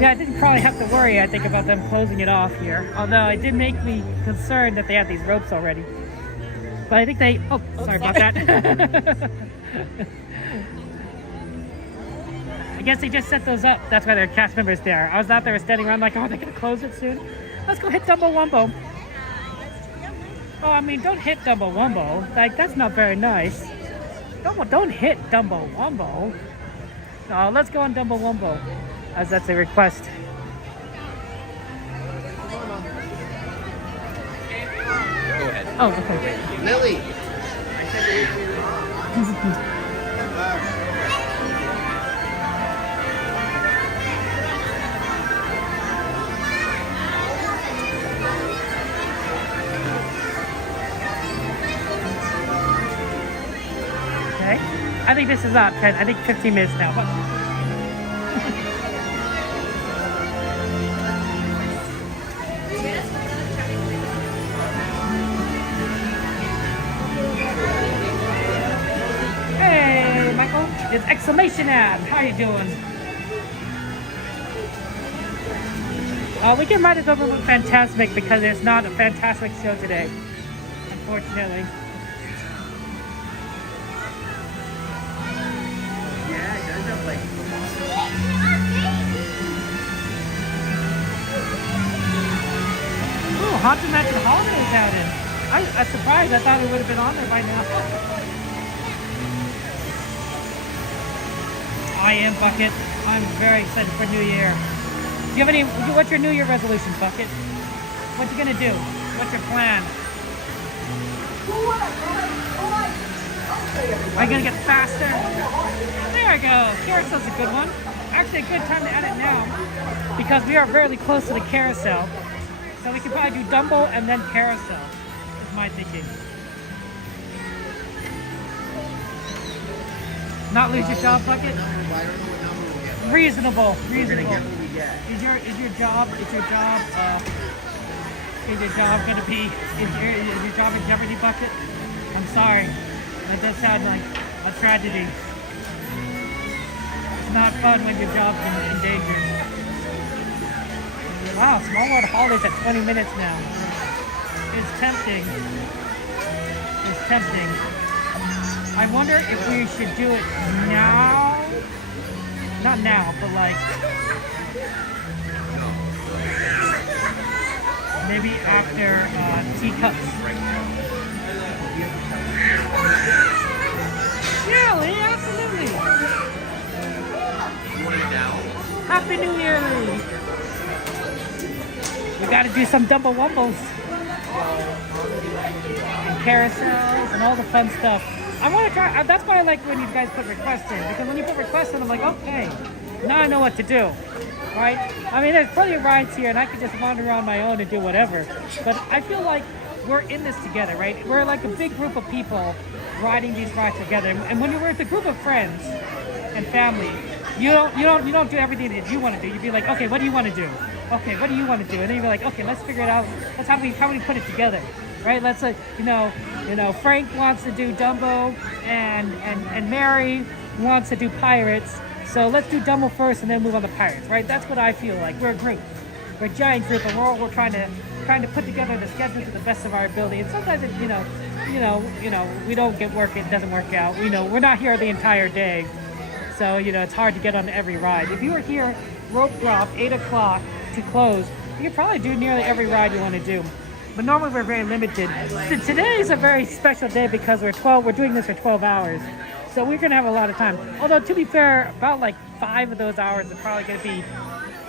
Yeah, I didn't probably have to worry, I think, about them closing it off here. Although it did make me concerned that they had these ropes already. But I think they... Oh, sorry about that. I guess they just set those up. That's why there are cast members there. I was out there standing around like, oh, they're going to close it soon. Let's go hit Dumbo Wumbo. Oh, I mean, don't hit Dumbo Wumbo. Like, that's not very nice. Don't hit Dumbo Wumbo. No, let's go on Dumbo Wumbo, as that's a request. Go ahead. Oh, okay. Lily! I think this is not 10. I think 15 minutes now. But hey, Michael, it's exclamation ad. How you doing? We can write it over with Fantasmic because it's not a Fantasmic show today, unfortunately. Yeah, it does have like. Ooh, Haunted Mansion Holiday is out in. I'm surprised. I thought it would have been on there by now. I am, Bucket. I'm very excited for New Year. Do you have any? What's your New Year resolution, Bucket? What you gonna do? What's your plan? Are you gonna get faster? There we go. Carousel's a good one. Actually, a good time to add it now because we are very close to the Carousel, so we could probably do Dumbo and then Carousel. Is my thinking. Not lose your job, Bucket. Reasonable. Is your job gonna be is your job in jeopardy, Bucket? I'm sorry. That does sound like a tragedy. It's not fun when your job's in danger. Wow, Small World Holidays at 20 minutes now. It's tempting. It's tempting. I wonder if we should do it now. Not now, but like maybe after teacups. Yeah, Lee, absolutely. Happy New Year, Lee. We got to do some Dumbo Wumbles and carousels and all the fun stuff. I want to try. That's why I like when you guys put requests in, because when you put requests in, I'm like, okay, now I know what to do, right? I mean, there's plenty of rides here, and I can just wander around my own and do whatever. But I feel like we're in this together, right? We're like a big group of people riding these rides together. And when you're with a group of friends and family, you don't do everything that you want to do. You'd be like, okay, what do you want to do? Okay, what do you want to do? And then you'd be like, okay, let's figure it out. Let's how do we put it together, right? Let's you know, Frank wants to do Dumbo, and Mary wants to do Pirates. So let's do Dumbo first, and then move on to Pirates, right? That's what I feel like. We're a group. We're a giant group, and we're trying to put together the schedule to the best of our ability. And sometimes, we don't get work. It doesn't work out. We're not here the entire day, so it's hard to get on every ride. If you were here, rope drop 8 o'clock to close, you could probably do nearly every ride you want to do. But normally we're very limited. Today is a very special day because we're doing this for 12 hours. So we're gonna have a lot of time. Although to be fair, about like 5 of those hours are probably gonna be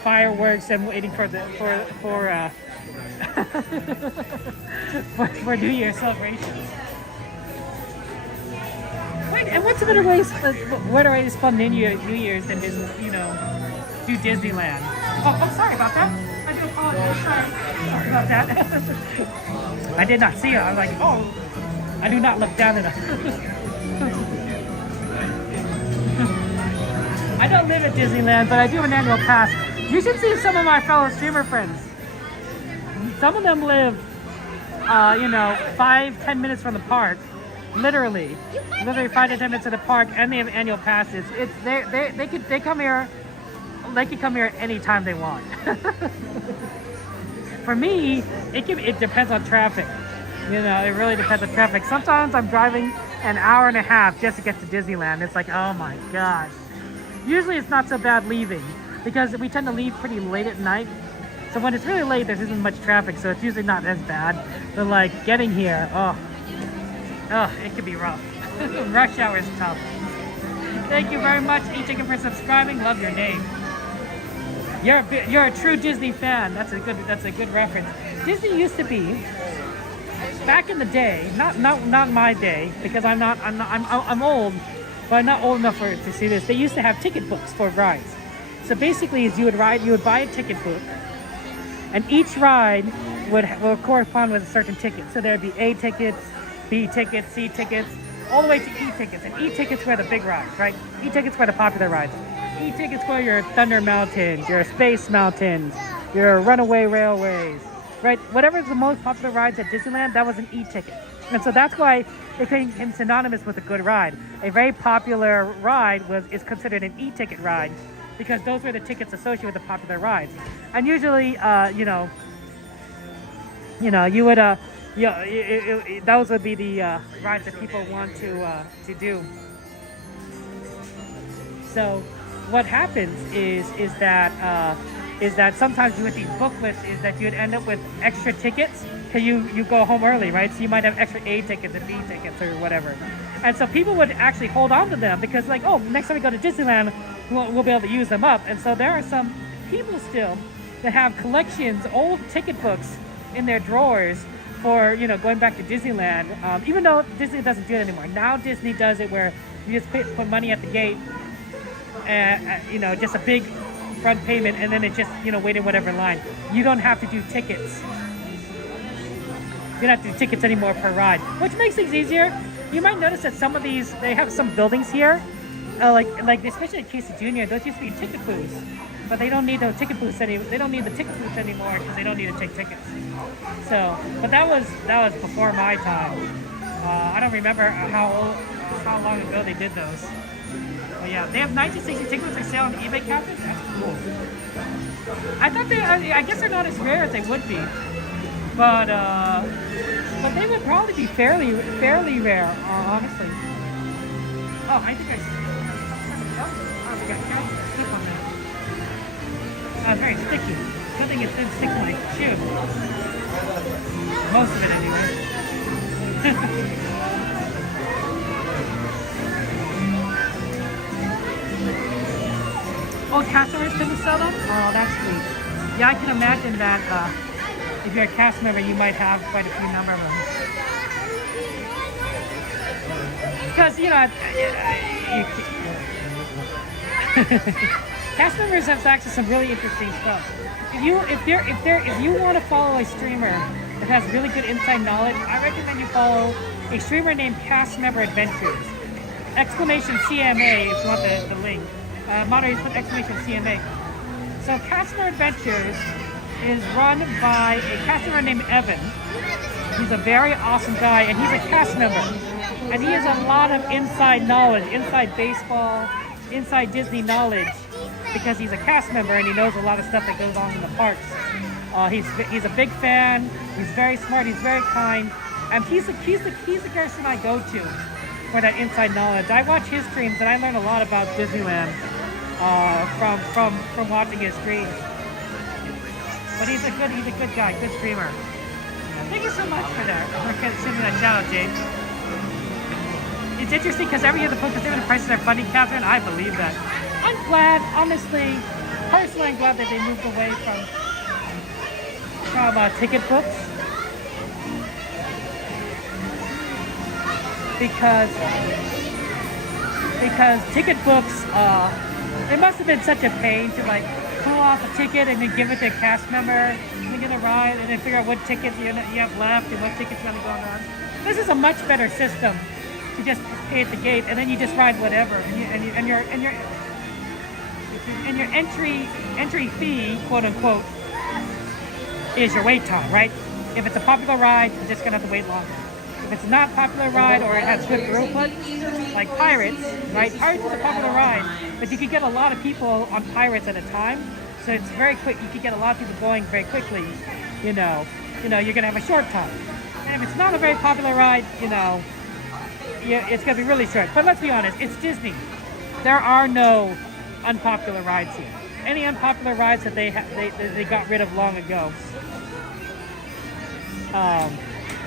fireworks and waiting for for New Year celebrations. Wait, and what's a better way to spend New Year's than just do Disneyland? Oh, sorry about that. I do apologize. Sorry about that. I did not see it. I was like, oh, I do not look down enough. I don't live at Disneyland, but I do have an annual pass. You should see some of my fellow streamer friends. Some of them live, 5-10 minutes from the park. Literally 5 to 10 minutes to the park, and they have annual passes. They come here. They can come here anytime they want. For me, it depends on traffic. It really depends on traffic. Sometimes I'm driving an hour and a half just to get to Disneyland. It's like, oh my gosh. Usually it's not so bad leaving because we tend to leave pretty late at night. So when it's really late, there isn't much traffic, so it's usually not as bad. But like getting here, it could be rough. Rush hour is tough. Thank you very much, E-Ticket, for subscribing. Love your name. You're a true Disney fan. That's a good reference. Disney used to be, back in the day, not my day, because I'm old, but I'm not old enough to see this. They used to have ticket books for rides. So basically, you would buy a ticket book, and each ride would correspond with a certain ticket. So there'd be A tickets, B tickets, C tickets, all the way to e-tickets. And e-tickets were the big rides, right? E-tickets were the popular rides. E-tickets were your Thunder Mountains, your Space Mountains, your Runaway Railways, right? Whatever's the most popular rides at Disneyland, that was an e-ticket. And so that's why it became synonymous with a good ride. A very popular ride is considered an e-ticket ride because those were the tickets associated with the popular rides. And usually, you would, those would be the rides that people want to do. So what happens is that sometimes with these book lists is that you'd end up with extra tickets because you go home early, right? So you might have extra A tickets and B tickets or whatever. And so people would actually hold on to them because like, oh, next time we go to Disneyland, we'll be able to use them up. And so there are some people still that have collections, old ticket books in their drawers for, going back to Disneyland. Even though Disney doesn't do it anymore. Now Disney does it where you just put money at the gate and, just a big front payment and then it just, wait in whatever line. You don't have to do tickets. You don't have to do tickets anymore per ride, which makes things easier. You might notice that some of these, they have some buildings here, like especially at Casey Jr., those used to be ticket booths, but they don't need those ticket booths anymore. They don't need the ticket booths anymore because they don't need to take tickets. So, but that was before my time. I don't remember how long ago they did those. But yeah, they have 1960 tickets for sale on eBay counters. That's cool. I thought I guess they're not as rare as they would be, but they would probably be fairly rare, honestly. Oh, I think I got a stick on that. Oh, it's very sticky. Good thing it didn't stick to my shoe. Most of it, anyway. Oh, customers couldn't sell them? Oh, that's sweet. Yeah, I can imagine that if you're a cast member, you might have quite a few number of them. Because, cast members have access to some really interesting stuff. If you want to follow a streamer that has really good inside knowledge, I recommend you follow a streamer named Cast Member Adventures. Exclamation CMA if you want the link. Moderators put exclamation CMA. So Cast Member Adventures is run by a cast member named Evan. He's a very awesome guy, and he's a cast member. And he has a lot of inside knowledge, inside baseball, inside Disney knowledge, because he's a cast member and he knows a lot of stuff that goes on in the parks. He's a big fan. He's very smart. He's very kind, and he's the person I go to for that inside knowledge. I watch his streams and I learn a lot about Disneyland from watching his streams. But he's a good guy, good streamer. Thank you so much for that. For sending that shout out, James. It's interesting because every year the prices are funny, Catherine. I believe that. I'm glad, honestly, personally, I'm glad that they moved away from ticket books. Because ticket books, it must have been such a pain to like pull off a ticket and then give it to a cast member and get a ride and then figure out what tickets you have left and what tickets you want to go on. This is a much better system to just pay at the gate and then you just ride whatever and your entry fee, quote unquote, is your wait time, right? If it's a popular ride, you're just gonna have to wait longer. If it's not a popular ride or it has swift throughput, like Pirates, right? Pirates is a popular ride, but you can get a lot of people on Pirates at a time, so it's very quick. You can get a lot of people going very quickly. You're gonna have a short time. And if it's not a very popular ride, it's gonna be really short. But let's be honest, it's Disney. There are no unpopular rides here. Any unpopular rides that they got rid of long ago.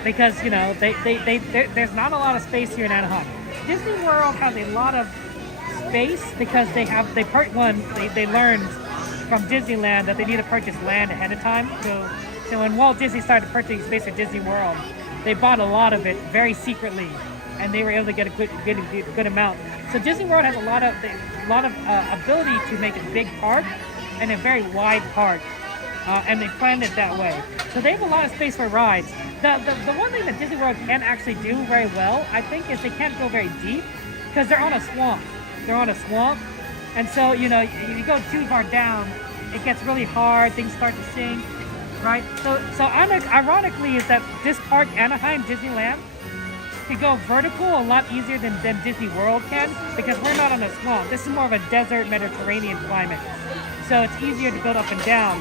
Because there's not a lot of space here in Anaheim. Disney World has a lot of space because they learned from Disneyland that they need to purchase land ahead of time. So when Walt Disney started purchasing space for Disney World, they bought a lot of it very secretly, and they were able to get a good amount. So Disney World has a lot of ability to make a big park and a very wide park. and they planned it that way. So they have a lot of space for rides. The one thing that Disney World can't actually do very well, I think, is they can't go very deep because they're on a swamp. They're on a swamp, and so you know, you go too far down, it gets really hard. Things start to sink, right? So ironically, is that this park, Anaheim Disneyland, can go vertical a lot easier than Disney World can because we're not on a swamp. This is more of a desert Mediterranean climate, so it's easier to build up and down.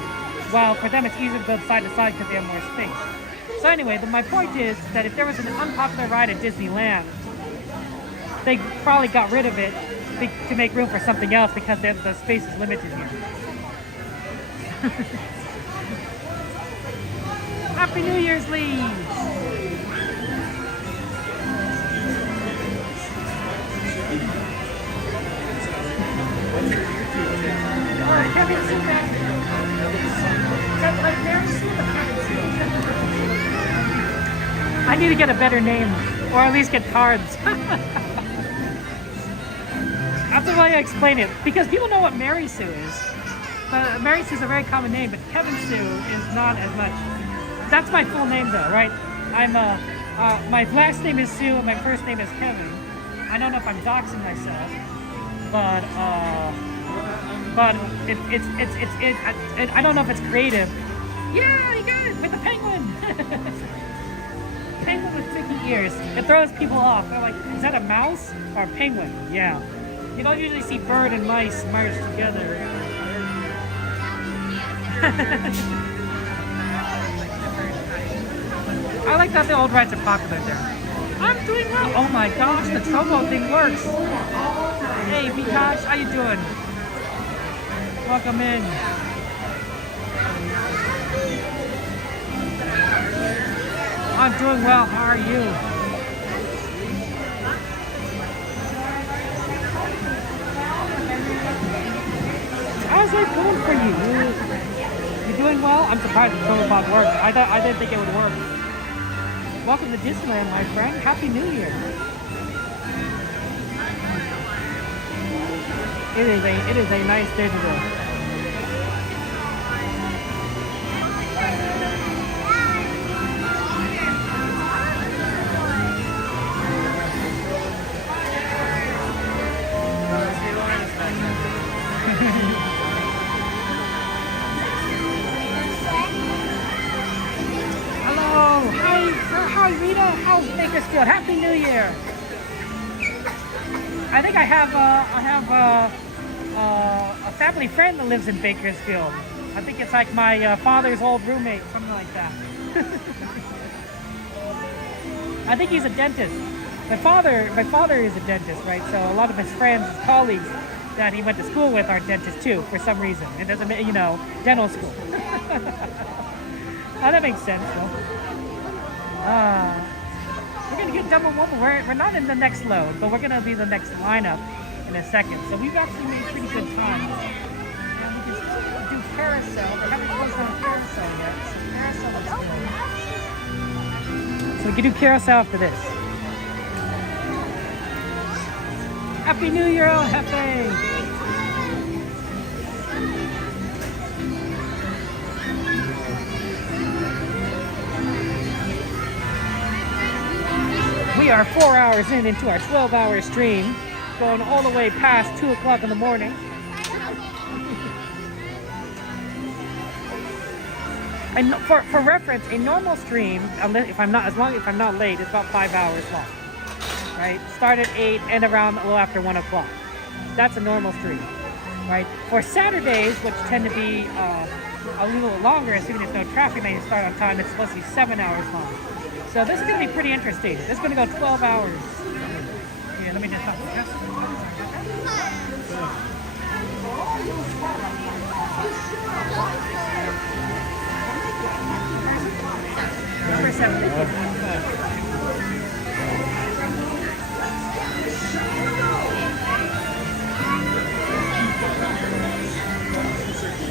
While for them, it's easier to build side to side because they have more space. So anyway, my point is that if there was an unpopular ride at Disneyland, they probably got rid of it to make room for something else because the space is limited here. Happy New Year's, Lee! I need to get a better name, or at least get cards. That's the way I explain it, because people know what Mary Sue is. Mary Sue is a very common name, but Kevin Sue is not as much. That's my full name, though, right? My last name is Sue, and my first name is Kevin. I don't know if I'm doxing myself, but I don't know if it's creative. Yeah, you got it with the penguin. Penguin with sticky ears. It throws people off. They're like, is that a mouse or a penguin? Yeah. You don't usually see bird and mice merged together. I like that the old rides are popular there. I'm doing well. Oh my gosh, the Trovo thing works. Hey, Vikash, how you doing? Welcome in. I'm doing well. How are you? How's life going for you? You doing well? I'm surprised the Trovo Band worked. I didn't think it would work. Welcome to Disneyland, my friend. Happy New Year. It is a nice day today. Hello. Hi Rita. How's Bakersfield? Happy New Year. I think I have a family friend that lives in Bakersfield. I think it's like my father's old roommate, something like that. I think he's a dentist. My father is a dentist, right? So a lot of his friends, his colleagues that he went to school with are dentists too, for some reason. It doesn't, you know, dental school. Oh, that makes sense, though. We're gonna get double one. We're not in the next load, but we're gonna be the next lineup in a second. So we've actually made pretty good time. And we can do Carousel. I haven't closed on Carousel yet, so Carousel is good. So we can do Carousel after this. Happy New Year, El Jefe! We are 4 hours into our 12-hour stream, going all the way past 2 o'clock in the morning. And for reference, a normal stream, if I'm not late, it's about 5 hours long. Right? Start at 8, end around a little after 1 o'clock. That's a normal stream, right? For Saturdays, which tend to be a little longer, assuming there's no traffic, and you start on time, it's supposed to be 7 hours long. So this is going to be pretty interesting. This is going to go 12 hours. Yeah, let me just stop this. Number 7.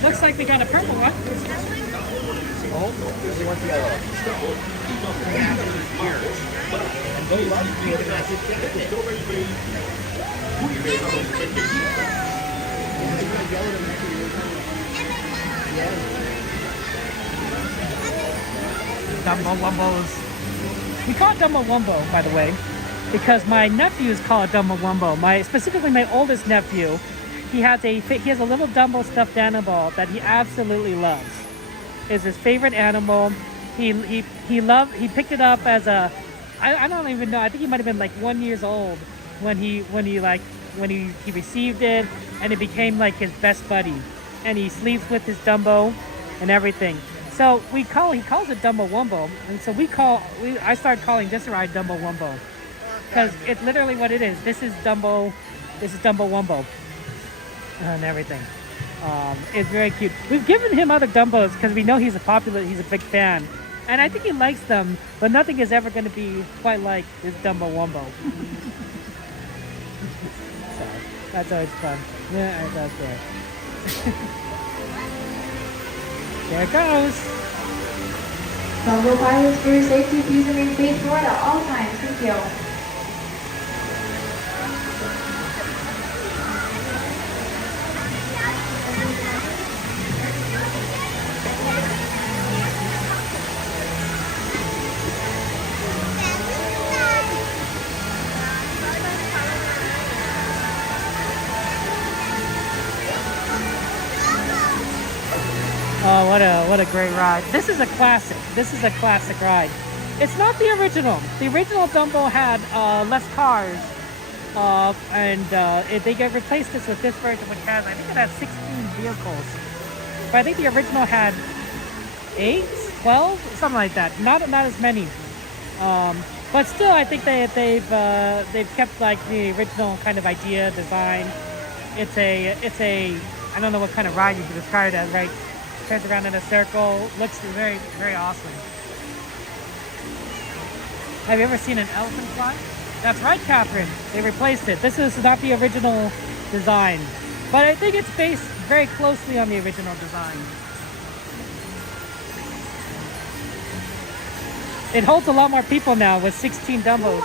Looks like we got a purple one. Dumbo Wumbos. We call it Dumbo Wumbo, by the way, because my nephews call it Dumbo Wumbo. Specifically my oldest nephew, he has a little Dumbo stuffed animal that he absolutely loves. It's his favorite animal. He picked it up as a, I don't even know, I think he might have been like 1 year old when he received it, and it became like his best buddy. And he sleeps with his Dumbo and everything. So he calls it Dumbo Wumbo, and so I started calling this ride Dumbo Wumbo, because it's literally what it is. This is Dumbo Wumbo, and everything. It's very cute. We've given him other Dumbos because we know he's a big fan, and I think he likes them. But nothing is ever going to be quite like this Dumbo Wumbo. So that's always fun. Yeah, that's good. There it goes. Dumbo pilots, for your safety, please remain face forward at all times. Thank you. Oh, what a great ride. This is a classic. This is a classic ride. It's not the original. The original Dumbo had less cars. They replaced this with this version, which has, I think it has 16 vehicles. But I think the original had 8, 12, something like that. Not as many. But still, I think they've kept like the original kind of idea, design. It's a I don't know what kind of ride you could describe it as, right? Turns around in a circle. Looks very, very awesome. Have you ever seen an elephant fly? That's right, Catherine. They replaced it. This is not the original design, but I think it's based very closely on the original design. It holds a lot more people now with 16 Dumbos.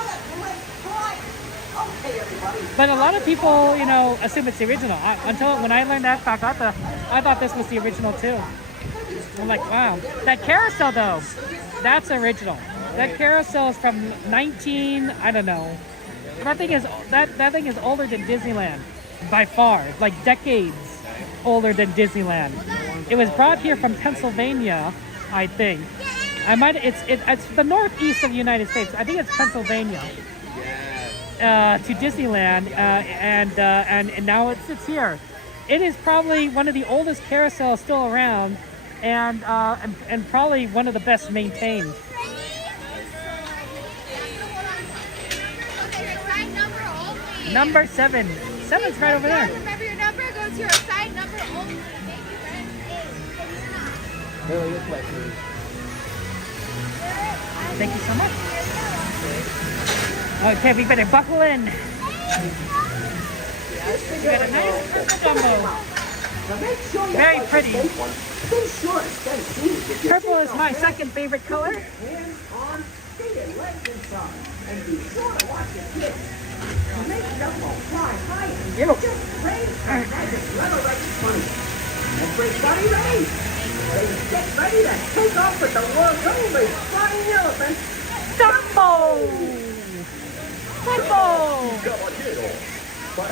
But a lot of people, assume it's the original. Until when I learned that fact, I thought this was the original too. I'm like, wow. That carousel though, that's original. That carousel is from I don't know. That thing is older than Disneyland by far. It's like decades older than Disneyland. It was brought here from Pennsylvania, I think. It's the northeast of the United States. I think it's Pennsylvania. To Disneyland, and now it sits here. It is probably one of the oldest carousels still around, and probably one of the best maintained. Number 7. 7's right over there. Remember your number, go to your side number only. Thank you so much. Okay, we better buckle in. We got a nice Dumbo. Very pretty. Purple is my second favorite color. Everybody ready? Get ready to take off with the world's only flying elephant, Dumbo!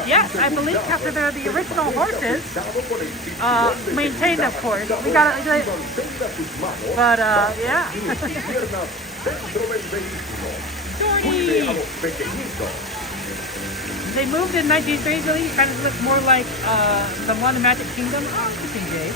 Yes, I believe after they're the original horses, maintained of course. We got it, but yeah. Jordy! They moved in 1933, kind of looked more like the one in Magic Kingdom. Oh, interesting, Jay.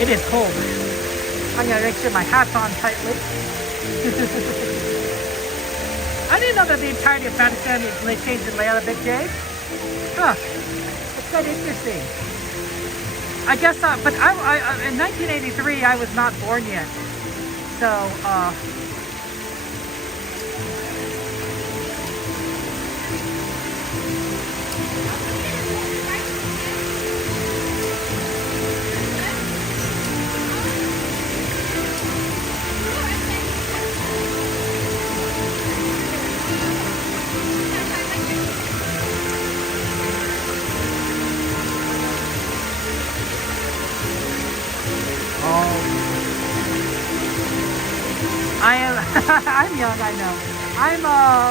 It is cold. I'm gonna make sure my hat's on tightly. I didn't know that the entirety of Fantasyland they changed the layout a bit, Jay. Huh. It's quite interesting. I guess, but I in 1983 I was not born yet, so I'm young, I know. I'm,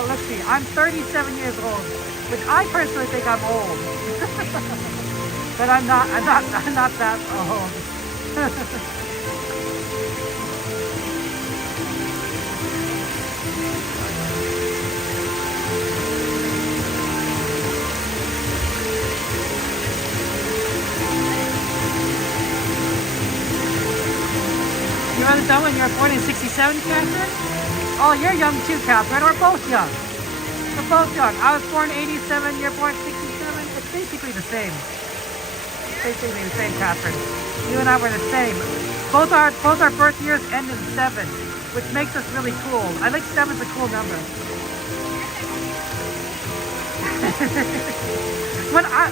let's see, I'm 37 years old, which I personally think I'm old. But I'm not that old. You were done when you were born in 67, Catherine? Oh, you're young too, Catherine. We're both young. We're both young. I was born 87, you're born 67. It's basically the same. Basically the same, Catherine. You and I were the same. Both our birth years end in 7, which makes us really cool. I think 7's a cool number.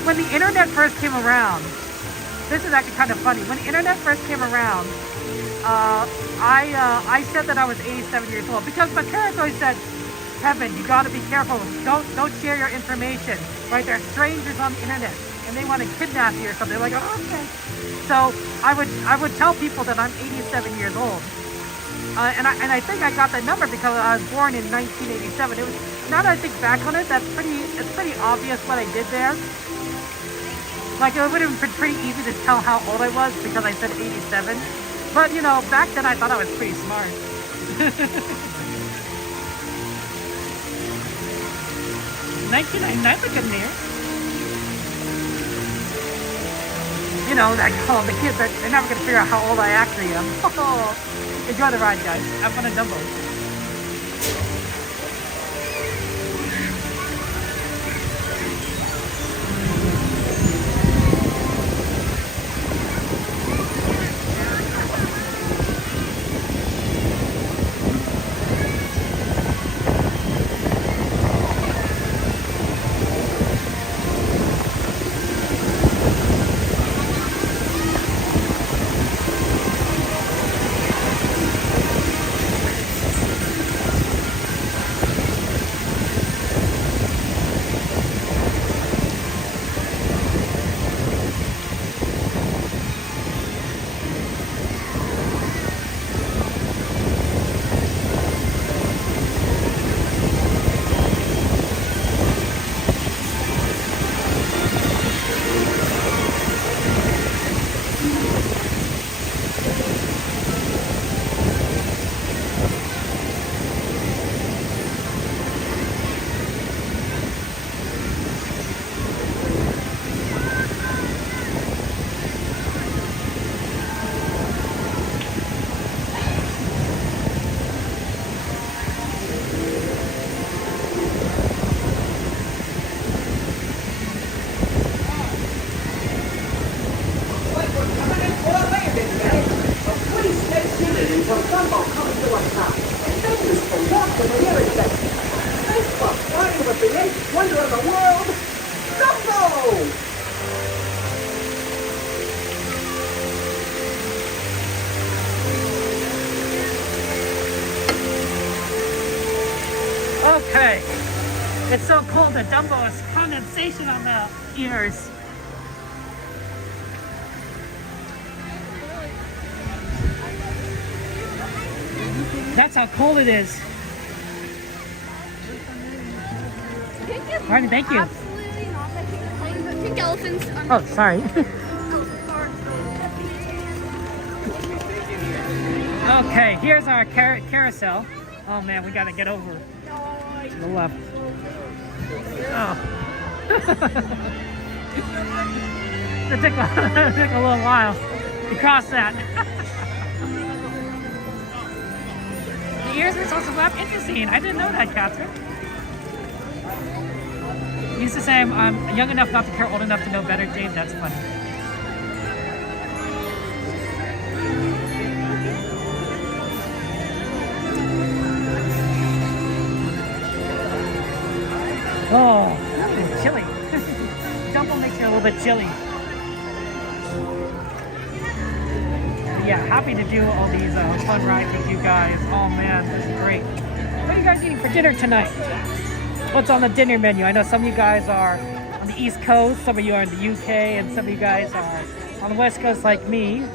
When the internet first came around, this is actually kind of funny. When the internet first came around, I said that I was 87 years old because my parents always said, Kevin, you got to be careful. Don't share your information. Right? There are strangers on the internet and they want to kidnap you or something. They're like, oh, okay. So I would tell people that I'm 87 years old. And I think I got that number because I was born in 1987. It was, now that I think back on it, it's pretty obvious what I did there. Like, it would have been pretty easy to tell how old I was because I said 87. But, you know, back then I thought I was pretty smart. 1999's a good year. You know, like, oh, the kids, they're never going to figure out how old I actually am. Enjoy the ride, guys. Have fun at Dumbo. Wonder of the world, Dumbo! Okay, it's so cold that Dumbo has condensation on the ears. That's how cold it is. Martin, thank you. Absolutely not. I think the plane, but pink elephants. Oh, sorry. Okay, here's our carousel. Oh man, we gotta get over to the left. Oh. It took a little while to cross that. The ears were supposed to flap. Interesting. I didn't know that, Catherine. You used to say I'm young enough not to care, old enough to know better, Dave. That's funny. Oh, it's chilly. Dumbo makes me a little bit chilly. But yeah, happy to do all these fun rides with you guys. Oh man, this is great. What are you guys eating for dinner tonight? What's on the dinner menu? I know some of you guys are on the East Coast, some of you are in the UK, and some of you guys are on the West Coast like me.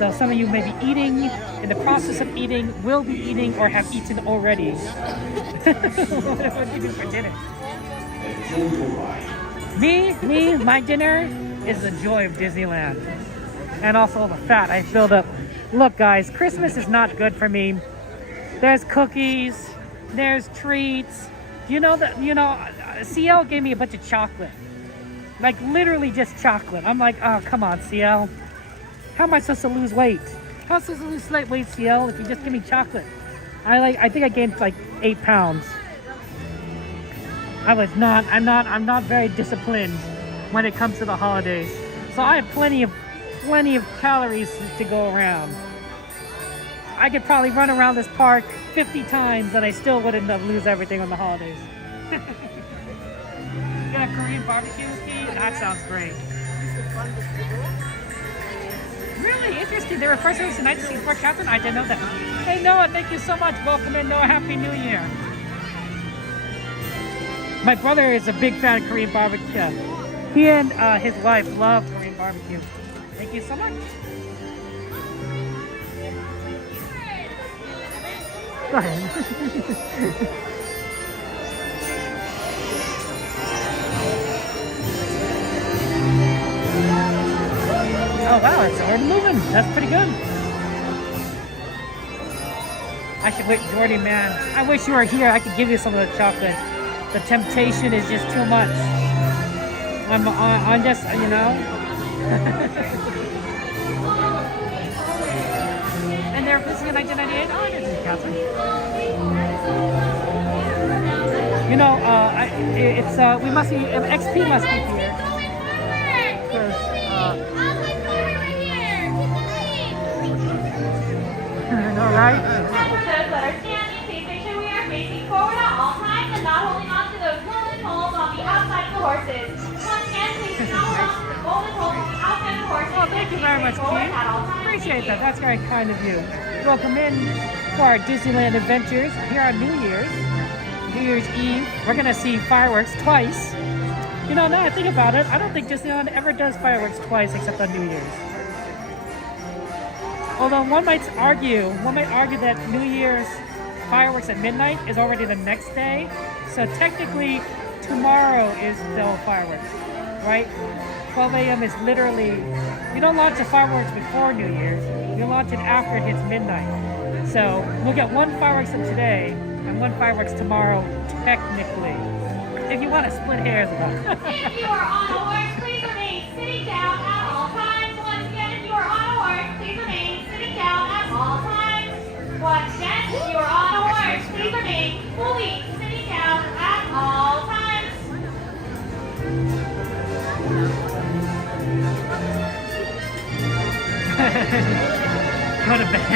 So some of you may be eating, in the process of eating, will be eating, or have eaten already. What did you do for dinner? Me, my dinner is the joy of Disneyland. And also the fat I filled up. Look guys, Christmas is not good for me. There's cookies, there's treats. CL gave me a bunch of chocolate. Like literally just chocolate. I'm like, oh, come on, CL. How am I supposed to lose weight? How am I supposed to lose weight, CL, if you just give me chocolate? I think I gained like 8 pounds. I'm not very disciplined when it comes to the holidays. So I have plenty of calories to go around. I could probably run around this park 50 times and I still wouldn't lose everything on the holidays. You got a Korean barbecue ski? That sounds great. Really interesting. They were first service tonight to see Fort Captain. I didn't know that. Hey Noah, thank you so much. Welcome in, Noah. Happy New Year. My brother is a big fan of Korean barbecue. He and his wife love Korean barbecue. Thank you so much. Go ahead. Oh wow, it's already moving. That's pretty good. I should wait, Jordy, man. I wish you were here. I could give you some of the chocolate. The temptation is just too much. I'm just, And they're visiting in 1998. Oh, I didn't see Catherine. We must be, XP must be here. I know, right? Those that are standing, please make sure we are facing forward at all times and not holding on to those golden holes on the outside of the horses. Once again, please do not hold on to the golden holes on the outside of the horses. Well, thank you very much, Keith. Appreciate that. That's very kind of you. Welcome in for our Disneyland adventures here on New Year's Eve. We're going to see fireworks twice. Now that I think about it, I don't think Disneyland ever does fireworks twice except on New Year's. Although one might argue that New Year's fireworks at midnight is already the next day. So technically, tomorrow is still fireworks, right? 12 a.m. is literally, you don't launch the fireworks before New Year's. You launch it after it hits midnight. So we'll get one fireworks today and one fireworks tomorrow, technically. If you want to split hairs about it. If you are on a horse, please remain sitting down at all times. Once again, if you are on a horse, please remain sitting down at all times. Once again, if you are on a horse, please remain fully sitting down at all times. Go to bed,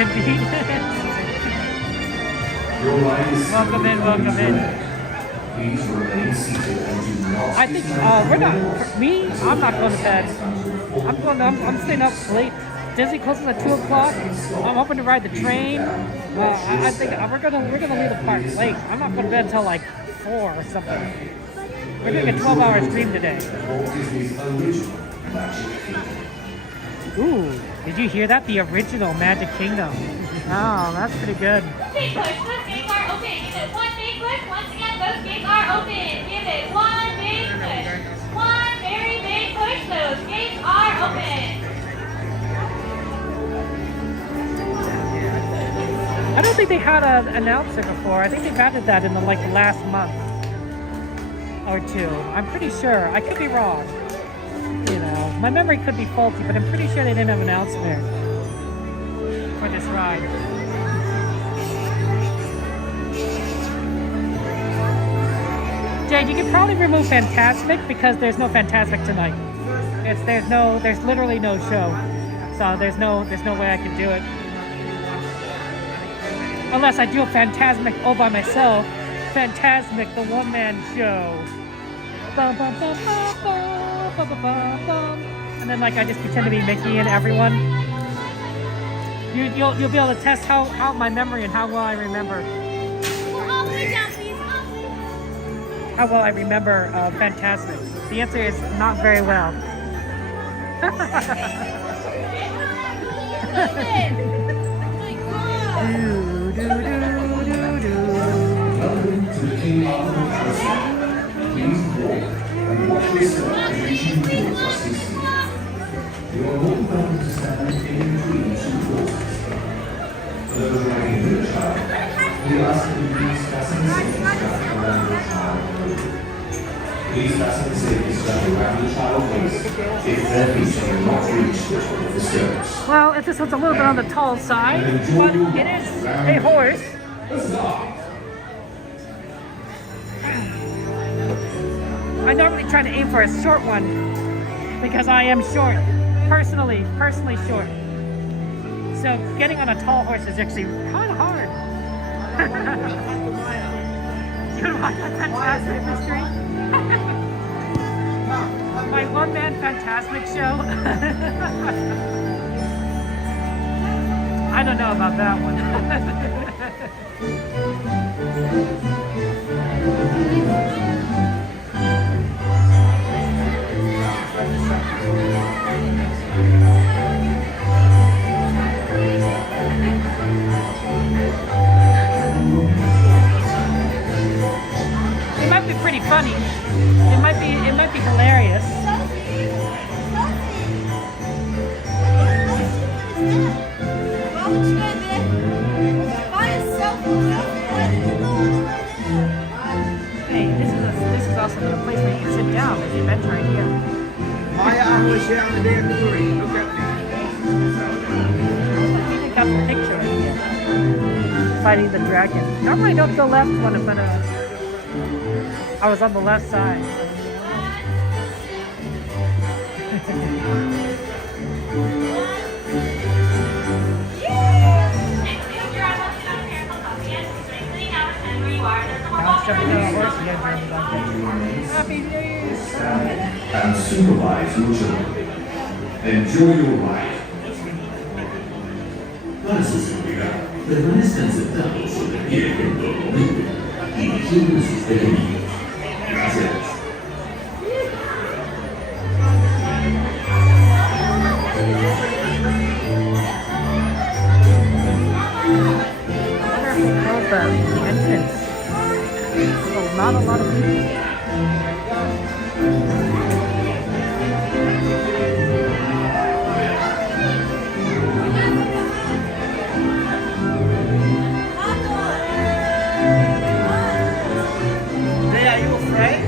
Welcome in. Please remain seated and do not. I think I'm not going to bed. I'm staying up late. Disney closes at 2 o'clock. I'm hoping to ride the train. I think we're gonna leave the park late. I'm not going to bed until like 4 or something. We're doing a 12-hour stream today. Ooh, did you hear that? The original Magic Kingdom. Oh, that's pretty good. Big push, those gates are open. Give it one big push. Once again, those gates are open. Give it one big push. One very big push. Those gates are open. I don't think they had an announcer before. I think they've added that in the last month or two. I'm pretty sure. I could be wrong. My memory could be faulty, but I'm pretty sure they didn't have an announcer for this ride. Jade, you could probably remove Fantasmic because there's no Fantasmic tonight. There's literally no show. So there's no way I could do it. Unless I do a Fantasmic all by myself. Fantasmic, the one-man show. Bum, bum, bum, bum, bum. And then I just pretend to be Mickey and everyone. You'll be able to test how my memory and how well I remember. How well I remember Fantastic. The answer is not very well. Welcome to the King Arthur Carousel. Please walk and watch yourself as reaching the across the sea. You are more than welcome to stand in between two horses. For those riding with a child, we ask that you please fasten the safety strap around your child. Please fasten the safety strap around your child's waist if their feet will not reach the top of the stirrups. Well, if this was a little bit on the tall side, but it is a horse. I normally try to aim for a short one because I am short, personally short. So getting on a tall horse is actually kind of hard. You would watch that Fantastic Mystery? My one-man Fantastic show? I don't know about that one. It might be pretty funny. It might be hilarious. Hey, this is also the place where you can sit down. There's the event right here. Maya, I was here on the day of the parade. Look at me. I think that's the picture right here. Fighting the dragon. Normally I don't go left when but I was on the left side. Happy New Year! And supervise your children. Enjoy your ride. Gracias, permanezcan sentados sobre el pie en todo momento y vigilen sus pequeños. Gracias. The entrance. So not a lot of people. Are you afraid?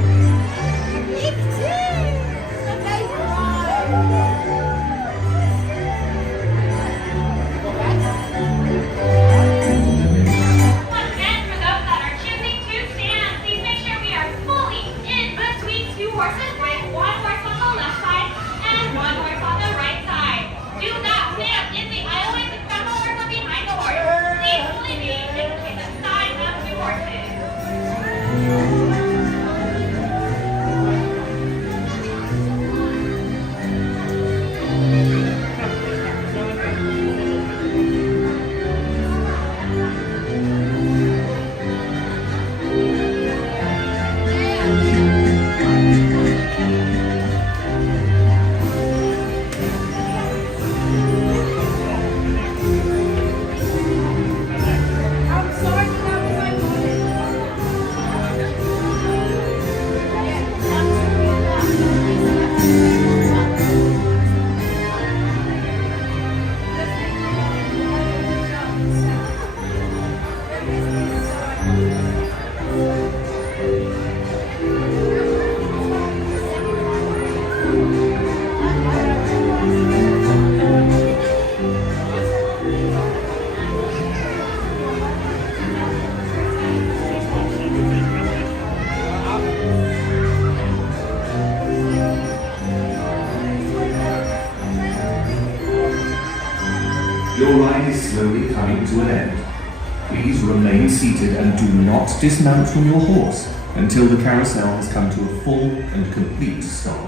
Your ride is slowly coming to an end. Please remain seated and do not dismount from your horse until the carousel has come to a full and complete stop.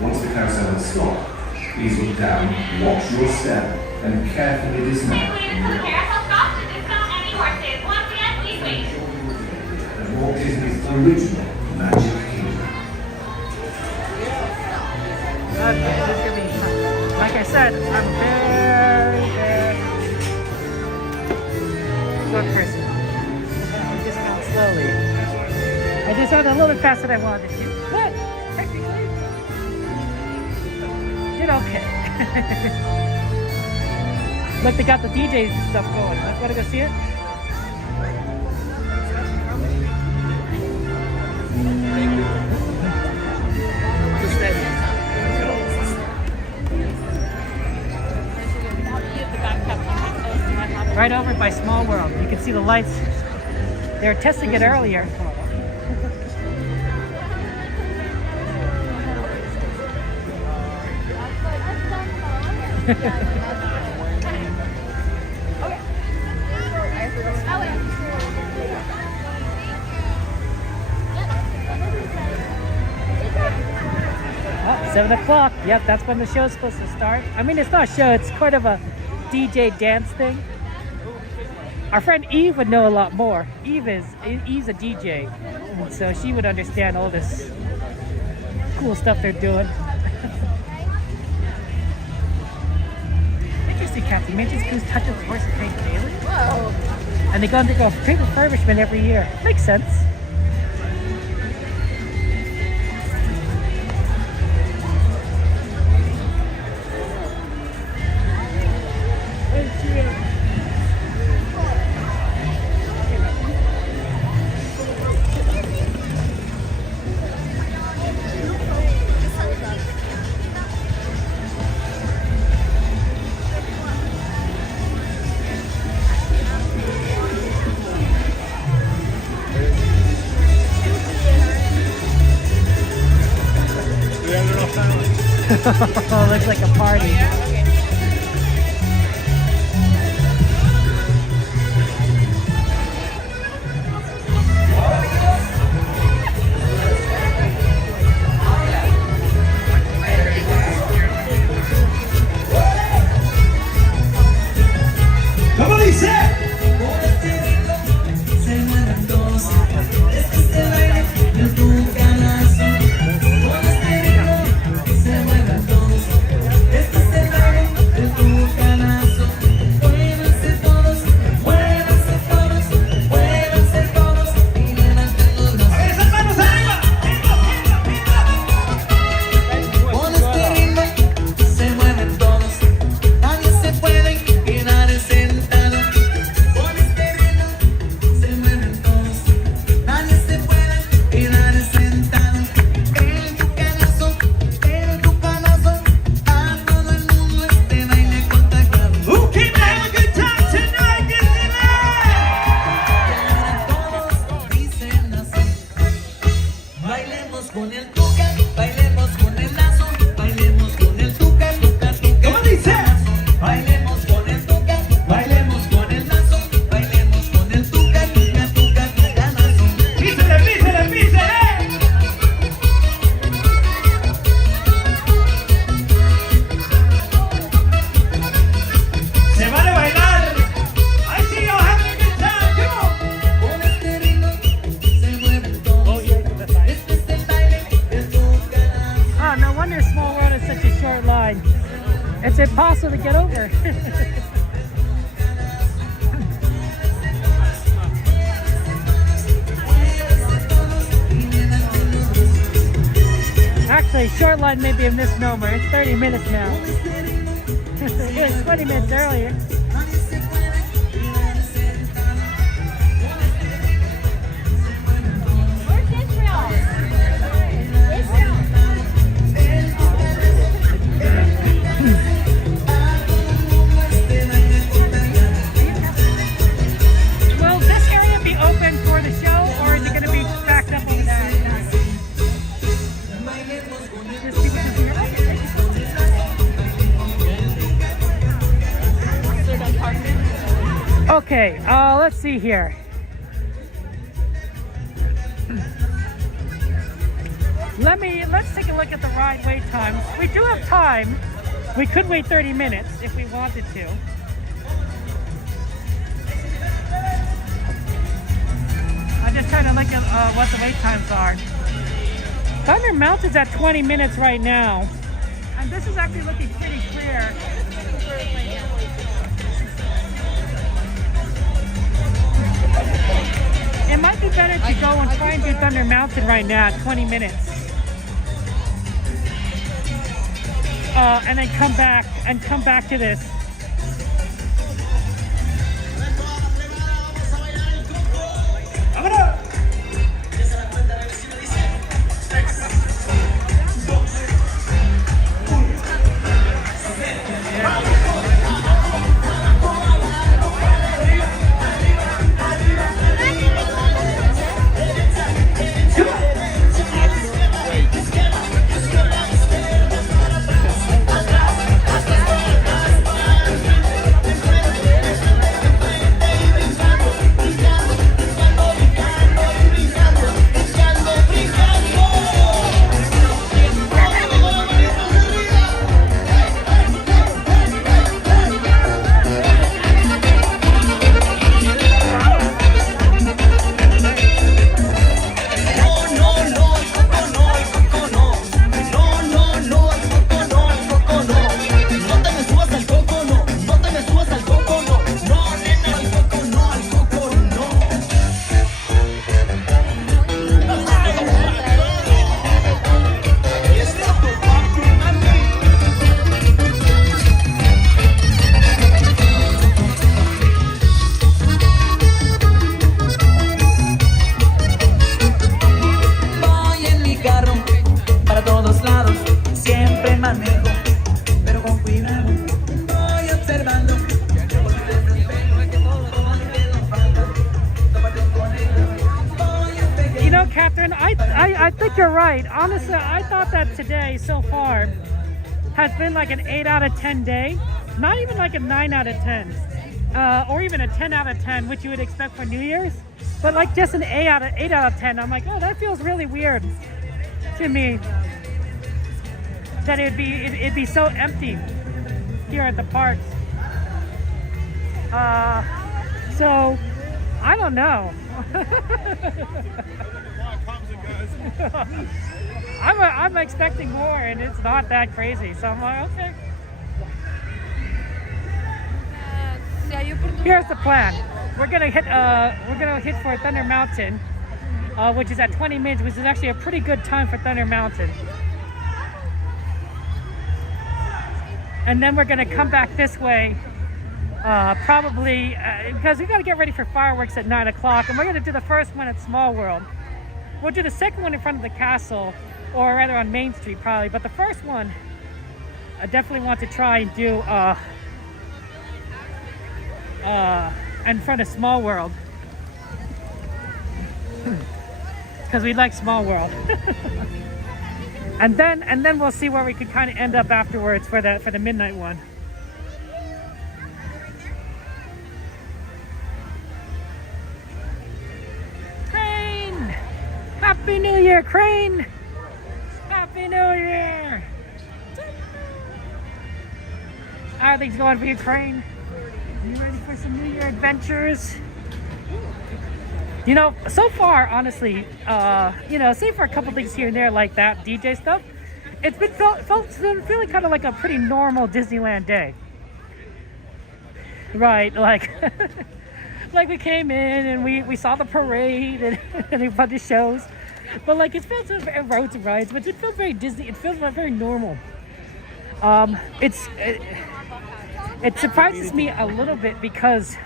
Once the carousel has stopped, please look down, watch your step, and carefully dismount. And Walt Disney's original Magic Kingdom. Okay, this is gonna be, like I said, I'm very one person. I just count slowly. I just went a little bit faster than I wanted to. But technically, did okay. Look, they got the DJs and stuff going. Let's want to go see it. Right over by Small World. You can see the lights. They were testing it earlier. Oh, 7 o'clock. Yep, that's when the show's supposed to start. I mean, it's not a show. It's kind of a DJ dance thing. Our friend Eve would know a lot more. Eve's a DJ, and so she would understand all this cool stuff they're doing. Interesting, Kathy. Mentions Goose touches the horse and paint daily. Whoa! And they go undergo paint refurbishment every year. Makes sense. Oh, looks like a party. ¿Cómo dice? It's impossible to get over. Actually, short line may be a misnomer. It's 30 minutes now. It was 20 minutes earlier. Will this area be open for the show, or is it going to be backed up over there? Okay, let's see here. Let's take a look at the ride wait times. We do have time. We could wait 30 minutes if we wanted to. I'm just trying to look at what the wait times are. Thunder Mountain's at 20 minutes right now. And this is actually looking pretty clear. It might be better to go and try and do Thunder Mountain right now, 20 minutes. And then come back to this. I think you're right. Honestly, I thought that today so far has been like an 8 out of 10 day. Not even like a 9 out of 10. Or even a 10 out of 10, which you would expect for New Year's. But like just an 8 out of 10. I'm like, oh, that feels really weird to me. That it'd be so empty here at the parks. So I don't know. I'm expecting more, and it's not that crazy. So I'm like, okay. Here's the plan. We're gonna hit for Thunder Mountain, which is at 20 minutes, which is actually a pretty good time for Thunder Mountain. And then we're gonna come back this way, probably because we gotta get ready for fireworks at 9 o'clock, and we're gonna do the first one at Small World. We'll do the second one in front of the castle, or rather on Main Street probably. But the first one, I definitely want to try and do in front of Small World, because we like Small World. and then we'll see where we could kind of end up afterwards for the midnight one. Crane! Happy New Year, Crane! Happy New Year! How are things going for you, Crane? Are you ready for some New Year adventures? You know, so far, honestly, say for a couple things here and there like that DJ stuff, it's been feeling kind of like a pretty normal Disneyland day. Right, like, like we came in and we saw the parade and a bunch of shows, but like it felt sort of roads and rides, but it felt very Disney. It feels very normal. It surprises me a little bit because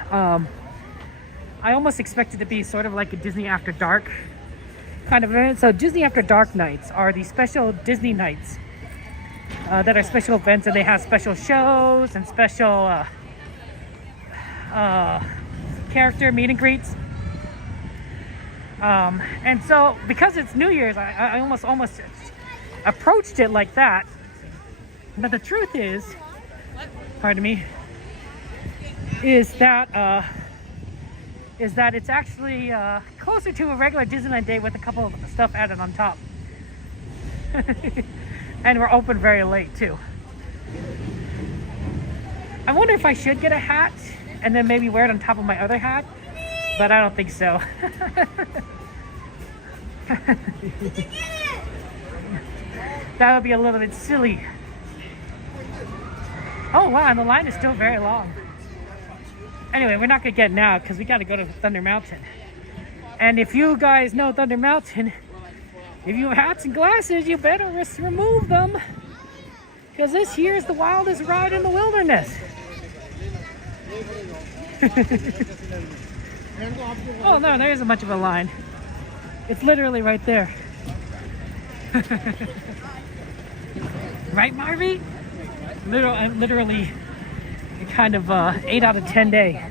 I almost expect it to be sort of like a Disney After Dark kind of event. So Disney After Dark nights are these special Disney nights that are special events, and they have special shows and special character meet and greets. And so because it's New Year's, I almost approached it like that. But the truth is, pardon me, is that it's actually closer to a regular Disneyland day with a couple of stuff added on top. And we're open very late too. I wonder if I should get a hat and then maybe wear it on top of my other hat, but I don't think so. That would be a little bit silly. Oh wow, and the line is still very long. Anyway, we're not gonna get it now because we gotta go to Thunder Mountain. And if you guys know Thunder Mountain, if you have hats and glasses, you better remove them. Because this here is the wildest ride in the wilderness. Oh no, there isn't much of a line. It's literally right there. Right, Marvy? Literally kind of 8 out of 10 day.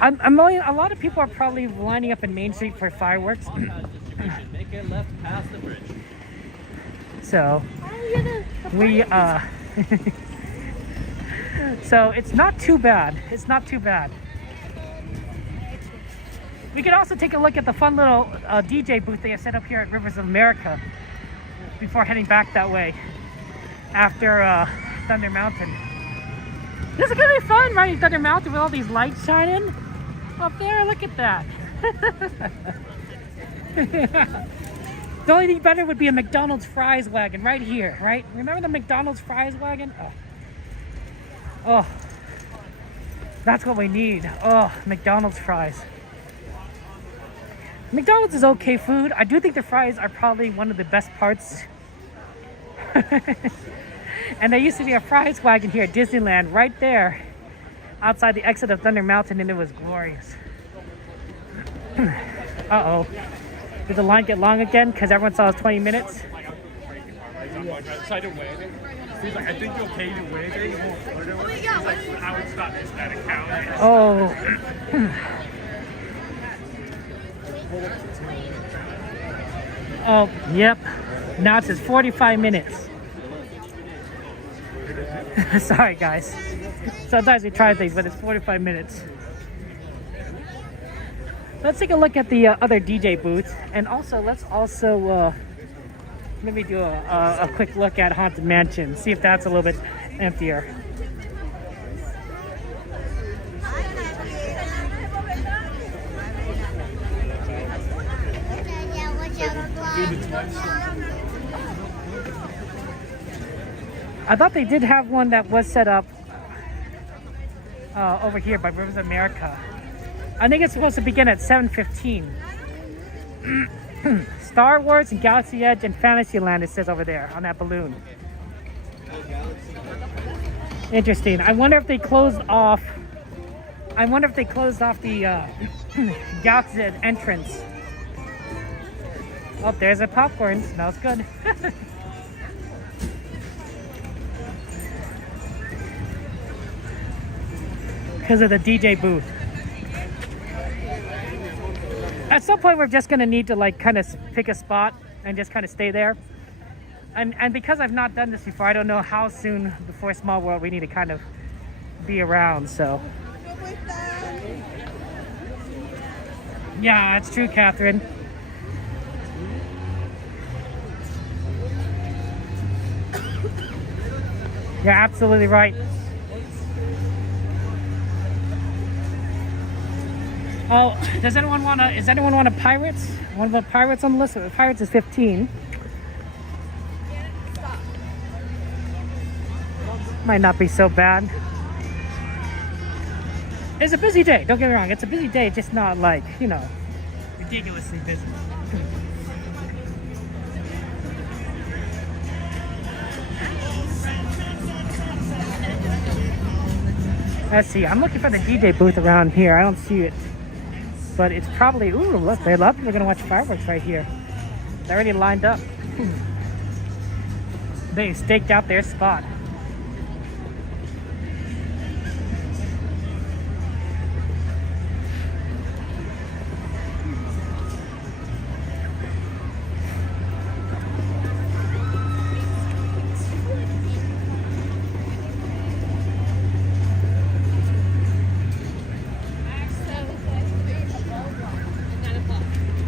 A lot of people are probably lining up in Main Street for fireworks. Make it left past the bridge. So we so it's not too bad. It's not too bad. We could also take a look at the fun little DJ booth they have set up here at Rivers of America before heading back that way after Thunder Mountain. This is gonna be fun riding Thunder Mountain with all these lights shining up there. Look at that. The only thing better would be a McDonald's fries wagon right here, right? Remember the McDonald's fries wagon? Oh, that's what we need. Oh, McDonald's fries. McDonald's is okay food. I do think the fries are probably one of the best parts. And there used to be a fries wagon here at Disneyland right there outside the exit of Thunder Mountain, and it was glorious. Uh-oh. Did the line get long again because everyone saw it was 20 minutes? He's like, I think you'll pay to wait. He's like, I would stop this at account. Oh. Oh, yep. Now it says 45 minutes. Sorry, guys. Sometimes we try things, but it's 45 minutes. Let's take a look at the other DJ booths, and also let's maybe do a quick look at Haunted Mansion, see if that's a little bit emptier. I thought they did have one that was set up over here by Rivers of America. I think it's supposed to begin at 7:15. Star Wars and Galaxy Edge and Fantasyland, it says over there on that balloon. Interesting. I wonder if they closed off the Galaxy Edge entrance. Oh, there's a popcorn. Smells good. Because of the DJ booth. At some point, we're just going to need to like kind of pick a spot and just kind of stay there. And because I've not done this before, I don't know how soon before Small World we need to kind of be around, so. Yeah, it's true, Catherine. You're absolutely right. Oh, is anyone want a Pirates? One of the Pirates on the list? Pirates is 15. Might not be so bad. It's a busy day, don't get me wrong. It's a busy day, just not like, you know, ridiculously busy. Let's see, I'm looking for the DJ booth around here. I don't see it. But it's probably, ooh, look, they're going to watch fireworks right here. They're already lined up. They staked out their spot.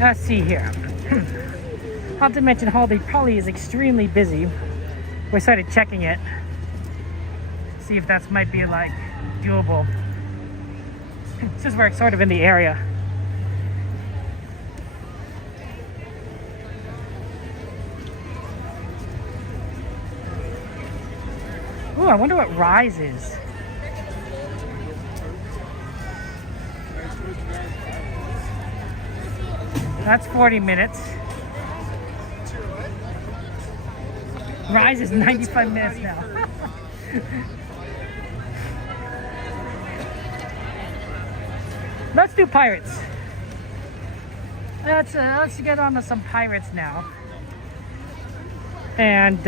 Let's see here. Haunted Mansion Holiday probably is extremely busy. We started checking it. See if that might be like doable. Since we're sort of in the area. Ooh, I wonder what Rise is. That's 40 minutes. Rise is 95 minutes now. Let's do Pirates. Let's get on to some Pirates now. And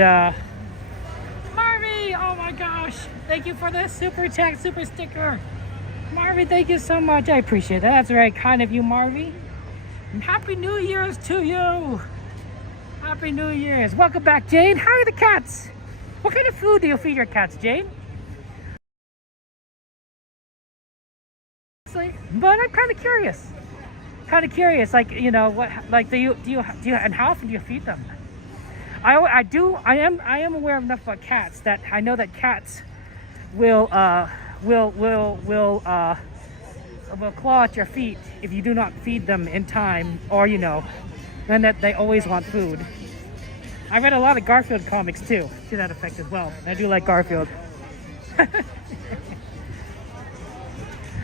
Marvy, oh my gosh, thank you for the super chat, super sticker. Marvy, thank you so much. I appreciate that. That's very kind of you, Marvy. And Happy New Year's to you. Happy New Year's. Welcome back, Jane. How are the cats? What kind of food do you feed your cats, Jane? But I'm kind of curious. Like, you know, what, like, do you, and how often do you feed them? I am aware enough about cats that I know that cats will claw at your feet if you do not feed them in time, or, you know, then that they always want food. I read a lot of Garfield comics too, to that effect as well. I do like Garfield.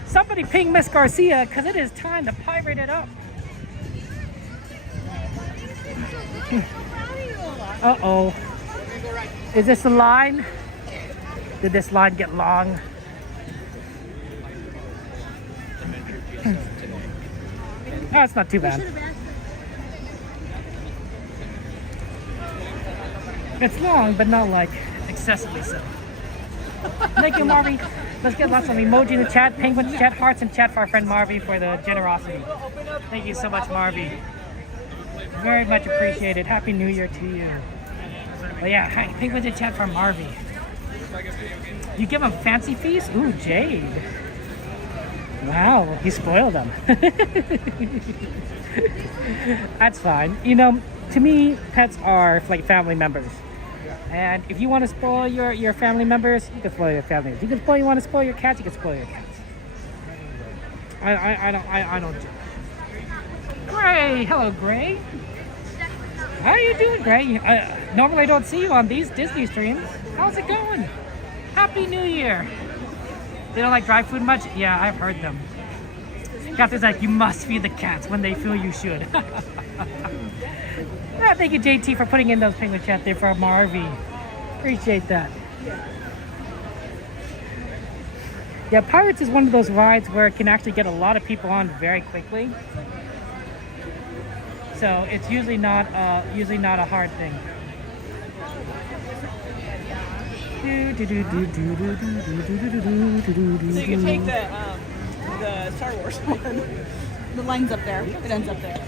Somebody ping Miss Garcia, because it is time to pirate it up. Uh-oh. Is this the line? Did this line get long? No, it's not too bad. It's long, but not like excessively so. Thank you, Marvy. Let's get lots of emoji in the chat, penguins, chat hearts, and chat for our friend Marvy for the generosity. Thank you so much, Marvy. Very much appreciated. Happy New Year to you. But yeah, hi, penguins in chat for Marvy. You give them fancy feast? Ooh, Jade. Wow, he spoiled them. That's fine. You know, to me, pets are like family members. And if you want to spoil your family members, you can spoil your family members. You want to spoil your cats, you can spoil your cats. I don't do it. Gray! Hello, Gray. How are you doing, Gray? Normally I don't see you on these Disney streams. How's it going? Happy New Year. They don't like dry food much? Yeah, I've heard them. Captain's like, you must feed the cats when they feel you should. Yeah, thank you, JT, for putting in those penguin chat there for Marvy. Appreciate that. Yeah, Pirates is one of those rides where it can actually get a lot of people on very quickly. So it's usually not a hard thing. So you can take the Star Wars one. The line's up there. It ends up there.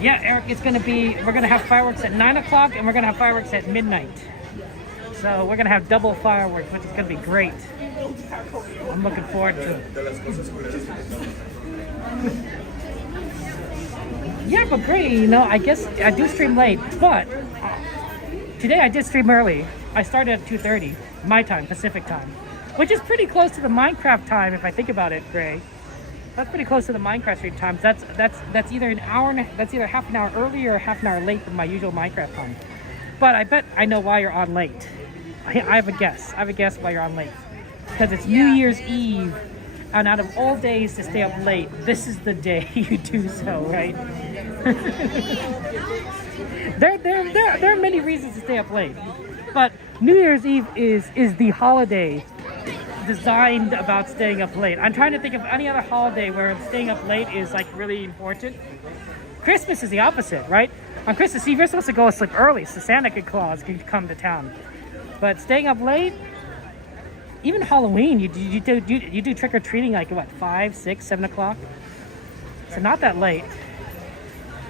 Yeah, Eric, it's going to be, we're going to have fireworks at 9 o'clock and we're going to have fireworks at midnight. So we're going to have double fireworks, which is going to be great. I'm looking forward to it. Yeah, but great, you know, I guess I do stream late, but today I did stream early. I started at 2:30, my time, Pacific time, which is pretty close to the Minecraft time if I think about it, Gray. That's pretty close to the Minecraft stream times. That's either an hour, that's either half an hour early or half an hour late than my usual Minecraft time. But I bet I know why you're on late. I have a guess. I have a guess why you're on late. Because it's New Year's Eve, and out of all days to stay up late, this is the day you do so, right? There are many reasons to stay up late, but New Year's Eve is the holiday designed about staying up late. I'm trying to think of any other holiday where staying up late is like really important. Christmas is the opposite, right? On Christmas Eve, you're supposed to go to sleep early so Santa Claus can come to town. But staying up late, even Halloween, you do trick-or-treating like what, 5, 6, 7 o'clock? So not that late.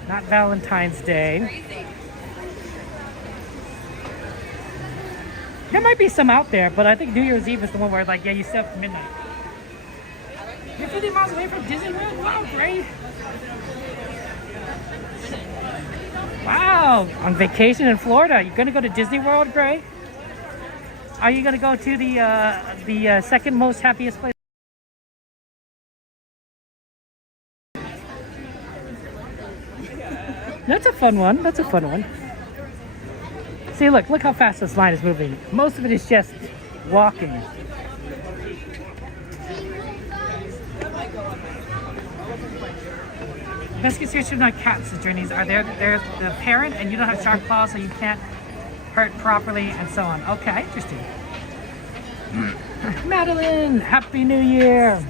Not Valentine's Day. There might be some out there, but I think New Year's Eve is the one where like, yeah, you stay up to midnight. You're 50 miles away from Disneyland? Wow, great. Wow, on vacation in Florida. You gonna go to Disney World, Gray? Are you gonna go to the second most happiest place? That's a fun one. That's a fun one. See, look how fast this line is moving. Most of it is just walking. Biscuits here should not cats. The journeys are there. They're the parent, and you don't have sharp claws, so you can't hurt properly, and so on. Okay, interesting. Madeline, Happy New Year.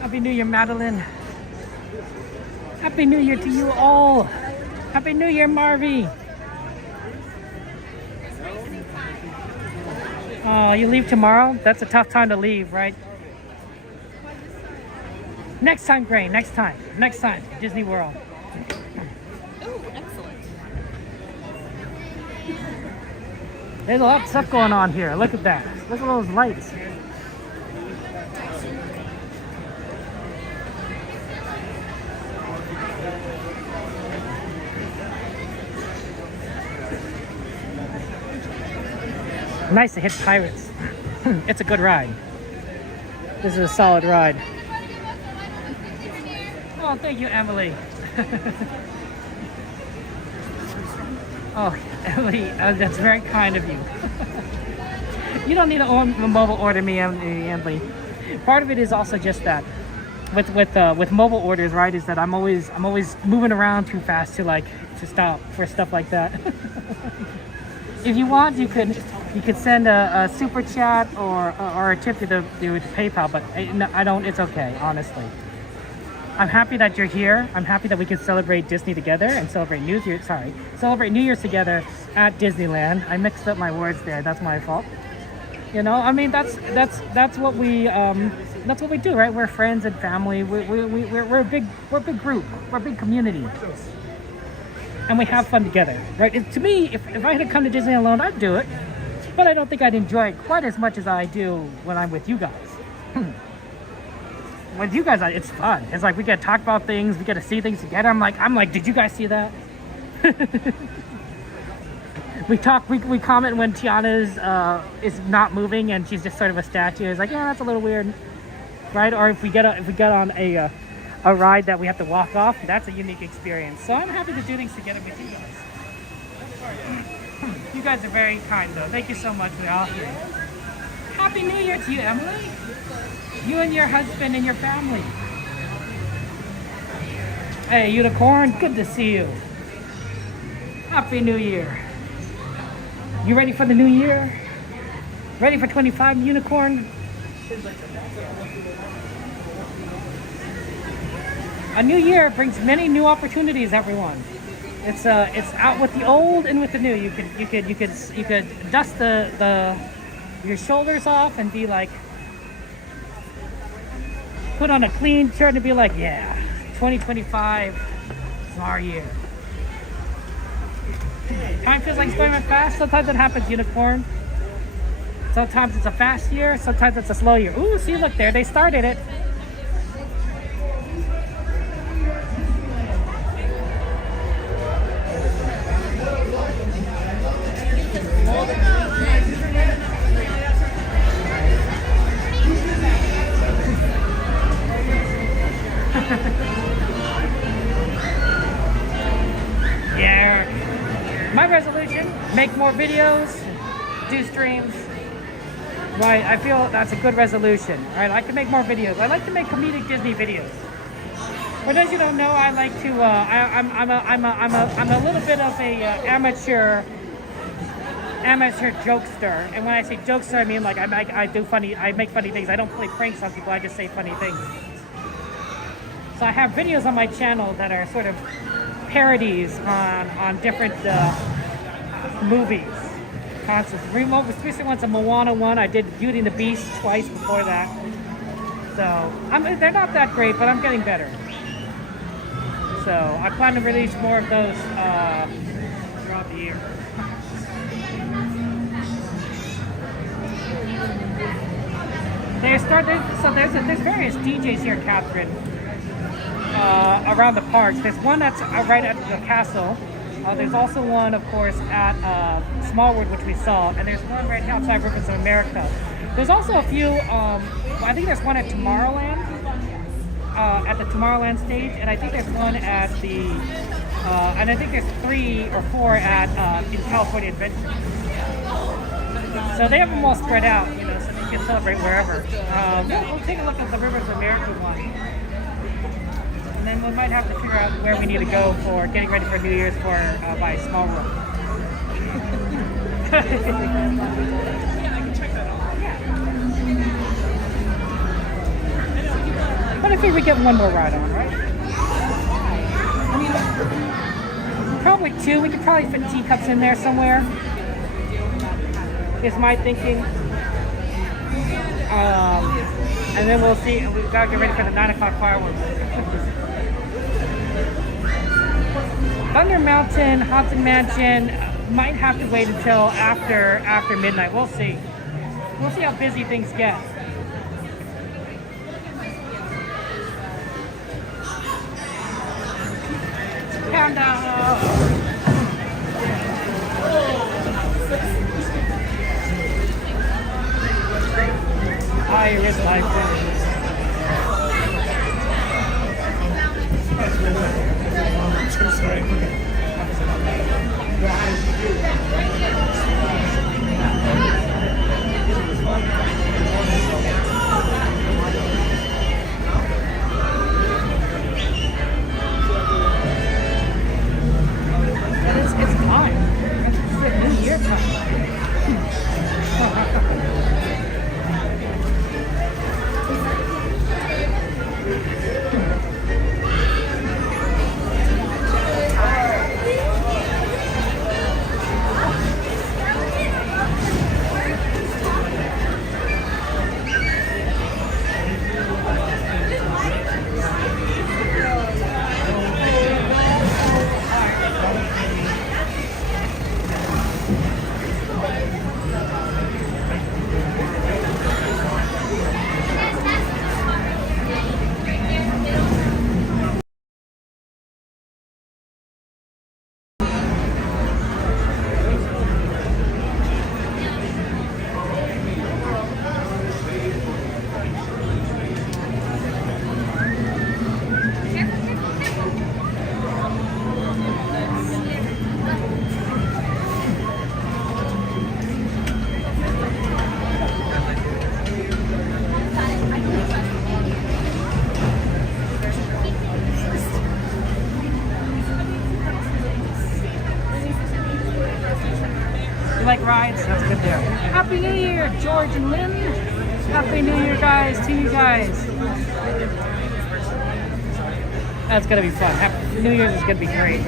Happy New Year, Madeline. Happy New Year to you all. Happy New Year, Marvy. Oh, you leave tomorrow? That's a tough time to leave, right? Next time, Gray. Next time. Next time. Disney World. Oh, excellent. There's a lot of stuff going on here. Look at that. Look at those lights. Nice to hit Pirates. It's a good ride. This is a solid ride. Oh, thank you, Emily. Oh, Emily, that's very kind of you. You don't need to mobile order me, Emily. Part of it is also just that with mobile orders, right? Is that I'm always moving around too fast to stop for stuff like that. If you want, you could send a super chat or a tip to the PayPal, but I don't. It's okay, honestly. I'm happy that you're here. I'm happy that we can celebrate Disney together and celebrate New Year's. Celebrate New Year's together at Disneyland. I mixed up my words there. That's my fault. You know, I mean, that's what we do, right? We're friends and family. We're a big group. We're a big community, and we have fun together, right? To me, if I had to come to Disney alone, I'd do it, but I don't think I'd enjoy it quite as much as I do when I'm with you guys. With you guys, it's fun. It's like we get to talk about things, we get to see things together. I'm like, did you guys see that? we comment when Tiana's is not moving and she's just sort of a statue. It's like, yeah, that's a little weird, right? Or if we get on a ride that we have to walk off, that's a unique experience. So I'm happy to do things together with you guys. You guys are very kind, though. Thank you so much. We're all here. Happy New Year to you, Emily. You and your husband and your family. Hey, Unicorn, good to see you. Happy New Year. You ready for the new year? Ready for 25, Unicorn? A new year brings many new opportunities, everyone. It's out with the old and with the new. You could dust your shoulders off and be like, put on a clean shirt and be like, yeah, 2025 is our year. Time feels like it's going fast. Sometimes it happens, Unicorn. Sometimes it's a fast year, sometimes it's a slow year. Ooh, see, look there, they started it. Yeah. My resolution, make more videos, do streams. Right, I feel that's a good resolution. Right, I like to make more videos. I like to make comedic Disney videos. For those you don't know, I like to. I'm a little bit of a amateur jokester. And when I say jokester, I mean like I make funny things. I don't play pranks on people. I just say funny things. So I have videos on my channel that are sort of parodies on different movies. Concerts. Most recent one's a Moana one. I did Beauty and the Beast twice before that. So they're not that great, but I'm getting better. So I plan to release more of those throughout the year. There's various DJs here, Catherine, around the parks. There's one that's right at the castle. There's also one, of course, at Small World, which we saw, and there's one right outside Rivers of America. There's also a few, I think there's one at Tomorrowland, at the Tomorrowland stage, and I think there's one at the, and I think there's 3 or 4 at in California Adventure. So they have them all spread out, you know, so you can celebrate wherever. We'll take a look at the Rivers of America one. then we might have to figure out where we need to go for getting ready for New Year's for by Small World. Yeah, I can check that out. But I think we get one more ride on, right? I mean, probably two. We could probably fit teacups in there somewhere. Is my thinking. And then we'll see. We've got to get ready for the 9 o'clock fireworks. Thunder Mountain, Haunted Mansion might have to wait until after midnight. We'll see. We'll see how busy things get. Panda! Iris life. Sorry. It's time. It's New Year time. Like rides, that's good there. Happy New Year, George and Lynn. Happy New Year, guys, to you guys. That's gonna be fun. Happy New Year's is gonna be great.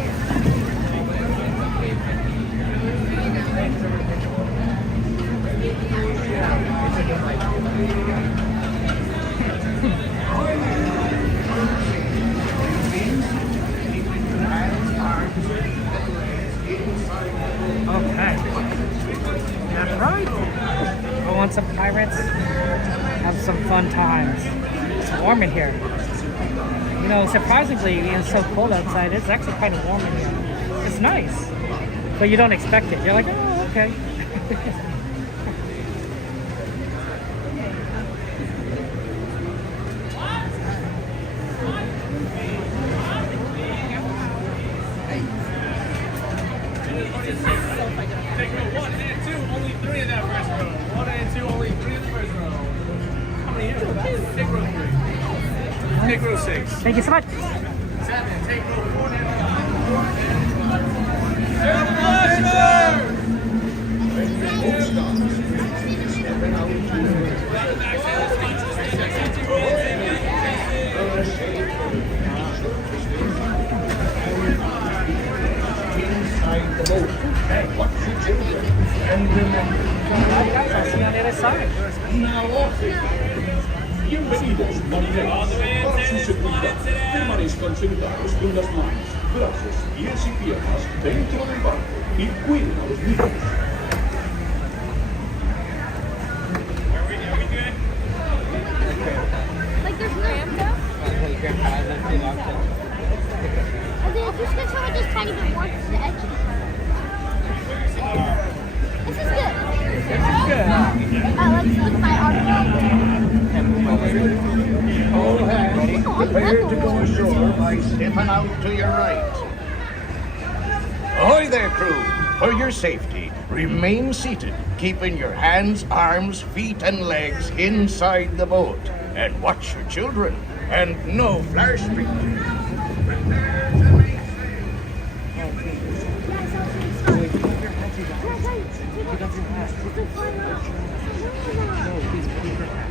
Okay. That's right. I want some pirates. Have some fun times. It's warm in here. You know, surprisingly, it's so cold outside. It's actually kind of warm in here. It's nice. But you don't expect it. You're like, oh, okay. Take row 1 and 2, only 3 in that first row. 1 and 2, only 3 in the first row. How many here? Take row 3. Take row 6. Thank you so much. 7. Take row 4 and Guys, I'll see you on the other side. Bienvenidos, marineros. Para su seguridad, permanezcan sentados en las manos, brazos, pies y piernas dentro del barco y cuiden a los niños. Like there's no ammo? I think if you switch over just tiny bit more to the edge. This is good. Let's look my article. All hands prepare to go ashore by stepping out to your right. Ahoy there, crew! For your safety, remain seated, keeping your hands, arms, feet, and legs inside the boat. And watch your children, and no flash streak. Wait, take off your hat, you guys. Take off your hat. No, please, take your hat.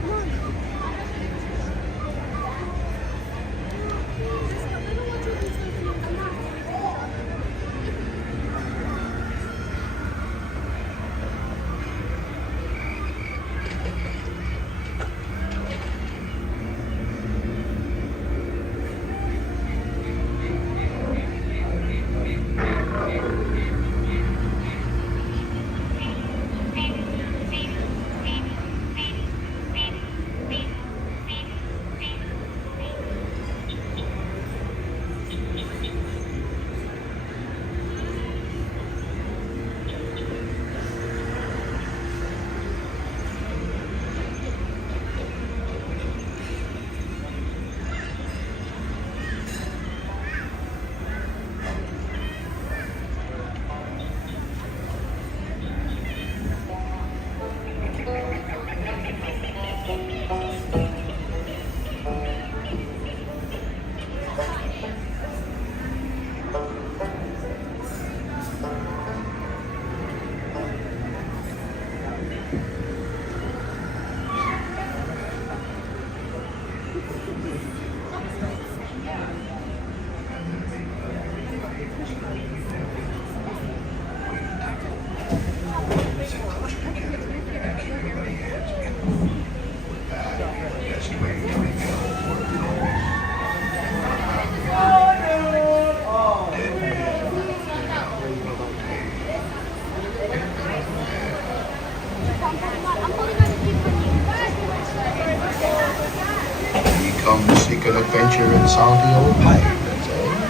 Come seek an adventure in salty old pirates, eh?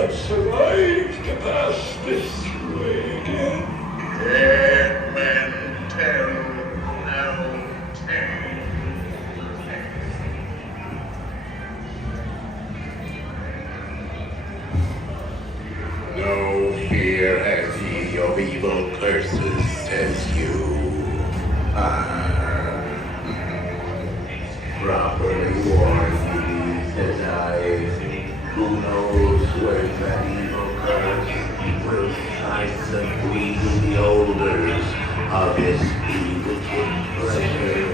have survived to pass this way again. Dead men tell no tale. No fear has ye of evil curses, says you. Properly warned ye, says I. Who knows where that evil curse will slice and weasel the olders of his bewitching pleasure.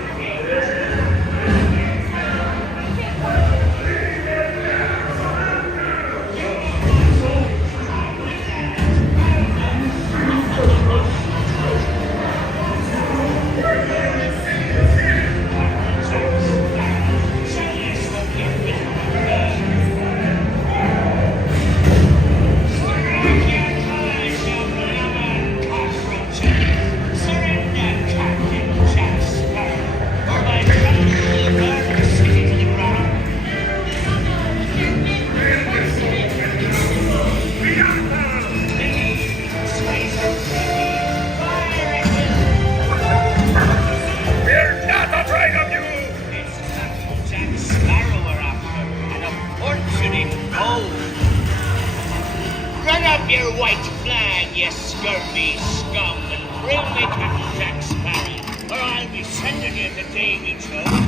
Your white flag, you scurvy scum, and bring me Captain Jack Sparrow, or I'll be sending you to Davy Jones.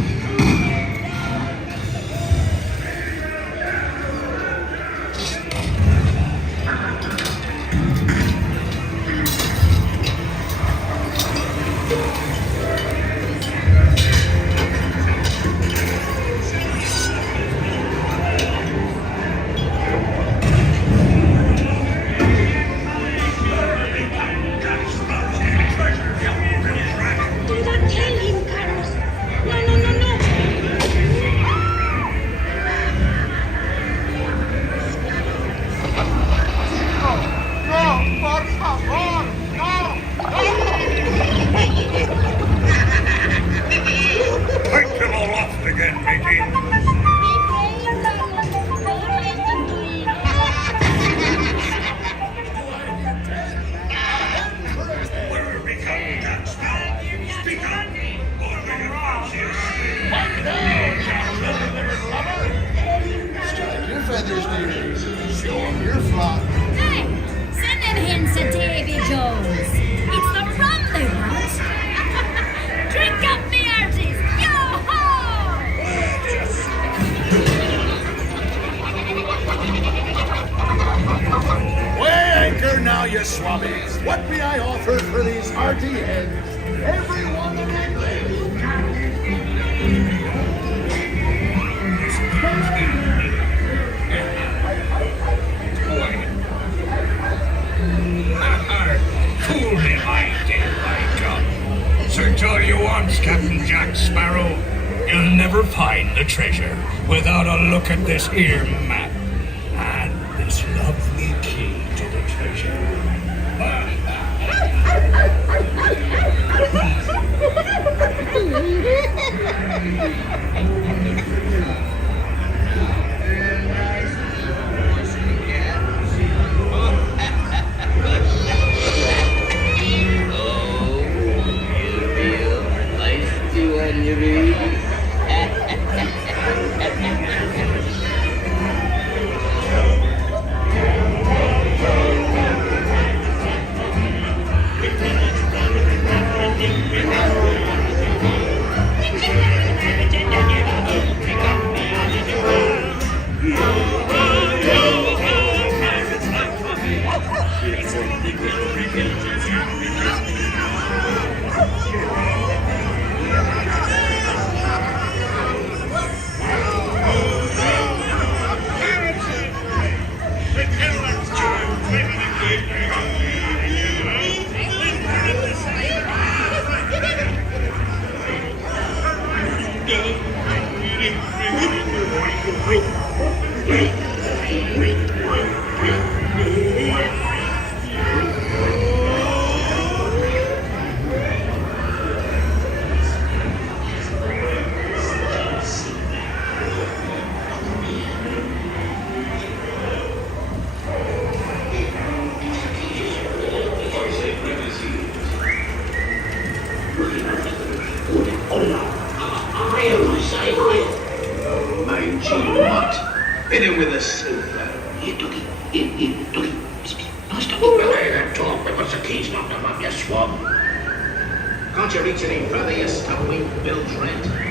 At this here map and this lovely key to the treasure. Oh, you feel nice to when you read. Hit him with a super. Here, doggy. Here, doggy. Nice doggy. Hey, that dog. What's the keys knocked him up, you swab? Can't you reach any further, you stubby bilge rat?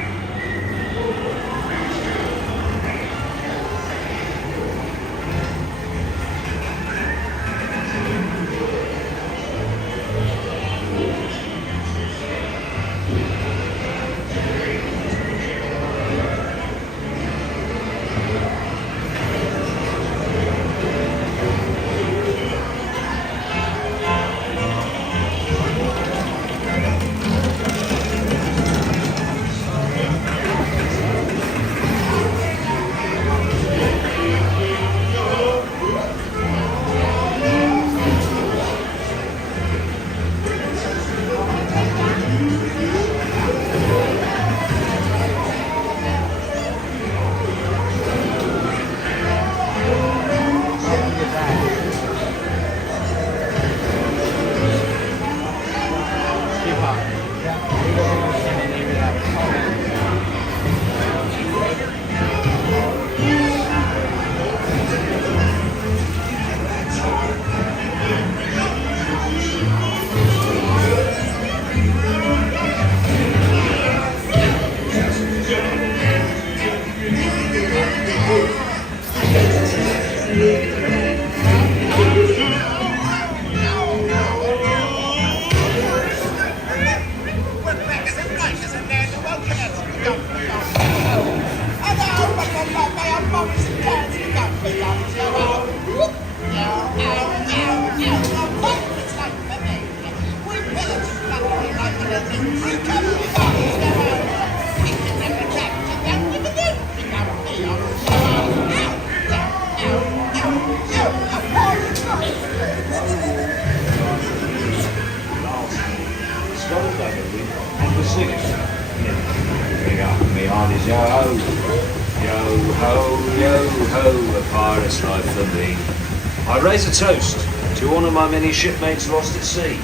I raise a toast to honour my many shipmates lost at sea.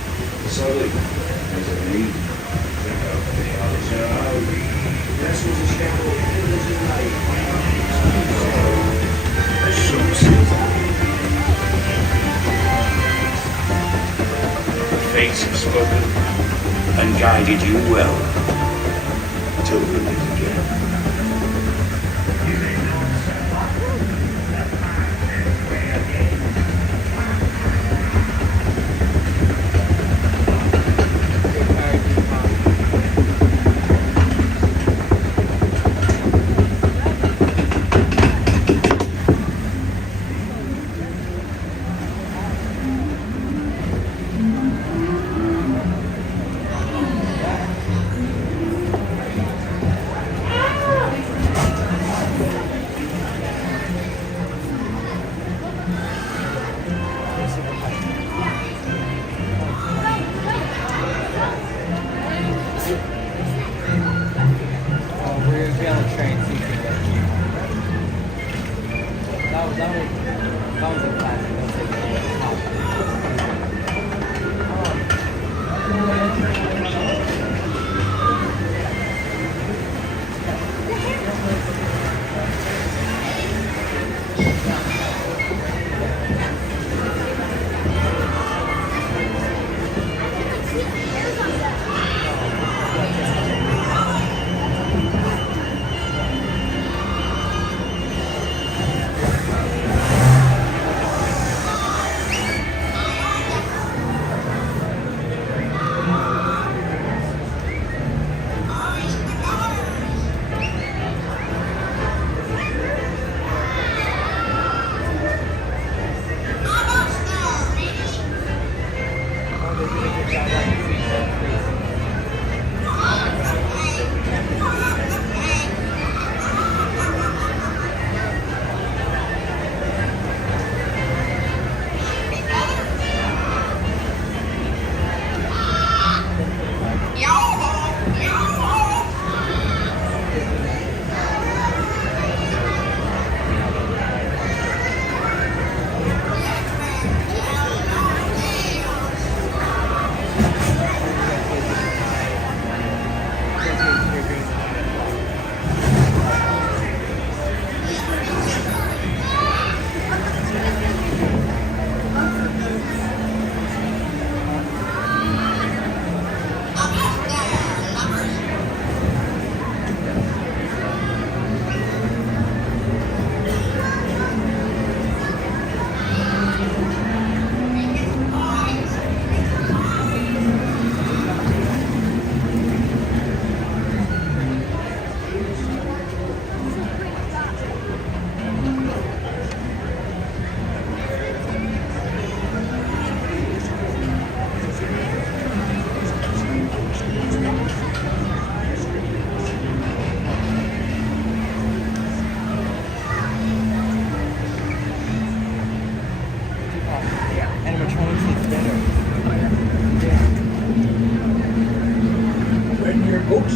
Salute. There's a need. Vessels are scattered, pillars are laid. The fates have spoken and guided you well. Till we meet again.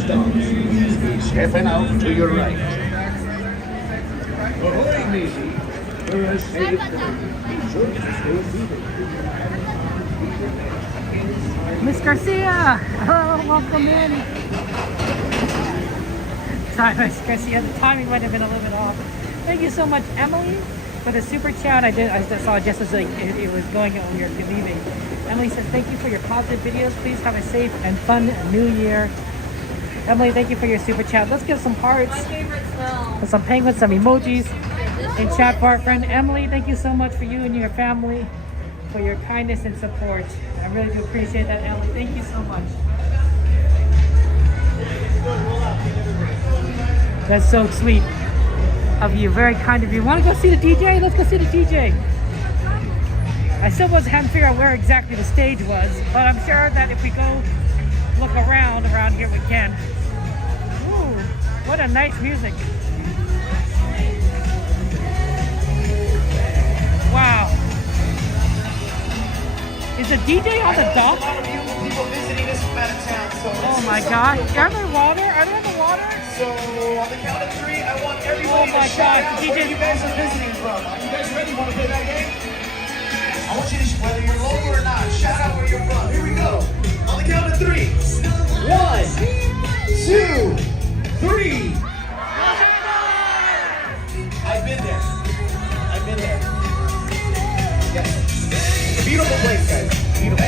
stops. Please be stepping out to your right. Ahoy, matey. For a safe journey. Be sure to stay seated. Miss Garcia! Oh, welcome in. Sorry, Miss Garcia. The timing might have been a little bit off. Thank you so much, Emily, for the super chat. I saw just as it was going when you're leaving. Emily says, thank you for your positive videos. Please have a safe and fun new year. Emily, thank you for your super chat. Let's give some hearts. My favorite smell. Some penguins, some emojis in chat for our friend Emily. Thank you so much for you and your family, for your kindness and support. I really do appreciate that, Emily. Thank you so much. That's so sweet of you. Very kind of you. Want to go see the DJ? Let's go see the DJ. I still haven't figured out where exactly the stage was, but I'm sure that if we go look around here we can. Ooh, what a nice music. Wow. Is the DJ on the dock? A lot of people visiting us from out of town. So oh my God. Are there water? Are there in the water? So on the count of 3, I want everybody to shout out where you guys are visiting from. Are you guys ready? Want to play that game? I want you to, whether you're local or not, shout out where you're from. Here we go. On the count of 3. 1, 2, 3. I've been there. I've been there. Yes. Beautiful place, guys. Beautiful.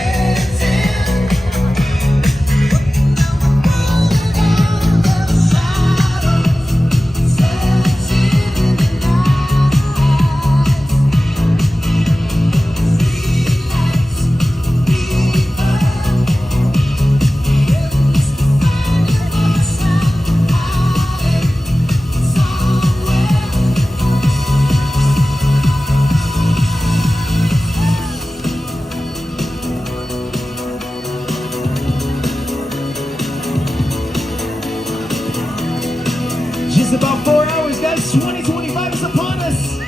Just about 4 hours, guys. 2025 is upon us.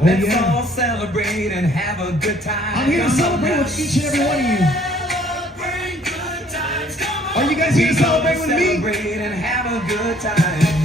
Let's all celebrate and have a good time. I'm here to celebrate with each and every one of you. Are you guys here to celebrate with me? Celebrate and have a good time.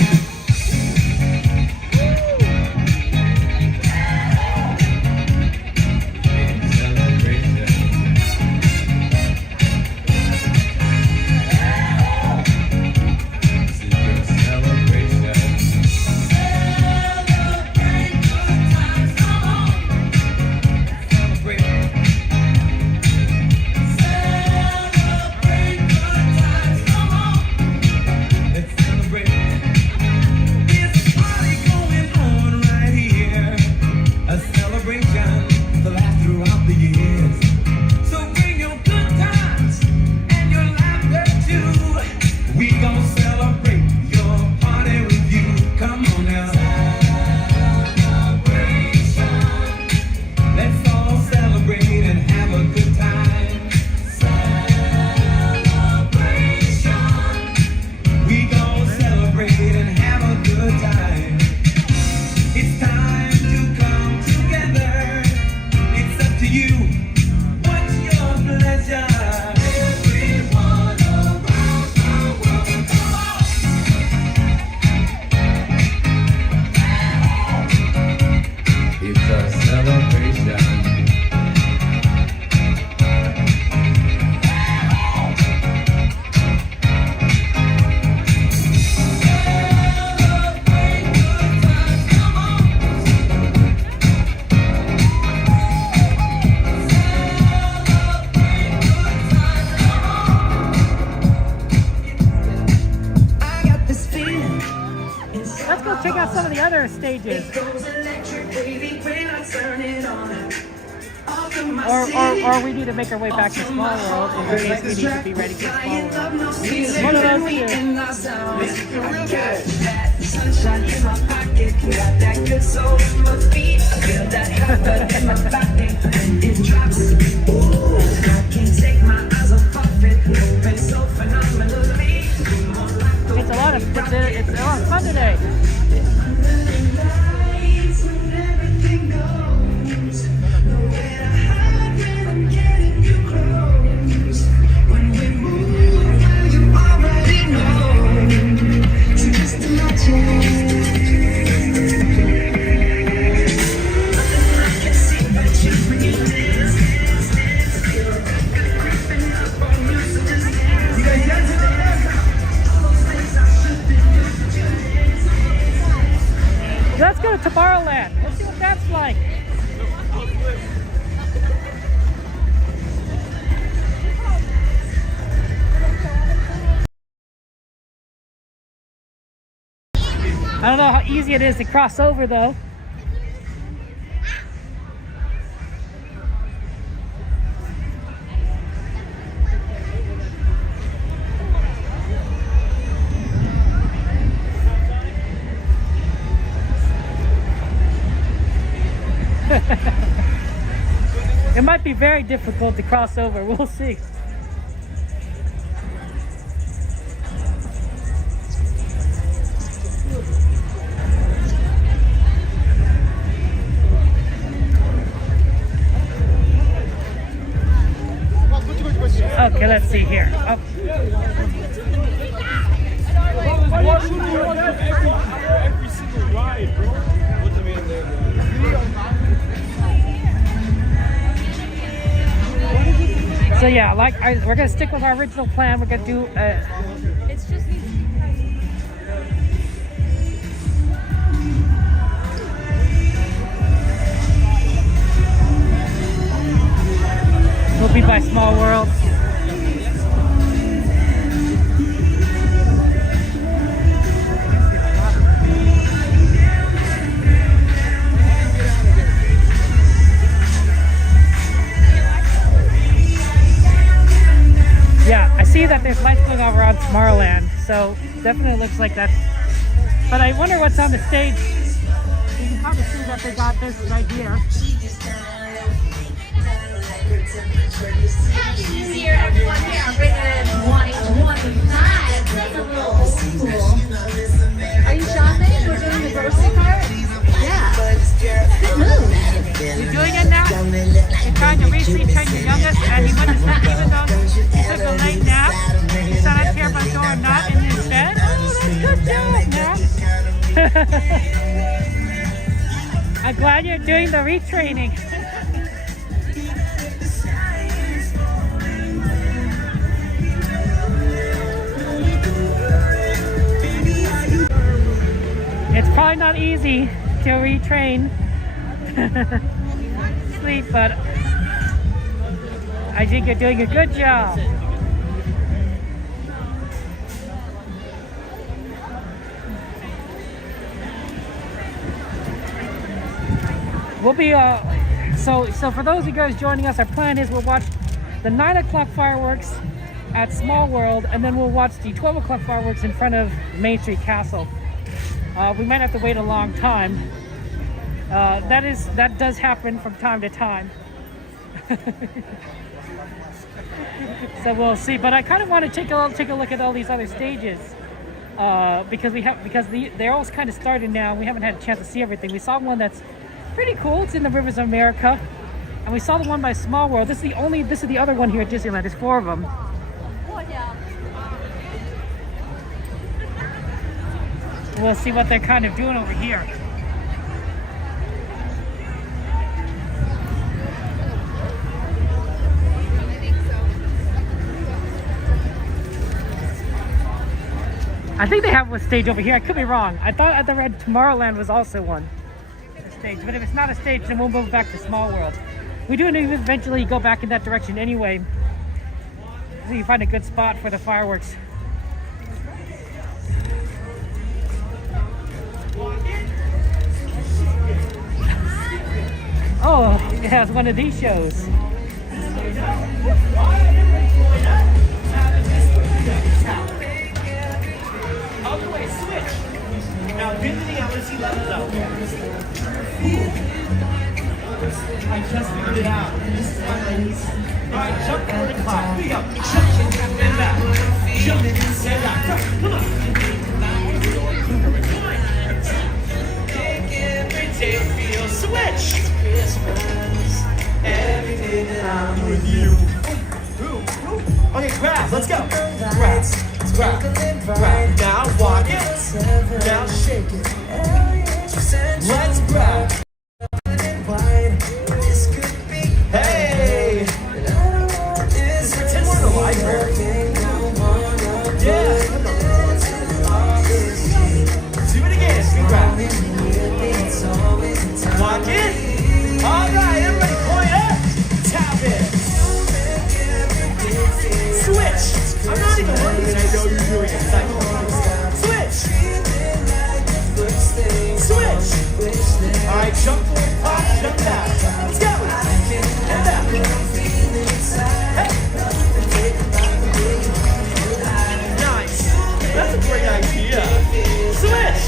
stages. Or we need to make our way back to Small World in case we need to be ready for Small World. One of those two. Sunshine in my pocket, got that good soul in my feet. I feel that hot blood in my body, it drops. Ooh, I can't take my eyes off of it, moving so phenomenally. It's a lot of fun today. Let's go to Tomorrowland. Let's see what that's like. I don't know how easy it is to cross over though. It might be very difficult to cross over. We'll see. Okay, let's see here. Oh. Every single ride, bro. So yeah, we're gonna stick with our original plan. We're gonna do. It's just these. We'll be by Small World. Yeah, I see that there's lights going all around Tomorrowland, so definitely looks like that's. But I wonder what's on the stage. You can kind of see that they got this right here. Easier, everyone here. With wanting to want to fly. That's a little old school. Are you shopping? We're doing the grocery cart? Yeah. Good move. You're doing it now? You're trying to retrain your youngest, and he went to sleep even though he took a late nap. He sat up here by the door, not in his bed. Oh, good job, man. I'm glad you're doing the retraining. It's probably not easy to retrain sleep, but I think you're doing a good job. We'll be so for those of you guys joining us, our plan is we'll watch the 9 o'clock fireworks at Small World, and then we'll watch the 12 o'clock fireworks in front of Main Street Castle. We might have to wait a long time. That does happen from time to time. So we'll see. But I kind of want to take a look at all these other stages because they're all kind of started now. We haven't had a chance to see everything. We saw one that's pretty cool. It's in the Rivers of America, and we saw the one by Small World. This is the other one here at Disneyland. There's 4 of them. We'll see what they're kind of doing over here. I think they have one stage over here. I could be wrong. I thought I read Tomorrowland was also one stage, but if it's not a stage, then we'll move back to Small World. We do need to eventually go back in that direction anyway, so you find a good spot for the fireworks. Oh, it has one of these shows. Other way, switch. Now, visiting, I want to see levels out there. I just figured it out. This is my ladies. All right, jump forward and climb. Here we go. Jump and back. Jump and back. Come on. Make every day feel switch. Every day that I'm with you. Okay, grab. Let's go. Grab. Grab. Grab. Now walk it. Now shake it. Let's grab. Hey! Just pretend we're in the library. Yeah! Do it again. Good grab. Walk it. Alright, everybody point up. Tap it. Switch. I'm not even working and I know you're doing it. Switch. Switch. Alright, jump forward, pop, jump back. Let's go. And back. Hey. Nice. That's a great idea. Switch.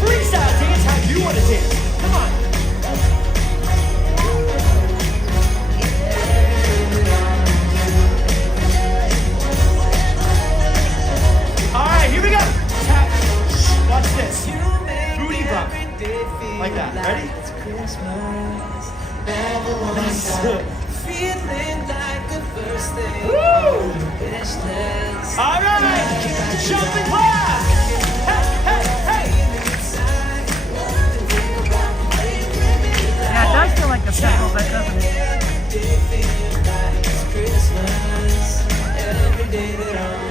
Freestyle dance how you want to dance. Come on. Alright, here we go. Tap. Watch this. Booty bump. Like that. Ready? Feeling like the first thing. Woo! Alright. Jump and clap. Hey, hey, hey. Yeah, it does feel like a circle, but doesn't it?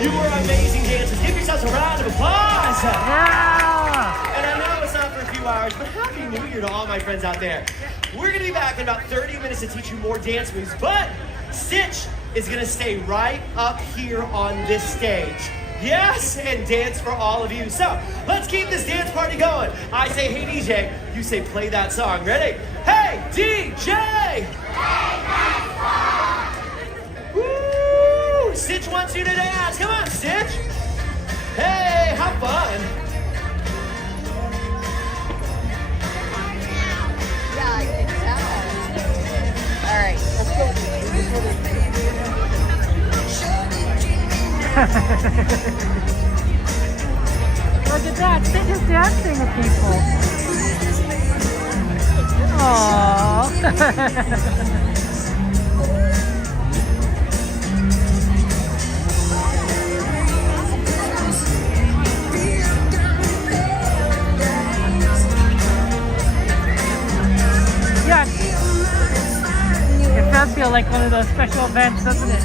You were amazing dancers. Give yourselves a round of applause. Yeah! And I know it's not for a few hours, but Happy New Year to all my friends out there. We're going to be back in about 30 minutes to teach you more dance moves, but Stitch is going to stay right up here on this stage. Yes, and dance for all of you. So let's keep this dance party going. I say, hey, DJ. You say, play that song. Ready? Hey, DJ! Woo! Stitch wants you to dance. Come on, Stitch. Hey, have fun. Yeah, I can tell. All right, let's go. Look at that, Stitch is dancing with people. Aww. Yeah, it does feel like one of those special events, doesn't it?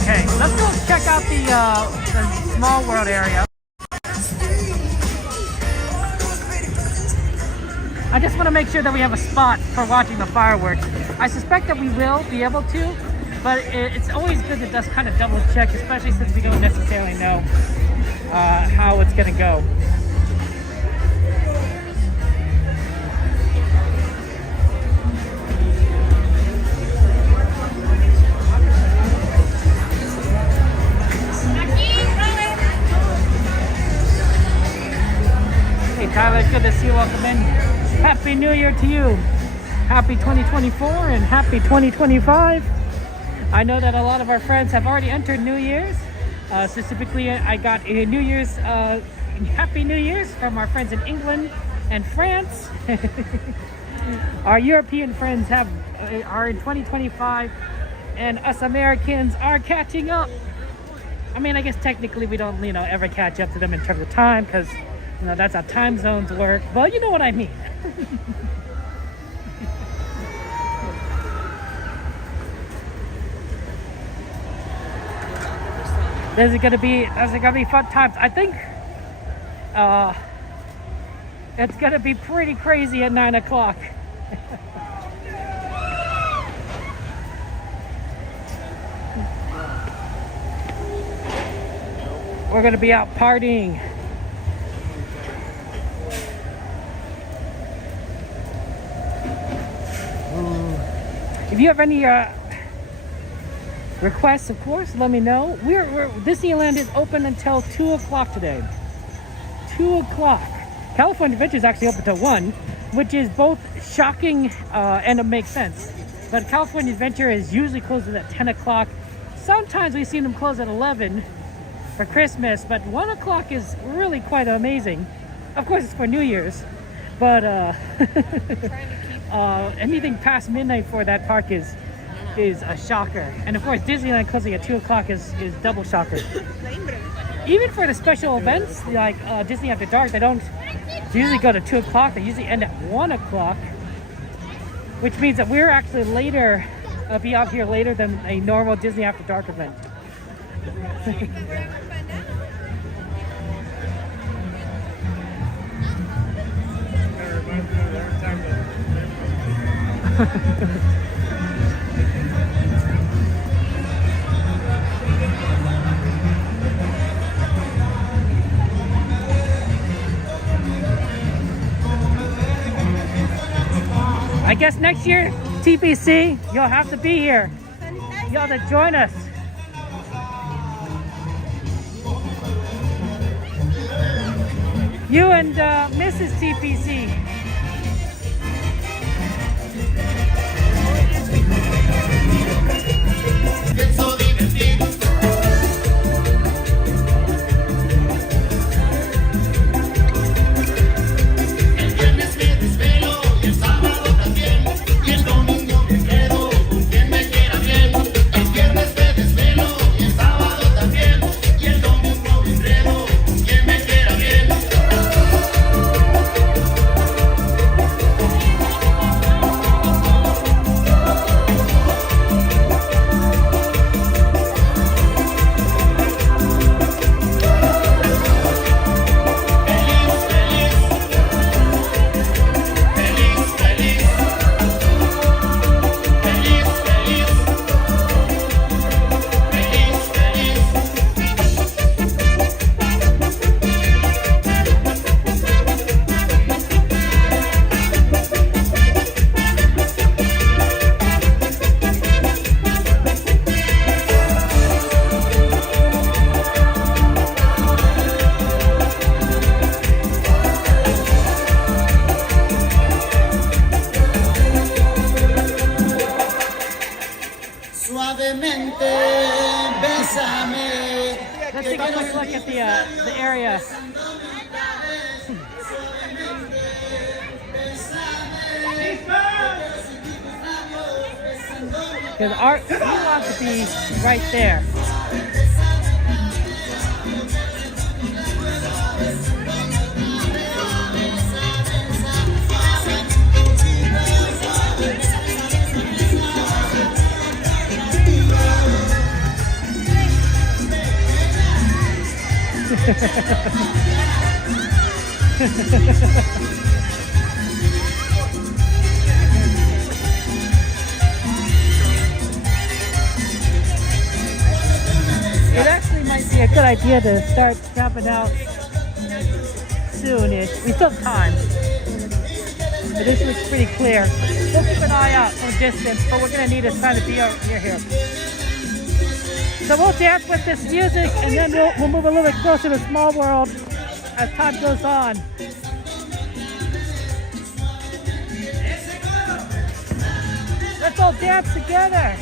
Okay, let's go check out the small world area. I just want to make sure that we have a spot for watching the fireworks. I suspect that we will be able to, but it's always good to just kind of double check, especially since we don't necessarily know how it's going to go. Hey Tyler, it's good to see you. Welcome in. Happy New Year to you. Happy 2024 and happy 2025. I know that a lot of our friends have already entered New Year's. Specifically, I got a New Year's, Happy New Year's from our friends in England and France. Our European friends are in 2025 and us Americans are catching up. I mean, I guess technically we don't, ever catch up to them in terms of time because that's how time zones work, but you know what I mean. This is gonna be fun times. I think it's gonna be pretty crazy at 9 o'clock. We're gonna be out partying. If you have any requests, of course, let me know. Disneyland is open until 2 o'clock today. 2 o'clock. California Adventure is actually open until 1, which is both shocking and it makes sense. But California Adventure is usually closes at 10 o'clock. Sometimes we've seen them close at 11 for Christmas, but 1 o'clock is really quite amazing. Of course, it's for New Year's, but anything past midnight for that park is a shocker. And of course, Disneyland closing at 2 o'clock is double shocker. Even for the special events like Disney After Dark, they don't usually go to 2 o'clock. They usually end at 1 o'clock, which means that we're actually later, be out here later than a normal Disney After Dark event. I guess next year, TPC, you'll have to be here. You'll have to join us. You and Mrs. TPC. Let's take a quick look at the area. Because we want to be right there. It actually might be a good idea to start camping out soonish. We still have time, but this looks pretty clear. We'll keep an eye out from a distance, but we're going to need to kind of be out near here. So we'll dance with this music, and then we'll move a little bit closer to Small World as time goes on. Let's all dance together.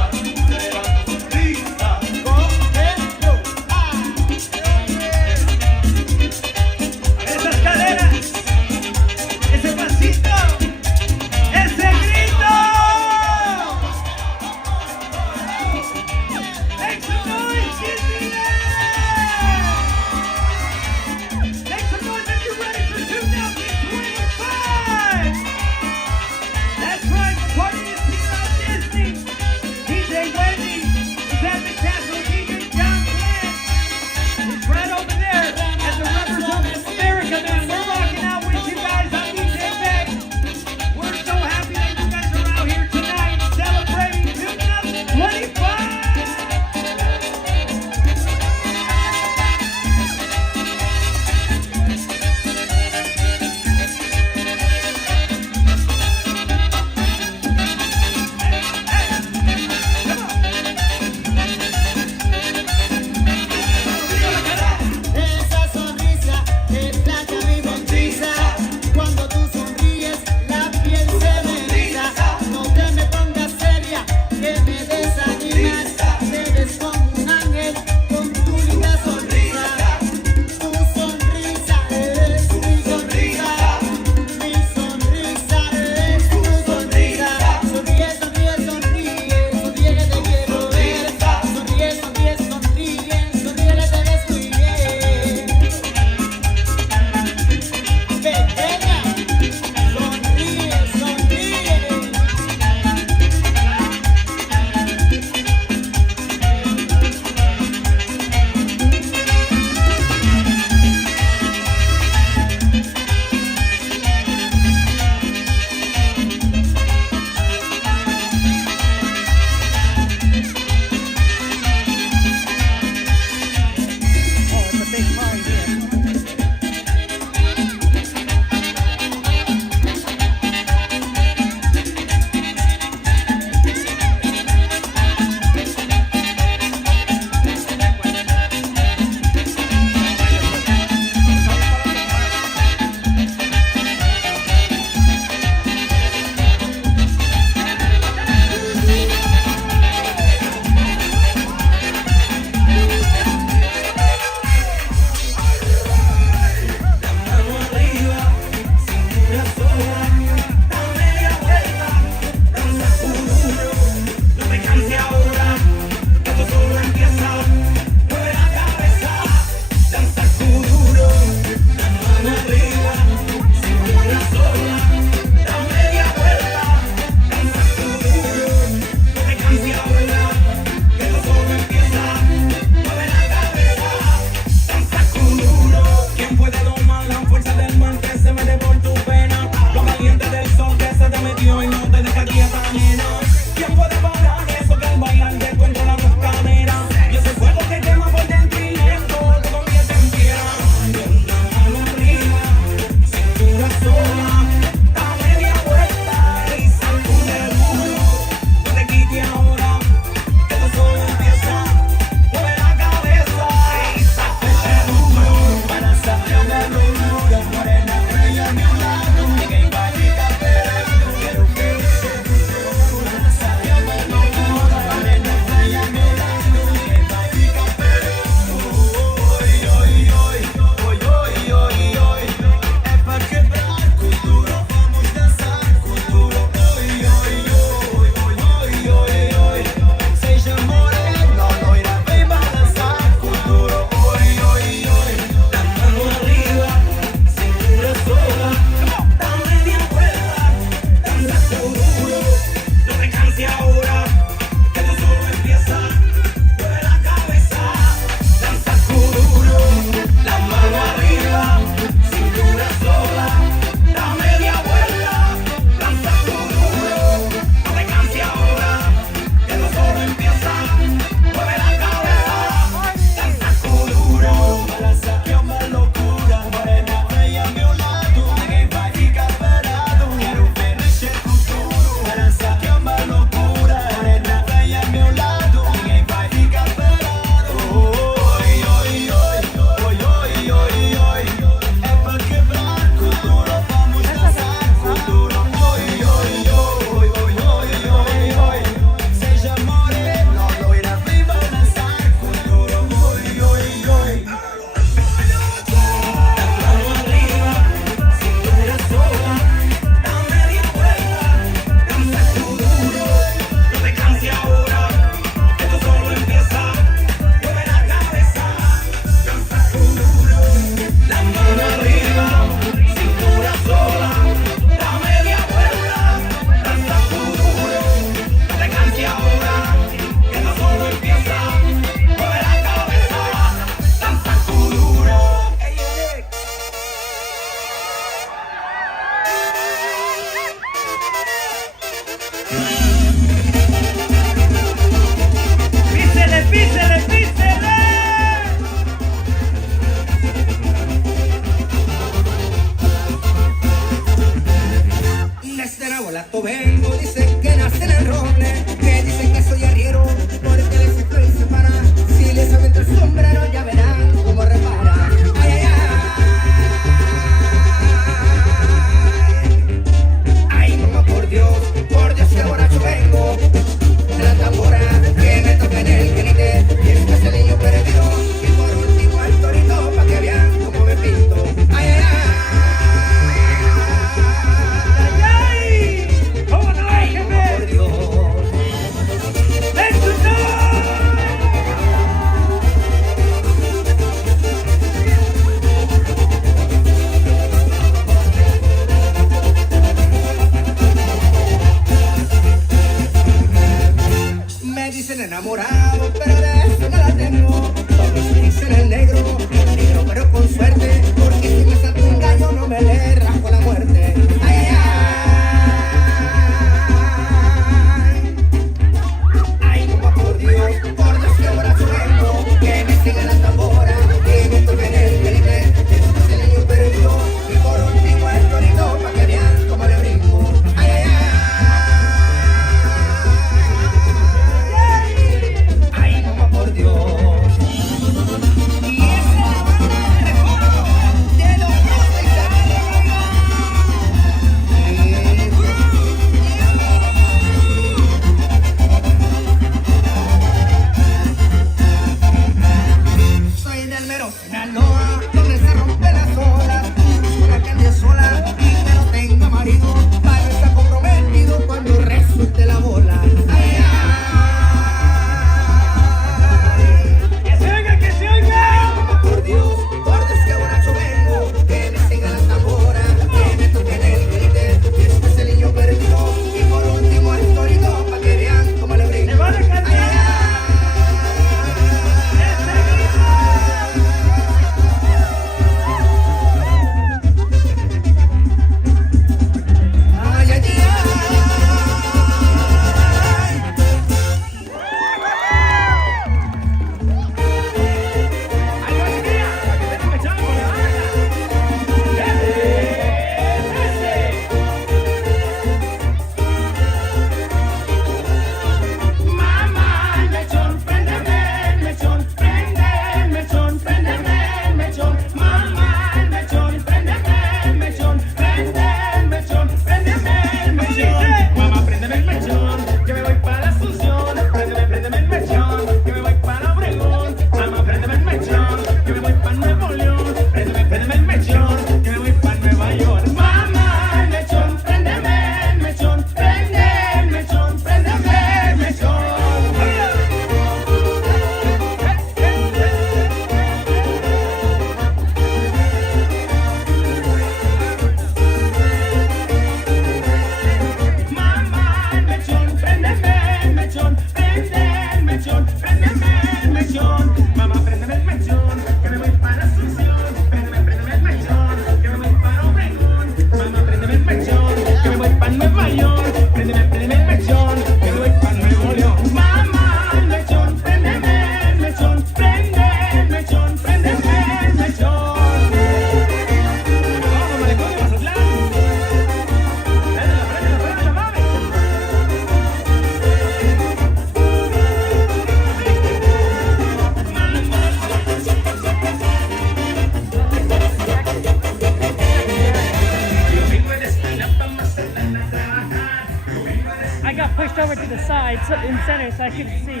pushed over to the side in center so I couldn't see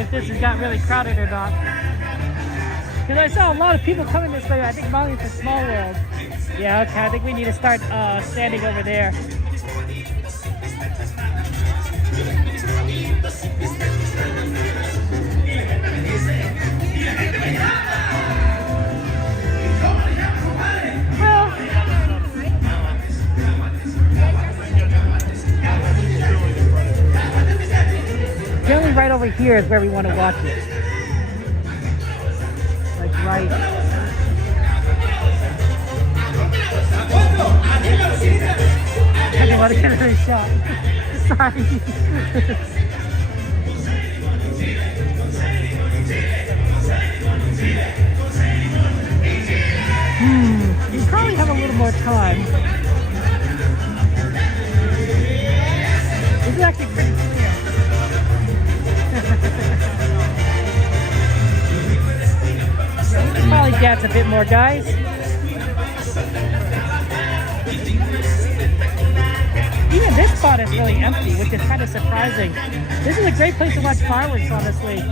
if this has got really crowded or not. Because I saw a lot of people coming this way. I think probably for Small World. Yeah, okay. I think we need to start standing over there. Generally right over here is where we want to watch it. Like right. I didn't want to get another shot. Sorry. You probably have a little more time. This is actually pretty clear. Probably dance a bit more, guys. Even this spot is really empty, which is kind of surprising. This is a great place to watch fireworks, honestly.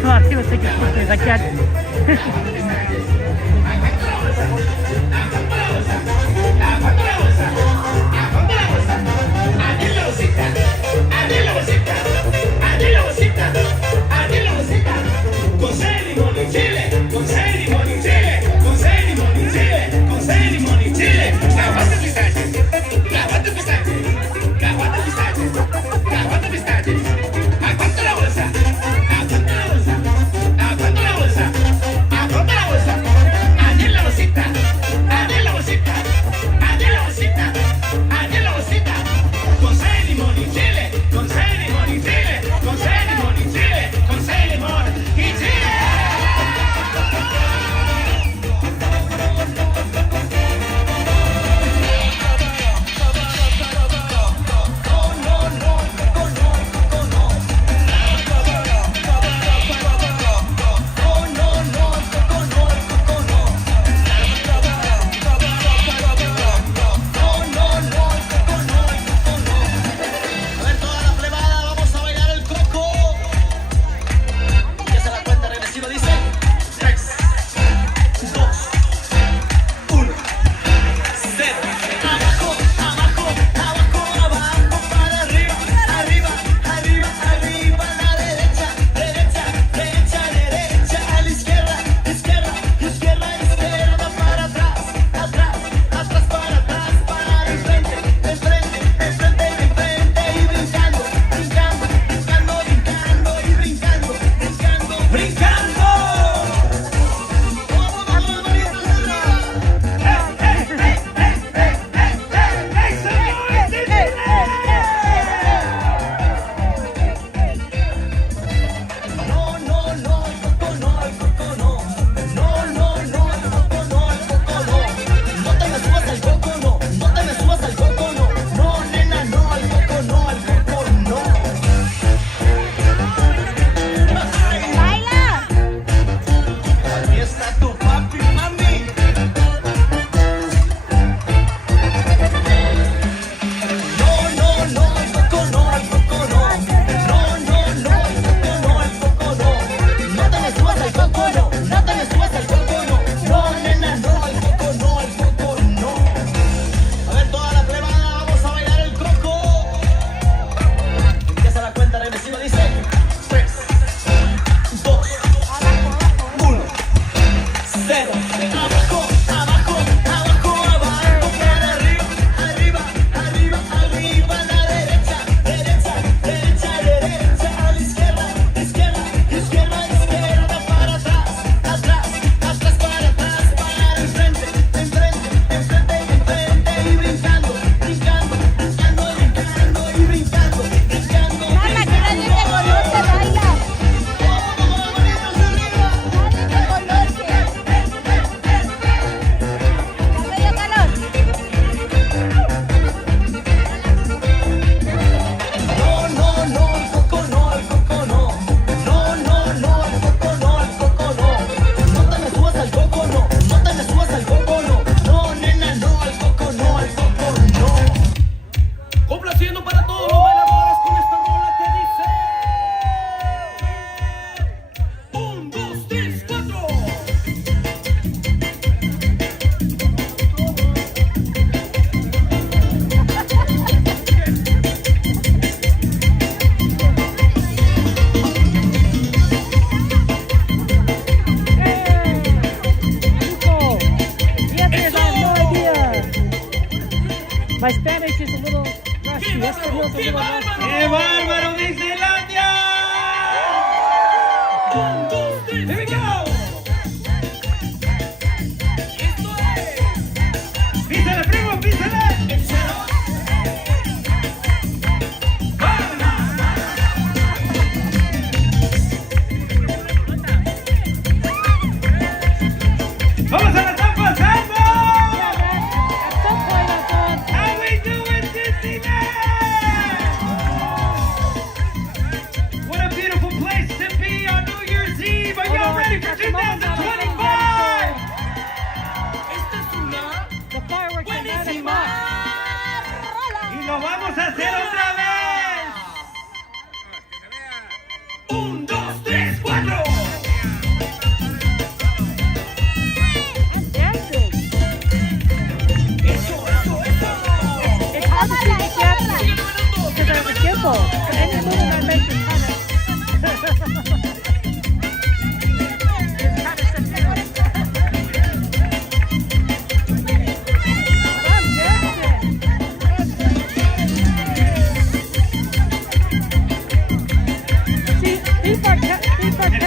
Come on, see what's taking pictures. I can't. Adela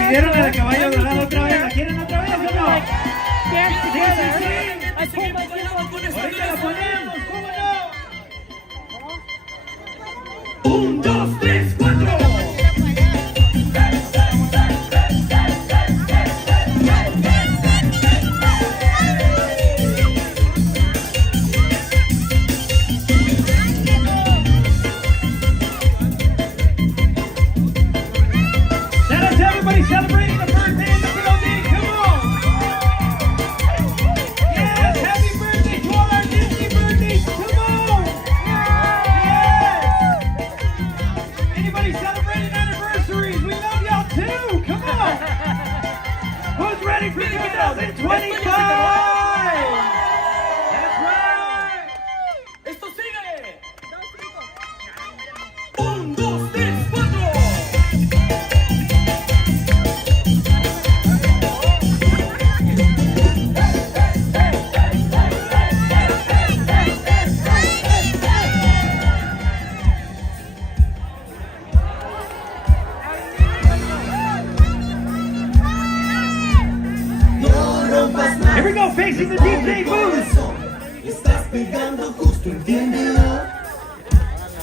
¿Vieron al caballo dorado otra vez? ¿La quieren otra vez o no? Dance together. I pull my Ahorita la ponemos, ¿cómo no? 1, 2, 3, 4. Everybody celebrating the birthday in the building, come on! Yes, happy birthday to all our Disney birthdays, come on! Yes! Anybody celebrating anniversaries? We love y'all too, come on! Who's ready for 2025? That's right! ¡Esto sigue! 1, 2, 3, 4. Here we go, facing the DJ booth. Estás pegando justo, entiéndelo.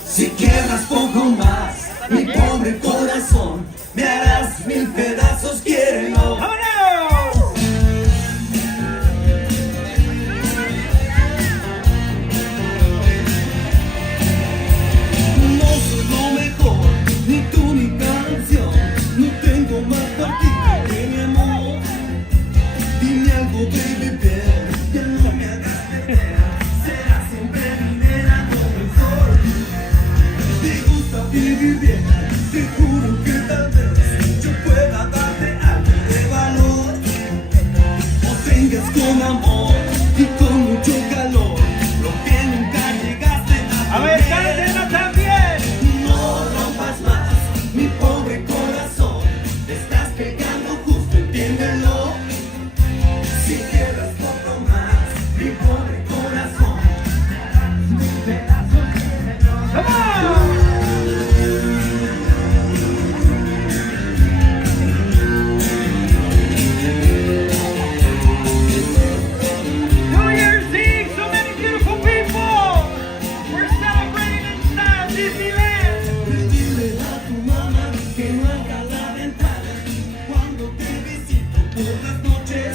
Si quieras poco más, mi pobre corazón, me harás 1000 pedazos, quiérelo. No soy lo mejor, ni tú mi canción, no tengo más partido que mi amor. Dime algo, baby, Belle, ya no me hagas perder. Serás siempre mi nena como el sol. Te gusta vivir bien, te juro que tal vez yo pueda darte algo de valor. O tengas con amor y con mucho calor lo que nunca llegaste a ver, cántenlo también. No rompas más mi pobre corazón, te estás pegando justo, entiéndelo. Si quieres poco más, mi pobre corazón, mis pedazos quiérelo. Come on! New Year's Eve, so many beautiful people! We're celebrating in style, Disneyland! Dile a tu mamá que no abra la ventana cuando te visito por las noches.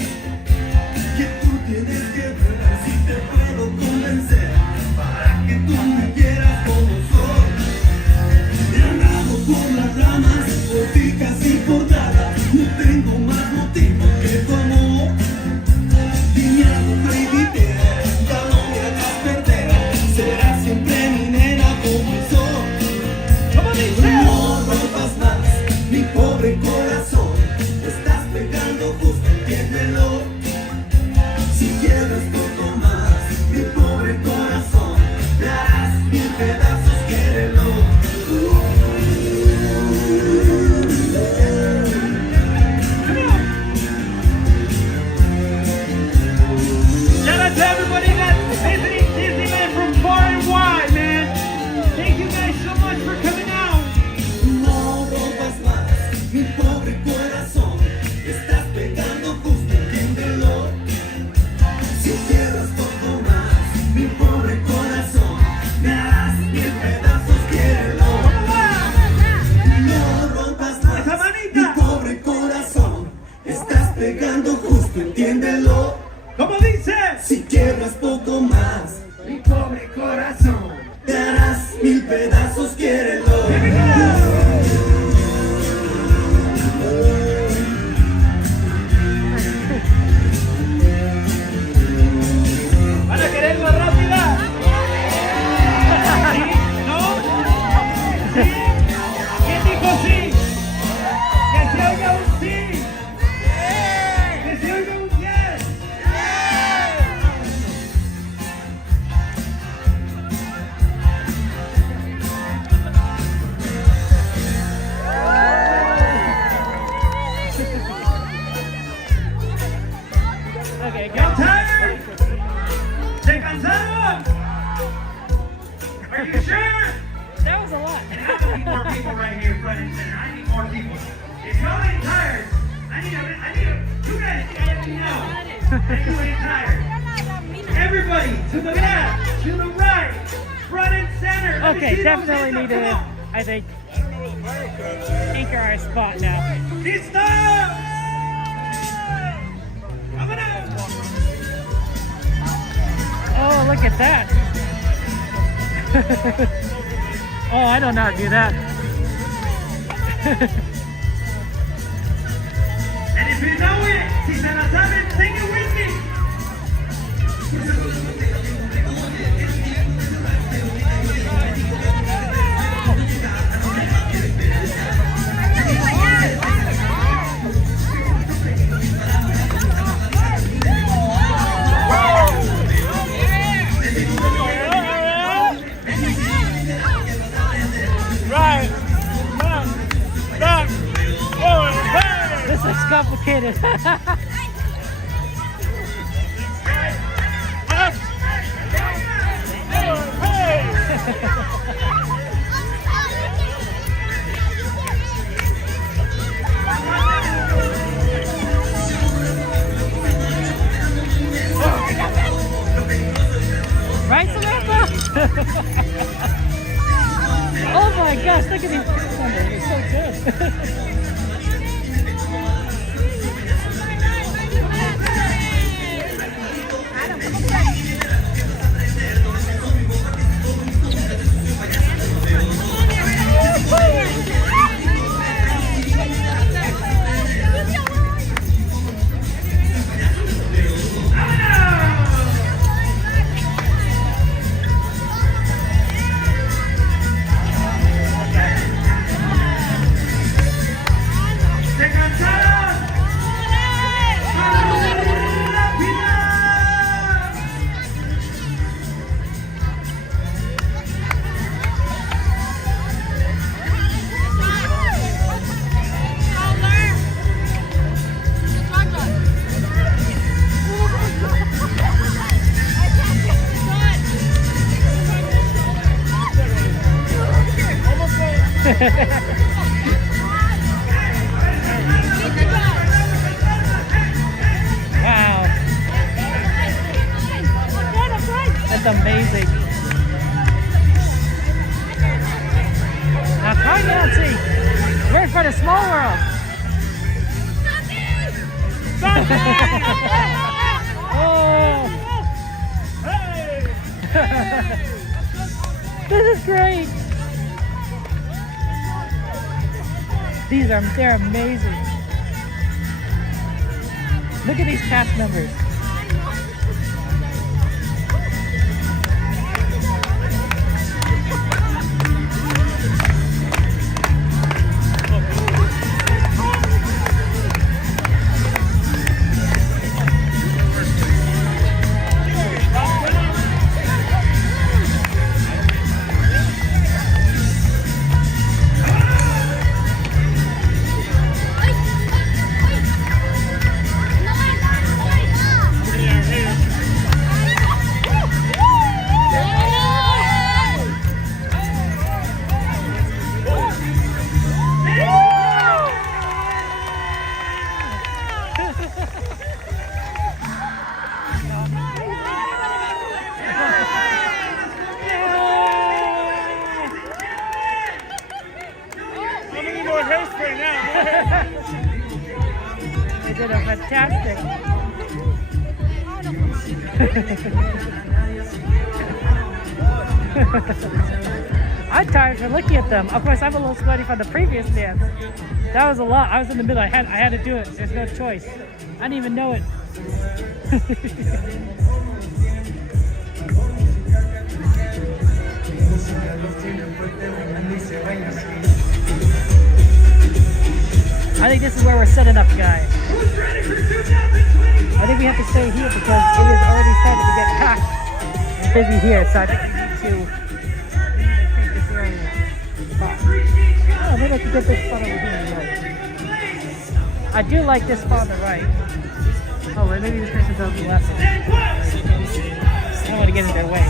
Que tú tienes que ver si te puedo convencer para que tú me quieras como soy. He andado por las ramas, por picas y cortadas, no tengo más motivo que tu amor. Dime algo, baby, ya no me hagas perder, serás siempre mi nena como el sol. No rompas más mi pobre corazón, te estás pegando justo, entiéndelo. Si quieres poco más, mi pobre corazón, me harás 1000 pedazos, quiérelo. Shout out to everybody that's visiting Disneyland from far and wide, man. Thank you guys so much for coming out. No rompas más mi pobre corazón, te estás pegando justo, entiéndelo. Si quieres poco más, mi pobre corazón, me harás 1000 pedazos, quiérelo. No rompas más mi pobre corazón, estás pegando justo, entiéndelo. ¿Cómo dice? Si quieres poco más, mi pobre corazón, te harás 1000 pedazos, quiérelo. You guys get me now. And you ain't tired. Everybody to the left, to the right, front and center. Let me Okay, see definitely those need hands up. to, I think, anchor our spot now. Oh, look at that. Oh, I don't know how to do that. And if you know it, si se la saben, sing it with me. Right, back, forward, this is complicated. Right, Samantha? Oh my gosh, look at these pictures. They're so good. Wow. That's amazing. Now try Nancy. We're for the small world. Oh. This is great. They're amazing. Look at these cast members. They did a fantastic. I'm tired for looking at them. Of course, I'm a little sweaty from the previous dance. That was a lot. I was in the middle. I had to do it. There's no choice. I didn't even know it. I think this is where we're setting up, guys. I think we have to stay here because it is already starting to get packed and busy here. So I think we need to take this area. Oh, maybe I can get this spot over here on the right. I do like this spot on the right. Oh, wait, maybe this person's on the left. I don't want to get in their way.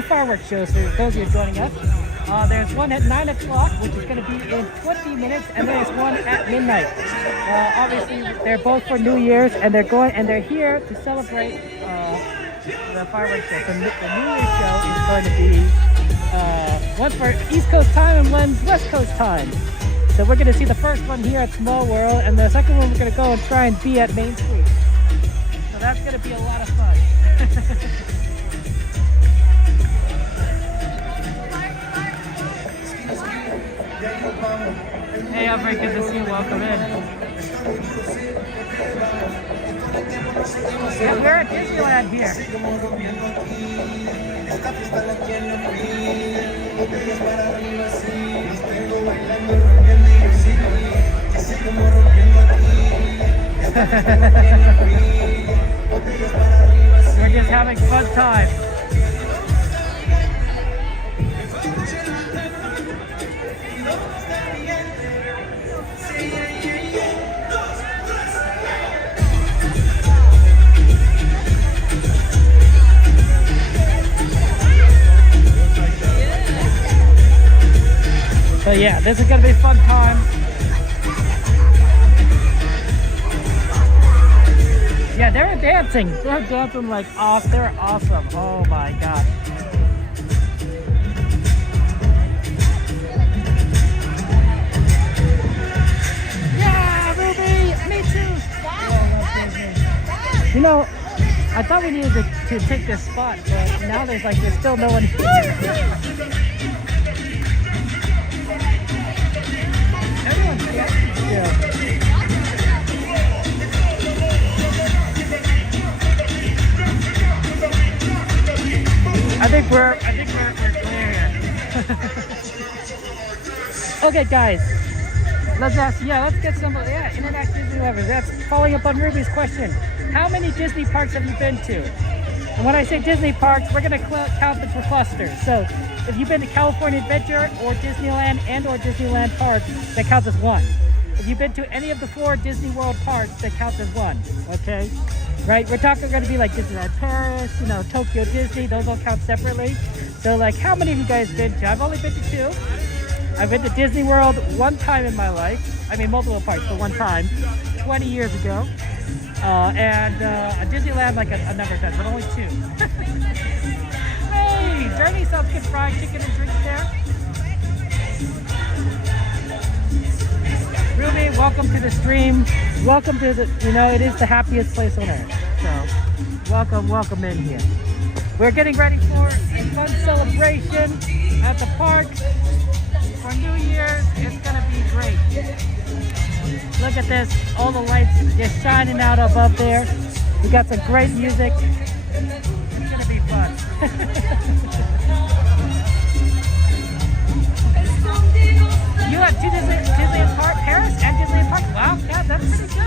2 fireworks shows for those who are joining us. There's one at 9 o'clock, which is going to be in 20 minutes, and there's one at midnight. Obviously, they're both for New Year's, and they're here to celebrate the fireworks show. So the New Year's show is going to be one for East Coast time and one's West Coast time. So we're going to see the first one here at Small World, and the second one we're going to go and try and be at Main Street. So that's going to be a lot of fun. Hey, Alfred, good to see you. Welcome in. Yeah, we're at Disneyland here. We're just having fun time. So yeah, this is gonna be a fun time. Yeah, they're dancing. They're dancing like awesome. They're awesome. Oh my god. Yeah, Ruby! Me too! You know, I thought we needed to take this spot, but now there's still no one here. Yeah. I think we're clear here. Okay, guys. Let's get some internet Disney lovers. That's following up on Ruby's question. How many Disney parks have you been to? And when I say Disney parks, we're gonna count them for clusters. So if you've been to California Adventure or Disneyland or Disneyland Park, that counts as 1. If you've been to any of the 4 Disney World parks, that counts as 1, okay? Right, we're going to be like Disneyland Paris, Tokyo Disney, those all count separately. So like, how many of you guys been to? I've only been to 2. I've been to Disney World 1 time in my life. I mean, multiple parks, but 1 time, 20 years ago. And Disneyland like a number of times, but only 2. Hey, Journey sells good fried chicken and drinks there. Ruby, welcome to the stream. Welcome to the, it is the happiest place on earth. So, welcome in here. We're getting ready for a fun celebration at the park for New Year's. It's gonna be great. Look at this, all the lights just shining out above there. We got some great music. It's gonna be fun. You had 2 Disneyland Park, Paris and Disneyland Park. Wow, yeah, that's pretty good.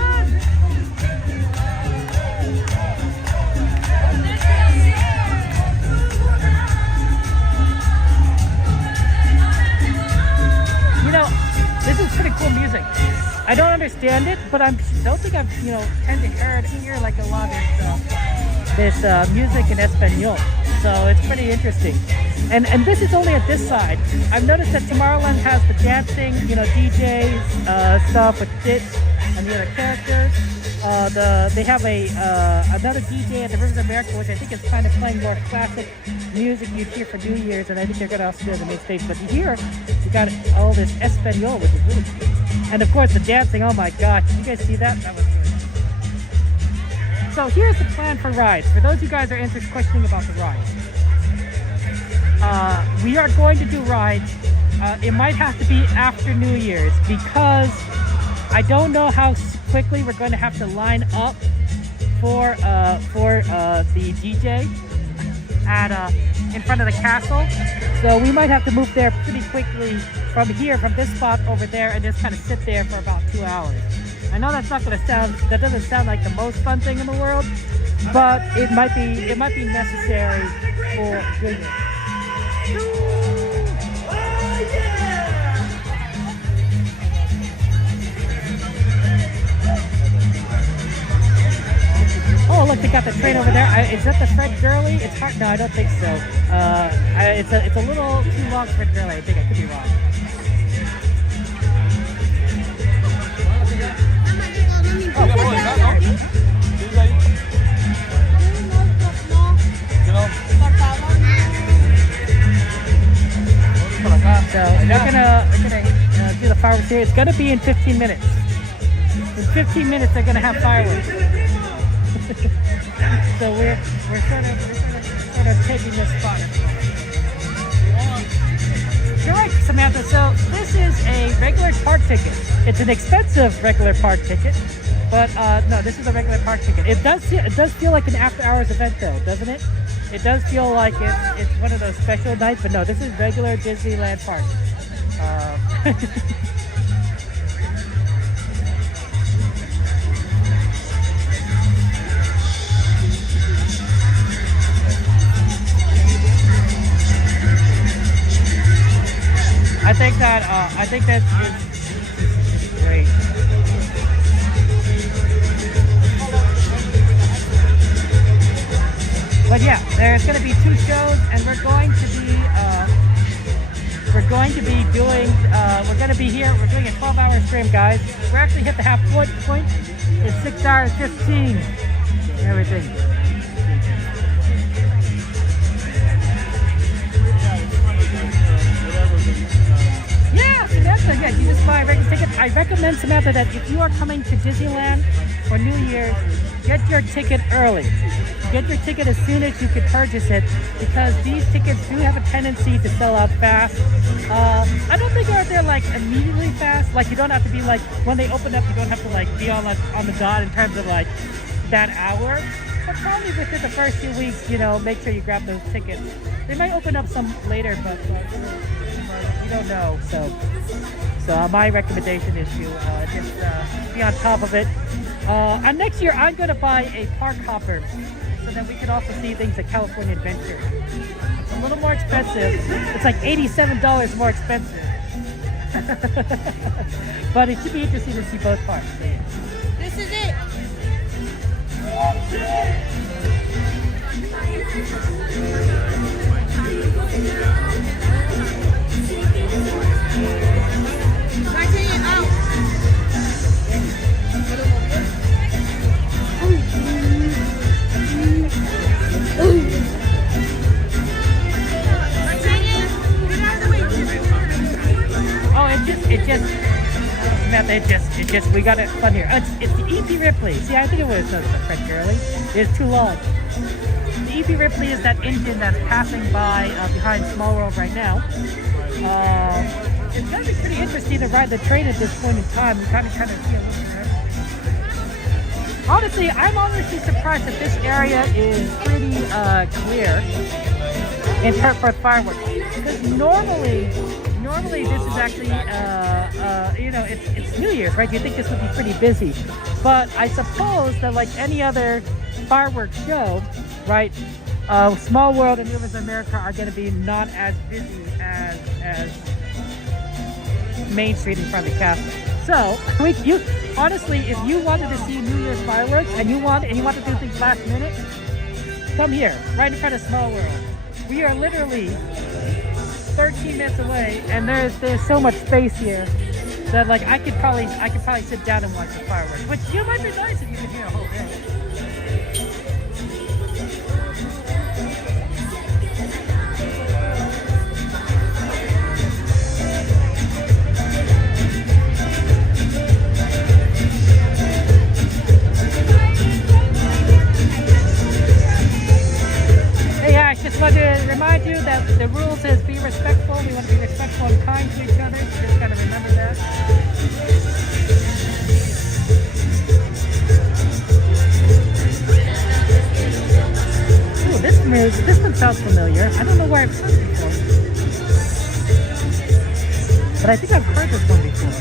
This is pretty cool music. I don't understand it, but I don't think I've, tend to hear like a lot of this music in Espanol. So it's pretty interesting. And this is only at this side. I've noticed that Tomorrowland has the dancing, DJs, stuff with bits and the other characters. They have another DJ at the Rivers of America, which I think is kind of playing more classic music you'd hear for New Year's, and I think they're going to also do it on the main stage. But here, you got all this Espanol, which is really cool. And of course, the dancing. Oh my gosh, did you guys see that? That was good. So here's the plan for rides. For those of you guys who are questioning about the rides. We are going to do rides. It might have to be after New Year's because I don't know how quickly we're going to have to line up for the DJ at in front of the castle. So we might have to move there pretty quickly from this spot over there, and just kind of sit there for about 2 hours. I know that doesn't sound like the most fun thing in the world, but it might be necessary for good. Oh, look, the got the train over there. Is that the Fred Gurley? It's hard. No, I don't think so. It's a little too long for Fred Gurley. I think I could be wrong. So we're gonna do the fireworks here. It's gonna be in 15 minutes. In 15 minutes, they're gonna have fireworks. So we're sort of taking this spot. You're right, Samantha. So this is a regular park ticket. It's an expensive regular park ticket, but no, this is a regular park ticket. It does feel like an after-hours event, though, doesn't it? It does feel like it's one of those special nights, but no, this is regular Disneyland Park. I think that is great. But yeah, there's going to be 2 shows, and we're going to be here. We're doing a 12-hour stream, guys. We're actually hit the half point. It's 6 hours 15. Everything. Yeah, Samantha, yeah, you just buy a regular ticket. I recommend, Samantha, that if you are coming to Disneyland for New Year's, get your ticket early. Get your ticket as soon as you can purchase it, because these tickets do have a tendency to sell out fast. I don't think they're like immediately fast. Like, you don't have to be like, when they open up, you don't have to like be on the dot in terms of like that hour. But probably within the first few weeks, you know, make sure you grab those tickets. They might open up some later, but we don't know. So my recommendation is to just be on top of it. And next year, I'm going to buy a park hopper so that we can also see things at California Adventure. It's a little more expensive. It's like $87 more expensive. But it should be interesting to see both parks. This is it. It just, we got it fun here. It's the E.P. Ripley. See, I think it was the Fred Gurley. It's too long. The E.P. Ripley is that engine that's passing by behind Small World right now. It's going to be pretty interesting to ride the train at this point in time. We kind of see a look around. Honestly, I'm honestly surprised that this area is pretty clear in terms for fireworks. Because normally this is actually, you know, it's New Year's, right? You think this would be pretty busy. But I suppose that like any other fireworks show, right, Small World and Rivers of America are going to be not as busy as Main Street in front of the castle. So, honestly, if you wanted to see New Year's fireworks and you want to do things last minute, come here, right in front of Small World. We are literally 13 minutes away, and there's so much space here that like I could probably sit down and watch the fireworks. Which might be nice if you could hear a whole day. Just want to remind you that the rules is be respectful. We want to be respectful and kind to each other. Just got to remember that. Ooh, this one sounds familiar. I don't know where I've heard it before. But I think I've heard this one before.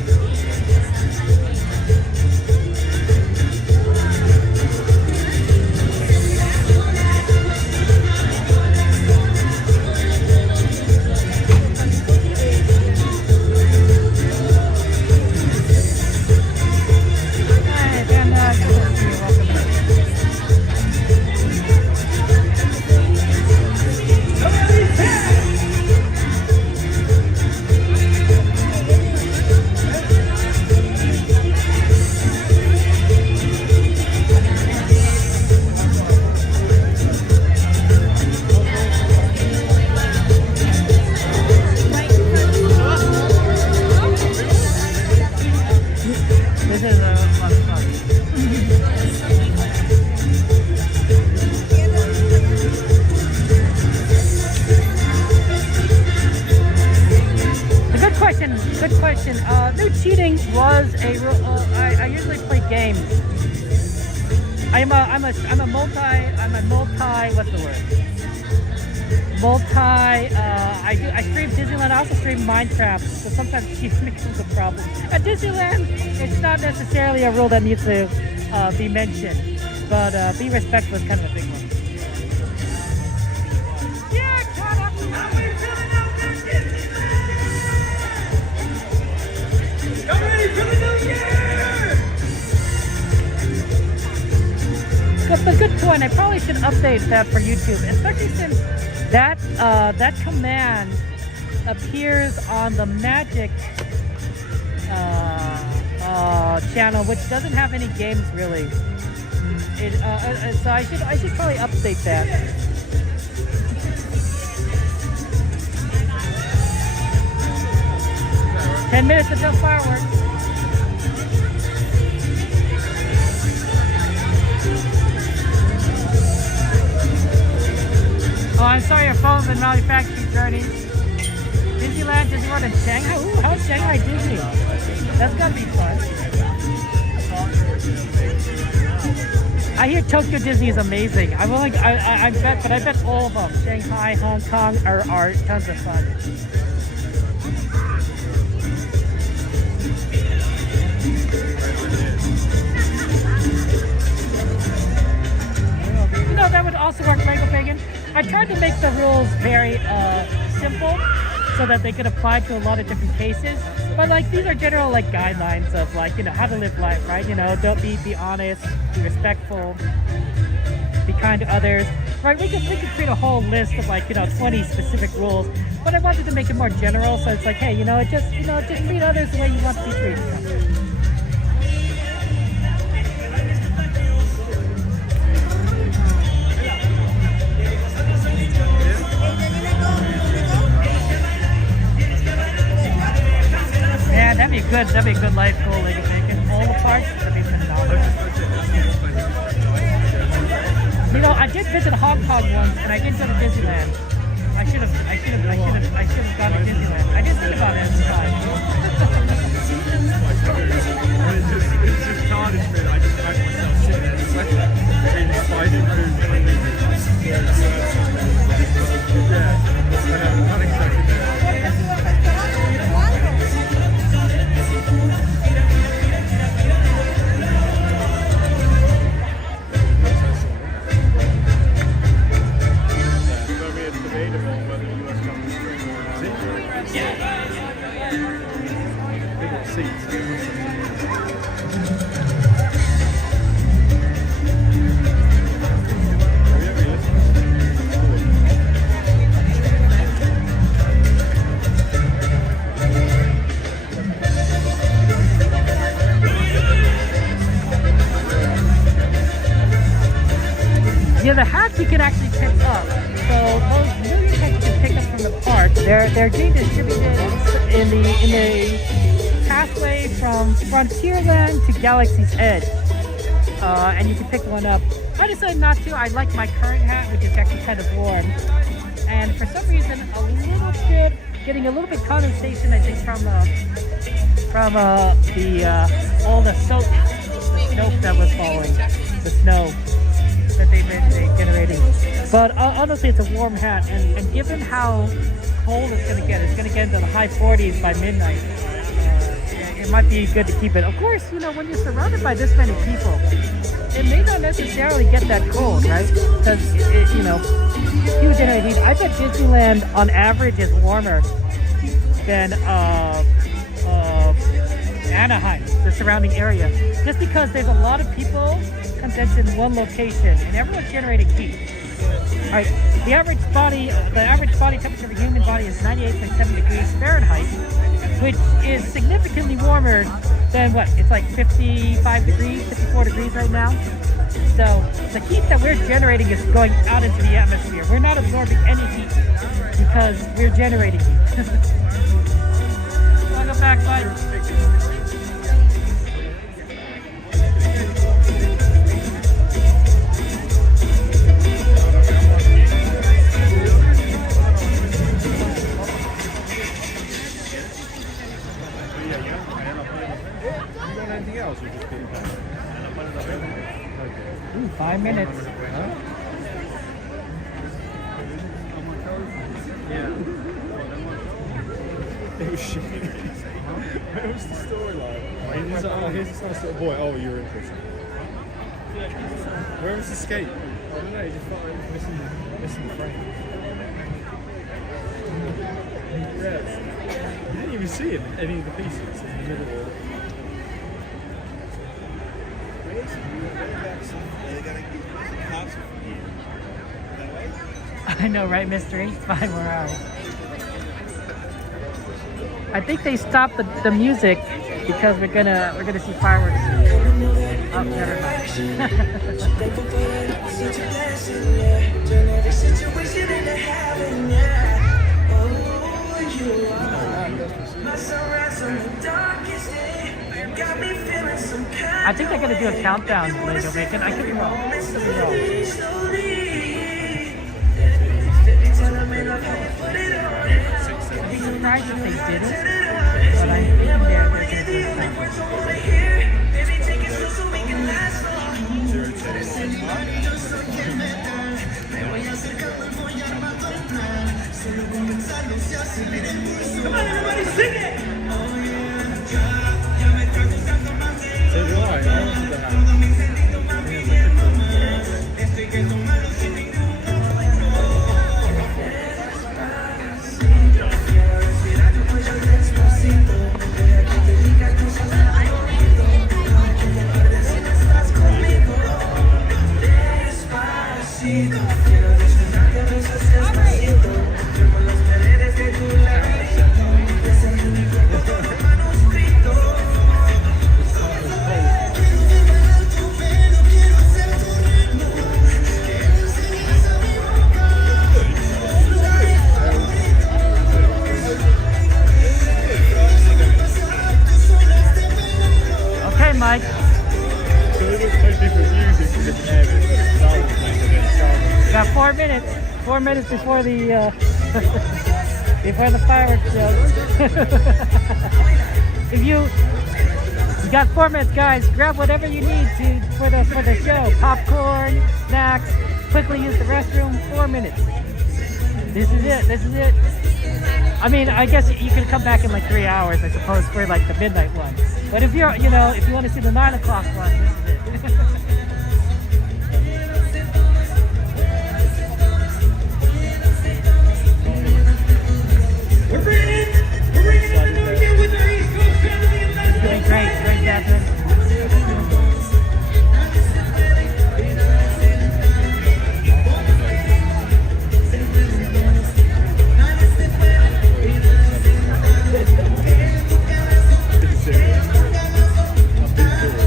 This is a lot of fun. Good question. Good question. No cheating was a real. I usually play games. I'm a multi. What's the word? I stream Disneyland. I also stream Minecraft. So sometimes cheating becomes a problem. At Disneyland, it's not necessarily a rule that needs to be mentioned, but be respectful is kind of a big one. That's a good point. I probably should update that for YouTube, especially since that command appears on the Magic channel, which doesn't have any games really. So I should probably update that. "10 minutes until fireworks." Oh, I'm sorry your phone's been manufacturing journeys. Disneyland, Disney World, and Shanghai. Ooh, how's Shanghai Disney? That's gotta be fun. I hear Tokyo Disney is amazing. I bet all of them, Shanghai, Hong Kong, are tons of fun. You know, that would also work, Lego Pagan. I tried to make the rules very simple so that they could apply to a lot of different cases. But like these are general like guidelines of like, you know, how to live life, right? You know, don't be honest, be respectful, be kind to others. Right? We could create a whole list of like, you know, 20 specific rules. But I wanted to make it more general, so it's like, hey, just treat others the way you want to be treated. Man, that'd be a good life goal, like taking all the parts. That'd be phenomenal. You know, I did visit Hong Kong once, and I didn't go to Disneyland. I should have gone to Disneyland. I didn't think about it at the time. It's just tarnished. I just imagine myself sitting there in spicy food. Yeah, unexpected there. Yeah, the hats you can actually pick up. So those million hats you can pick up from the park. They're being distributed in the pathway from Frontierland to Galaxy's Edge, and you can pick one up. I decided not to. I like my current hat, which is actually kind of worn, and for some reason getting a little bit condensation, I think, from all the soap, the snow that was falling, the snow that they've been generating. But honestly, it's a warm hat, and given how cold it's going to get into the high 40s by midnight. It might be good to keep it. Of course, you know, when you're surrounded by this many people, it may not necessarily get that cold, right? Because, you know, you generate heat. I bet Disneyland, on average, is warmer than Anaheim, the surrounding area. Just because there's a lot of people condensed in one location, and everyone's generating heat. All right, the average body temperature of a human body is 98.7 degrees Fahrenheit, which is significantly warmer than what? It's like 55 degrees, 54 degrees right now. So the heat that we're generating is going out into the atmosphere. We're not absorbing any heat because we're generating heat. Welcome back, bud. anything else or just Peter Pan? Ooh, 5 minutes. Huh? Yeah. It was shit. Where was the storyline? Here's this nice little boy. Oh, you're interested. Where was the skate? I don't know, he just felt like missing the frame. Yes. You didn't even see any of the pieces in the middle of it. I know, right, Mystery? 5 more hours. I think they stopped the music because we're gonna see fireworks. Oh, never mind. I think they're gonna do a countdown later, Bacon. I could be wrong. I'm surprised if they did it, but I think they're gonna do a Come on, everybody, sing it! So do I want to Mike. Got 4 minutes. 4 minutes before the before the fireworks show. If you got 4 minutes, guys, grab whatever you need for the show. Popcorn, snacks. Quickly use the restroom. 4 minutes. This is it. This is it. I mean, I guess you could come back in like 3 hours, I suppose, for like the midnight one. But if you're, if you want to see the 9 o'clock one, this is it. We're bringing the new year with our East Coast family and let's go. Great, Catherine.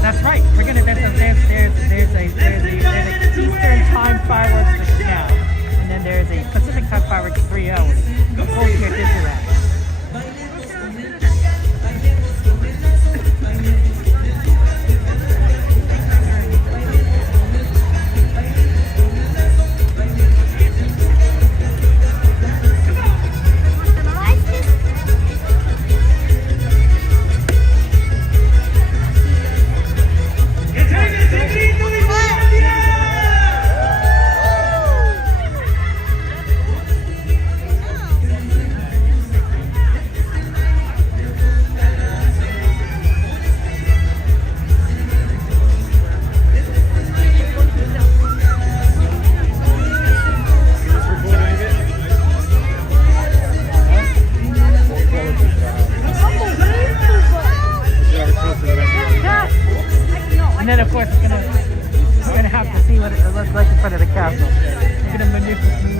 That's right. We're gonna there's a Eastern time fireworks now, and then there's a Pacific time fireworks 3 hours. Both here at Disneyland. And then of course we're gonna have to see what it looks like in front of the castle. We're gonna move around.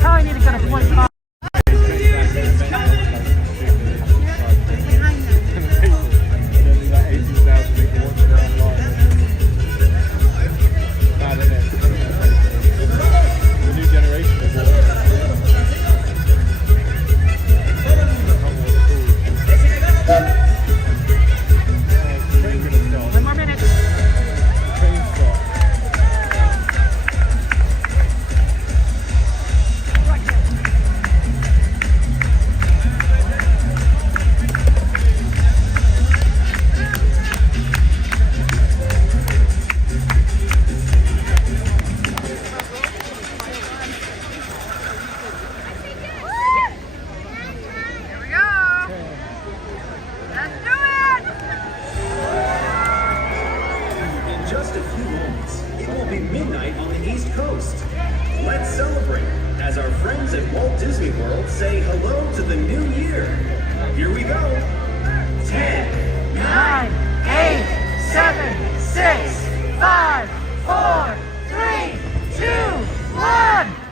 Probably need to go to 45. as our friends at Walt Disney World say hello to the new year. Here we go. 10, 9, 8, 7, 6, 5, 4, 3, 2, 1.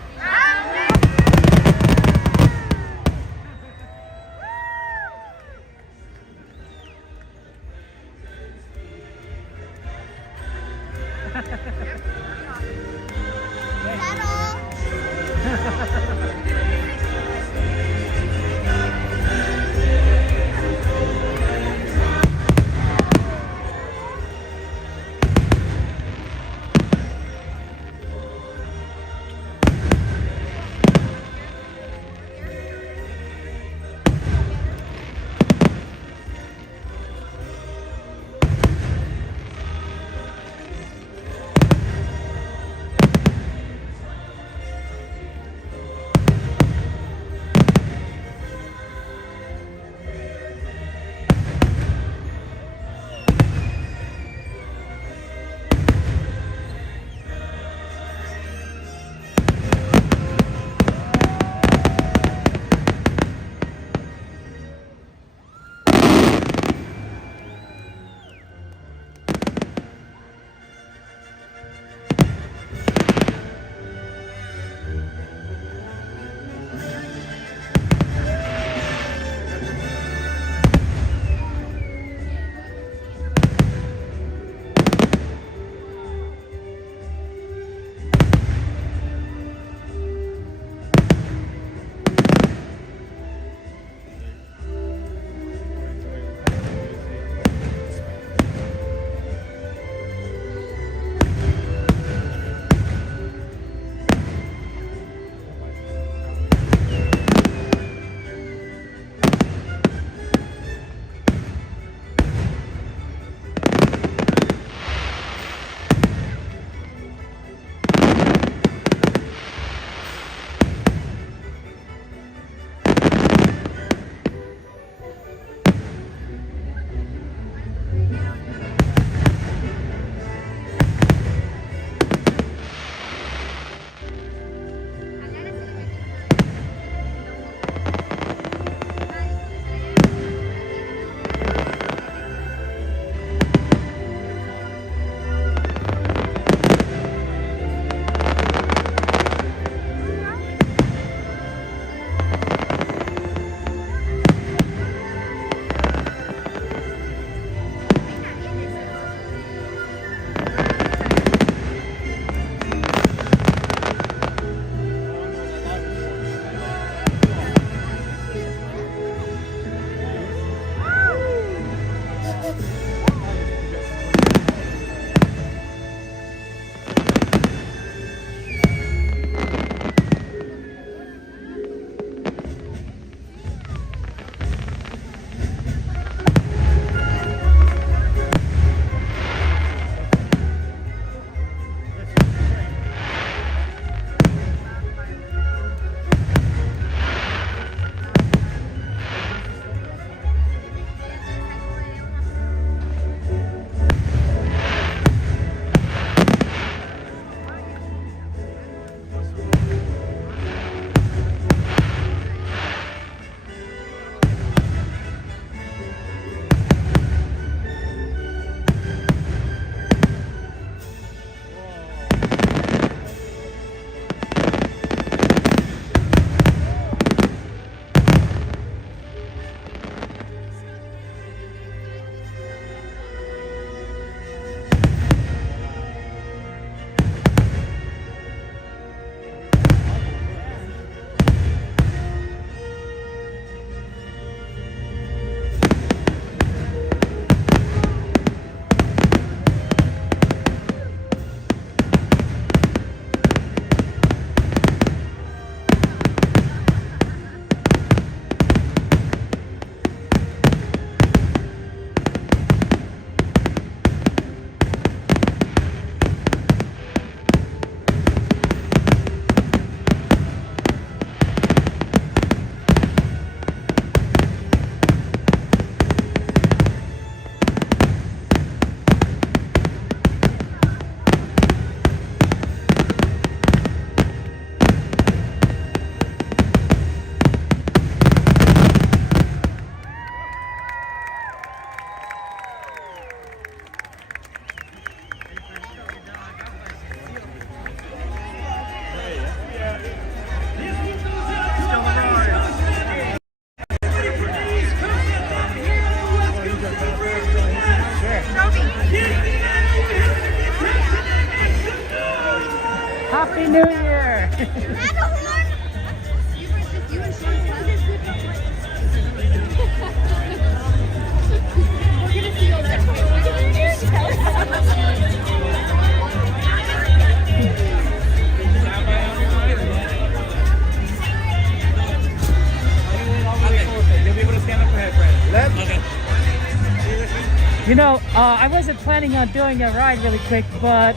You know, I wasn't planning on doing a ride really quick, but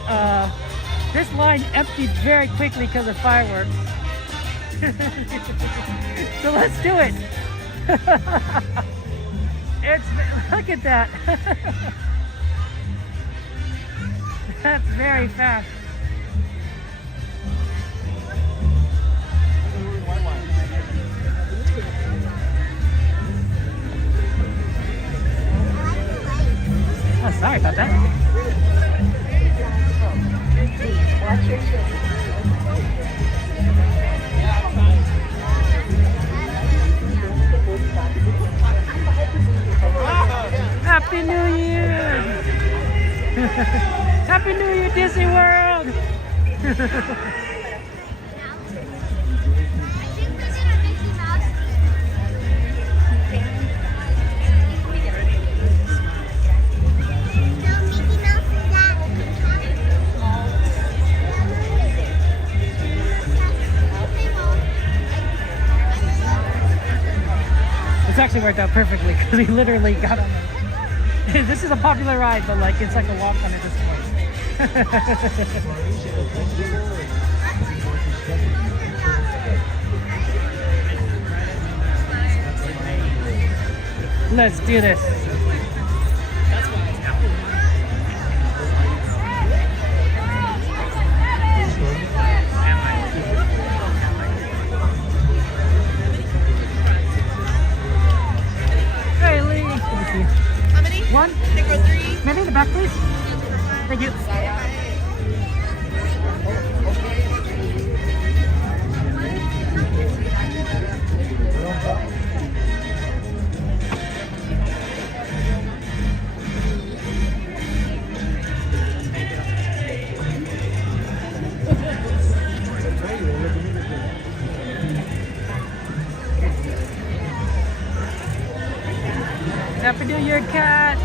this line emptied very quickly because of fireworks. So let's do it. Look at that. That's very fast. Oh, sorry about that. Watch your Happy New Year! Happy New Year, Disney World! It's actually worked out perfectly because we literally got on it. This is a popular ride, but like it's like a walk on at this point. Let's do this. How many? One. Nickel 3. Maybe in the back, please. Thank you. Happy New Year, cat!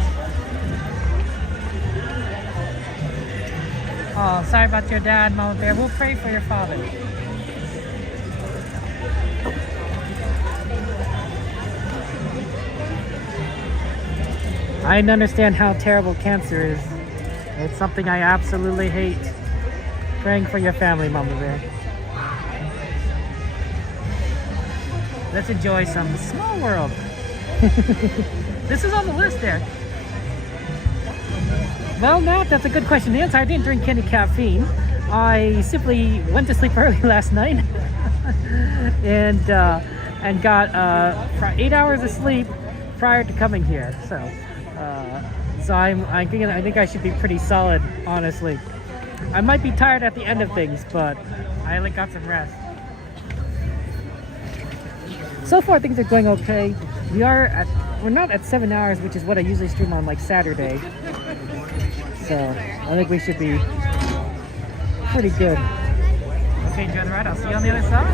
Oh, sorry about your dad, Mama Bear. We'll pray for your father. I understand how terrible cancer is. It's something I absolutely hate. Praying for your family, Mama Bear. Let's enjoy some Small World. This is on the list there. Well, Matt, that's a good question to answer. I didn't drink any caffeine. I simply went to sleep early last night and got 8 hours of sleep prior to coming here. So I think I should be pretty solid, honestly. I might be tired at the end of things, but I only got some rest. So far, things are going okay. We're not at 7 hours, which is what I usually stream on like Saturday. So I think we should be pretty good. Okay, enjoy the ride. I'll see you on the other side.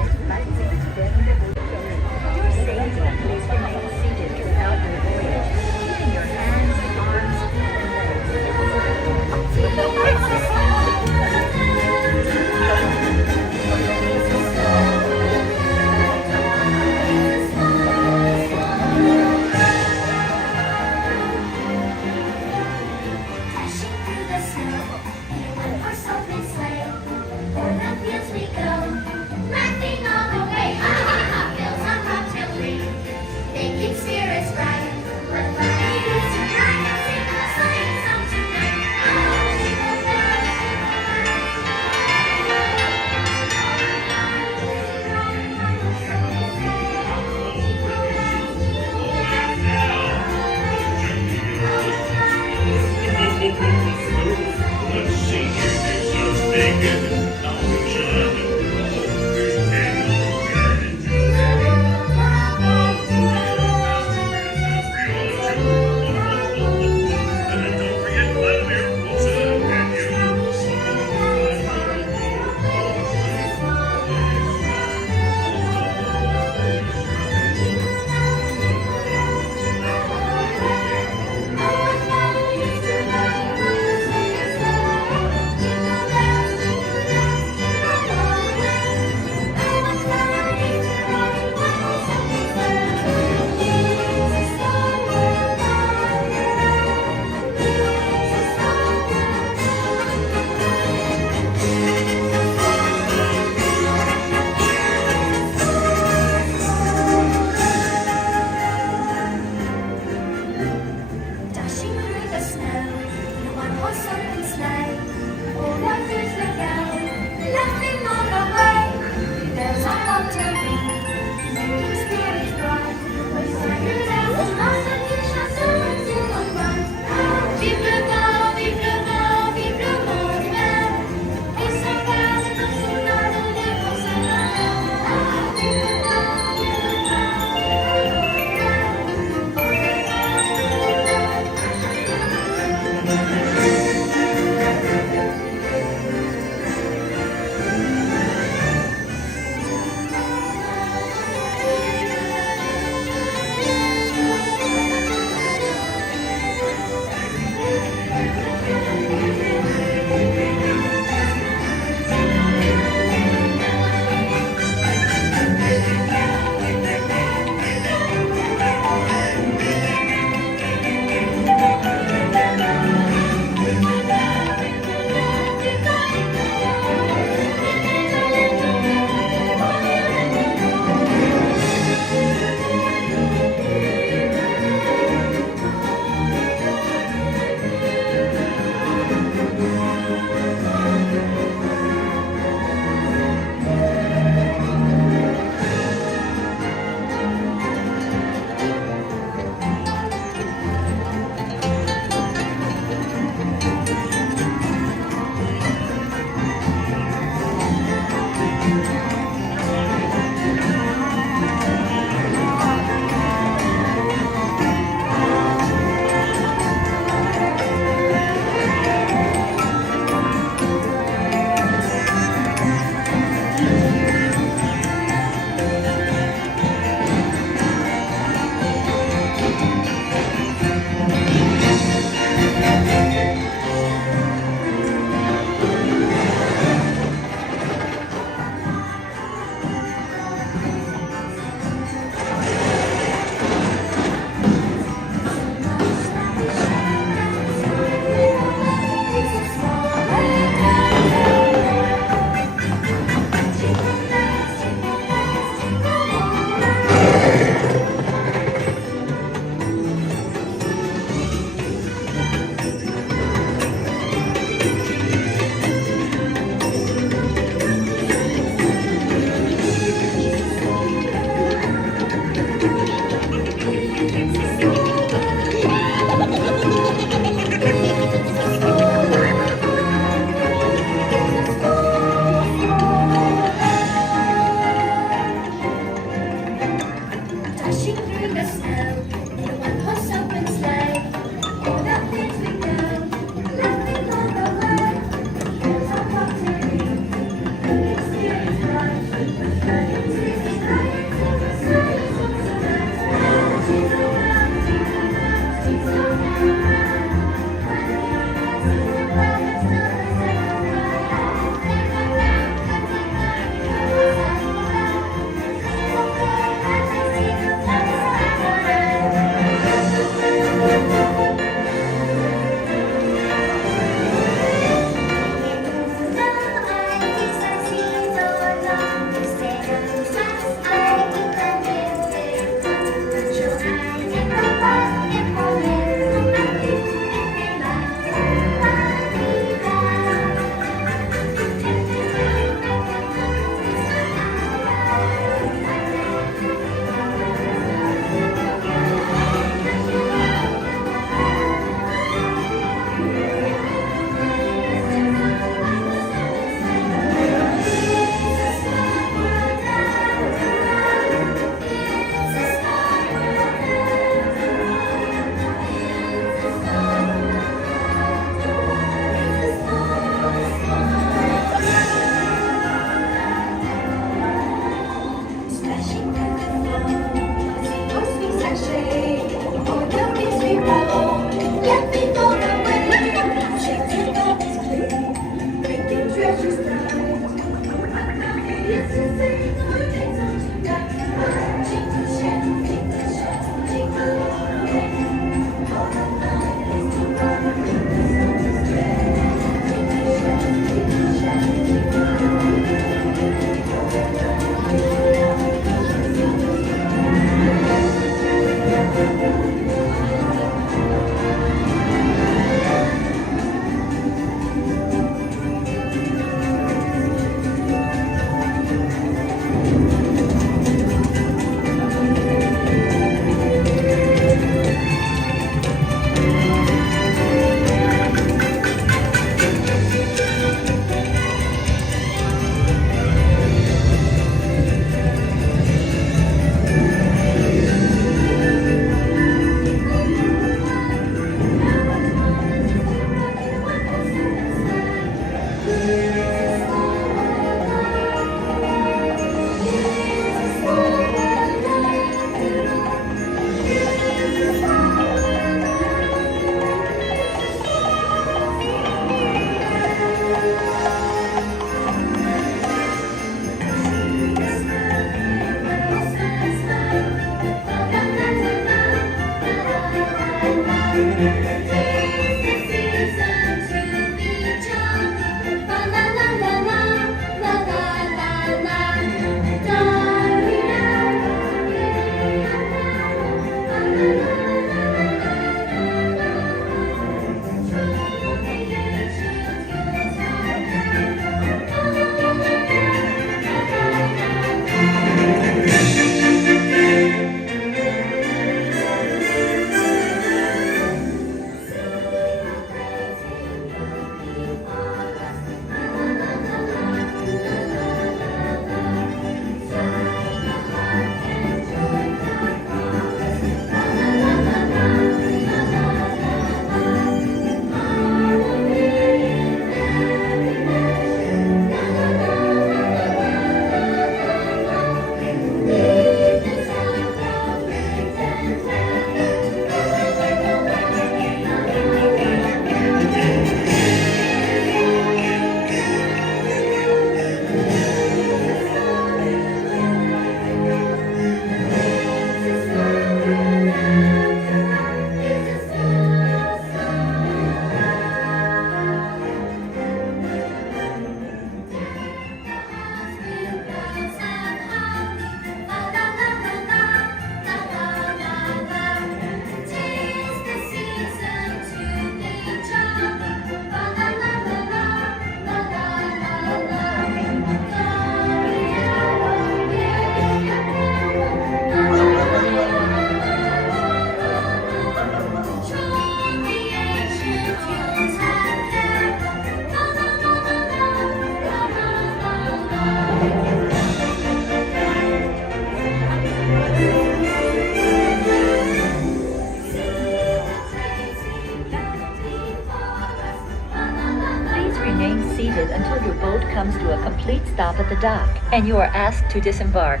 seated until your boat comes to a complete stop at the dock and you are asked to disembark.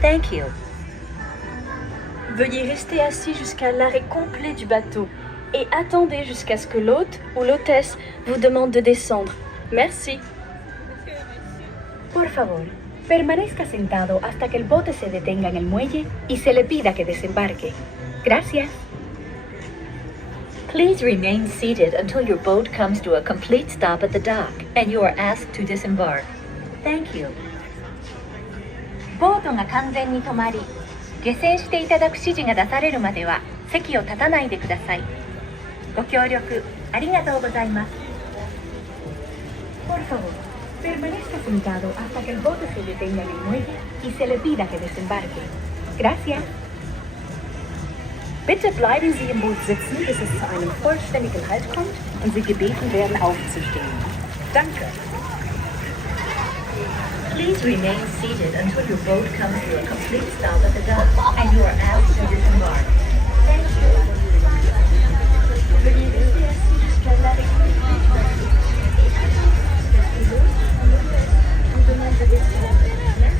Thank you. Veuillez rester assis jusqu'à l'arrêt complet du bateau et attendez jusqu'à ce que l'hôte ou l'hôtesse vous demande de descendre. Merci. Por favor, permanezca sentado hasta que el bote se detenga en el muelle y se le pida que desembarque. Gracias. Please remain seated until your boat comes to a complete stop at the dock and you are asked to disembark. Thank you. ボートが完全に止まり、下船していただく指示が出されるまでは席を立たないでください。ご協力ありがとうございます。Por favor, permanezca sentado hasta que el bote se detenga en el muelle y se le pida que desembarque. Gracias. Bitte bleiben Sie im Boot sitzen, bis es zu einem vollständigen Halt kommt und Sie gebeten werden, aufzustehen. Danke. Please remain seated until your boat comes to a complete stop at the dock and you are asked to disembark. Thank you. Veuillez rester assis jusqu'à l'arrêt complet du bateau et attendez jusqu'à ce que l'hôte ou l'hôtesse vous demande de descendre. Merci.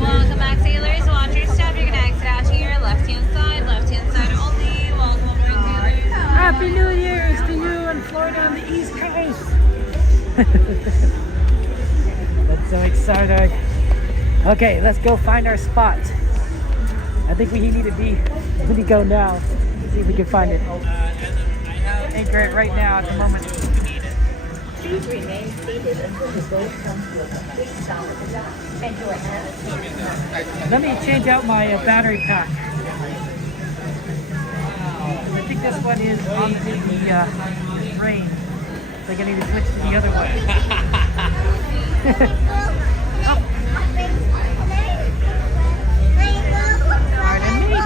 Welcome back, sailors. Watch your step. You're gonna exit out to your left-hand side only. Welcome aboard, sailors. Happy New Year's to you in Florida on the East Coast. That's so exciting. Okay, let's go find our spot. I think we need to go now. See if we can find it. Anchor it right now at the moment. Please remain seated until the boat comes to a complete stop at the dock and you are asked to disembark. Let me change out my battery pack. I think this one is on the drain. So I need to switch to the other one. Pardon me.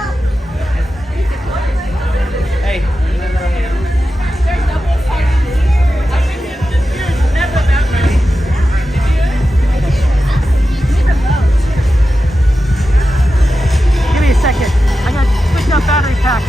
Hey. Give me a second. I gotta switch out battery pack.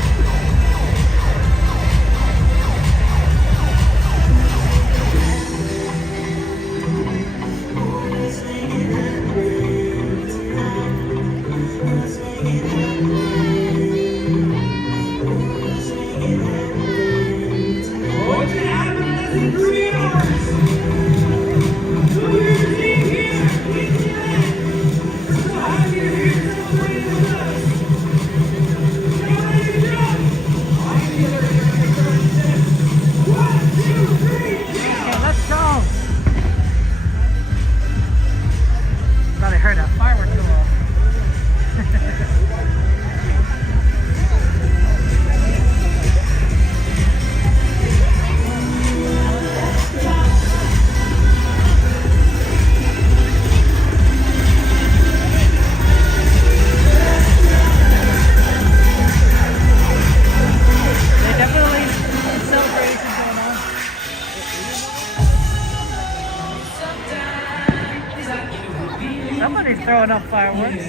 Somebody's throwing up fireworks.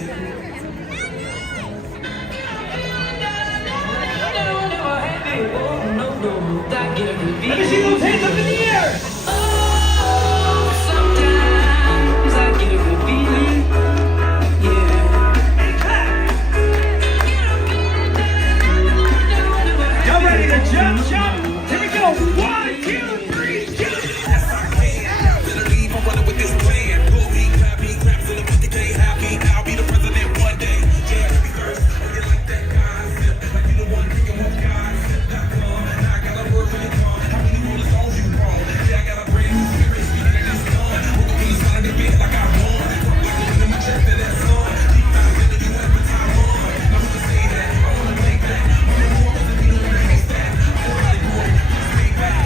Let me see those hands up in the air! Sometimes I get a good feeling, yeah. Y'all ready to jump, jump? Here we go. 1, 2, 3, jump! Yes, I can. Better leave, I'm running with this plan. Pull me, clap me, grab till the can't have me. I'll be the president one day. Yeah, happy first. Oh, you like that concept? Like you the one drinking with concept.com. Now I got a word for the car. How many more songs you wrong? Yeah, I got a brand new spirit speaking in this gun. Woke up in the sun of the bed like I won. Talk like going in my chest to that sun. Deep down in the US, but Taiwan. Now who can say that? I wanna take that. I'm the more than you know that ain't that. I don't really do it. Stay back.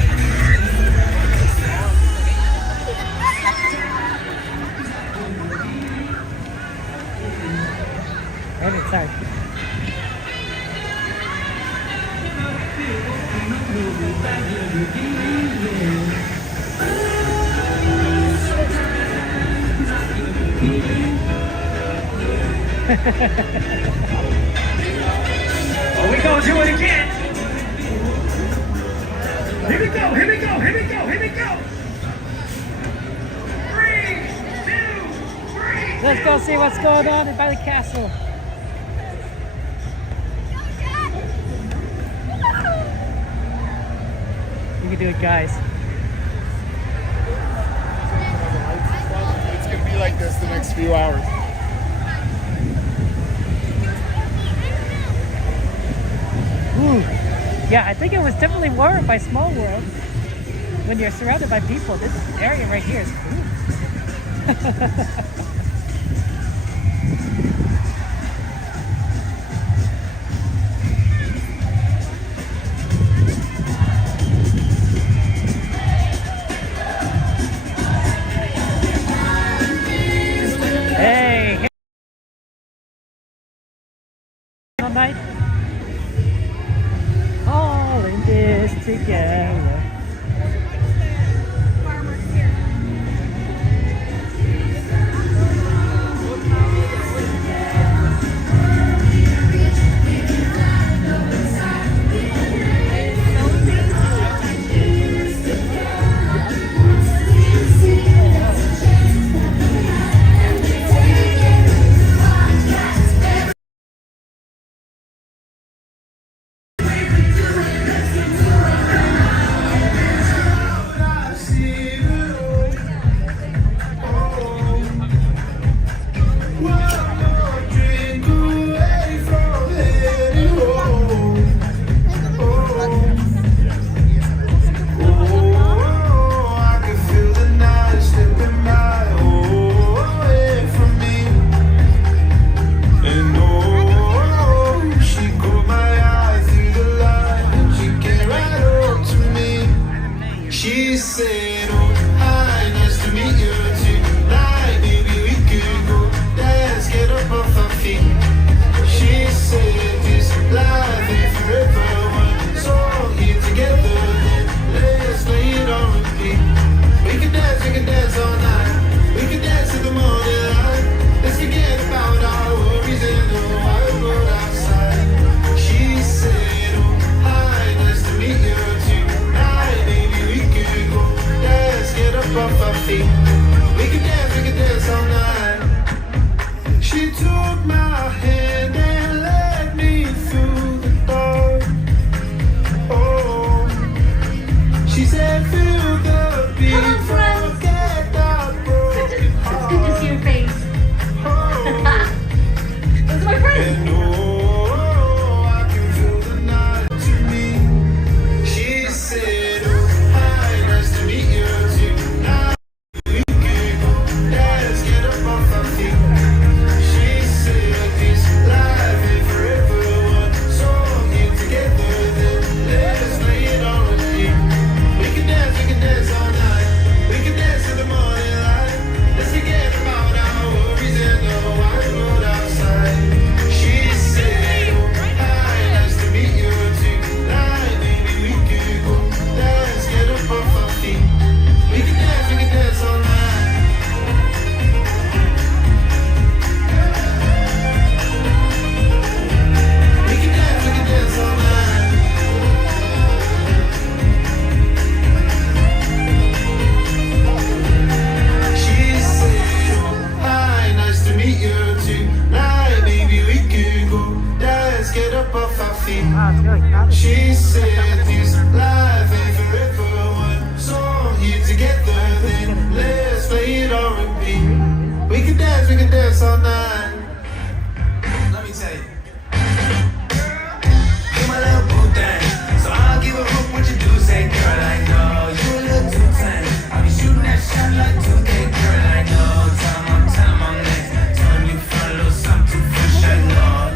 Right inside. Oh, we gonna do it again. Here we go, here we go, here we go, here we go. 3, 2, 3. Let's go see what's going on by the castle. You can do it, guys. It's gonna be like this the next few hours. Ooh. Yeah, I think it was definitely warmer by Small World. When you're surrounded by people, this area right here is cool. Hey! All night. All in this together. She said this life ain't forever one song here together, then let's play it on repeat. We can dance all night. Let me tell you. You my little boo thing, so I don't give a hoot what you do, say girl, I know you a little too tame. I be shooting that shot like 2K, girl, I know. Time I'm next. Telling you find a little something fresh, I know.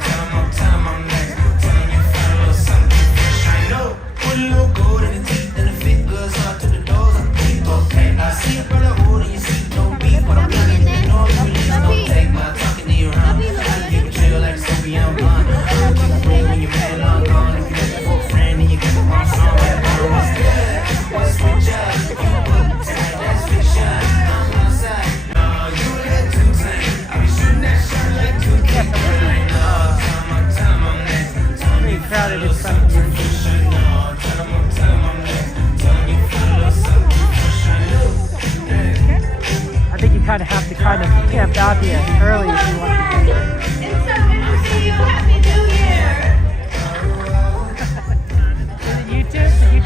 Time I'm next. Telling you find a little something fresh, I know. Put a little gold in the teeth and the fit goods out to the doors. I'm deep, okay. I see a brother holding your seat, no beef, but I'm not even know you release, no take my talking to you around. I give a chill like Sophie, I'm out here early if you want to get there. It's so good to see you. Happy New Year. YouTube? The YouTube video?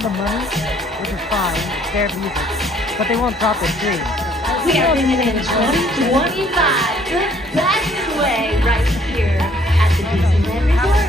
them the money, which is fine, it's their music, but they won't drop the stream. We are bringing in 2025 the best way right here at the Disneyland Resort.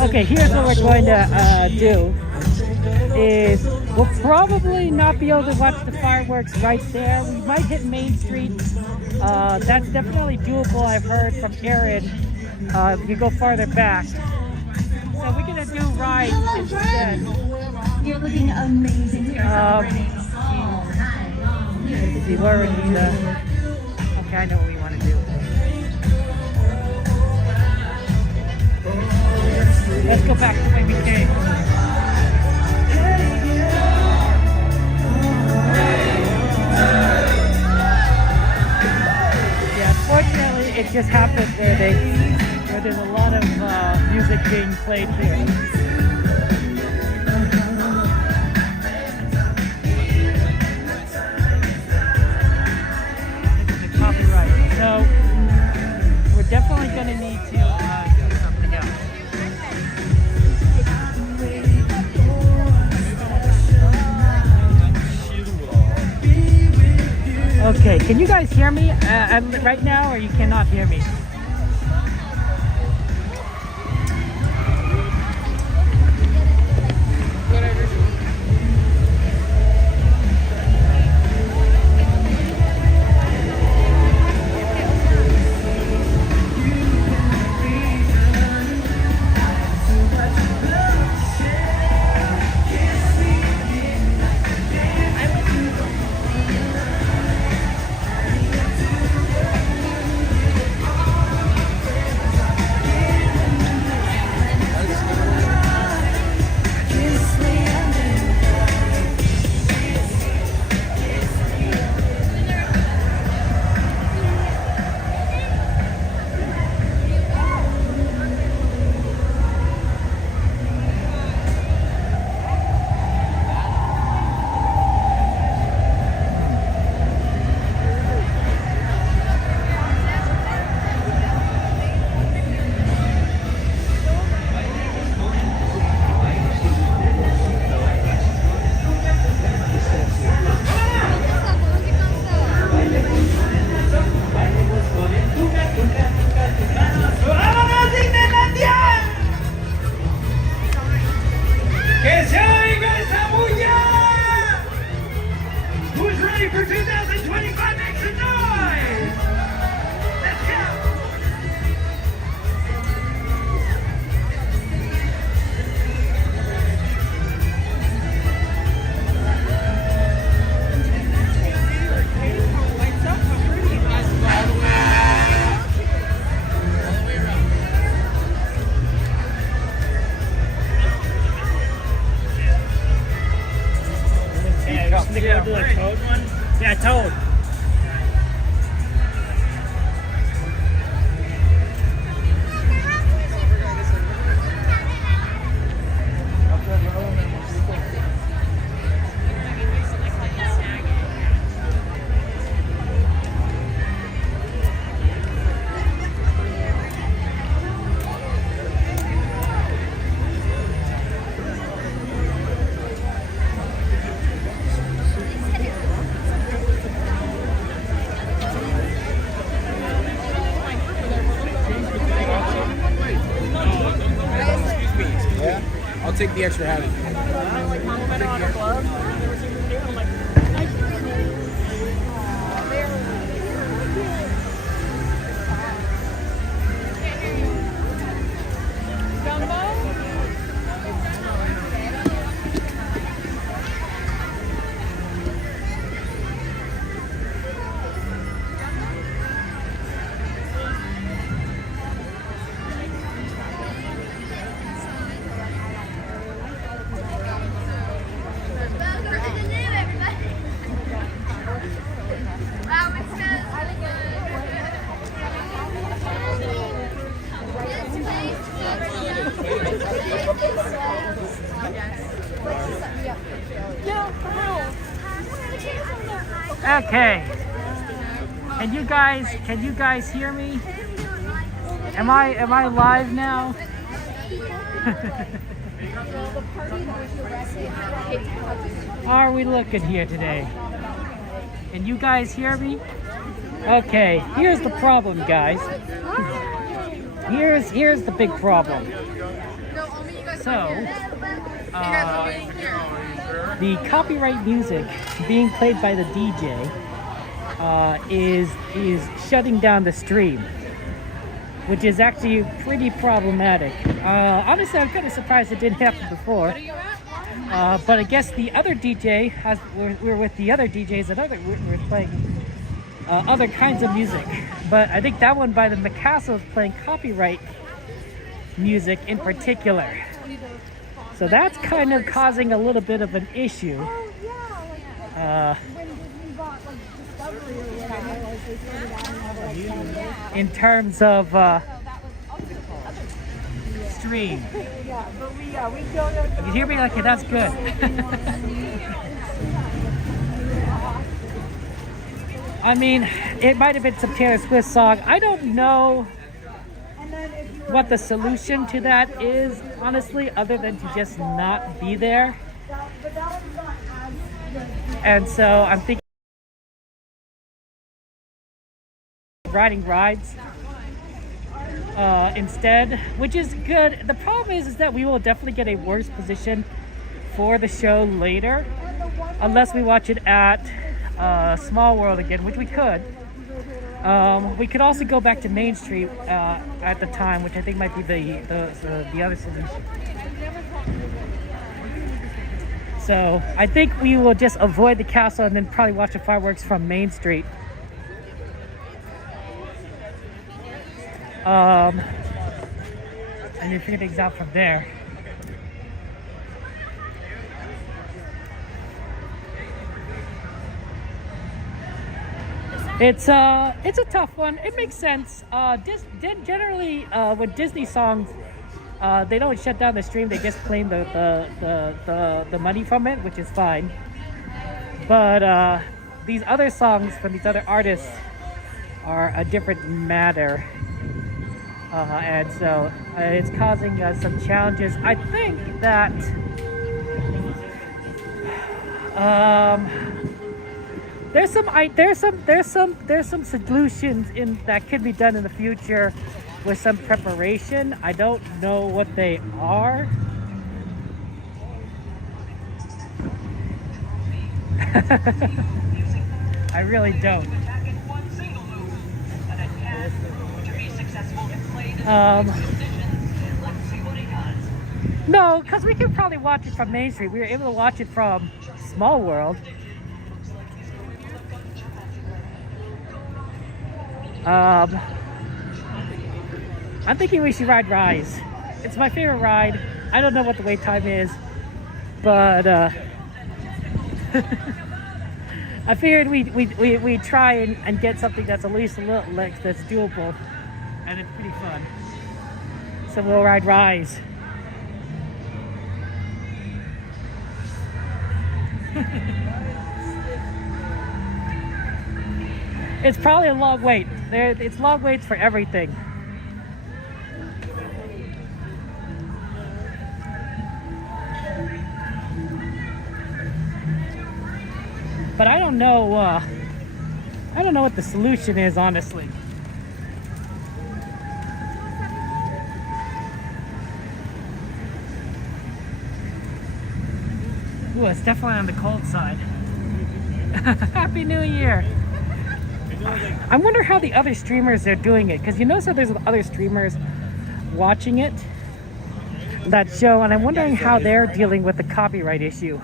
Okay, here's what we're going to do. Is we'll probably not be able to watch the fireworks right there. We might hit Main Street. That's definitely doable, I've heard from Aaron. If you go farther back. So we're gonna do rides instead. You're looking amazing. We are celebrating all night long. Let's see, where we need okay, I know what we want to do. Let's go back the way we came. Yeah, unfortunately, it just happened where there's a lot of music being played here. It's a copyright. So we're definitely going to need to do something else. Okay, can you guys hear me right now, or you cannot hear me? Who's ready for 2025? Make some noise! Let's go! Yeah, do a Toad one? Yeah, Toad. I'll take the extra hat. Okay. Can you guys hear me? Am I live now? How are we looking here today? Can you guys hear me? Okay, here's the problem, guys. Here's the big problem. So, the copyright music being played by the DJ is shutting down the stream, which is actually pretty problematic. Honestly, I'm kind of surprised it didn't happen before. But I guess the other DJ we're with the other DJs and we're playing other kinds of music. But I think that one by the Hypixel is playing copyright music in particular. So that's kind of causing a little bit of an issue. In terms of stream. If you hear me, okay, that's good. I mean, it might have been some Taylor Swift song. I don't know what the solution to that is, honestly, other than to just not be there. And so I'm thinking riding rides instead, which is good. The problem is that we will definitely get a worse position for the show later, unless we watch it at Small World again, which we could. We could also go back to Main Street at the time, which I think might be the other solution. So I think we will just avoid the castle and then probably watch the fireworks from Main Street. And you figure things out from there. It's a tough one. It makes sense. Generally, with Disney songs, they don't shut down the stream. They just claim the money from it, which is fine. But these other songs from these other artists are a different matter, and so it's causing some challenges. I think that there's some solutions that can be done in the future with some preparation. I don't know what they are. I really don't. No, because we could probably watch it from Main Street. We were able to watch it from Small World. I'm thinking we should ride Rise. It's my favorite ride. I don't know what the wait time is, but I figured we try and get something that's at least a little that's doable, and it's pretty fun. So we'll ride Rise. It's probably a long wait. It's long waits for everything. But I don't know what the solution is, honestly. Ooh, it's definitely on the cold side. Happy New Year! I wonder how the other streamers are doing it, because you notice that there's other streamers watching it, that show, and I'm wondering how they're dealing with the copyright issue,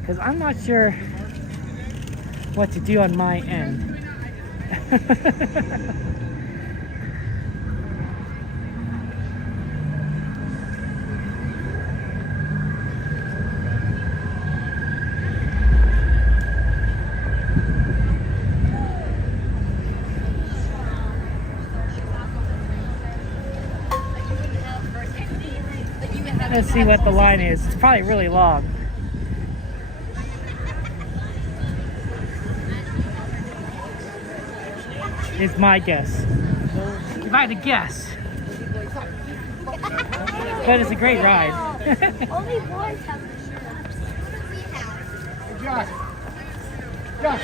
because I'm not sure what to do on my end. Let's see what the line is. It's probably really long. Is my guess. If I had to guess. But it's a great ride. Only boys have Josh.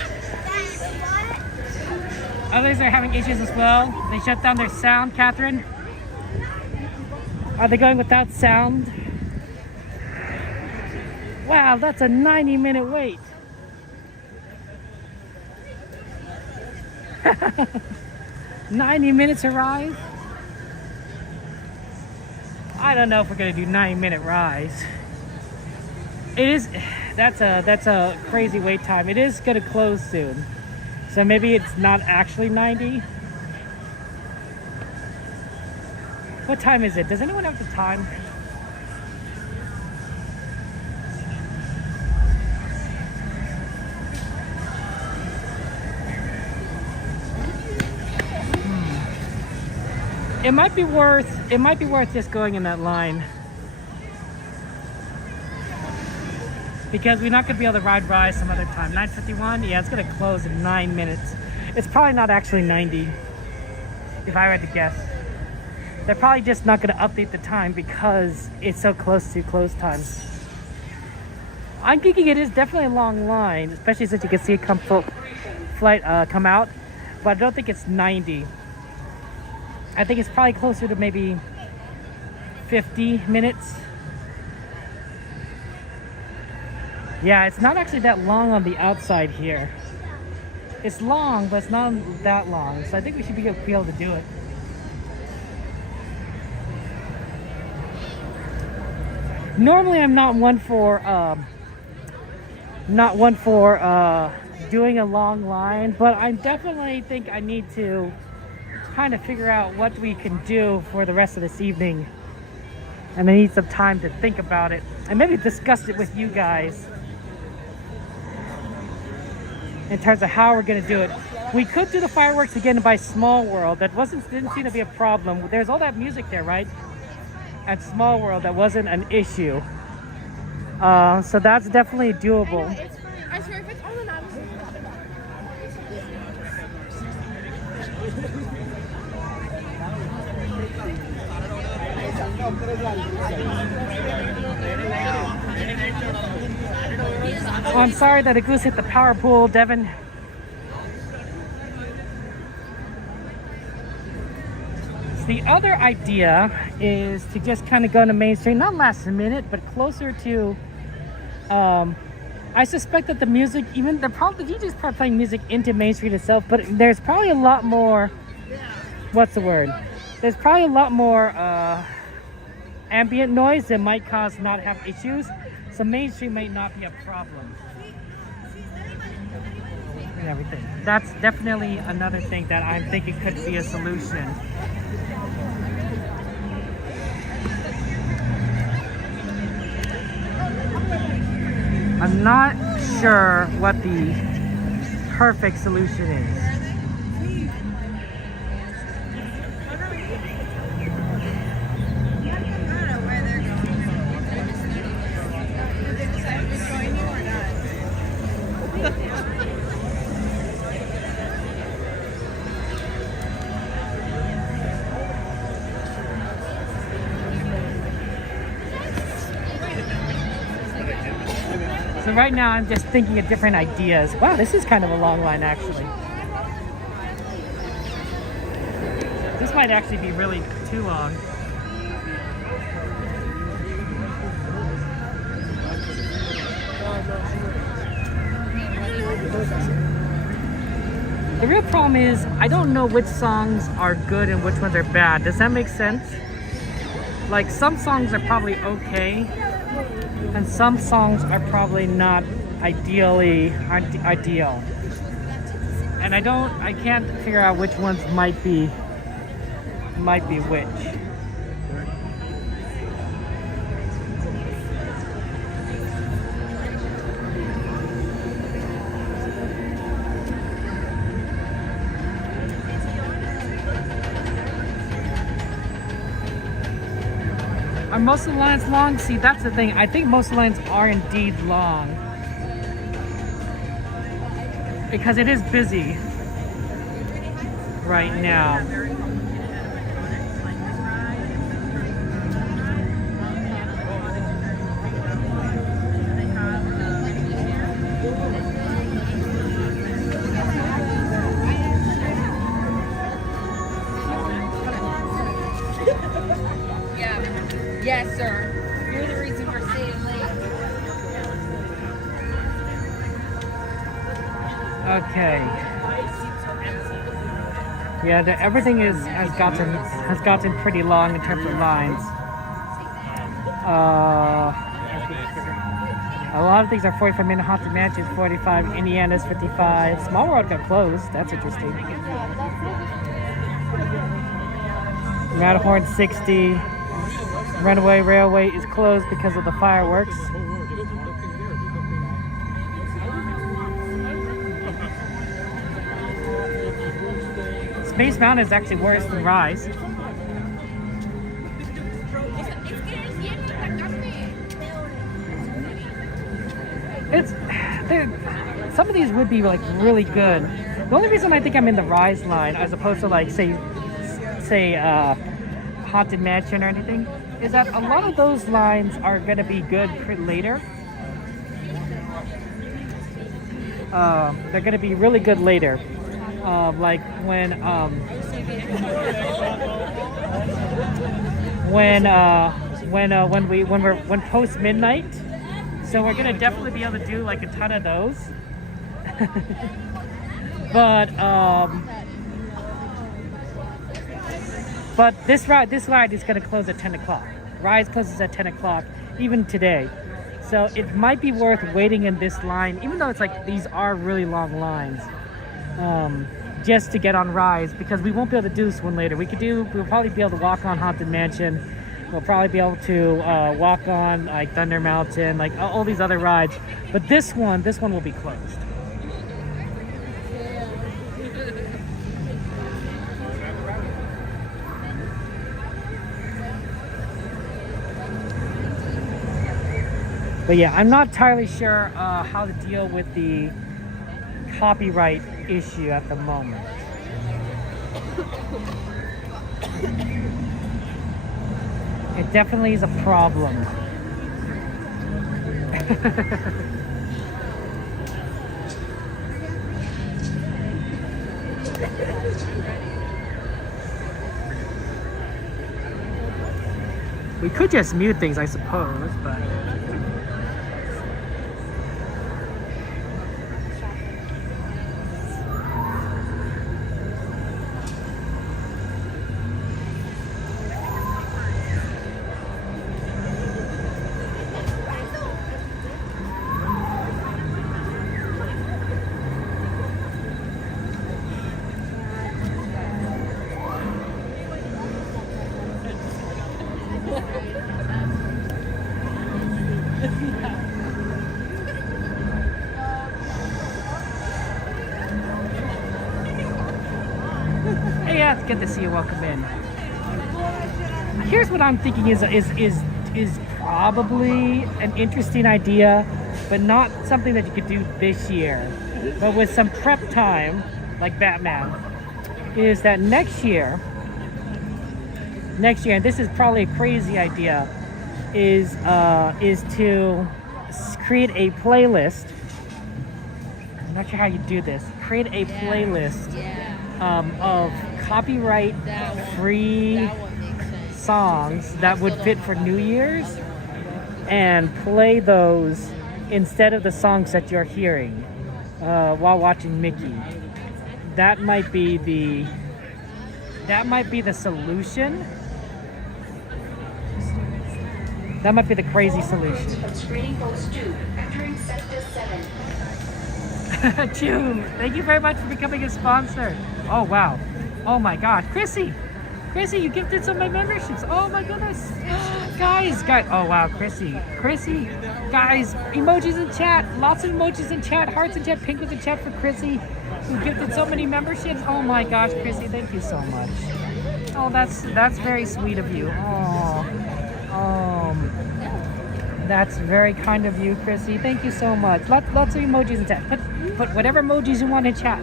Others are having issues as well. They shut down their sound, Catherine. Are they going without sound? Wow, that's a 90-minute wait. 90 minutes arrive? I don't know if we're gonna do 90-minute rise. It is, that's a crazy wait time. It is gonna close soon. So maybe it's not actually 90. What time is it? Does anyone have the time? It might be worth just going in that line, because we're not gonna be able to ride Rise some other time. 9:51, yeah, it's gonna close in 9 minutes. It's probably not actually 90, if I had to guess. They're probably just not gonna update the time because it's so close to close time. I'm thinking it is definitely a long line, especially since you can see it come out. but I don't think it's 90. I think it's probably closer to maybe 50 minutes. Yeah, it's not actually that long on the outside here. It's long, but it's not that long. So I think we should be able to do it. Normally, I'm not one for doing a long line, but I definitely think I need to kind of figure out what we can do for the rest of this evening. And I need some time to think about it and maybe discuss it with you guys in terms of how we're gonna do it. We could do the fireworks again by Small World. That didn't seem to be a problem. There's all that music there, right? At Small World, that wasn't an issue. So that's definitely doable. I swear, if it's on the map, Oh, I'm sorry that a goose hit the power pool, Devin. So the other idea is to just kind of go to Main Street, not last minute, but closer to. I suspect that the music, even the DJ's probably playing music into Main Street itself, but there's probably a lot more. What's the word? There's probably a lot more ambient noise that might cause not to have issues. So Main Street might not be a problem. And everything. That's definitely another thing that I'm thinking could be a solution. I'm not sure what the perfect solution is. So right now I'm just thinking of different ideas. Wow, this is kind of a long line actually. This might actually be really too long. The real problem is I don't know which songs are good and which ones are bad. Does that make sense? Like some songs are probably okay. And some songs are probably not ideal. And I can't figure out which ones might be which. Are most of the lines long? See, that's the thing. I think most of the lines are indeed long. Because it is busy right now. yes, sir. You're the reason we're staying late. Okay. Yeah, everything has gotten pretty long in terms of lines. A lot of things are 45-minute. Haunted Mansion 45. Indiana's 55. Small World got closed. That's interesting. Matterhorn 60. Runaway Railway is closed because of the fireworks. Space Mountain is actually worse than Rise. Some of these would be like really good. The only reason I think I'm in the Rise line as opposed to like say Haunted Mansion or anything is that a lot of those lines are going to be good later. They're going to be really good later. like when post midnight. So we're gonna definitely be able to do like a ton of those. But this ride is gonna close at 10 o'clock. Rise closes at 10 o'clock, even today. So it might be worth waiting in this line, even though it's like these are really long lines, just to get on Rise, because we won't be able to do this one later. We'll probably be able to walk on Haunted Mansion. We'll probably be able to walk on like Thunder Mountain, like all these other rides. But this one will be closed. But yeah, I'm not entirely sure how to deal with the copyright issue at the moment. It definitely is a problem. We could just mute things, I suppose, but... Yeah, it's good to see you. Welcome in. Here's what I'm thinking is probably an interesting idea, but not something that you could do this year. But with some prep time, like Batman, is that next year, and this is probably a crazy idea, is to create a playlist. I'm not sure how you do this. Create a playlist of copyright-free songs that would fit for New Year's, and play those instead of the songs that you're hearing while watching Mickey. That might be the solution. That might be the crazy solution. June, thank you very much for becoming a sponsor. Oh wow. Oh my god. Chrissy, you gifted some of my memberships. Oh my goodness. Guys. Oh wow, Chrissy. Guys, emojis in chat. Lots of emojis in chat. Hearts in chat. Pink was in chat for Chrissy, who gifted so many memberships. Oh my gosh, Chrissy, thank you so much. Oh, that's very sweet of you. That's very kind of you, Chrissy. Thank you so much. Lots of emojis in chat. Put whatever emojis you want in chat.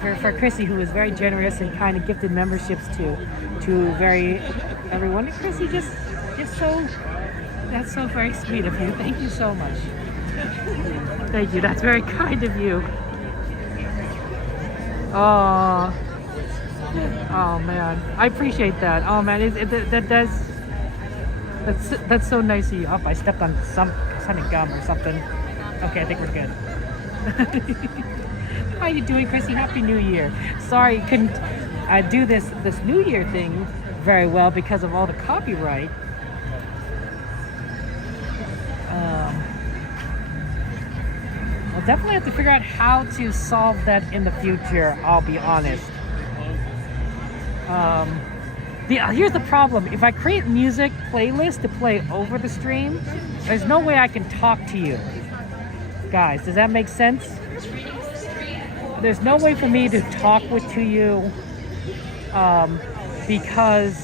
For Chrissy, who was very generous and kind of gifted memberships to everyone. And Chrissy, that's so very sweet of you. Thank you so much. Thank you. That's very kind of you. Oh man, I appreciate that. Oh man, that's so nice of you. Oh, I stepped on some gum or something. Okay, I think we're good. How you doing, Chrissy? Happy New Year. Sorry, couldn't do this New Year thing very well because of all the copyright. I'll definitely have to figure out how to solve that in the future, I'll be honest. Here's the problem. If I create music playlist to play over the stream, there's no way I can talk to you. Guys, does that make sense? There's no way for me to talk to you because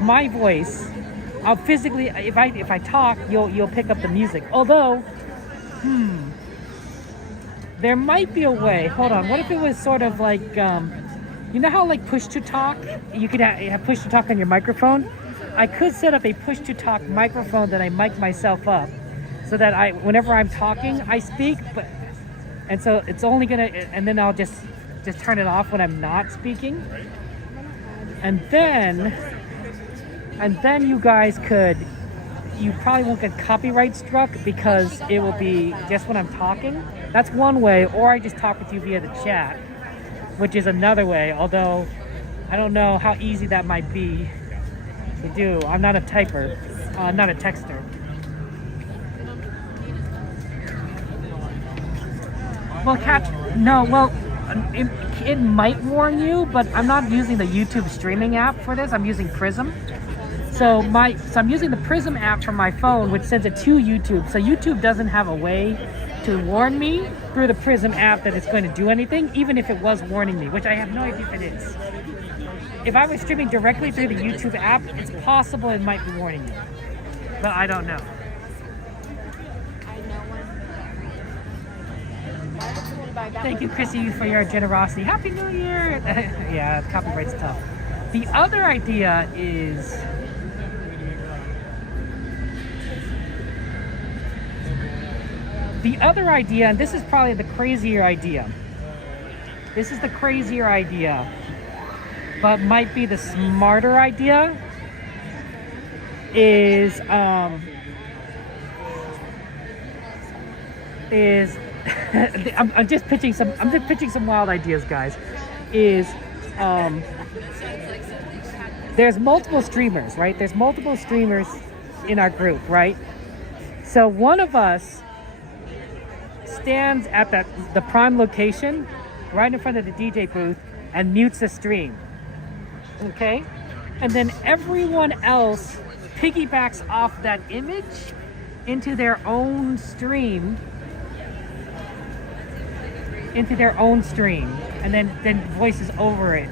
my voice, I'll physically, if I talk, you'll pick up the music. Although, there might be a way. Hold on. What if it was sort of like, you know how like push to talk? You could have push to talk on your microphone. I could set up a push to talk microphone that I mic myself up, so that whenever I'm talking, I speak, And so it's only gonna, and then I'll just turn it off when I'm not speaking. And then you guys you probably won't get copyright struck because it will be just when I'm talking. That's one way, or I just talk with you via the chat, which is another way, although I don't know how easy that might be to do. I'm not a typer, not a texter. Well, it might warn you, but I'm not using the YouTube streaming app for this. I'm using Prism. So I'm using the Prism app from my phone, which sends it to YouTube. So YouTube doesn't have a way to warn me through the Prism app that it's going to do anything, even if it was warning me, which I have no idea if it is. If I was streaming directly through the YouTube app, it's possible it might be warning me, but I don't know. Thank you, Chrissy, for your generosity. Happy New Year! Yeah, copyright's tough. The other idea is... and this is probably the crazier idea. This is the crazier idea, but might be the smarter idea, is I'm just pitching some wild ideas, guys. There's multiple streamers, right? There's multiple streamers in our group, right? So one of us stands at the prime location right in front of the DJ booth and mutes the stream. Okay? And then everyone else piggybacks off that image into their own stream. And then voices over it.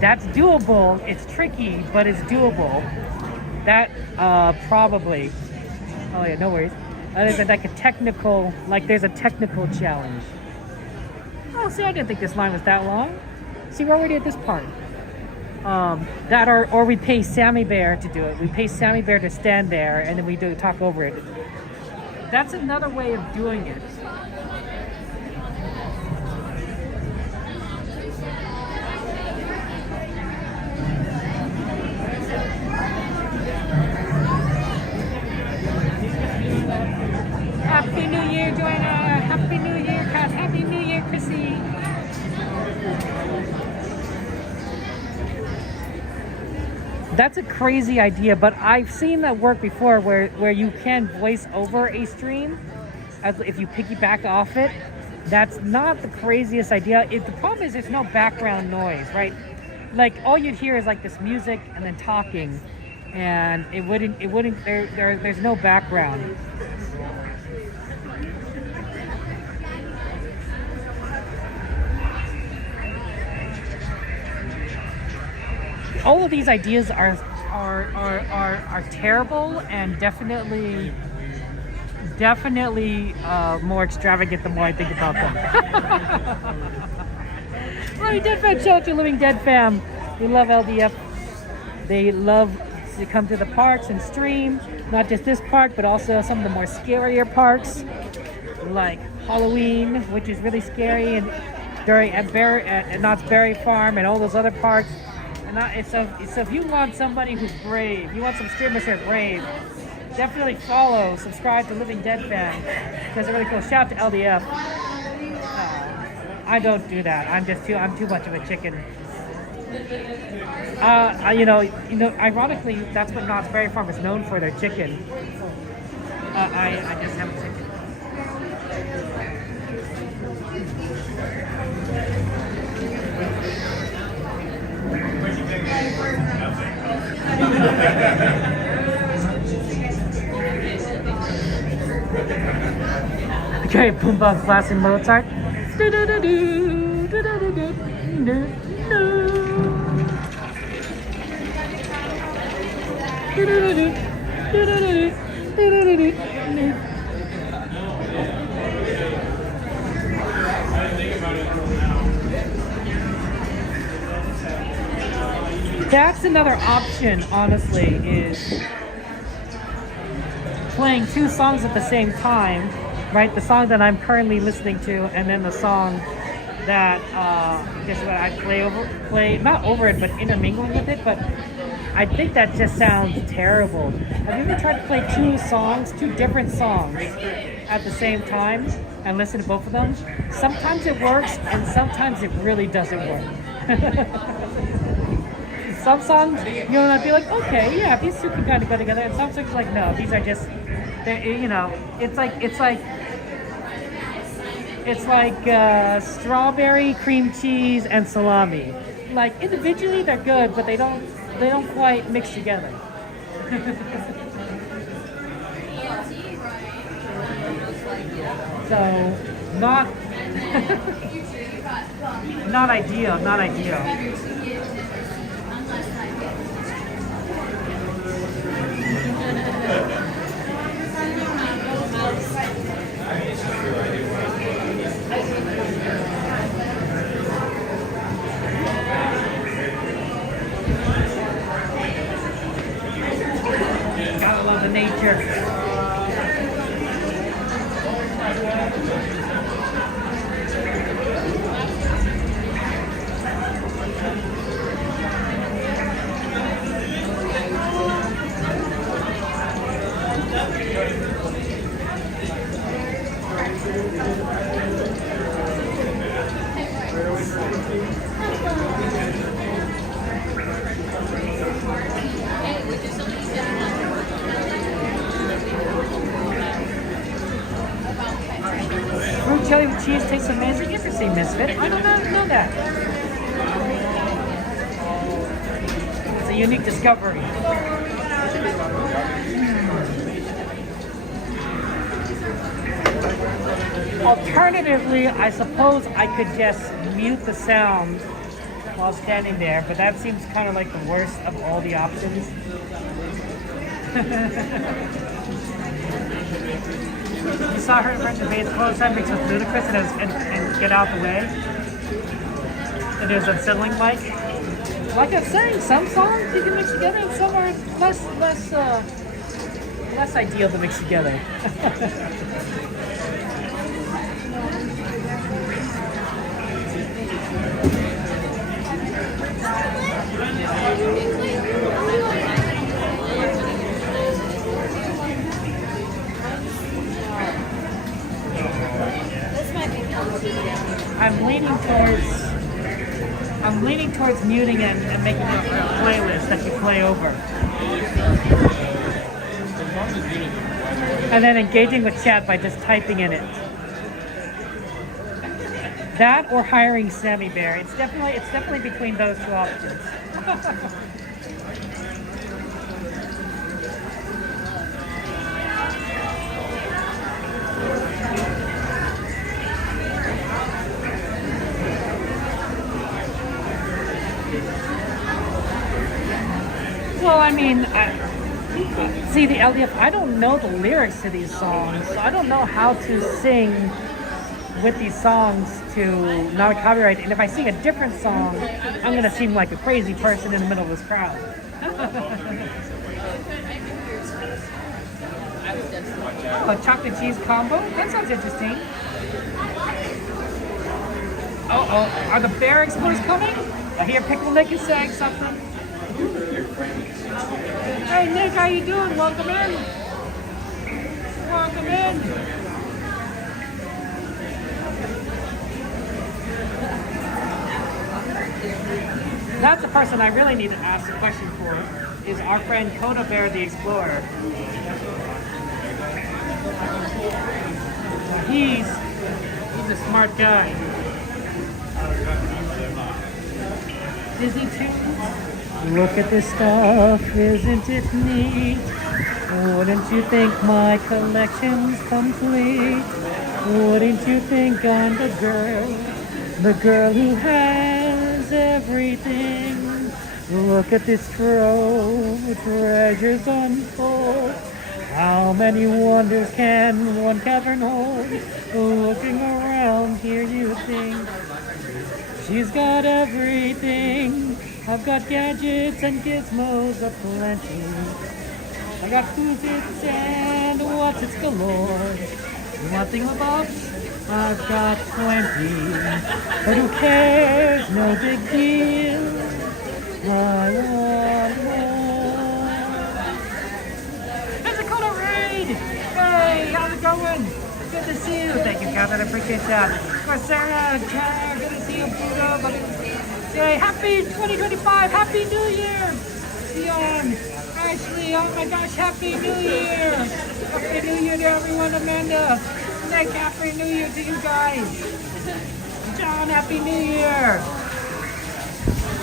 That's doable. It's tricky, but it's doable. That probably. Oh yeah, no worries. Other than like there's a technical challenge. Oh, see, I didn't think this line was that long. See, we're already at this part. Or we pay Sammy Bear to do it. We pay Sammy Bear to stand there, and then we talk over it. That's another way of doing it. Happy New Year, Joanna! Happy New Year, Kat! Happy New Year, Chrissy! That's a crazy idea, but I've seen that work before where you can voice over a stream if you piggyback off it. That's not the craziest idea. The problem is there's no background noise, right? Like all you'd hear is like this music and then talking, and there's no background. All of these ideas are terrible and definitely more extravagant the more I think about them. Living Dead Fam, shout out to Living Dead Fam. They love LDF. They love to come to the parks and stream. Not just this park, but also some of the more scarier parks, like Halloween, which is really scary, and at Knott's Berry Farm, and all those other parks. So if you want somebody who's brave, you want some streamers who are brave, definitely subscribe to Living Dead Fam, because they're really cool. Shout out to LDF. I don't do that. I'm too much of a chicken. Ironically, that's what Knott's Berry Farm is known for, their chicken. I just have a chicken. Okay, Boombox blasting Mozart. That's another option, honestly, is playing two songs at the same time right? The song that I'm currently listening to, and then the song that just what I play not over it, but intermingling with it. But I think that just sounds terrible. Have you ever tried to play two different songs at the same time and listen to both of them? Sometimes it works, and sometimes it really doesn't work. Some songs, I'd be like, okay, yeah, these two can kind of go together, and some songs like, no, these are just, it's like strawberry, cream cheese, and salami. Like individually, they're good, but they don't quite mix together. So, not not ideal. Gotta love the nature. Fruit jelly with cheese tastes amazing. Interesting, Misfit. I don't know that. It's a unique discovery. Alternatively, I suppose I could just mute the sound while standing there, but that seems kind of like the worst of all the options. You saw her friend debate close time mixed with Ludacris and Get Out the Way. And there's unsettling mic. Like I was saying, some songs you can mix together and some are less ideal to mix together. I'm leaning towards muting and making a playlist that you play over. And then engaging with chat by just typing in it. That or hiring Sammy Bear. It's definitely between those two options. Well, I mean, see, the LDF, I don't know the lyrics to these songs, so I don't know how to sing with these songs to not a copyright. And if I sing a different song, I'm going to seem like a crazy person in the middle of this crowd. Oh, a chocolate cheese combo? That sounds interesting. Oh, are the Bear Explorers coming? I hear Pickle Nick is saying something. Hey Nick, how you doing? Welcome in. Welcome in. That's the person I really need to ask a question for, is our friend Kyoto Bear the Explorer. He's a smart guy. Disney tunes. Look at this stuff, isn't it neat? Wouldn't you think my collection's complete? Wouldn't you think I'm the girl who has everything? Look at this trove, treasures untold. How many wonders can one cavern hold? Looking around here you think she's got everything. I've got gadgets and gizmos aplenty. I got who's its and what's its galore. You want thingamabobs? I've got plenty, but who cares? No big deal. La, la, la. There's a Kyoto raid! Hey, how's it going? Good to see you. Thank you, Catherine. I appreciate that. For Sarah, Claire, good to see you, Pluto. Say happy 2025, happy New Year! Dion, Ashley, oh my gosh, happy New Year! Happy New Year to everyone, Amanda. Nick, happy New Year to you guys. John, happy New Year.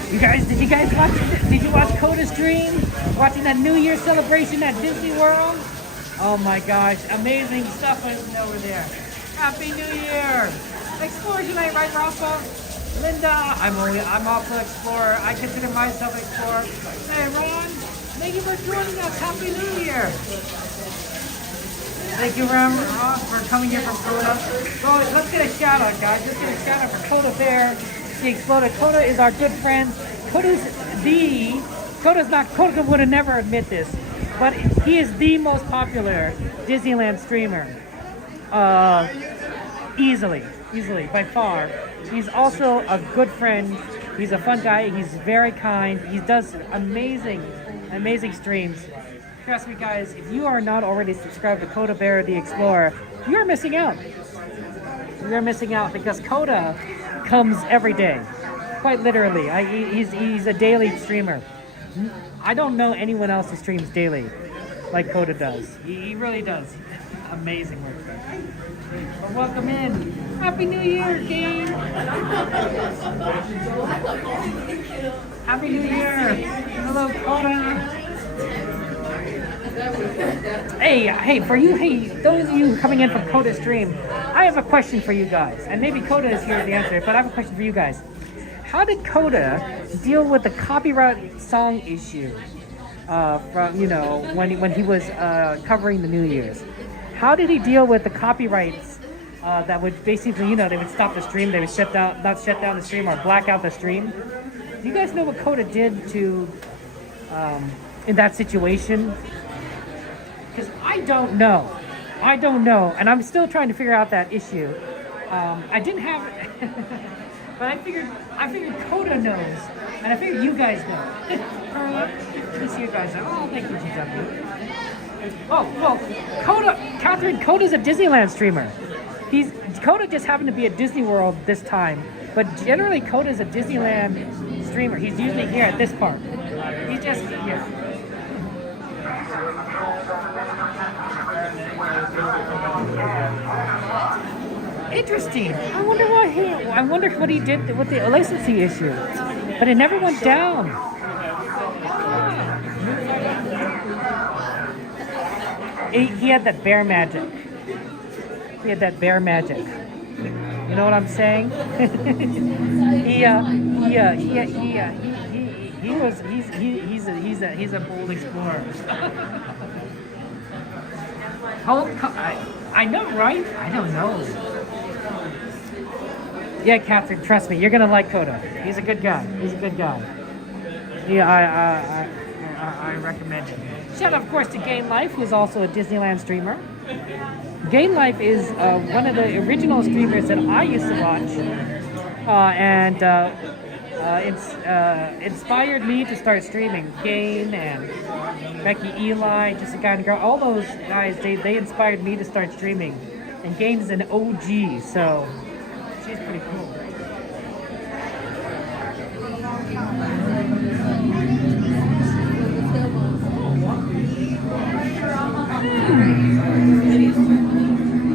You guys, did you watch Coda's stream? Watching that New Year celebration at Disney World? Oh my gosh, amazing stuff over there. Happy New Year. Explore tonight, right, Rafa? Linda, I'm also Explorer. I consider myself Explorer. Hey, Ron, thank you for joining us. Happy New Year. Thank you, Ron, for coming here from Coda. So let's get a shout out, guys. Let's get a shout out for Coda Bear, the Exploder. Coda is our good friend. Coda would have never admit this, but he is the most popular Disneyland streamer. Easily, by far. He's also a good friend. He's a fun guy. He's very kind. He does amazing streams. Trust me, guys, if you are not already subscribed to Coda Bear the Explorer, you're missing out. You're missing out because Coda comes every day. Quite literally. He's a daily streamer. I don't know anyone else who streams daily like Coda does. He really does. Amazing work. But welcome in. Happy New Year, gang. Happy New Year. Hello, Coda. Hey, those of you coming in from Coda's stream, I have a question for you guys. And maybe Coda is here to answer it, but I have a question for you guys. How did Coda deal with the copyright song issue from, when he was covering the New Year's? How did he deal with the copyrights that would basically, they would stop the stream, they would not shut down the stream or black out the stream? Do you guys know what Coda did to in that situation? Because I don't know, and I'm still trying to figure out that issue. I didn't have, but I figured Coda knows, and I figured you guys know. Carla, good to see you guys. Oh, thank you, GW. Oh, well, Coda's a Disneyland streamer. Coda just happened to be at Disney World this time, but generally Coda's a Disneyland streamer. He's usually here at this park. He's just here. Interesting. I wonder what he did with the licensing issue, but it never went down. He had that bear magic. You know what I'm saying? He's a bold explorer. I know, right? I don't know. Yeah, Catherine, trust me, you're gonna like Coda. He's a good guy. Yeah, I recommend it. Shout out, of course, to Gain Life, who's also a Disneyland streamer. Gain Life is one of the original streamers that I used to watch, and it's inspired me to start streaming. Gain and Becky Eli, just a guy and a girl, all those guys, they inspired me to start streaming. And Gain is an OG, so she's pretty cool.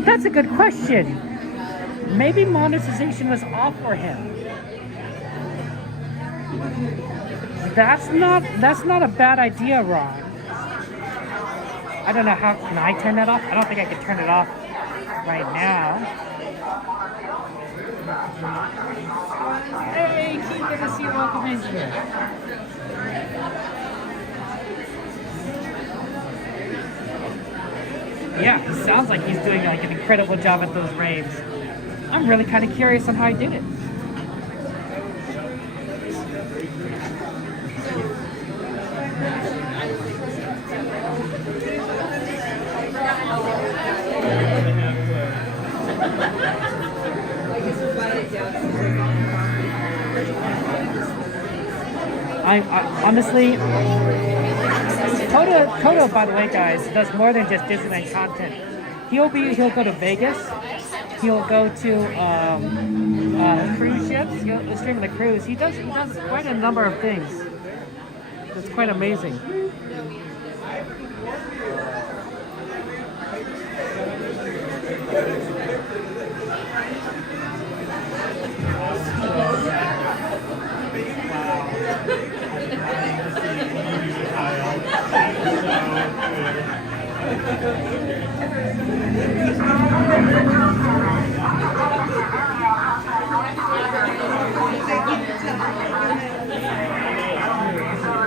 That's a good question. Maybe monetization was off for him. That's not a bad idea, Ron. I don't know how. Can I turn that off? I don't think I can turn it off right now. Hey, Keith, good to see you. Welcome in here. Yeah, he sounds like he's doing like an incredible job at those raves. I'm really kind of curious on how he did it. I honestly, Toto, by the way, guys, does more than just Disneyland content. He'll go to Vegas. He'll go to cruise ships. He'll stream the cruise. He does quite a number of things. It's quite amazing.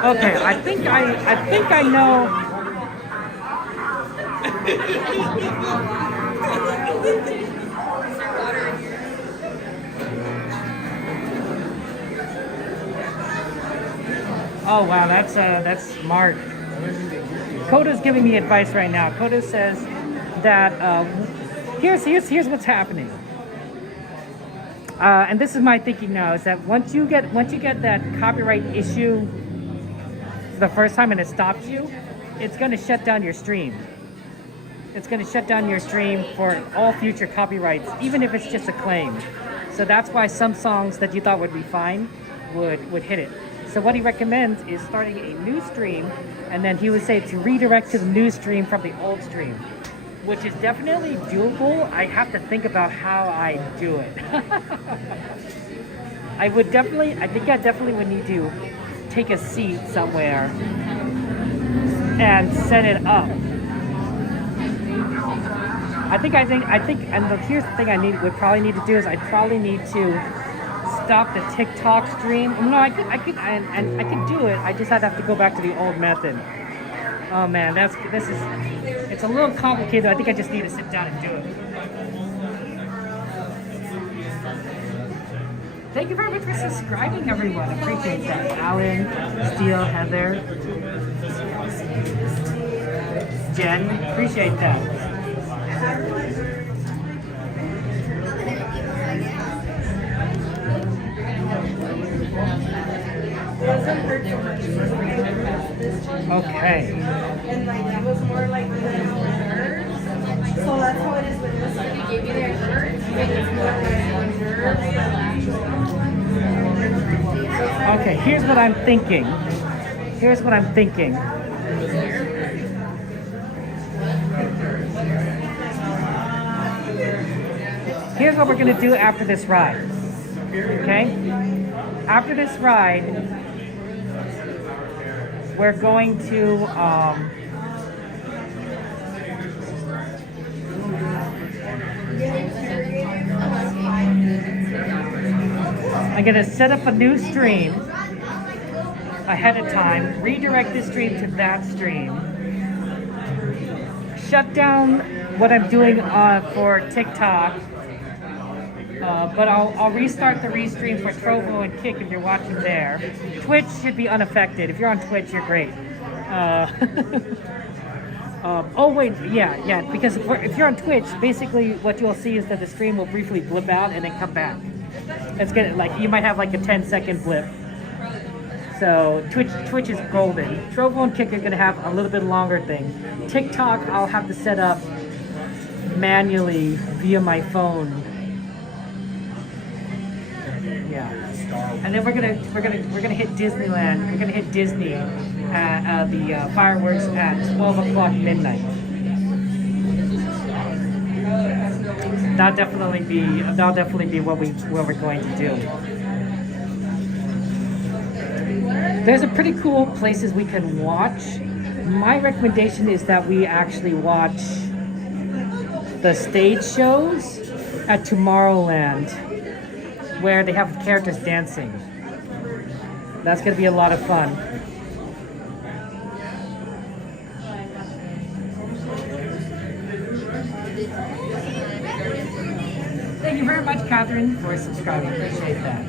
Okay, I think I know. Oh wow, that's smart. Coda's giving me advice right now. Coda says that here's what's happening. And this is my thinking now, is that once you get that copyright issue the first time and it stops you, it's going to shut down your stream. It's going to shut down your stream for all future copyrights, even if it's just a claim. So that's why some songs that you thought would be fine would hit it. So what he recommends is starting a new stream, and then he would say to redirect to the new stream from the old stream, which is definitely doable. I have to think about how I do it. I think I definitely would need to take a seat somewhere and set it up. I think, and here's the thing would probably need to do is I'd probably need to stop the TikTok stream. No, I could do it. I just have to go back to the old method. Oh man, it's a little complicated. I think I just need to sit down and do it. Thank you very much for subscribing, everyone. I appreciate that. Alan, Steele, Heather, Jen, appreciate that. Okay. And like that was more like the nerves. So that's how it is with this. Like you gave me their shirts, it's more like nerves. Okay, here's what I'm thinking. Here's what we're gonna do after this ride. Okay? After this ride, we're going to I'm gonna set up a new stream ahead of time, redirect this stream to that stream, shut down what I'm doing for TikTok, but I'll restart the restream for Trovo and Kick if you're watching there. Twitch should be unaffected. If you're on Twitch, you're great. Oh wait, yeah, because if you're on Twitch, basically what you'll see is that the stream will briefly blip out and then come back. It's gonna, like, you might have like a 10-second blip. So Twitch is golden. Trovo and Kick are gonna have a little bit longer thing. TikTok, I'll have to set up manually via my phone. Yeah, and then we're gonna hit Disneyland. We're gonna hit Disney at the fireworks at 12 o'clock midnight. That'll definitely be what we're going to do. There's a pretty cool places we can watch. My recommendation is that we actually watch the stage shows at Tomorrowland, where they have characters dancing. That's gonna be a lot of fun. Thank you very much, Catherine, for subscribing. Appreciate that.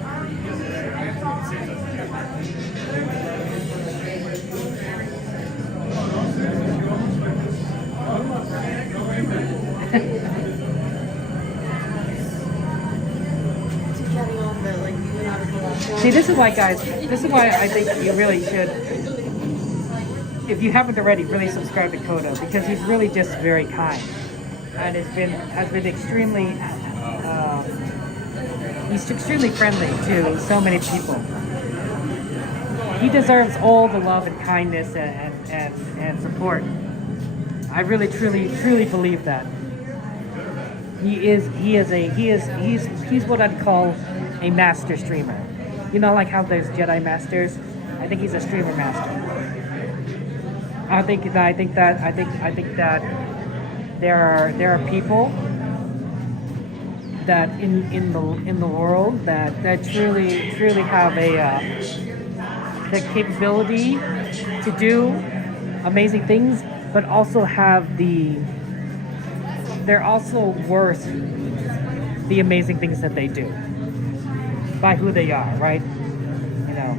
See, this is why, guys, this is why I think you really should, if you haven't already, really subscribe to Kyoto, because he's really just very kind. And has been extremely, he's extremely friendly to so many people. He deserves all the love and kindness and support. I really, truly believe that. He's what I'd call a master streamer. You know, like how there's Jedi masters. I think he's a streamer master. I think that there are people that in the world that truly have the capability to do amazing things, but also they're also worth the amazing things that they do by who they are, right? You know,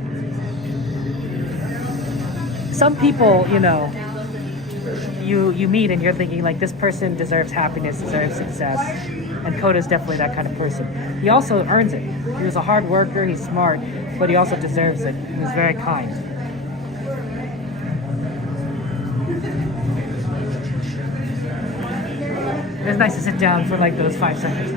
some people, you know, you meet and you're thinking like, this person deserves happiness, deserves success, and Koda's definitely that kind of person. He also earns it. He was a hard worker, he's smart, but he also deserves it. He was very kind. It's nice to sit down for like those 5 seconds.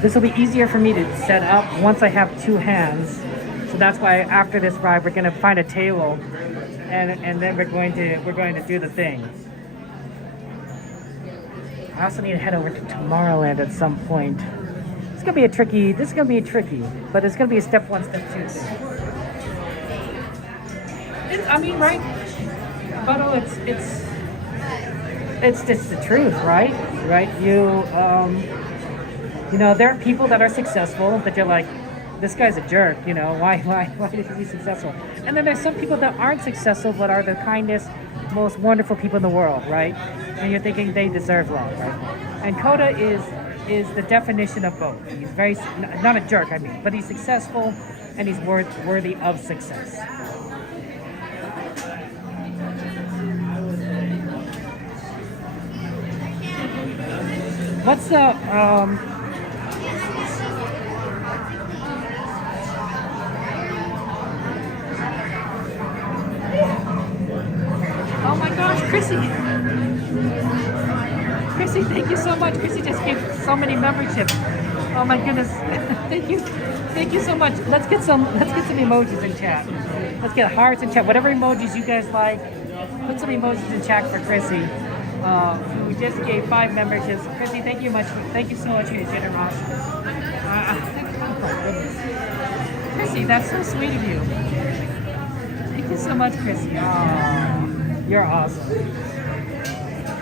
This will be easier for me to set up once I have 2 hands. So that's why after this ride we're gonna find a table and then we're going to do the thing. I also need to head over to Tomorrowland at some point. This is gonna be tricky, but it's gonna be a step 1, step 2 thing. I mean, right? But it's just the truth, right? Right? You know, there are people that are successful that you're like, this guy's a jerk, you know, why is he successful? And then there's some people that aren't successful but are the kindest, most wonderful people in the world, right? And you're thinking they deserve love, right? And Koda is the definition of both. He's very, not a jerk, I mean, but he's successful and he's worthy of success. What's the, oh my gosh, Chrissy, thank you so much. Chrissy just gave so many memberships. Oh my goodness, thank you so much. Let's get some emojis in chat. Let's get hearts in chat. Whatever emojis you guys like, put some emojis in chat for Chrissy, who just gave 5 memberships. Chrissy, thank you so much for your generosity. Oh my goodness. Chrissy, that's so sweet of you. Thank you so much, Chrissy. Aww. You're awesome.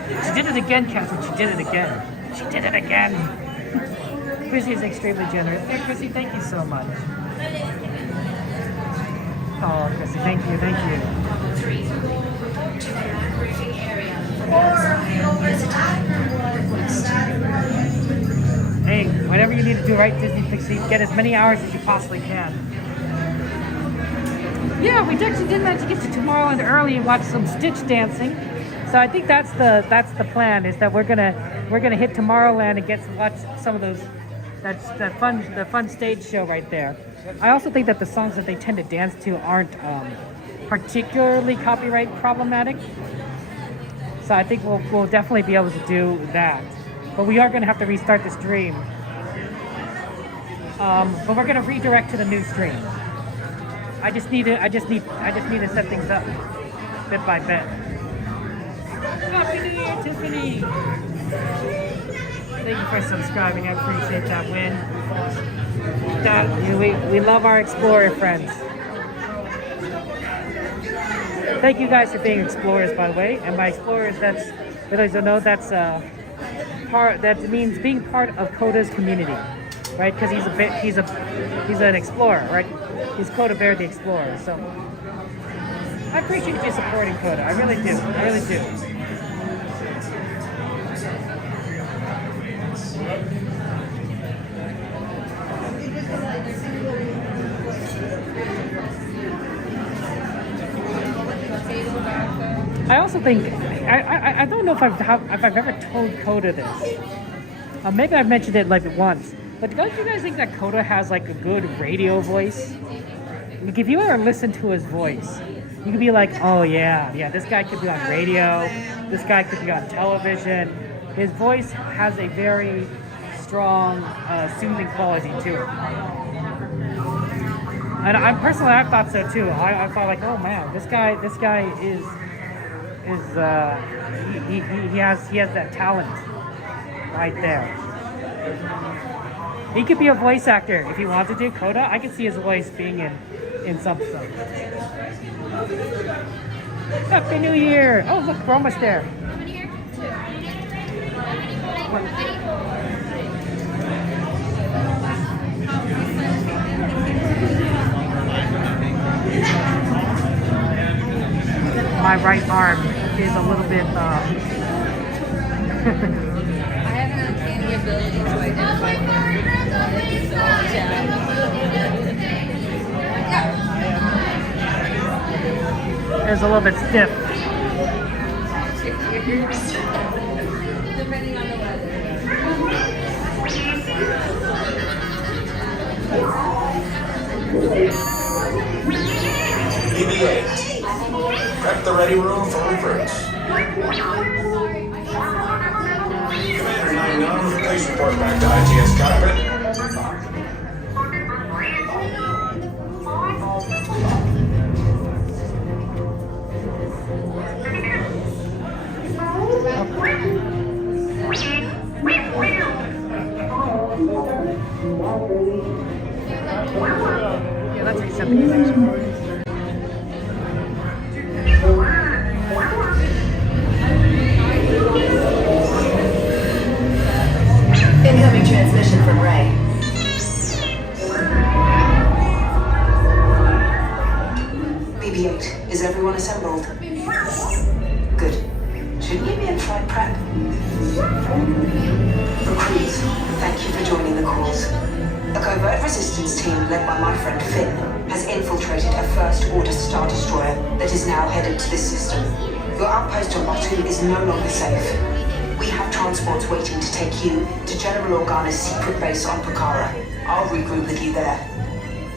She did it again, Catherine. She did it again. She did it again. Chrissy is extremely generous. Hey, Chrissy, thank you so much. Oh, Chrissy, thank you. Hey, whatever you need to do, right, Disney Pixie? Get as many hours as you possibly can. Yeah, we actually did manage to get to Tomorrowland early and watch some Stitch dancing. So I think that's the plan, is that we're gonna hit Tomorrowland and get to watch some of those the fun stage show right there. I also think that the songs that they tend to dance to aren't particularly copyright problematic. So I think we'll definitely be able to do that. But we are gonna have to restart the stream. But we're gonna redirect to the new stream. I just need to set things up bit by bit. Happy New Year, Tiffany! Thank you for subscribing. I appreciate that win. We love our Explorer friends. Thank you guys for being explorers, by the way. And by explorers, that's, for those who don't know, that's that means being part of Koda's community, right? Because he's an explorer, right? He's Koda Bear the Explorer. So I appreciate you supporting Koda. I really do. also think I don't know if I've ever told Coda this. Maybe I've mentioned it like once. But don't you guys think that Coda has like a good radio voice? Like if you ever listen to his voice, you could be like, oh yeah, this guy could be on radio, this guy could be on television. His voice has a very strong, soothing quality to it. And I thought so too. I thought like, oh man, this guy is he has that talent right there. He could be a voice actor if he wants to do Coda. I can see his voice being in something. Happy New Year! Oh look, we're almost there. My right arm is a little bit I have an uncanny ability to identify it's a little bit stiff. depending on the weather. BB-8. Prep the ready room for recruits. Commander 99, please report back to ITS cockpit. Yeah, let's accept the next one. Incoming transmission from Ray. BB-8, is everyone assembled? Good. Shouldn't you be in flight prep? Recruits, thank you for joining the cause. A covert resistance team led by my friend Finn has infiltrated a first-order Star Destroyer that is now headed to this system. Your outpost on Batu is no longer safe. We have transports waiting to take you to General Organa's secret base on Pokhara. I'll regroup with you there.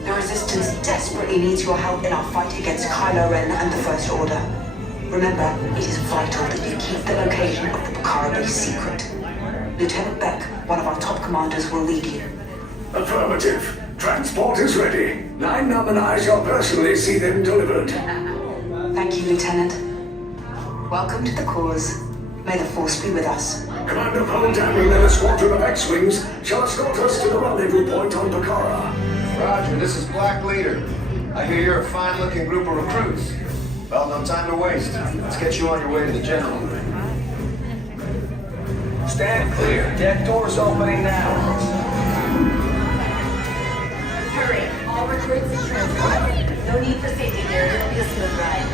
The Resistance desperately needs your help in our fight against Kylo Ren and the First Order. Remember, it is vital that you keep the location of the Pokhara base secret. Lieutenant Beck, one of our top commanders, will lead you. Affirmative. Transport is ready. 9-Num and I shall personally see them delivered. Thank you, Lieutenant. Welcome to the cause. May the Force be with us. Commander Poldan and a squadron of X-Wings shall escort us to the rendezvous point on Pokhara. Roger, this is Black Leader. I hear you're a fine-looking group of recruits. Well, no time to waste. Let's get you on your way to the General. Stand clear. Deck doors opening now. Hurry, all recruits and transport. No need for safety gear, it'll be a smooth ride.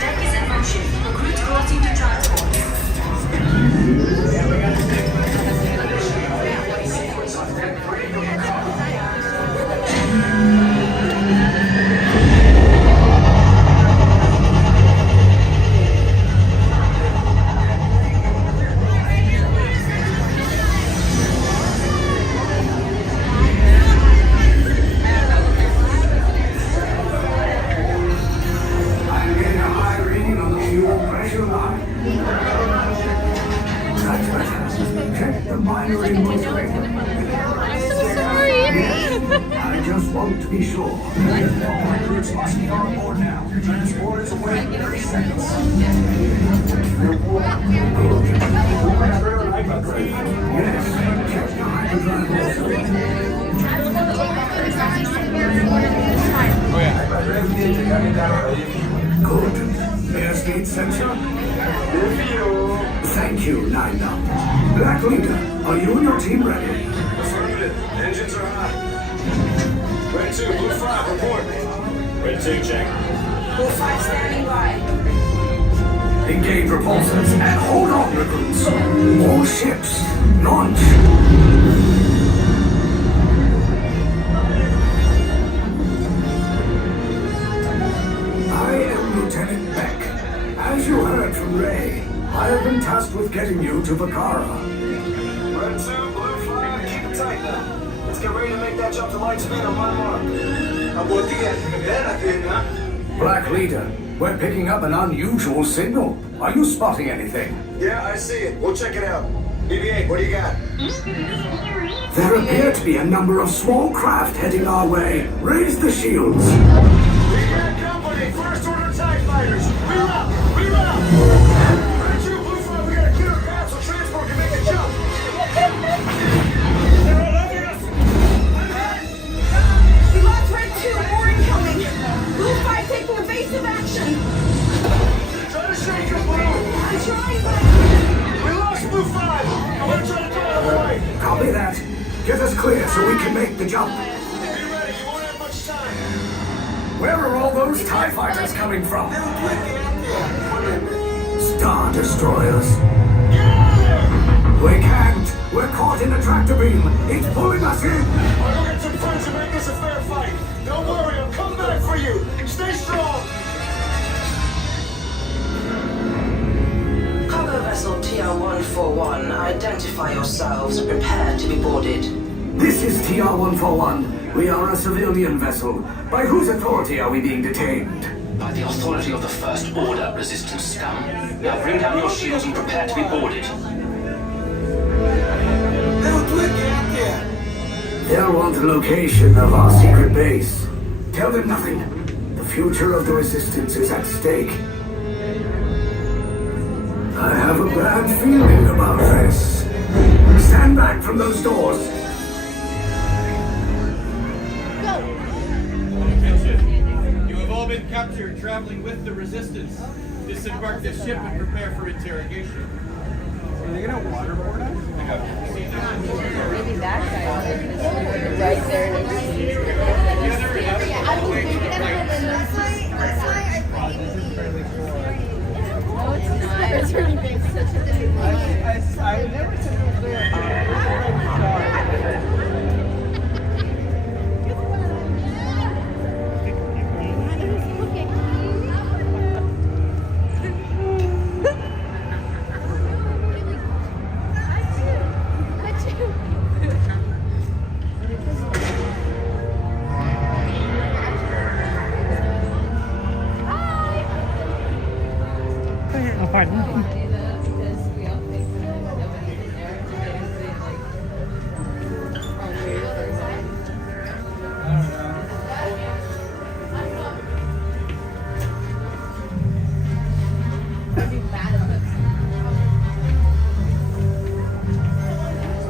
Deck is in motion. Recruits crossing to transport. I just want to be sure. Recruits must be on board now. Transport is away in 30 seconds. Yes. Check the hyperdrive also. Good. Airspeed sensor. Thank you, 9-Num. Black Leader, are you and your team ready? Affirmative. Engines are hot. Red 2, Blue 5, report. Red 2, check. Blue 5 standing by. Engage repulsors and hold on, recruits. More ships. Launch. Lieutenant Beck. As you heard from Ray, I have been tasked with getting you to Bakara. Red 2, blue 5, keep it tight now. Let's get ready to make that jump to light speed on my mark. Black Leader, we're picking up an unusual signal. Are you spotting anything? Yeah, I see it. We'll check it out. BB-8, what do you got? There appear to be a number of small craft heading our way. Raise the shields. We got company. First order TIE fighters. Reroute! Reroute! Red 2, blue 5, we got a clear path so transport can make a jump. They're all over us! We lost Red 2, more incoming. Blue 5 taking evasive action. Try to shake your blue. I'm trying, but... We lost blue 5. I'm gonna try to go out of the way. Copy that. Get us clear so we can make the jump. Be ready. You won't have much time. Where are all those TIE fighters coming from? Star Destroyers. We can't. We're caught in a tractor beam. It's pulling us in. I'll go get some friends and make this a fair fight. Don't worry, I'll come back for you. Stay strong. Cargo vessel TR-141, identify yourselves and prepare to be boarded. This is TR-141. We are a civilian vessel. By whose authority are we being detained? By the authority of the First Order, Resistance scum. Now bring down your shields and prepare to be boarded. They'll want the location of our secret base. Tell them nothing. The future of the Resistance is at stake. I have a bad feeling about this. Stand back from those doors. Attention. You have all been captured traveling with the Resistance. Disembark the ship and prepare for interrogation. Are they gonna waterboard us? Maybe that guy is right there. No, it's not. It's really big. Such a big one. I never said it was there. Oh, pardon.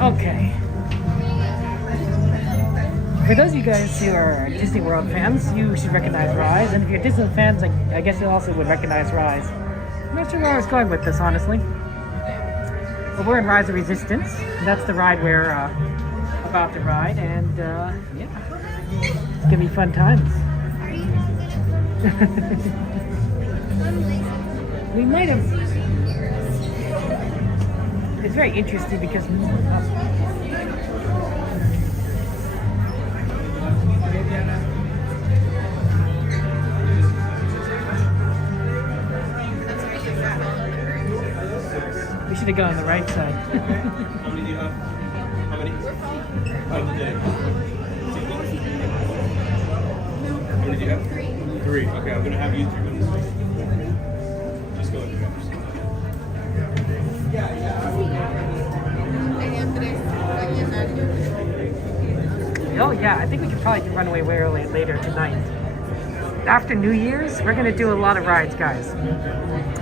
Okay. For those of you guys who are Disney World fans, you should recognize Rise, and if you're Disney fans, I guess you also would recognize Rise. I'm not sure where I was going with this, honestly. But we're in Rise of Resistance, and that's the ride we're about to ride, and yeah, it's gonna be fun times. We might have. It's very interesting because. We should have gone on the right side. How many do you have? How many? How many do you have? Three. Okay, I'm gonna have you three minutes. Just go ahead. Oh yeah, I think we could probably run away way early later tonight. After New Year's, we're gonna do a lot of rides, guys.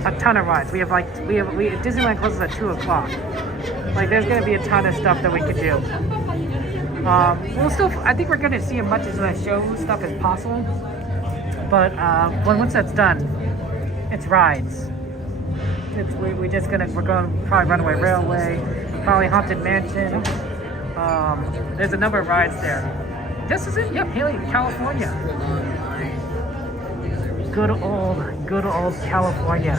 A ton of rides. Disneyland closes at 2 o'clock. Like, there's gonna be a ton of stuff that we could do. I think we're gonna see as much of the show stuff as possible. But once that's done, it's rides. We're going to probably Runaway Railway, probably Haunted Mansion. There's a number of rides there. This is it. Yep, Haley, California. Good old California.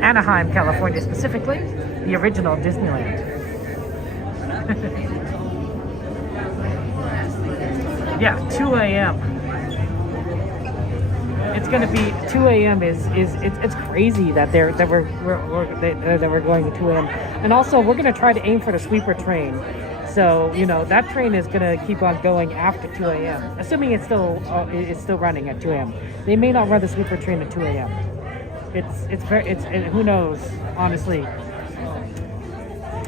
Anaheim, California, specifically the original Disneyland. Yeah, 2 a.m. it's gonna be 2 a.m. It's crazy that we're going to 2 a.m. And also we're gonna try to aim for the sleeper train. So you know that train is gonna keep on going after 2 a.m. Assuming it's still running at 2 a.m. They may not run the sleeper train at 2 a.m. And who knows, honestly.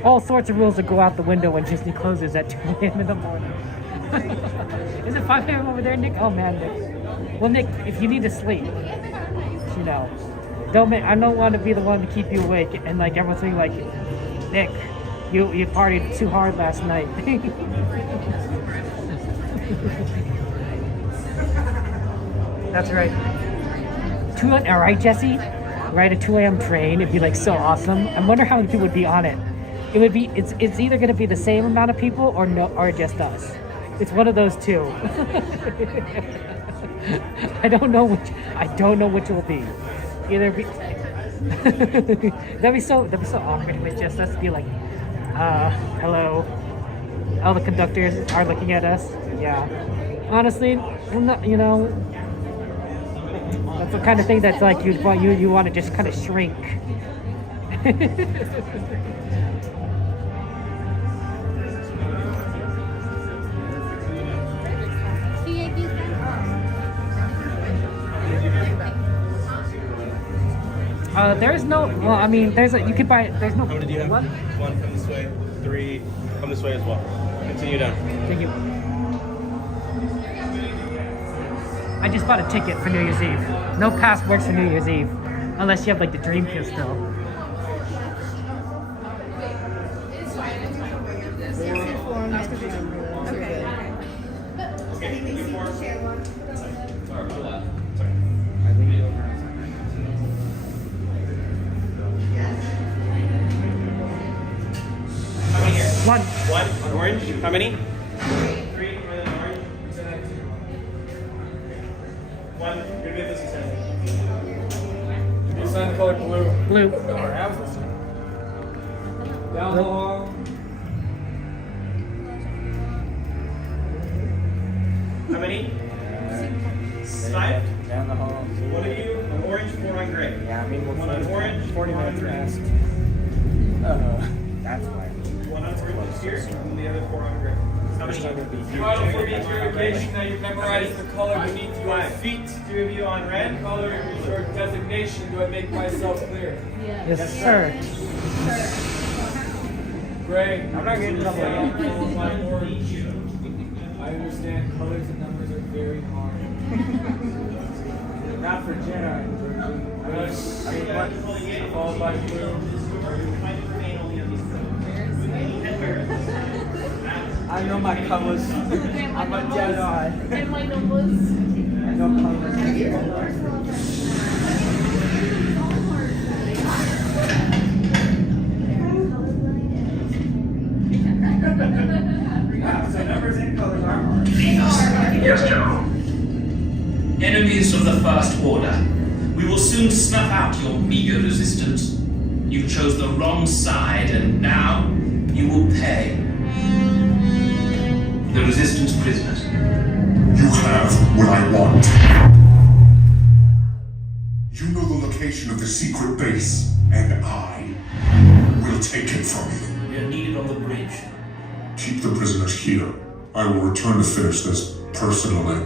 All sorts of rules that go out the window when Disney closes at 2 a.m. in the morning. Is it 5 a.m. over there, Nick? Oh man, Nick. Well, Nick, if you need to sleep, you know, I don't want to be the one to keep you awake and like everyone's saying like, Nick, you partied too hard last night. That's right. All right, Jesse. Ride a 2 a.m. train. It'd be like so awesome. I wonder how many people would be on it. It's either going to be the same amount of people or just us. It's one of those two. I don't know which it will be. Either be that'd be so awkward with just us to be like, hello. All the conductors are looking at us. Yeah. Honestly, you know, that's the kind of thing that's like you want to just kind of shrink. There's no. Well, I mean, you could buy. There's no. How many do you have? One. One, come this way. 3, come this way as well. Continue down. Thank you. I just bought a ticket for New Year's Eve. No pass works for New Year's Eve, unless you have like the Dream Kiss still. One orange. How many? 3 orange. One. You're gonna get this extended. You sign the color blue. Blue. Down the hall. How many? 5. Down the hall. One of you, an orange, 4 on gray. Yeah, I mean, one on orange, 40 1 on minutes green. That's why. 1 on orange here, and the other 4 on gray. How many? Vital for verification that you've memorized the color beneath your feet. 2 of you on red. Color your designation. Do I make myself clear? Yes, sir. Gray. I'm not getting in trouble yet. I understand colors and numbers are very hard. Not for Jedi. Followed by blue. I know my colors. I'm a Jedi. And my numbers. I know colors. So numbers and colors are hard. Yes, General. Enemies of the First Order, we will soon snuff out your meager resistance. You chose the wrong side, and now you will pay. The Resistance prisoners. You have what I want. You know the location of the secret base, and I will take it from you. We are needed on the bridge. Keep the prisoners here. I will return to finish this personally.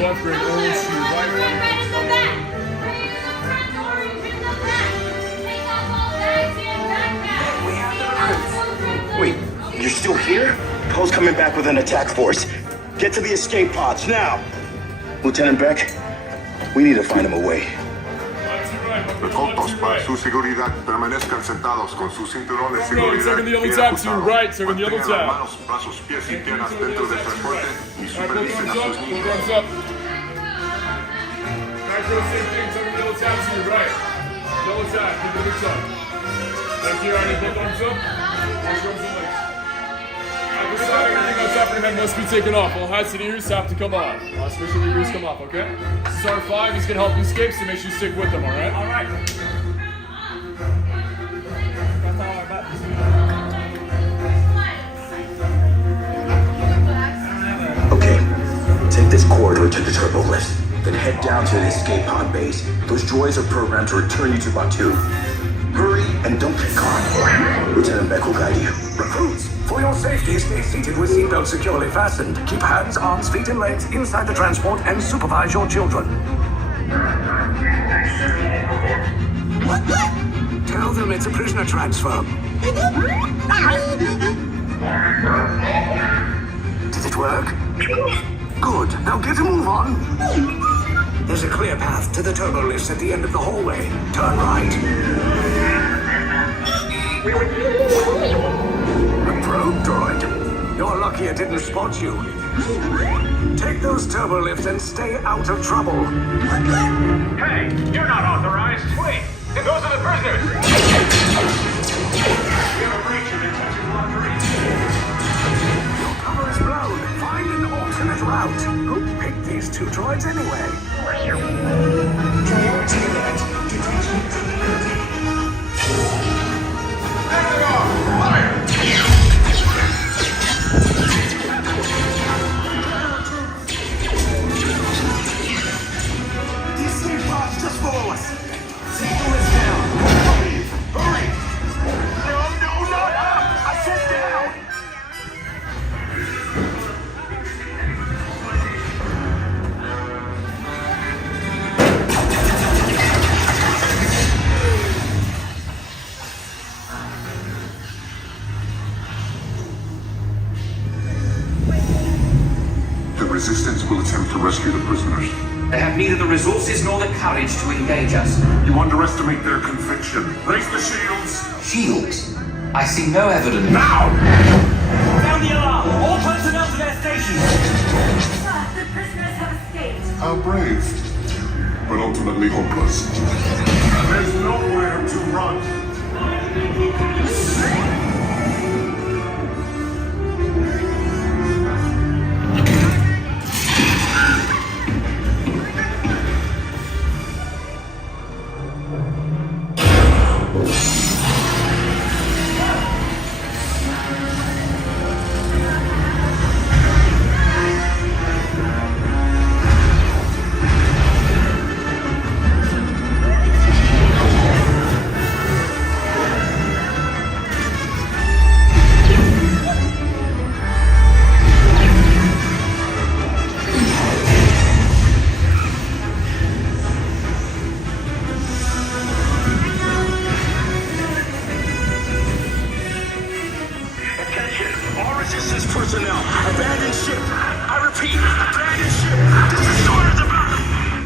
left, bring orange to your right. Red in the back. Bring the front, orange in the back. Take off all bags and backpacks. Wait, you're still here? Poe's coming back with an attack force. Get to the escape pods now. Lieutenant Beck, we need to find him a way. Pilotos, para su seguridad, permanezcan sentados con sus cinturones de seguridad. Second the yellow tab to your right, second the yellow Mantengan las tab. manos, brazos, pies y piernas dentro del transporte y supervisen a sus niños. Thumbs up. Back row, same thing, second yellow tab to your right. Yellow tab, keep it mixed up. Thank you, Arnie, both arms up. Watch your arms and legs. At this side, everything on top of your head must be taken off. All hats and ears have to come on. Especially the ears come off, okay? This is R5, he's gonna help you escape, so make sure you stick with him, alright? Alright. Okay, take this corridor to the turbo lift, then head down to the escape pod base. Those droids are programmed to return you to Batuu. Hurry and don't get caught. Lieutenant Beck will guide you. Recruits, for your safety, stay seated with seatbelts securely fastened. Keep hands, arms, feet, and legs inside the transport and supervise your children. Tell them it's a prisoner transfer. Did it work? Good. Now get a move on. There's a clear path to the turbo lifts at the end of the hallway. Turn right. A probe droid. You're lucky it didn't spot you. Take those turbo lifts and stay out of trouble. Hey, you're not authorized. Wait, those are the prisoners. We have a breacher in section block 3. Your cover is blown. Find an alternate route. Who picked these two droids anyway? The escape pod's just below us. Take the list down. Hurry! Hurry! No, not up! I said down! The resistance will attempt to rescue the prisoners. They have neither the resources nor the courage to engage us. You underestimate their conviction. Raise the shields. Shields? I see no evidence. Now! Sound the alarm! All personnel to their stations! The prisoners have escaped. How brave, but ultimately hopeless. There's nowhere to run.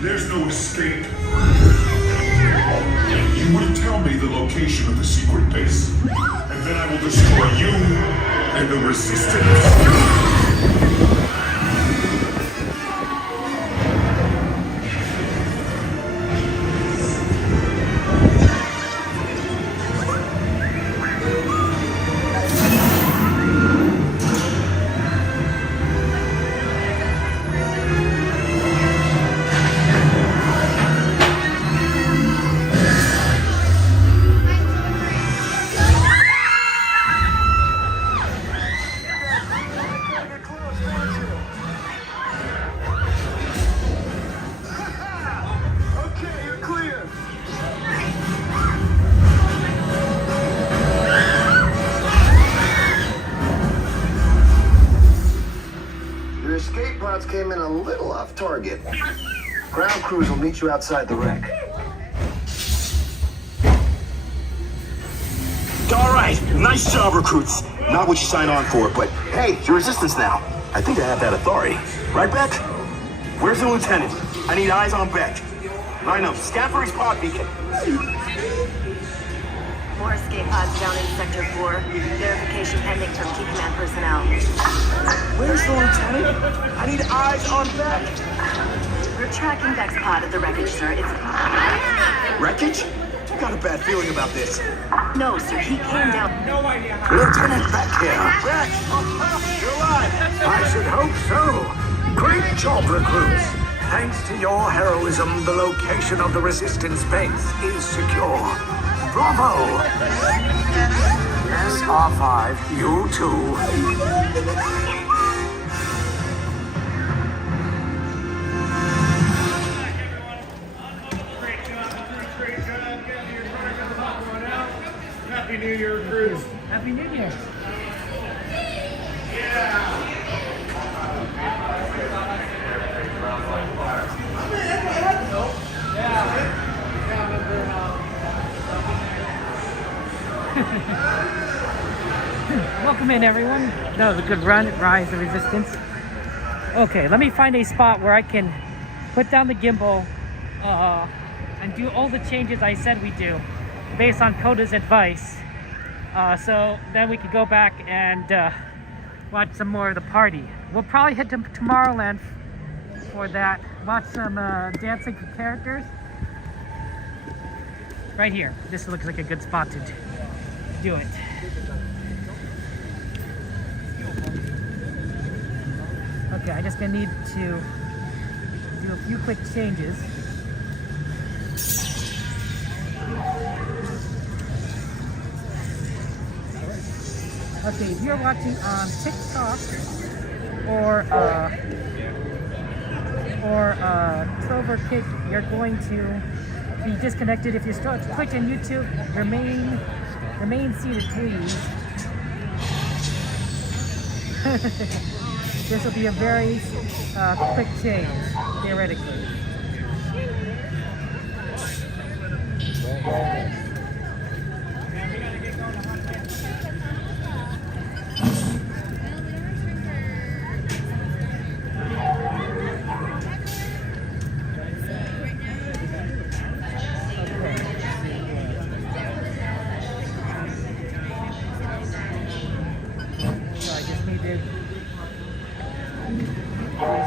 There's no escape. You will tell me the location of the secret base, and then I will destroy you and the resistance. escape pods came in a little off target. Ground crews will meet you outside the wreck. All right, nice job, recruits. Not what you signed on for, but hey, you're resistance now. I think I have that authority. Right, Beck? Where's the lieutenant? I need eyes on Beck. Line up, scan for his pod beacon. More escape pods down in Sector 4. Verification pending from Key Command personnel. Where's the lieutenant? I need eyes on Beck. We're tracking Beck's pod at the wreckage, sir. It's... Wreckage? I got a bad feeling about this. No, sir, he came down... Lieutenant Beck here. Beck! You're alive! I should hope so. Great job, recruits. Thanks to your heroism, the location of the resistance base is secure. Bravo! Yes, R5, you too. Happy New Year, crews. Happy New Year. Welcome in, everyone. That was a good run at Rise of Resistance. Okay, let me find a spot where I can put down the gimbal and do all the changes I said we do based on Coda's advice. So then we could go back and watch some more of the party. We'll probably head to Tomorrowland for that. Watch some dancing characters. Right here. This looks like a good spot to do it. Okay, I just gonna need to do a few quick changes. Okay, if you're watching on TikTok or Trover Kick, you're going to be disconnected. If you're still at Twitch and YouTube, remain seated, please. This will be a very quick change, theoretically.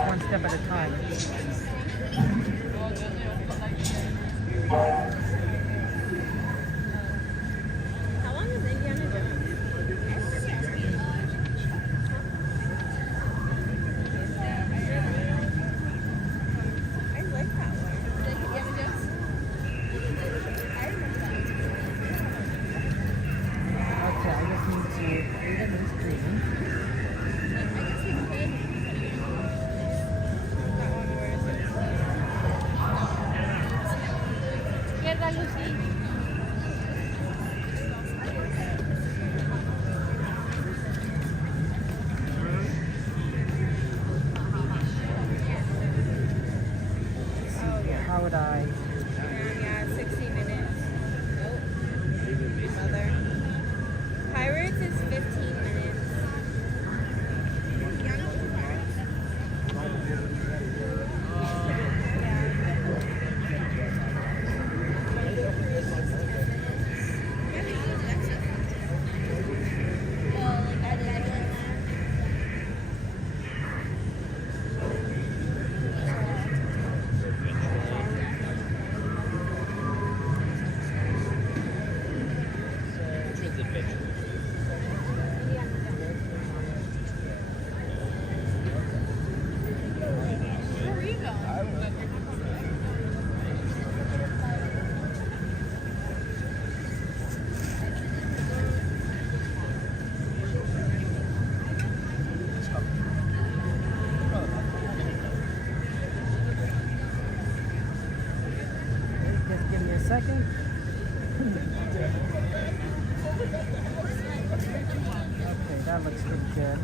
One step at a time. How long is Indiana Jones? I like that one. Indiana Jones? I remember that. Okay, I just need to read a new screen. How would I? Yeah, 60 minutes. Nope. Mother. Pirates is 15 minutes. Second. Okay, that looks pretty good.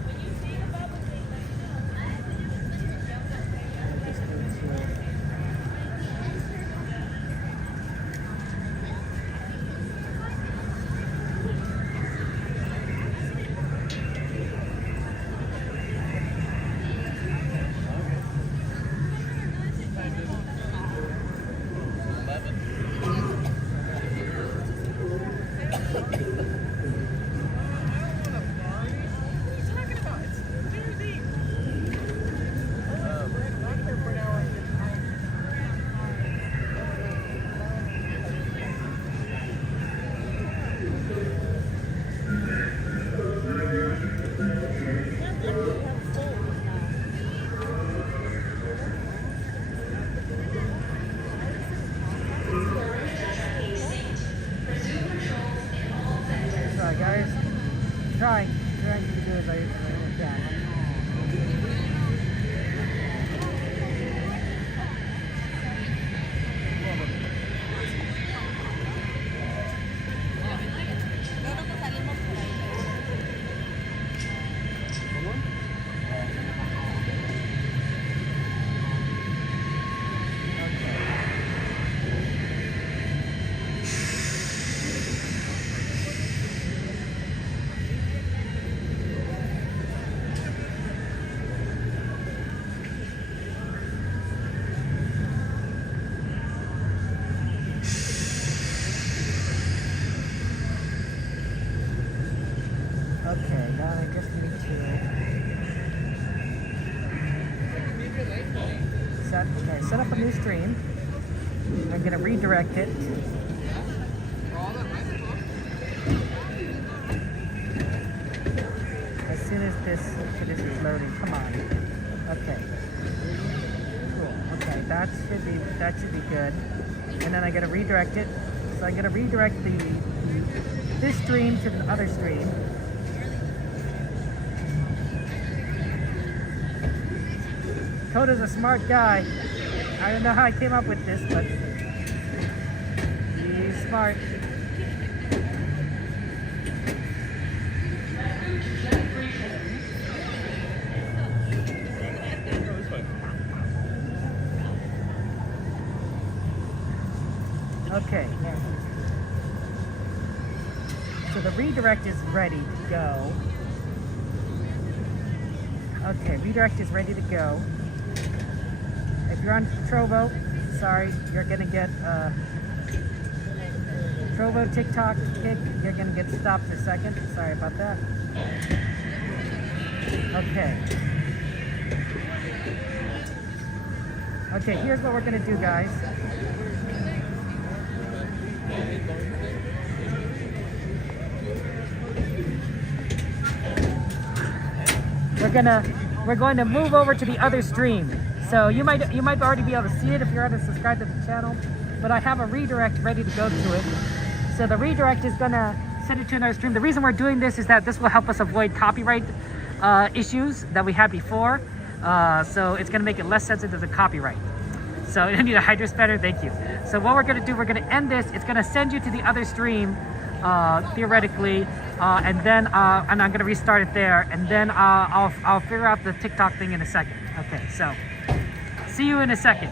set up a new stream. I'm gonna redirect it. As soon as this is loading, come on. Okay. Cool. Okay, that should be good. And then I gotta redirect it. So I'm gonna redirect this stream to the other stream. Coda's a smart guy. I don't know how I came up with this, but he's smart. Okay. So the redirect is ready to go. Okay, redirect is ready to go. If you're on Trovo, sorry, you're gonna get Trovo TikTok kick. You're gonna get stopped for a second. Sorry about that. Okay. Okay, here's what we're gonna do, guys. We're going to move over to the other stream. So you might already be able to see it if you're already subscribed to the channel, but I have a redirect ready to go to it. So the redirect is gonna send it to another stream. The reason we're doing this is that this will help us avoid copyright issues that we had before. So it's gonna make it less sensitive to copyright. So I need a hydro spanner, thank you. So what we're gonna do, we're gonna end this. It's gonna send you to the other stream, theoretically, and then and I'm gonna restart it there, and then I'll figure out the TikTok thing in a second. Okay, so see you in a second.